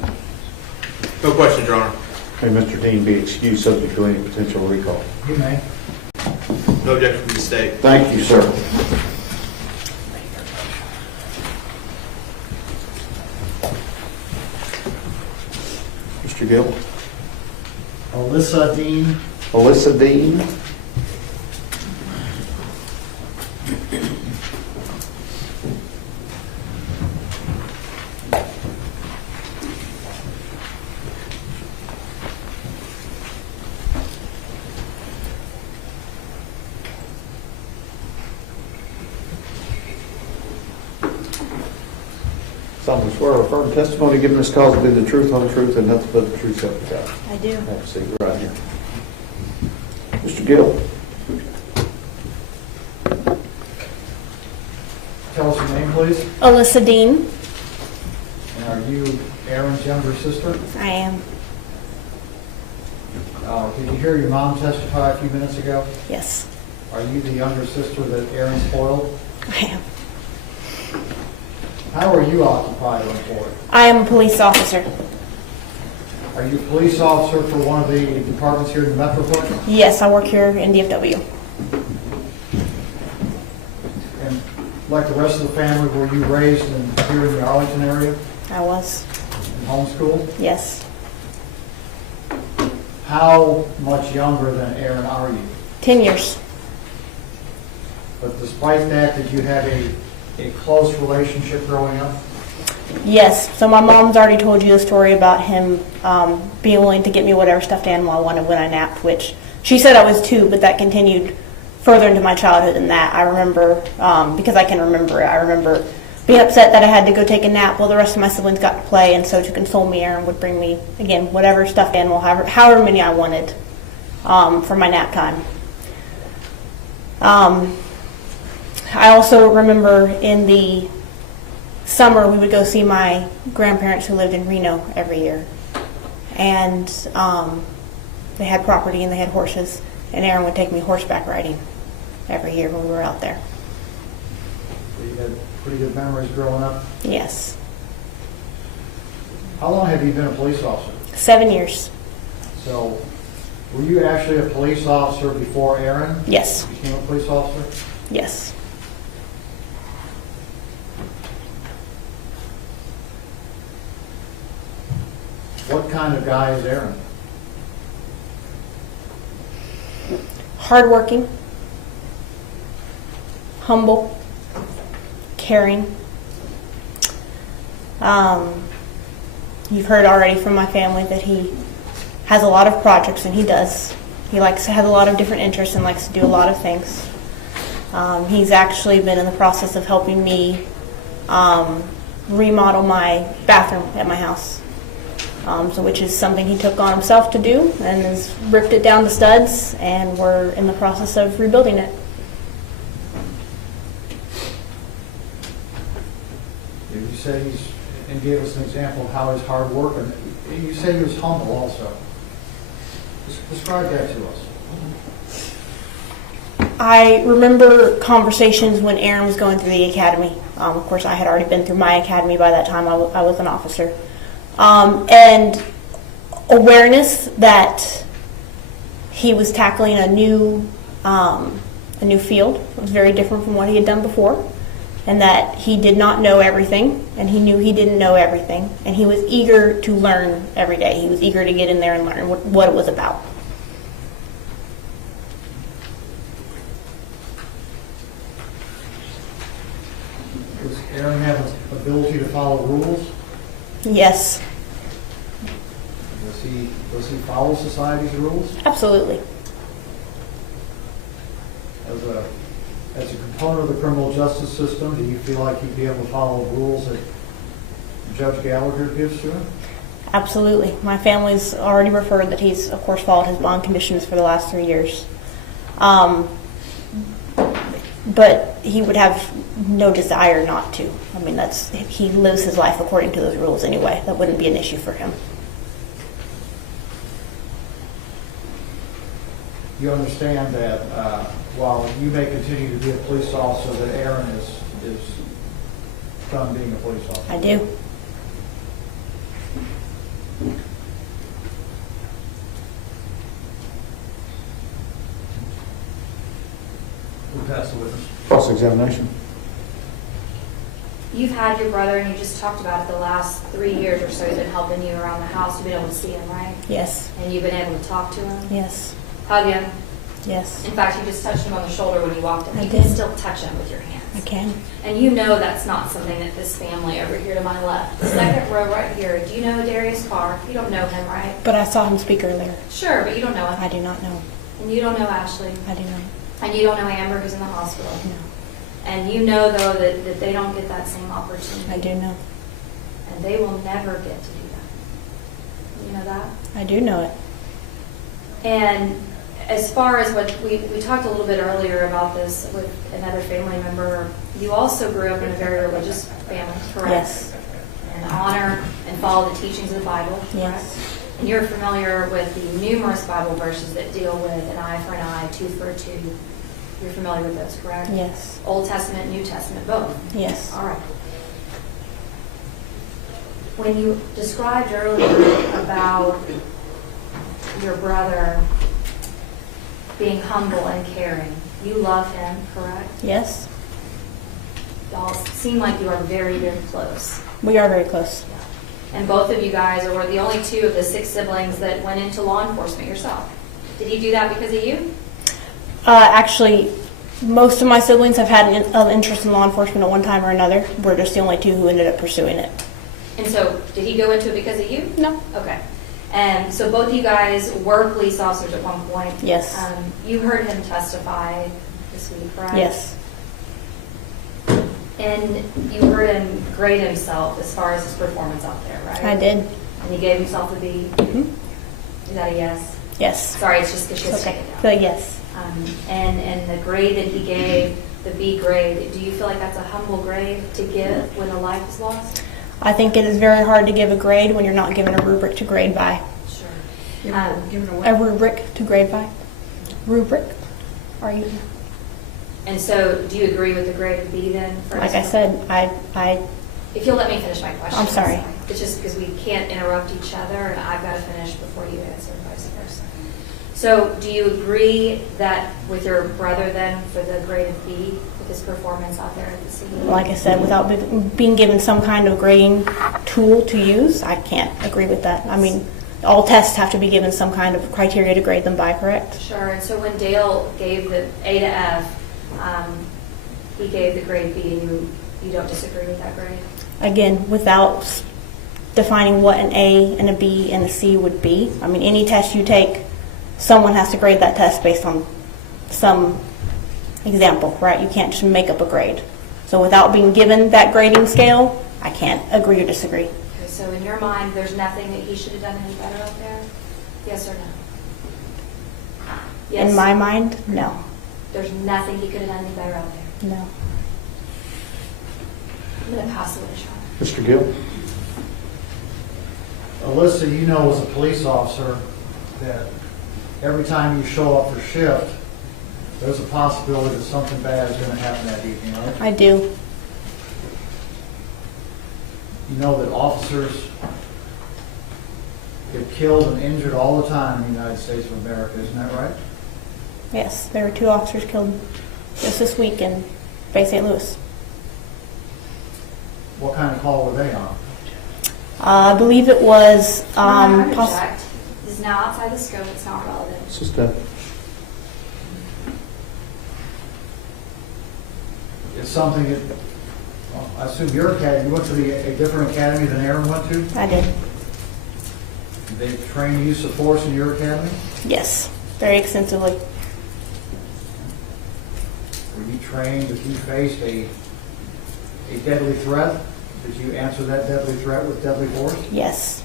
No questions, Your Honor. May Mr. Dean be excused subject to any potential recall? You may. No objection from the state. Thank you, sir. Mr. Gill? Alyssa Dean. Alyssa Dean? Solemnly swear or affirm testimony given this cause to be the truth, whole truth, and nothing but the truth, so help you God. I do. Have a seat right here. Mr. Gill? Tell us your name, please. Alyssa Dean. And are you Aaron's younger sister? I am. Did you hear your mom testify a few minutes ago? Yes, Are you the younger sister that Aaron spoiled? I am. How are you occupied or employed? I am a police officer. Are you a police officer for one of the departments here in the Metroplex? Yes, I work here in DFW. And like the rest of the family, were you raised here in the Arlington area? I was. And homeschooled? Yes. How much younger than Aaron are you? 10 years. But despite that, did you have a close relationship growing up? Yes. So my mom's already told you the story about him being willing to get me whatever stuffed animal I wanted when I napped, which she said I was 2, but that continued further into my childhood than that. I remember, because I can remember it, I remember being upset that I had to go take a nap while the rest of my siblings got to play, and so to console me, Aaron would bring me, again, whatever stuffed animal, however many I wanted for my nap time. I also remember in the summer we would go see my grandparents who lived in Reno every year. And they had property and they had horses. And Aaron would take me horseback riding every year when we were out there. So you had pretty good memories growing up. Yes. How long have you been a police officer? 7 years. So were you actually a police officer before Aaron? Yes. Became a police officer? Yes. What kind of guy is Aaron? Hardworking, humble, caring. You've heard already from my family that he has a lot of projects, and he does. He has a lot of different interests and likes to do a lot of things. He's actually been in the process of helping me remodel my bathroom at my house. Which is something he took on himself to do, and has ripped it down to studs, and we're in the process of rebuilding it. You say and gave us an example of how he's hard working. You say he was humble also. Describe that to us. I remember conversations when Aaron was going through the academy. Of course, I had already been through my academy by that time. I was an officer. And awareness that he was tackling a new field. It was very different from what he had done before, and that he did not know everything, and he knew he didn't know everything, and he was eager to learn every day. He was eager to get in there and learn what it was about. Does Aaron have an ability to follow rules? Yes. Does he follow society's rules? Absolutely. As a component of the criminal justice system, do you feel like he'd be able to follow rules that Judge Gallagher gives to him? Absolutely. My family's already referred that he's, of course, followed his bond conditions for the last 3 years. But he would have no desire not to. I mean, he lives his life according to those rules anyway. That wouldn't be an issue for him. You understand that while you may continue to be a police officer, that Aaron is done being a police officer? I do. Who passed the witness? Cross-examination. You've had your brother, and you just talked about it, the last 3 years or so he's been helping you around the house. You've been able to see him, right? Yes. And you've been able to talk to him? Yes. Hug him? Yes. In fact, you just touched him on the shoulder when you walked in. I You did. can still touch him with your hands. I can. And you know that's not something that this family over here to my left, the second row right here, do you know Darius Carr? You don't know him, right? But I saw him speak earlier. Sure, but you don't know him. I do not know. And you don't know Ashley. I do not. And you don't know Amber, who's in the hospital. No. And you know, though, that they don't get that same opportunity. I do know. And they will never get to do that. You know that? I do know it. And as far as what we talked a little bit earlier about this with another family member, you also grew up in a very religious family, correct? Yes. And honor and follow the teachings of the Bible, correct? Yes. And you're familiar with the numerous Bible verses that deal with an eye for an eye, tooth for a tooth. You're familiar with those, correct? Yes. Old Testament, New Testament, both? Yes. All right. When you described earlier about your brother being humble and caring, you love him, correct? Yes. Y'all seem like you are very, very close. We are very close. And both of you guys are the only 2 of the 6 siblings that went into law enforcement yourself. Did he do that because of you? Actually, most of my siblings have had an interest in law enforcement at one time or another. We're just the only 2 who ended up pursuing it. And so, did he go into it because of you? No. Okay. And so both of you guys were police officers at one point. Yes. You heard him testify this week, right? Yes. And you heard him grade himself as far as his performance out there, right? I did. And he gave himself a B? Mm-hmm. Is that a yes? Yes. Sorry, it's just because she has to Okay. take it down. So yes. And the grade that he gave, the B grade, do you feel like that's a humble grade to give when a life is lost? I think it is very hard to give a grade when you're not given a rubric to grade by. Sure. A rubric to grade by. Rubric? Are you? And so, do you agree with the grade of B then? Like I said, I. If you'll let me finish my question. I'm sorry. It's just because we can't interrupt each other, and I've got to finish before you answer, vice versa. So, do you agree that with your brother then for the grade of B, with his performance out there at the scene? Like I said, without being given some kind of grading tool to use, I can't agree with that. I mean, all tests have to be given some kind of criteria to grade them by, correct? Sure. And so when Dale gave the A to F, he gave the grade B, and you don't disagree with that grade? Again, without defining what an A and a B and a C would be. I mean, any test you take, someone has to grade that test based on some example, right? You can't just make up a grade. So without being given that grading scale, I can't agree or disagree. Okay, so in your mind, there's nothing that he should have done any better out there? Yes or no? Yes. In my mind, no. There's nothing he could have done any better out there? No. I'm going to pass the witch. Mr. Gill? Alyssa, you know as a police officer that every time you show up for shift, there's a possibility that something bad is going to happen that evening, right? I do. You know that officers get killed and injured all the time in the United States of America, isn't that right? Yes, there were 2 officers killed just this week in Bay St. Louis. What kind of call were they on? I believe it was I object. This is now outside the scope. It's not relevant. It's just a... It's something that, well, I assume your academy, you went to a different academy than Aaron went to? I did. Did they train use of force in your academy? Yes, very extensively. Were you trained if you faced a deadly threat? Did you answer that deadly threat with deadly force? Yes.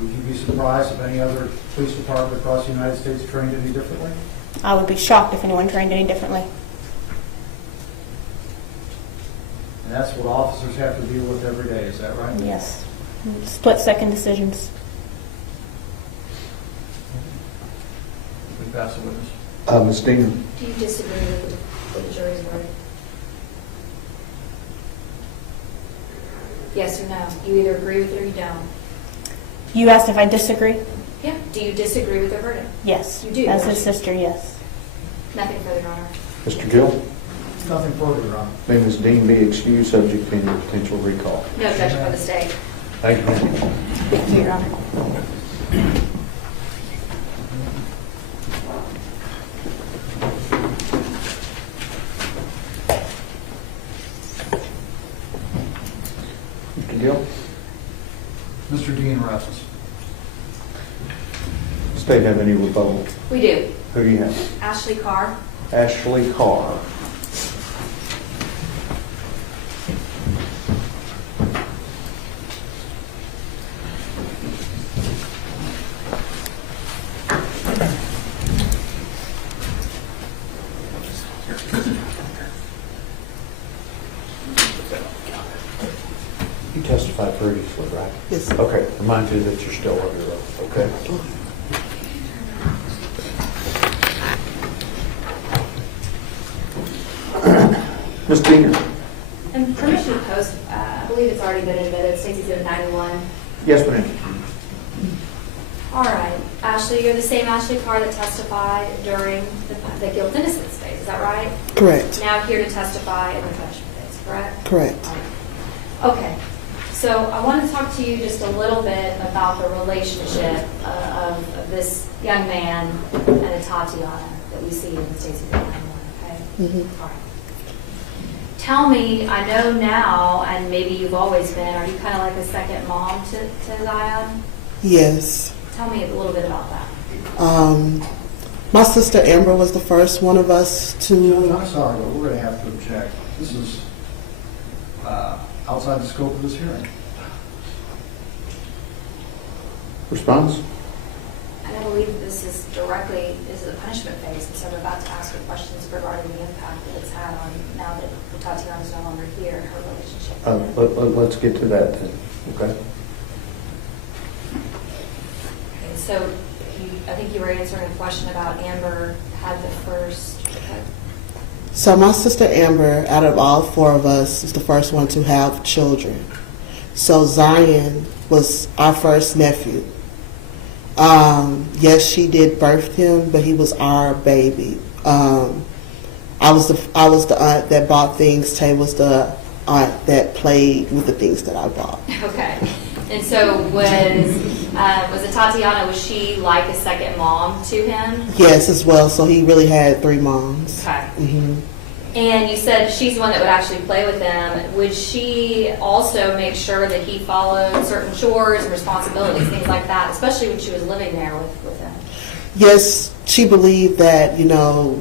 Would you be surprised if any other police department across the United States trained any differently? I would be shocked if anyone trained any differently. And that's what officers have to deal with every day, is that right? Yes. Split-second decisions. We pass the witness. Ms. Diener? Do you disagree with the jury's verdict? Yes or no? You either agree with it or you don't. You asked if I disagree? Yeah. Do you disagree with the verdict? Yes. You do? As his sister, yes. Nothing further, Your Honor. Mr. Gill? Nothing further, Your Honor. May Ms. Dean be excused subject to any potential recall? No objection by the state. Thank you, ma'am. Thank you, Your Honor. Mr. Gill? Mr. Dean rests. State have any rebuttal? We do. Who do you have? Ashley Carr. Ashley Carr. You testified previously, right? Yes. Okay, remind you that you're still under oath, okay? Ms. Diener? And permission to post, I believe it's already been admitted, Stacey's at 91. Yes, ma'am. All right. Ashley, you're the same Ashley Carr that testified during the guilt innocence phase, is that right? Correct. Now here to testify in the punishment phase, correct? Correct. Okay. So I want to talk to you just a little bit about the relationship of this young man and Atatiana that we see in Stacey's 91, okay? Mm-hmm. All right. Tell me, I know now, and maybe you've always been, are you kind of like a second mom to Zion? Yes. Tell me a little bit about that. My sister Amber was the first one of us to... I'm sorry, but we're going to have to object. This is outside the scope of this hearing. Response? I know a believe that this is a punishment phase, and so I'm about to ask her questions regarding the impact that it's had on, now that Atatiana's no longer here, and her relationship with him. Let's get to that then, okay? And so, I think you were answering a question about Amber had the first. So my sister Amber, out of all four of us, is the first one to have children. So Zion was our first nephew. Yes, she did birth him, but he was our baby. I was the aunt that bought things. Tay was the aunt that played with the things that I bought. Okay. And so was Atatiana, was she like a second mom to him? Yes, as well. So he really had three moms. Okay. Mm-hmm. And you said she's the one that would actually play with them. Would she also make sure that he followed certain chores and responsibilities, things like that, especially when she was living there with him? Yes, she believed that,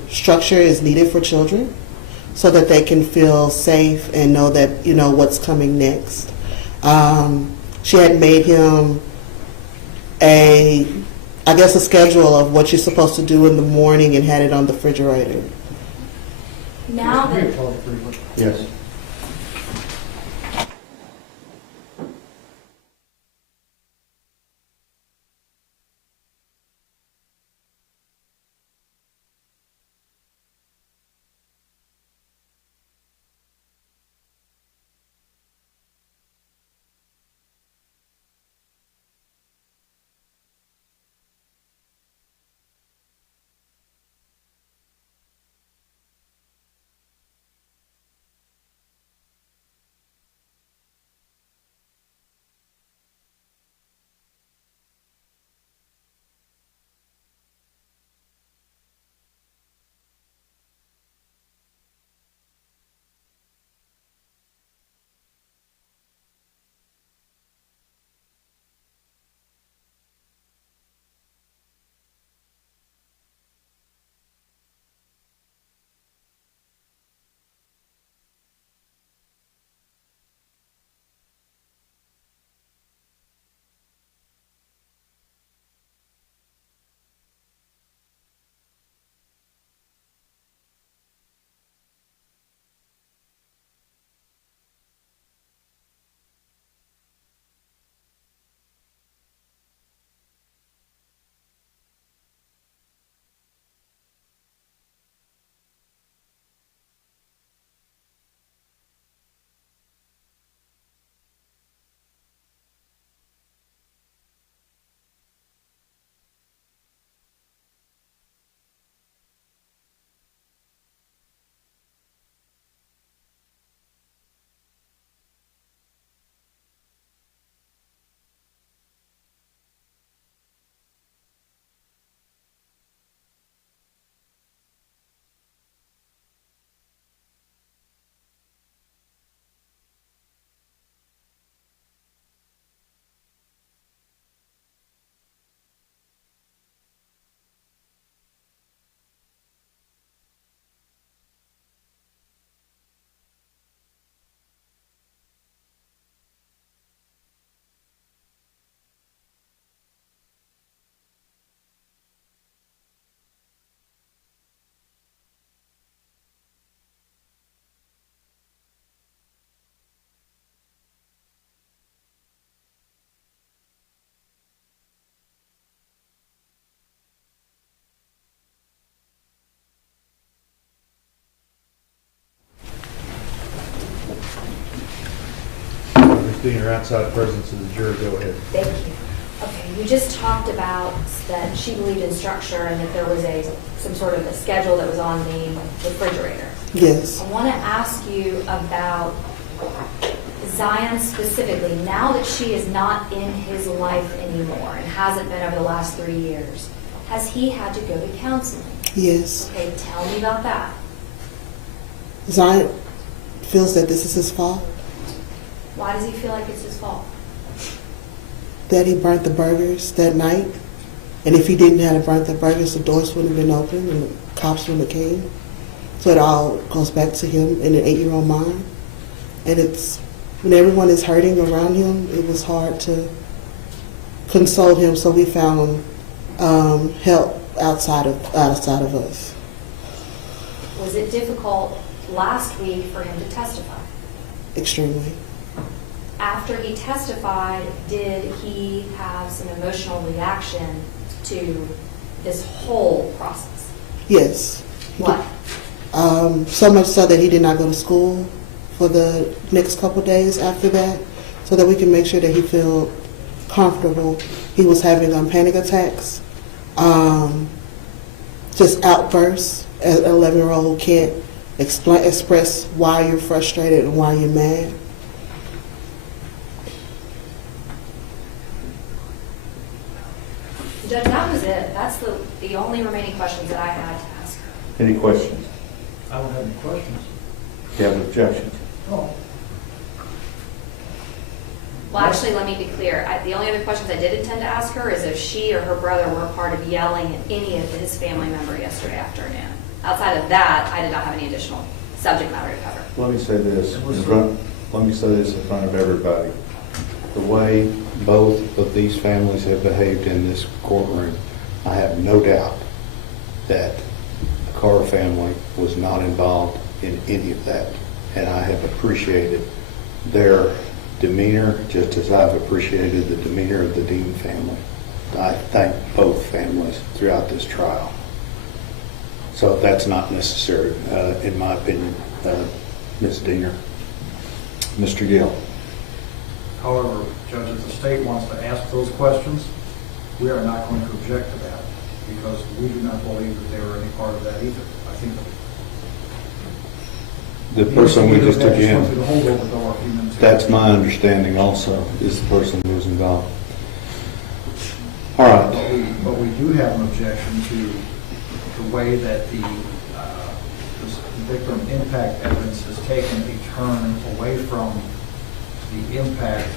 structure is needed for children so that they can feel safe and know that, what's coming next. She had made him a schedule of what you're supposed to do in the morning and had it on the refrigerator. Now that Yes. In your outside presence of the jury, go ahead. Thank you. Okay, you just talked about that she believed in structure and that there was some sort of a schedule that was on the refrigerator. Yes. I want to ask you about Zion specifically. Now that she is not in his life anymore and hasn't been over the last 3 years, has he had to go to counseling? Yes. Okay, tell me about that. Zion feels that this is his fault. Why does he feel like it's his fault? That he burnt the burgers that night. And if he didn't have burnt the burgers, the doors wouldn't have been open and the cops wouldn't have came. So it all goes back to him in an 8-year-old mind. And it's, when everyone is hurting around him, it was hard to console him. So we found help outside of us. Was it difficult last week for him to testify? Extremely. After he testified, did he have some emotional reaction to this whole process? Yes. What? So much so that he did not go to school for the next couple of days after that, so that we can make sure that he felt comfortable. He was having panic attacks, just outbursts. An 11-year-old can't express why you're frustrated and why you're mad. Judge, that was it. That's the only remaining questions that I had to ask her. Any questions? I don't have any questions. Do you have objections? Oh. Well, actually, let me be clear. The only other questions I did intend to ask her is if she or her brother were part of yelling at any of his family member yesterday afternoon. Outside of that, I did not have any additional subject matter to cover. Let me say this in front of everybody. The way both of these families have behaved in this courtroom, I have no doubt that the Carr family was not involved in any of that. And I have appreciated their demeanor just as I've appreciated the demeanor of the Dean family. I thank both families throughout this trial. So that's not necessary, in my opinion, Ms. Diener. Mr. Gill. However, Judge, if the state wants to ask those questions, we are not going to object to that because we do not believe that they were any part of that either. I think The person we just took in, went through the holdover door a few minutes ago. that's my understanding also, is the person who was involved. All right. But we do have an objection to the way that the victim impact evidence has taken a turn away from the impact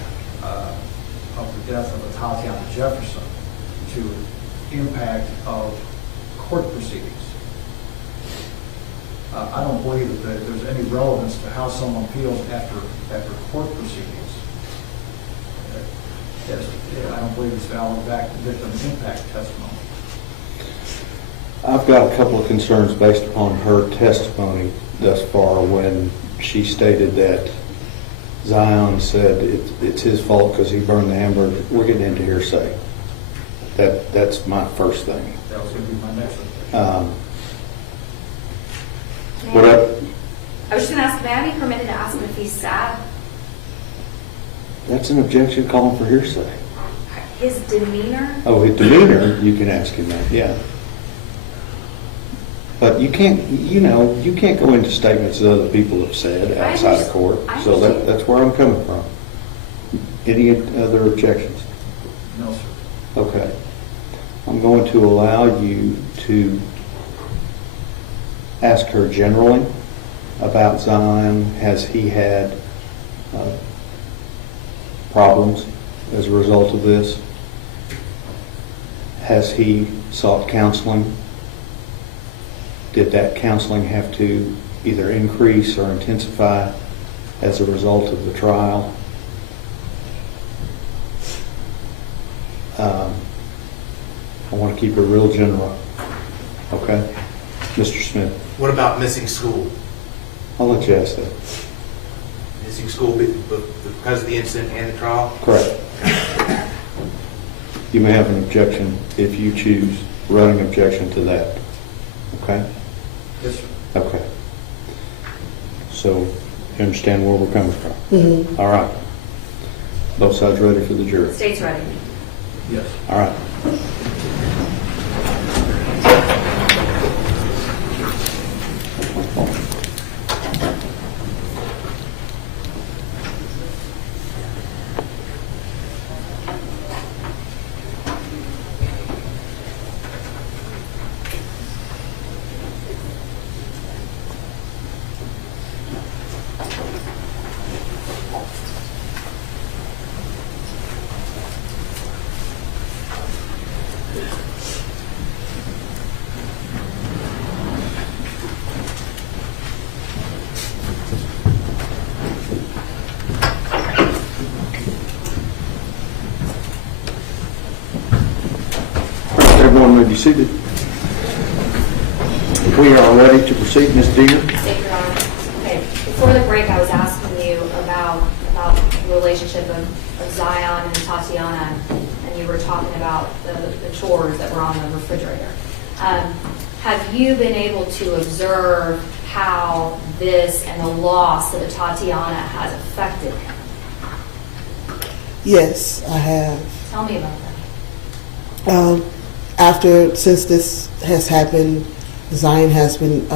of the death of Atatiana Jefferson to impact of court proceedings. I don't believe that there's any relevance to how someone feels after court proceedings. I don't believe it's valid victim impact testimony. I've got a couple of concerns based upon her testimony thus far when she stated that Zion said it's his fault because he burned the hamburger. We're getting into hearsay. That's my first thing. That was going to be my next one. What up? I was just going to ask, may I be permitted to ask him if he's sad? That's an objection calling for hearsay. His demeanor? Oh, his demeanor, you can ask him that, yeah. But you can't go into statements that other people have said outside of court. So that's where I'm coming from. Any other objections? No, sir. Okay. I'm going to allow you to ask her generally about Zion. Has he had problems as a result of this? Has he sought counseling? Did that counseling have to either increase or intensify as a result of the trial? I want to keep it real general. Okay? Mr. Smith. What about missing school? I'll let you ask that. Missing school because of the incident and the trial? Correct. You may have an objection if you choose running objection to that. Okay? Yes, sir. Okay. So you understand where we're coming from? Mm-hmm. All right. Both sides ready for the jury? State's ready. Yes. All right. may be seated. We are ready to proceed, Ms. Deere. Thank you, Your Honor. Okay, before the break, I was asking you about the relationship of Zion and Tatiana, and you were talking about the chores that were on the refrigerator. Have you been able to observe how this and the loss of Tatiana has affected him? Yes, I have. Tell me about that. Since this has happened, Zion has been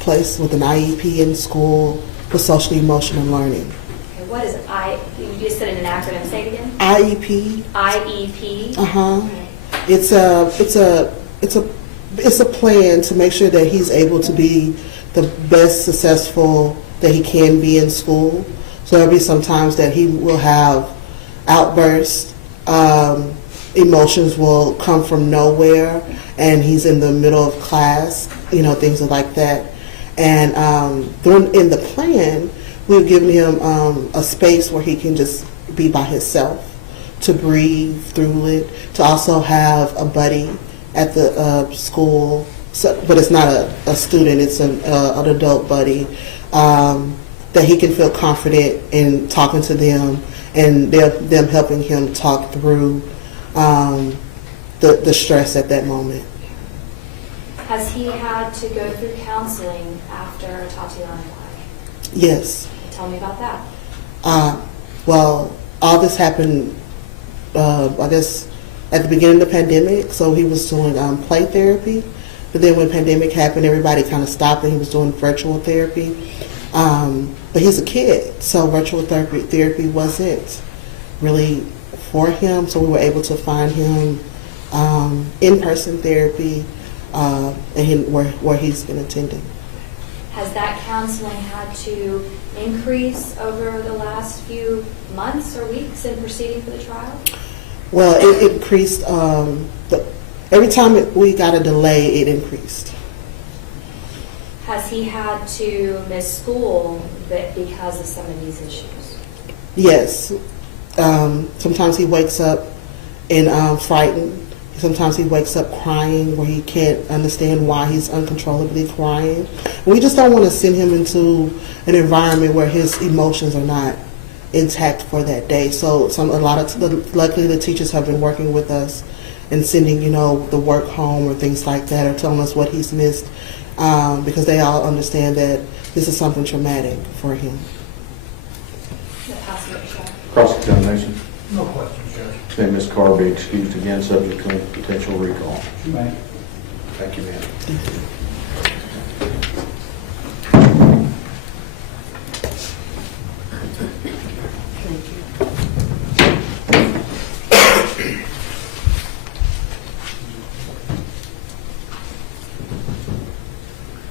placed with an IEP in school for social emotional learning. Okay, what is it? You just said in an acronym. Say it again. IEP. IEP. Okay. It's a plan to make sure that he's able to be the best successful that he can be in school. So there'll be some times that he will have outbursts. Emotions will come from nowhere, and he's in the middle of class, things like that. And in the plan, we've given him a space where he can just be by himself, to breathe through it, to also have a buddy at the school, but it's not a student, it's an adult buddy, that he can feel confident in talking to them, and them helping him talk through the stress at that moment. Has he had to go through counseling after Tatiana died? Yes. Tell me about that. Well, all this happened, I guess, at the beginning of the pandemic. So he was doing play therapy, but then when the pandemic happened, everybody kind of stopped, and he was doing virtual therapy. But he's a kid, so virtual therapy wasn't really for him. So we were able to find him in-person therapy, and where he's been attending. Has that counseling had to increase over the last few months or weeks in proceeding for the trial? Well, it increased. Every time we got a delay, it increased. Has he had to miss school because of some of these issues? Yes. Sometimes he wakes up and frightened. Sometimes he wakes up crying where he can't understand why he's uncontrollably crying. We just don't want to send him into an environment where his emotions are not intact for that day. So luckily the teachers have been working with us and sending, the work home or things like that, or telling us what he's missed, because they all understand that this is something traumatic for him. Cross-examination. No questions, Judge. Then Ms. Carr be excused again, subject to potential recall. You may. Thank you, ma'am.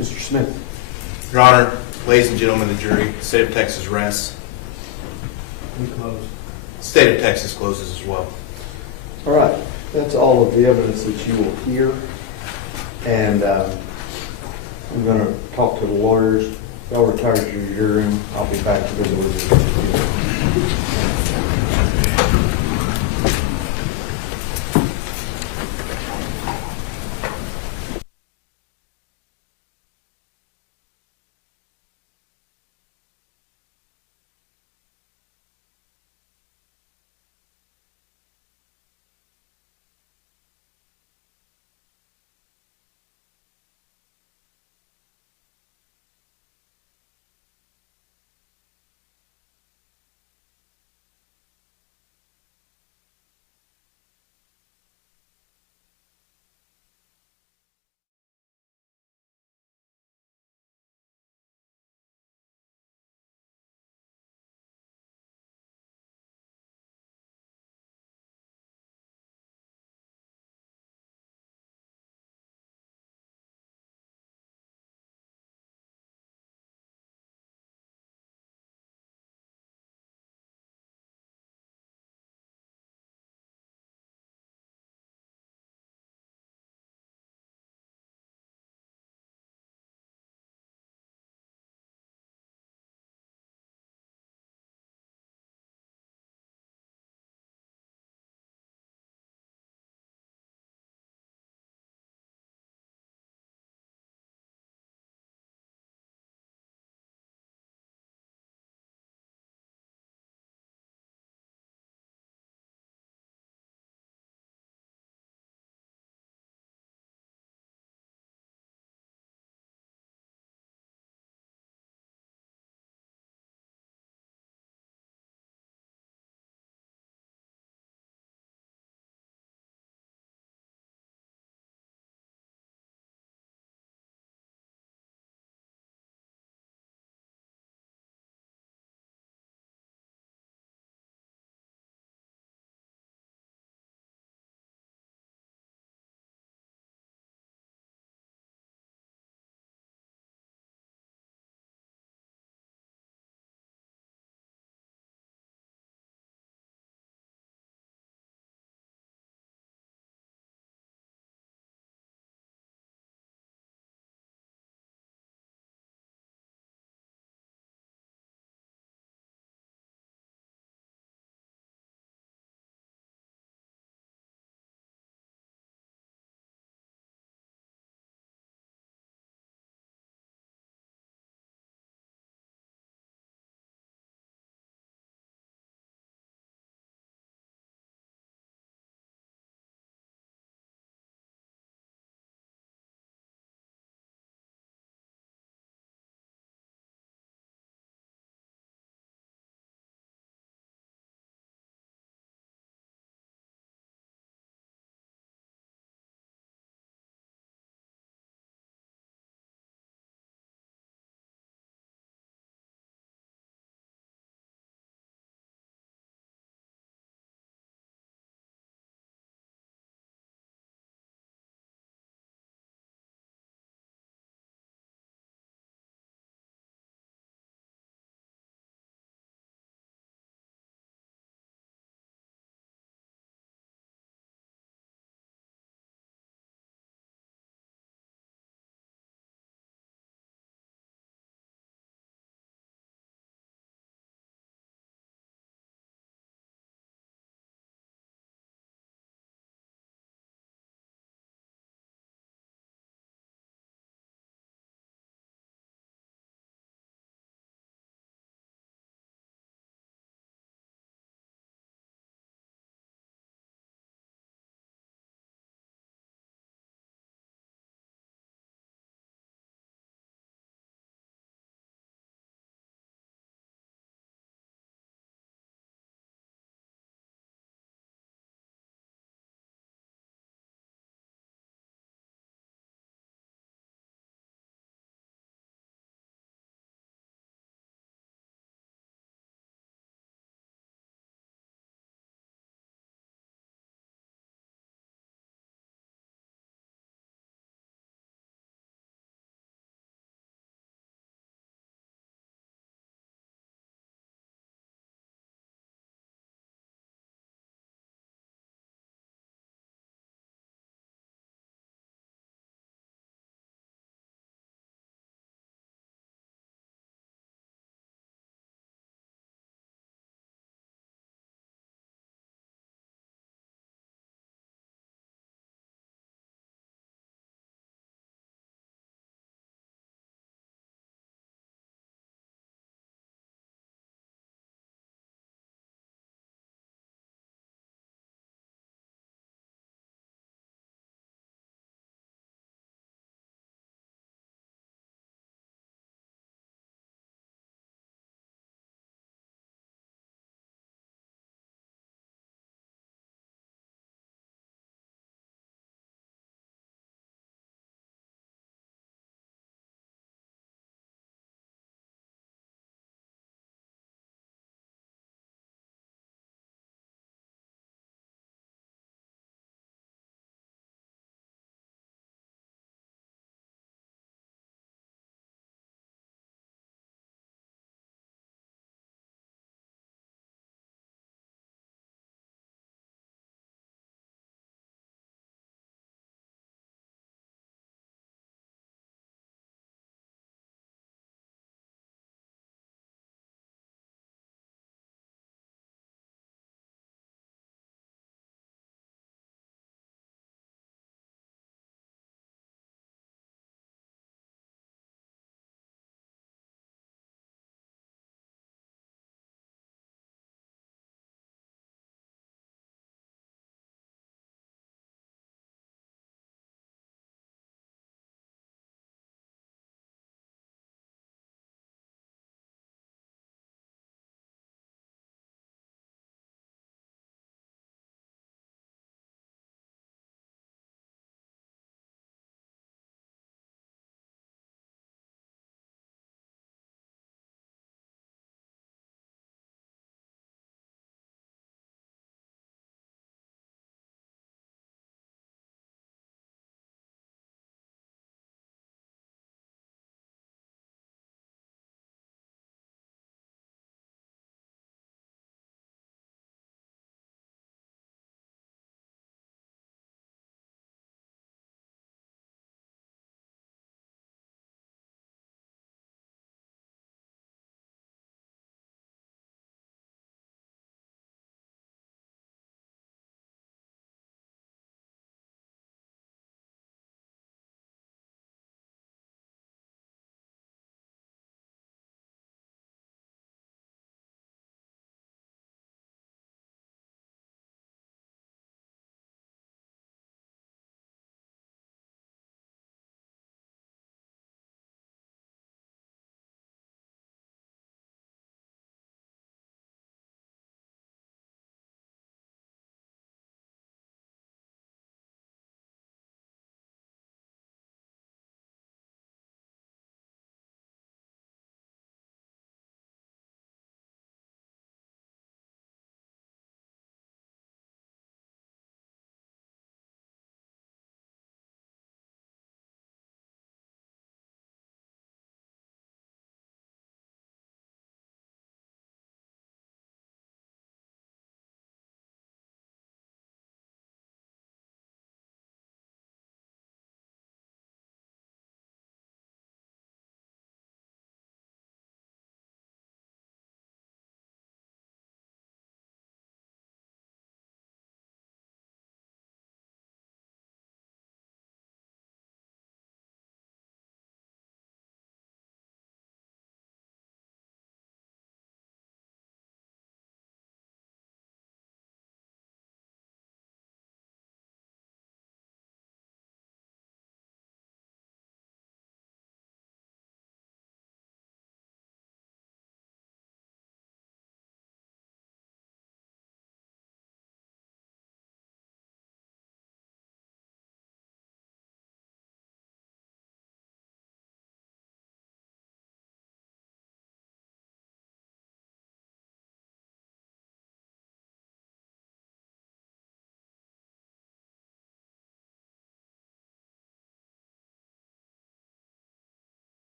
Mr. Smith. Your Honor, ladies and gentlemen of the jury, the state of Texas rests. We close. The state of Texas closes as well. All right, that's all of the evidence that you will hear. And I'm going to talk to the lawyers. Y'all retire to your room. I'll be back to visit with you.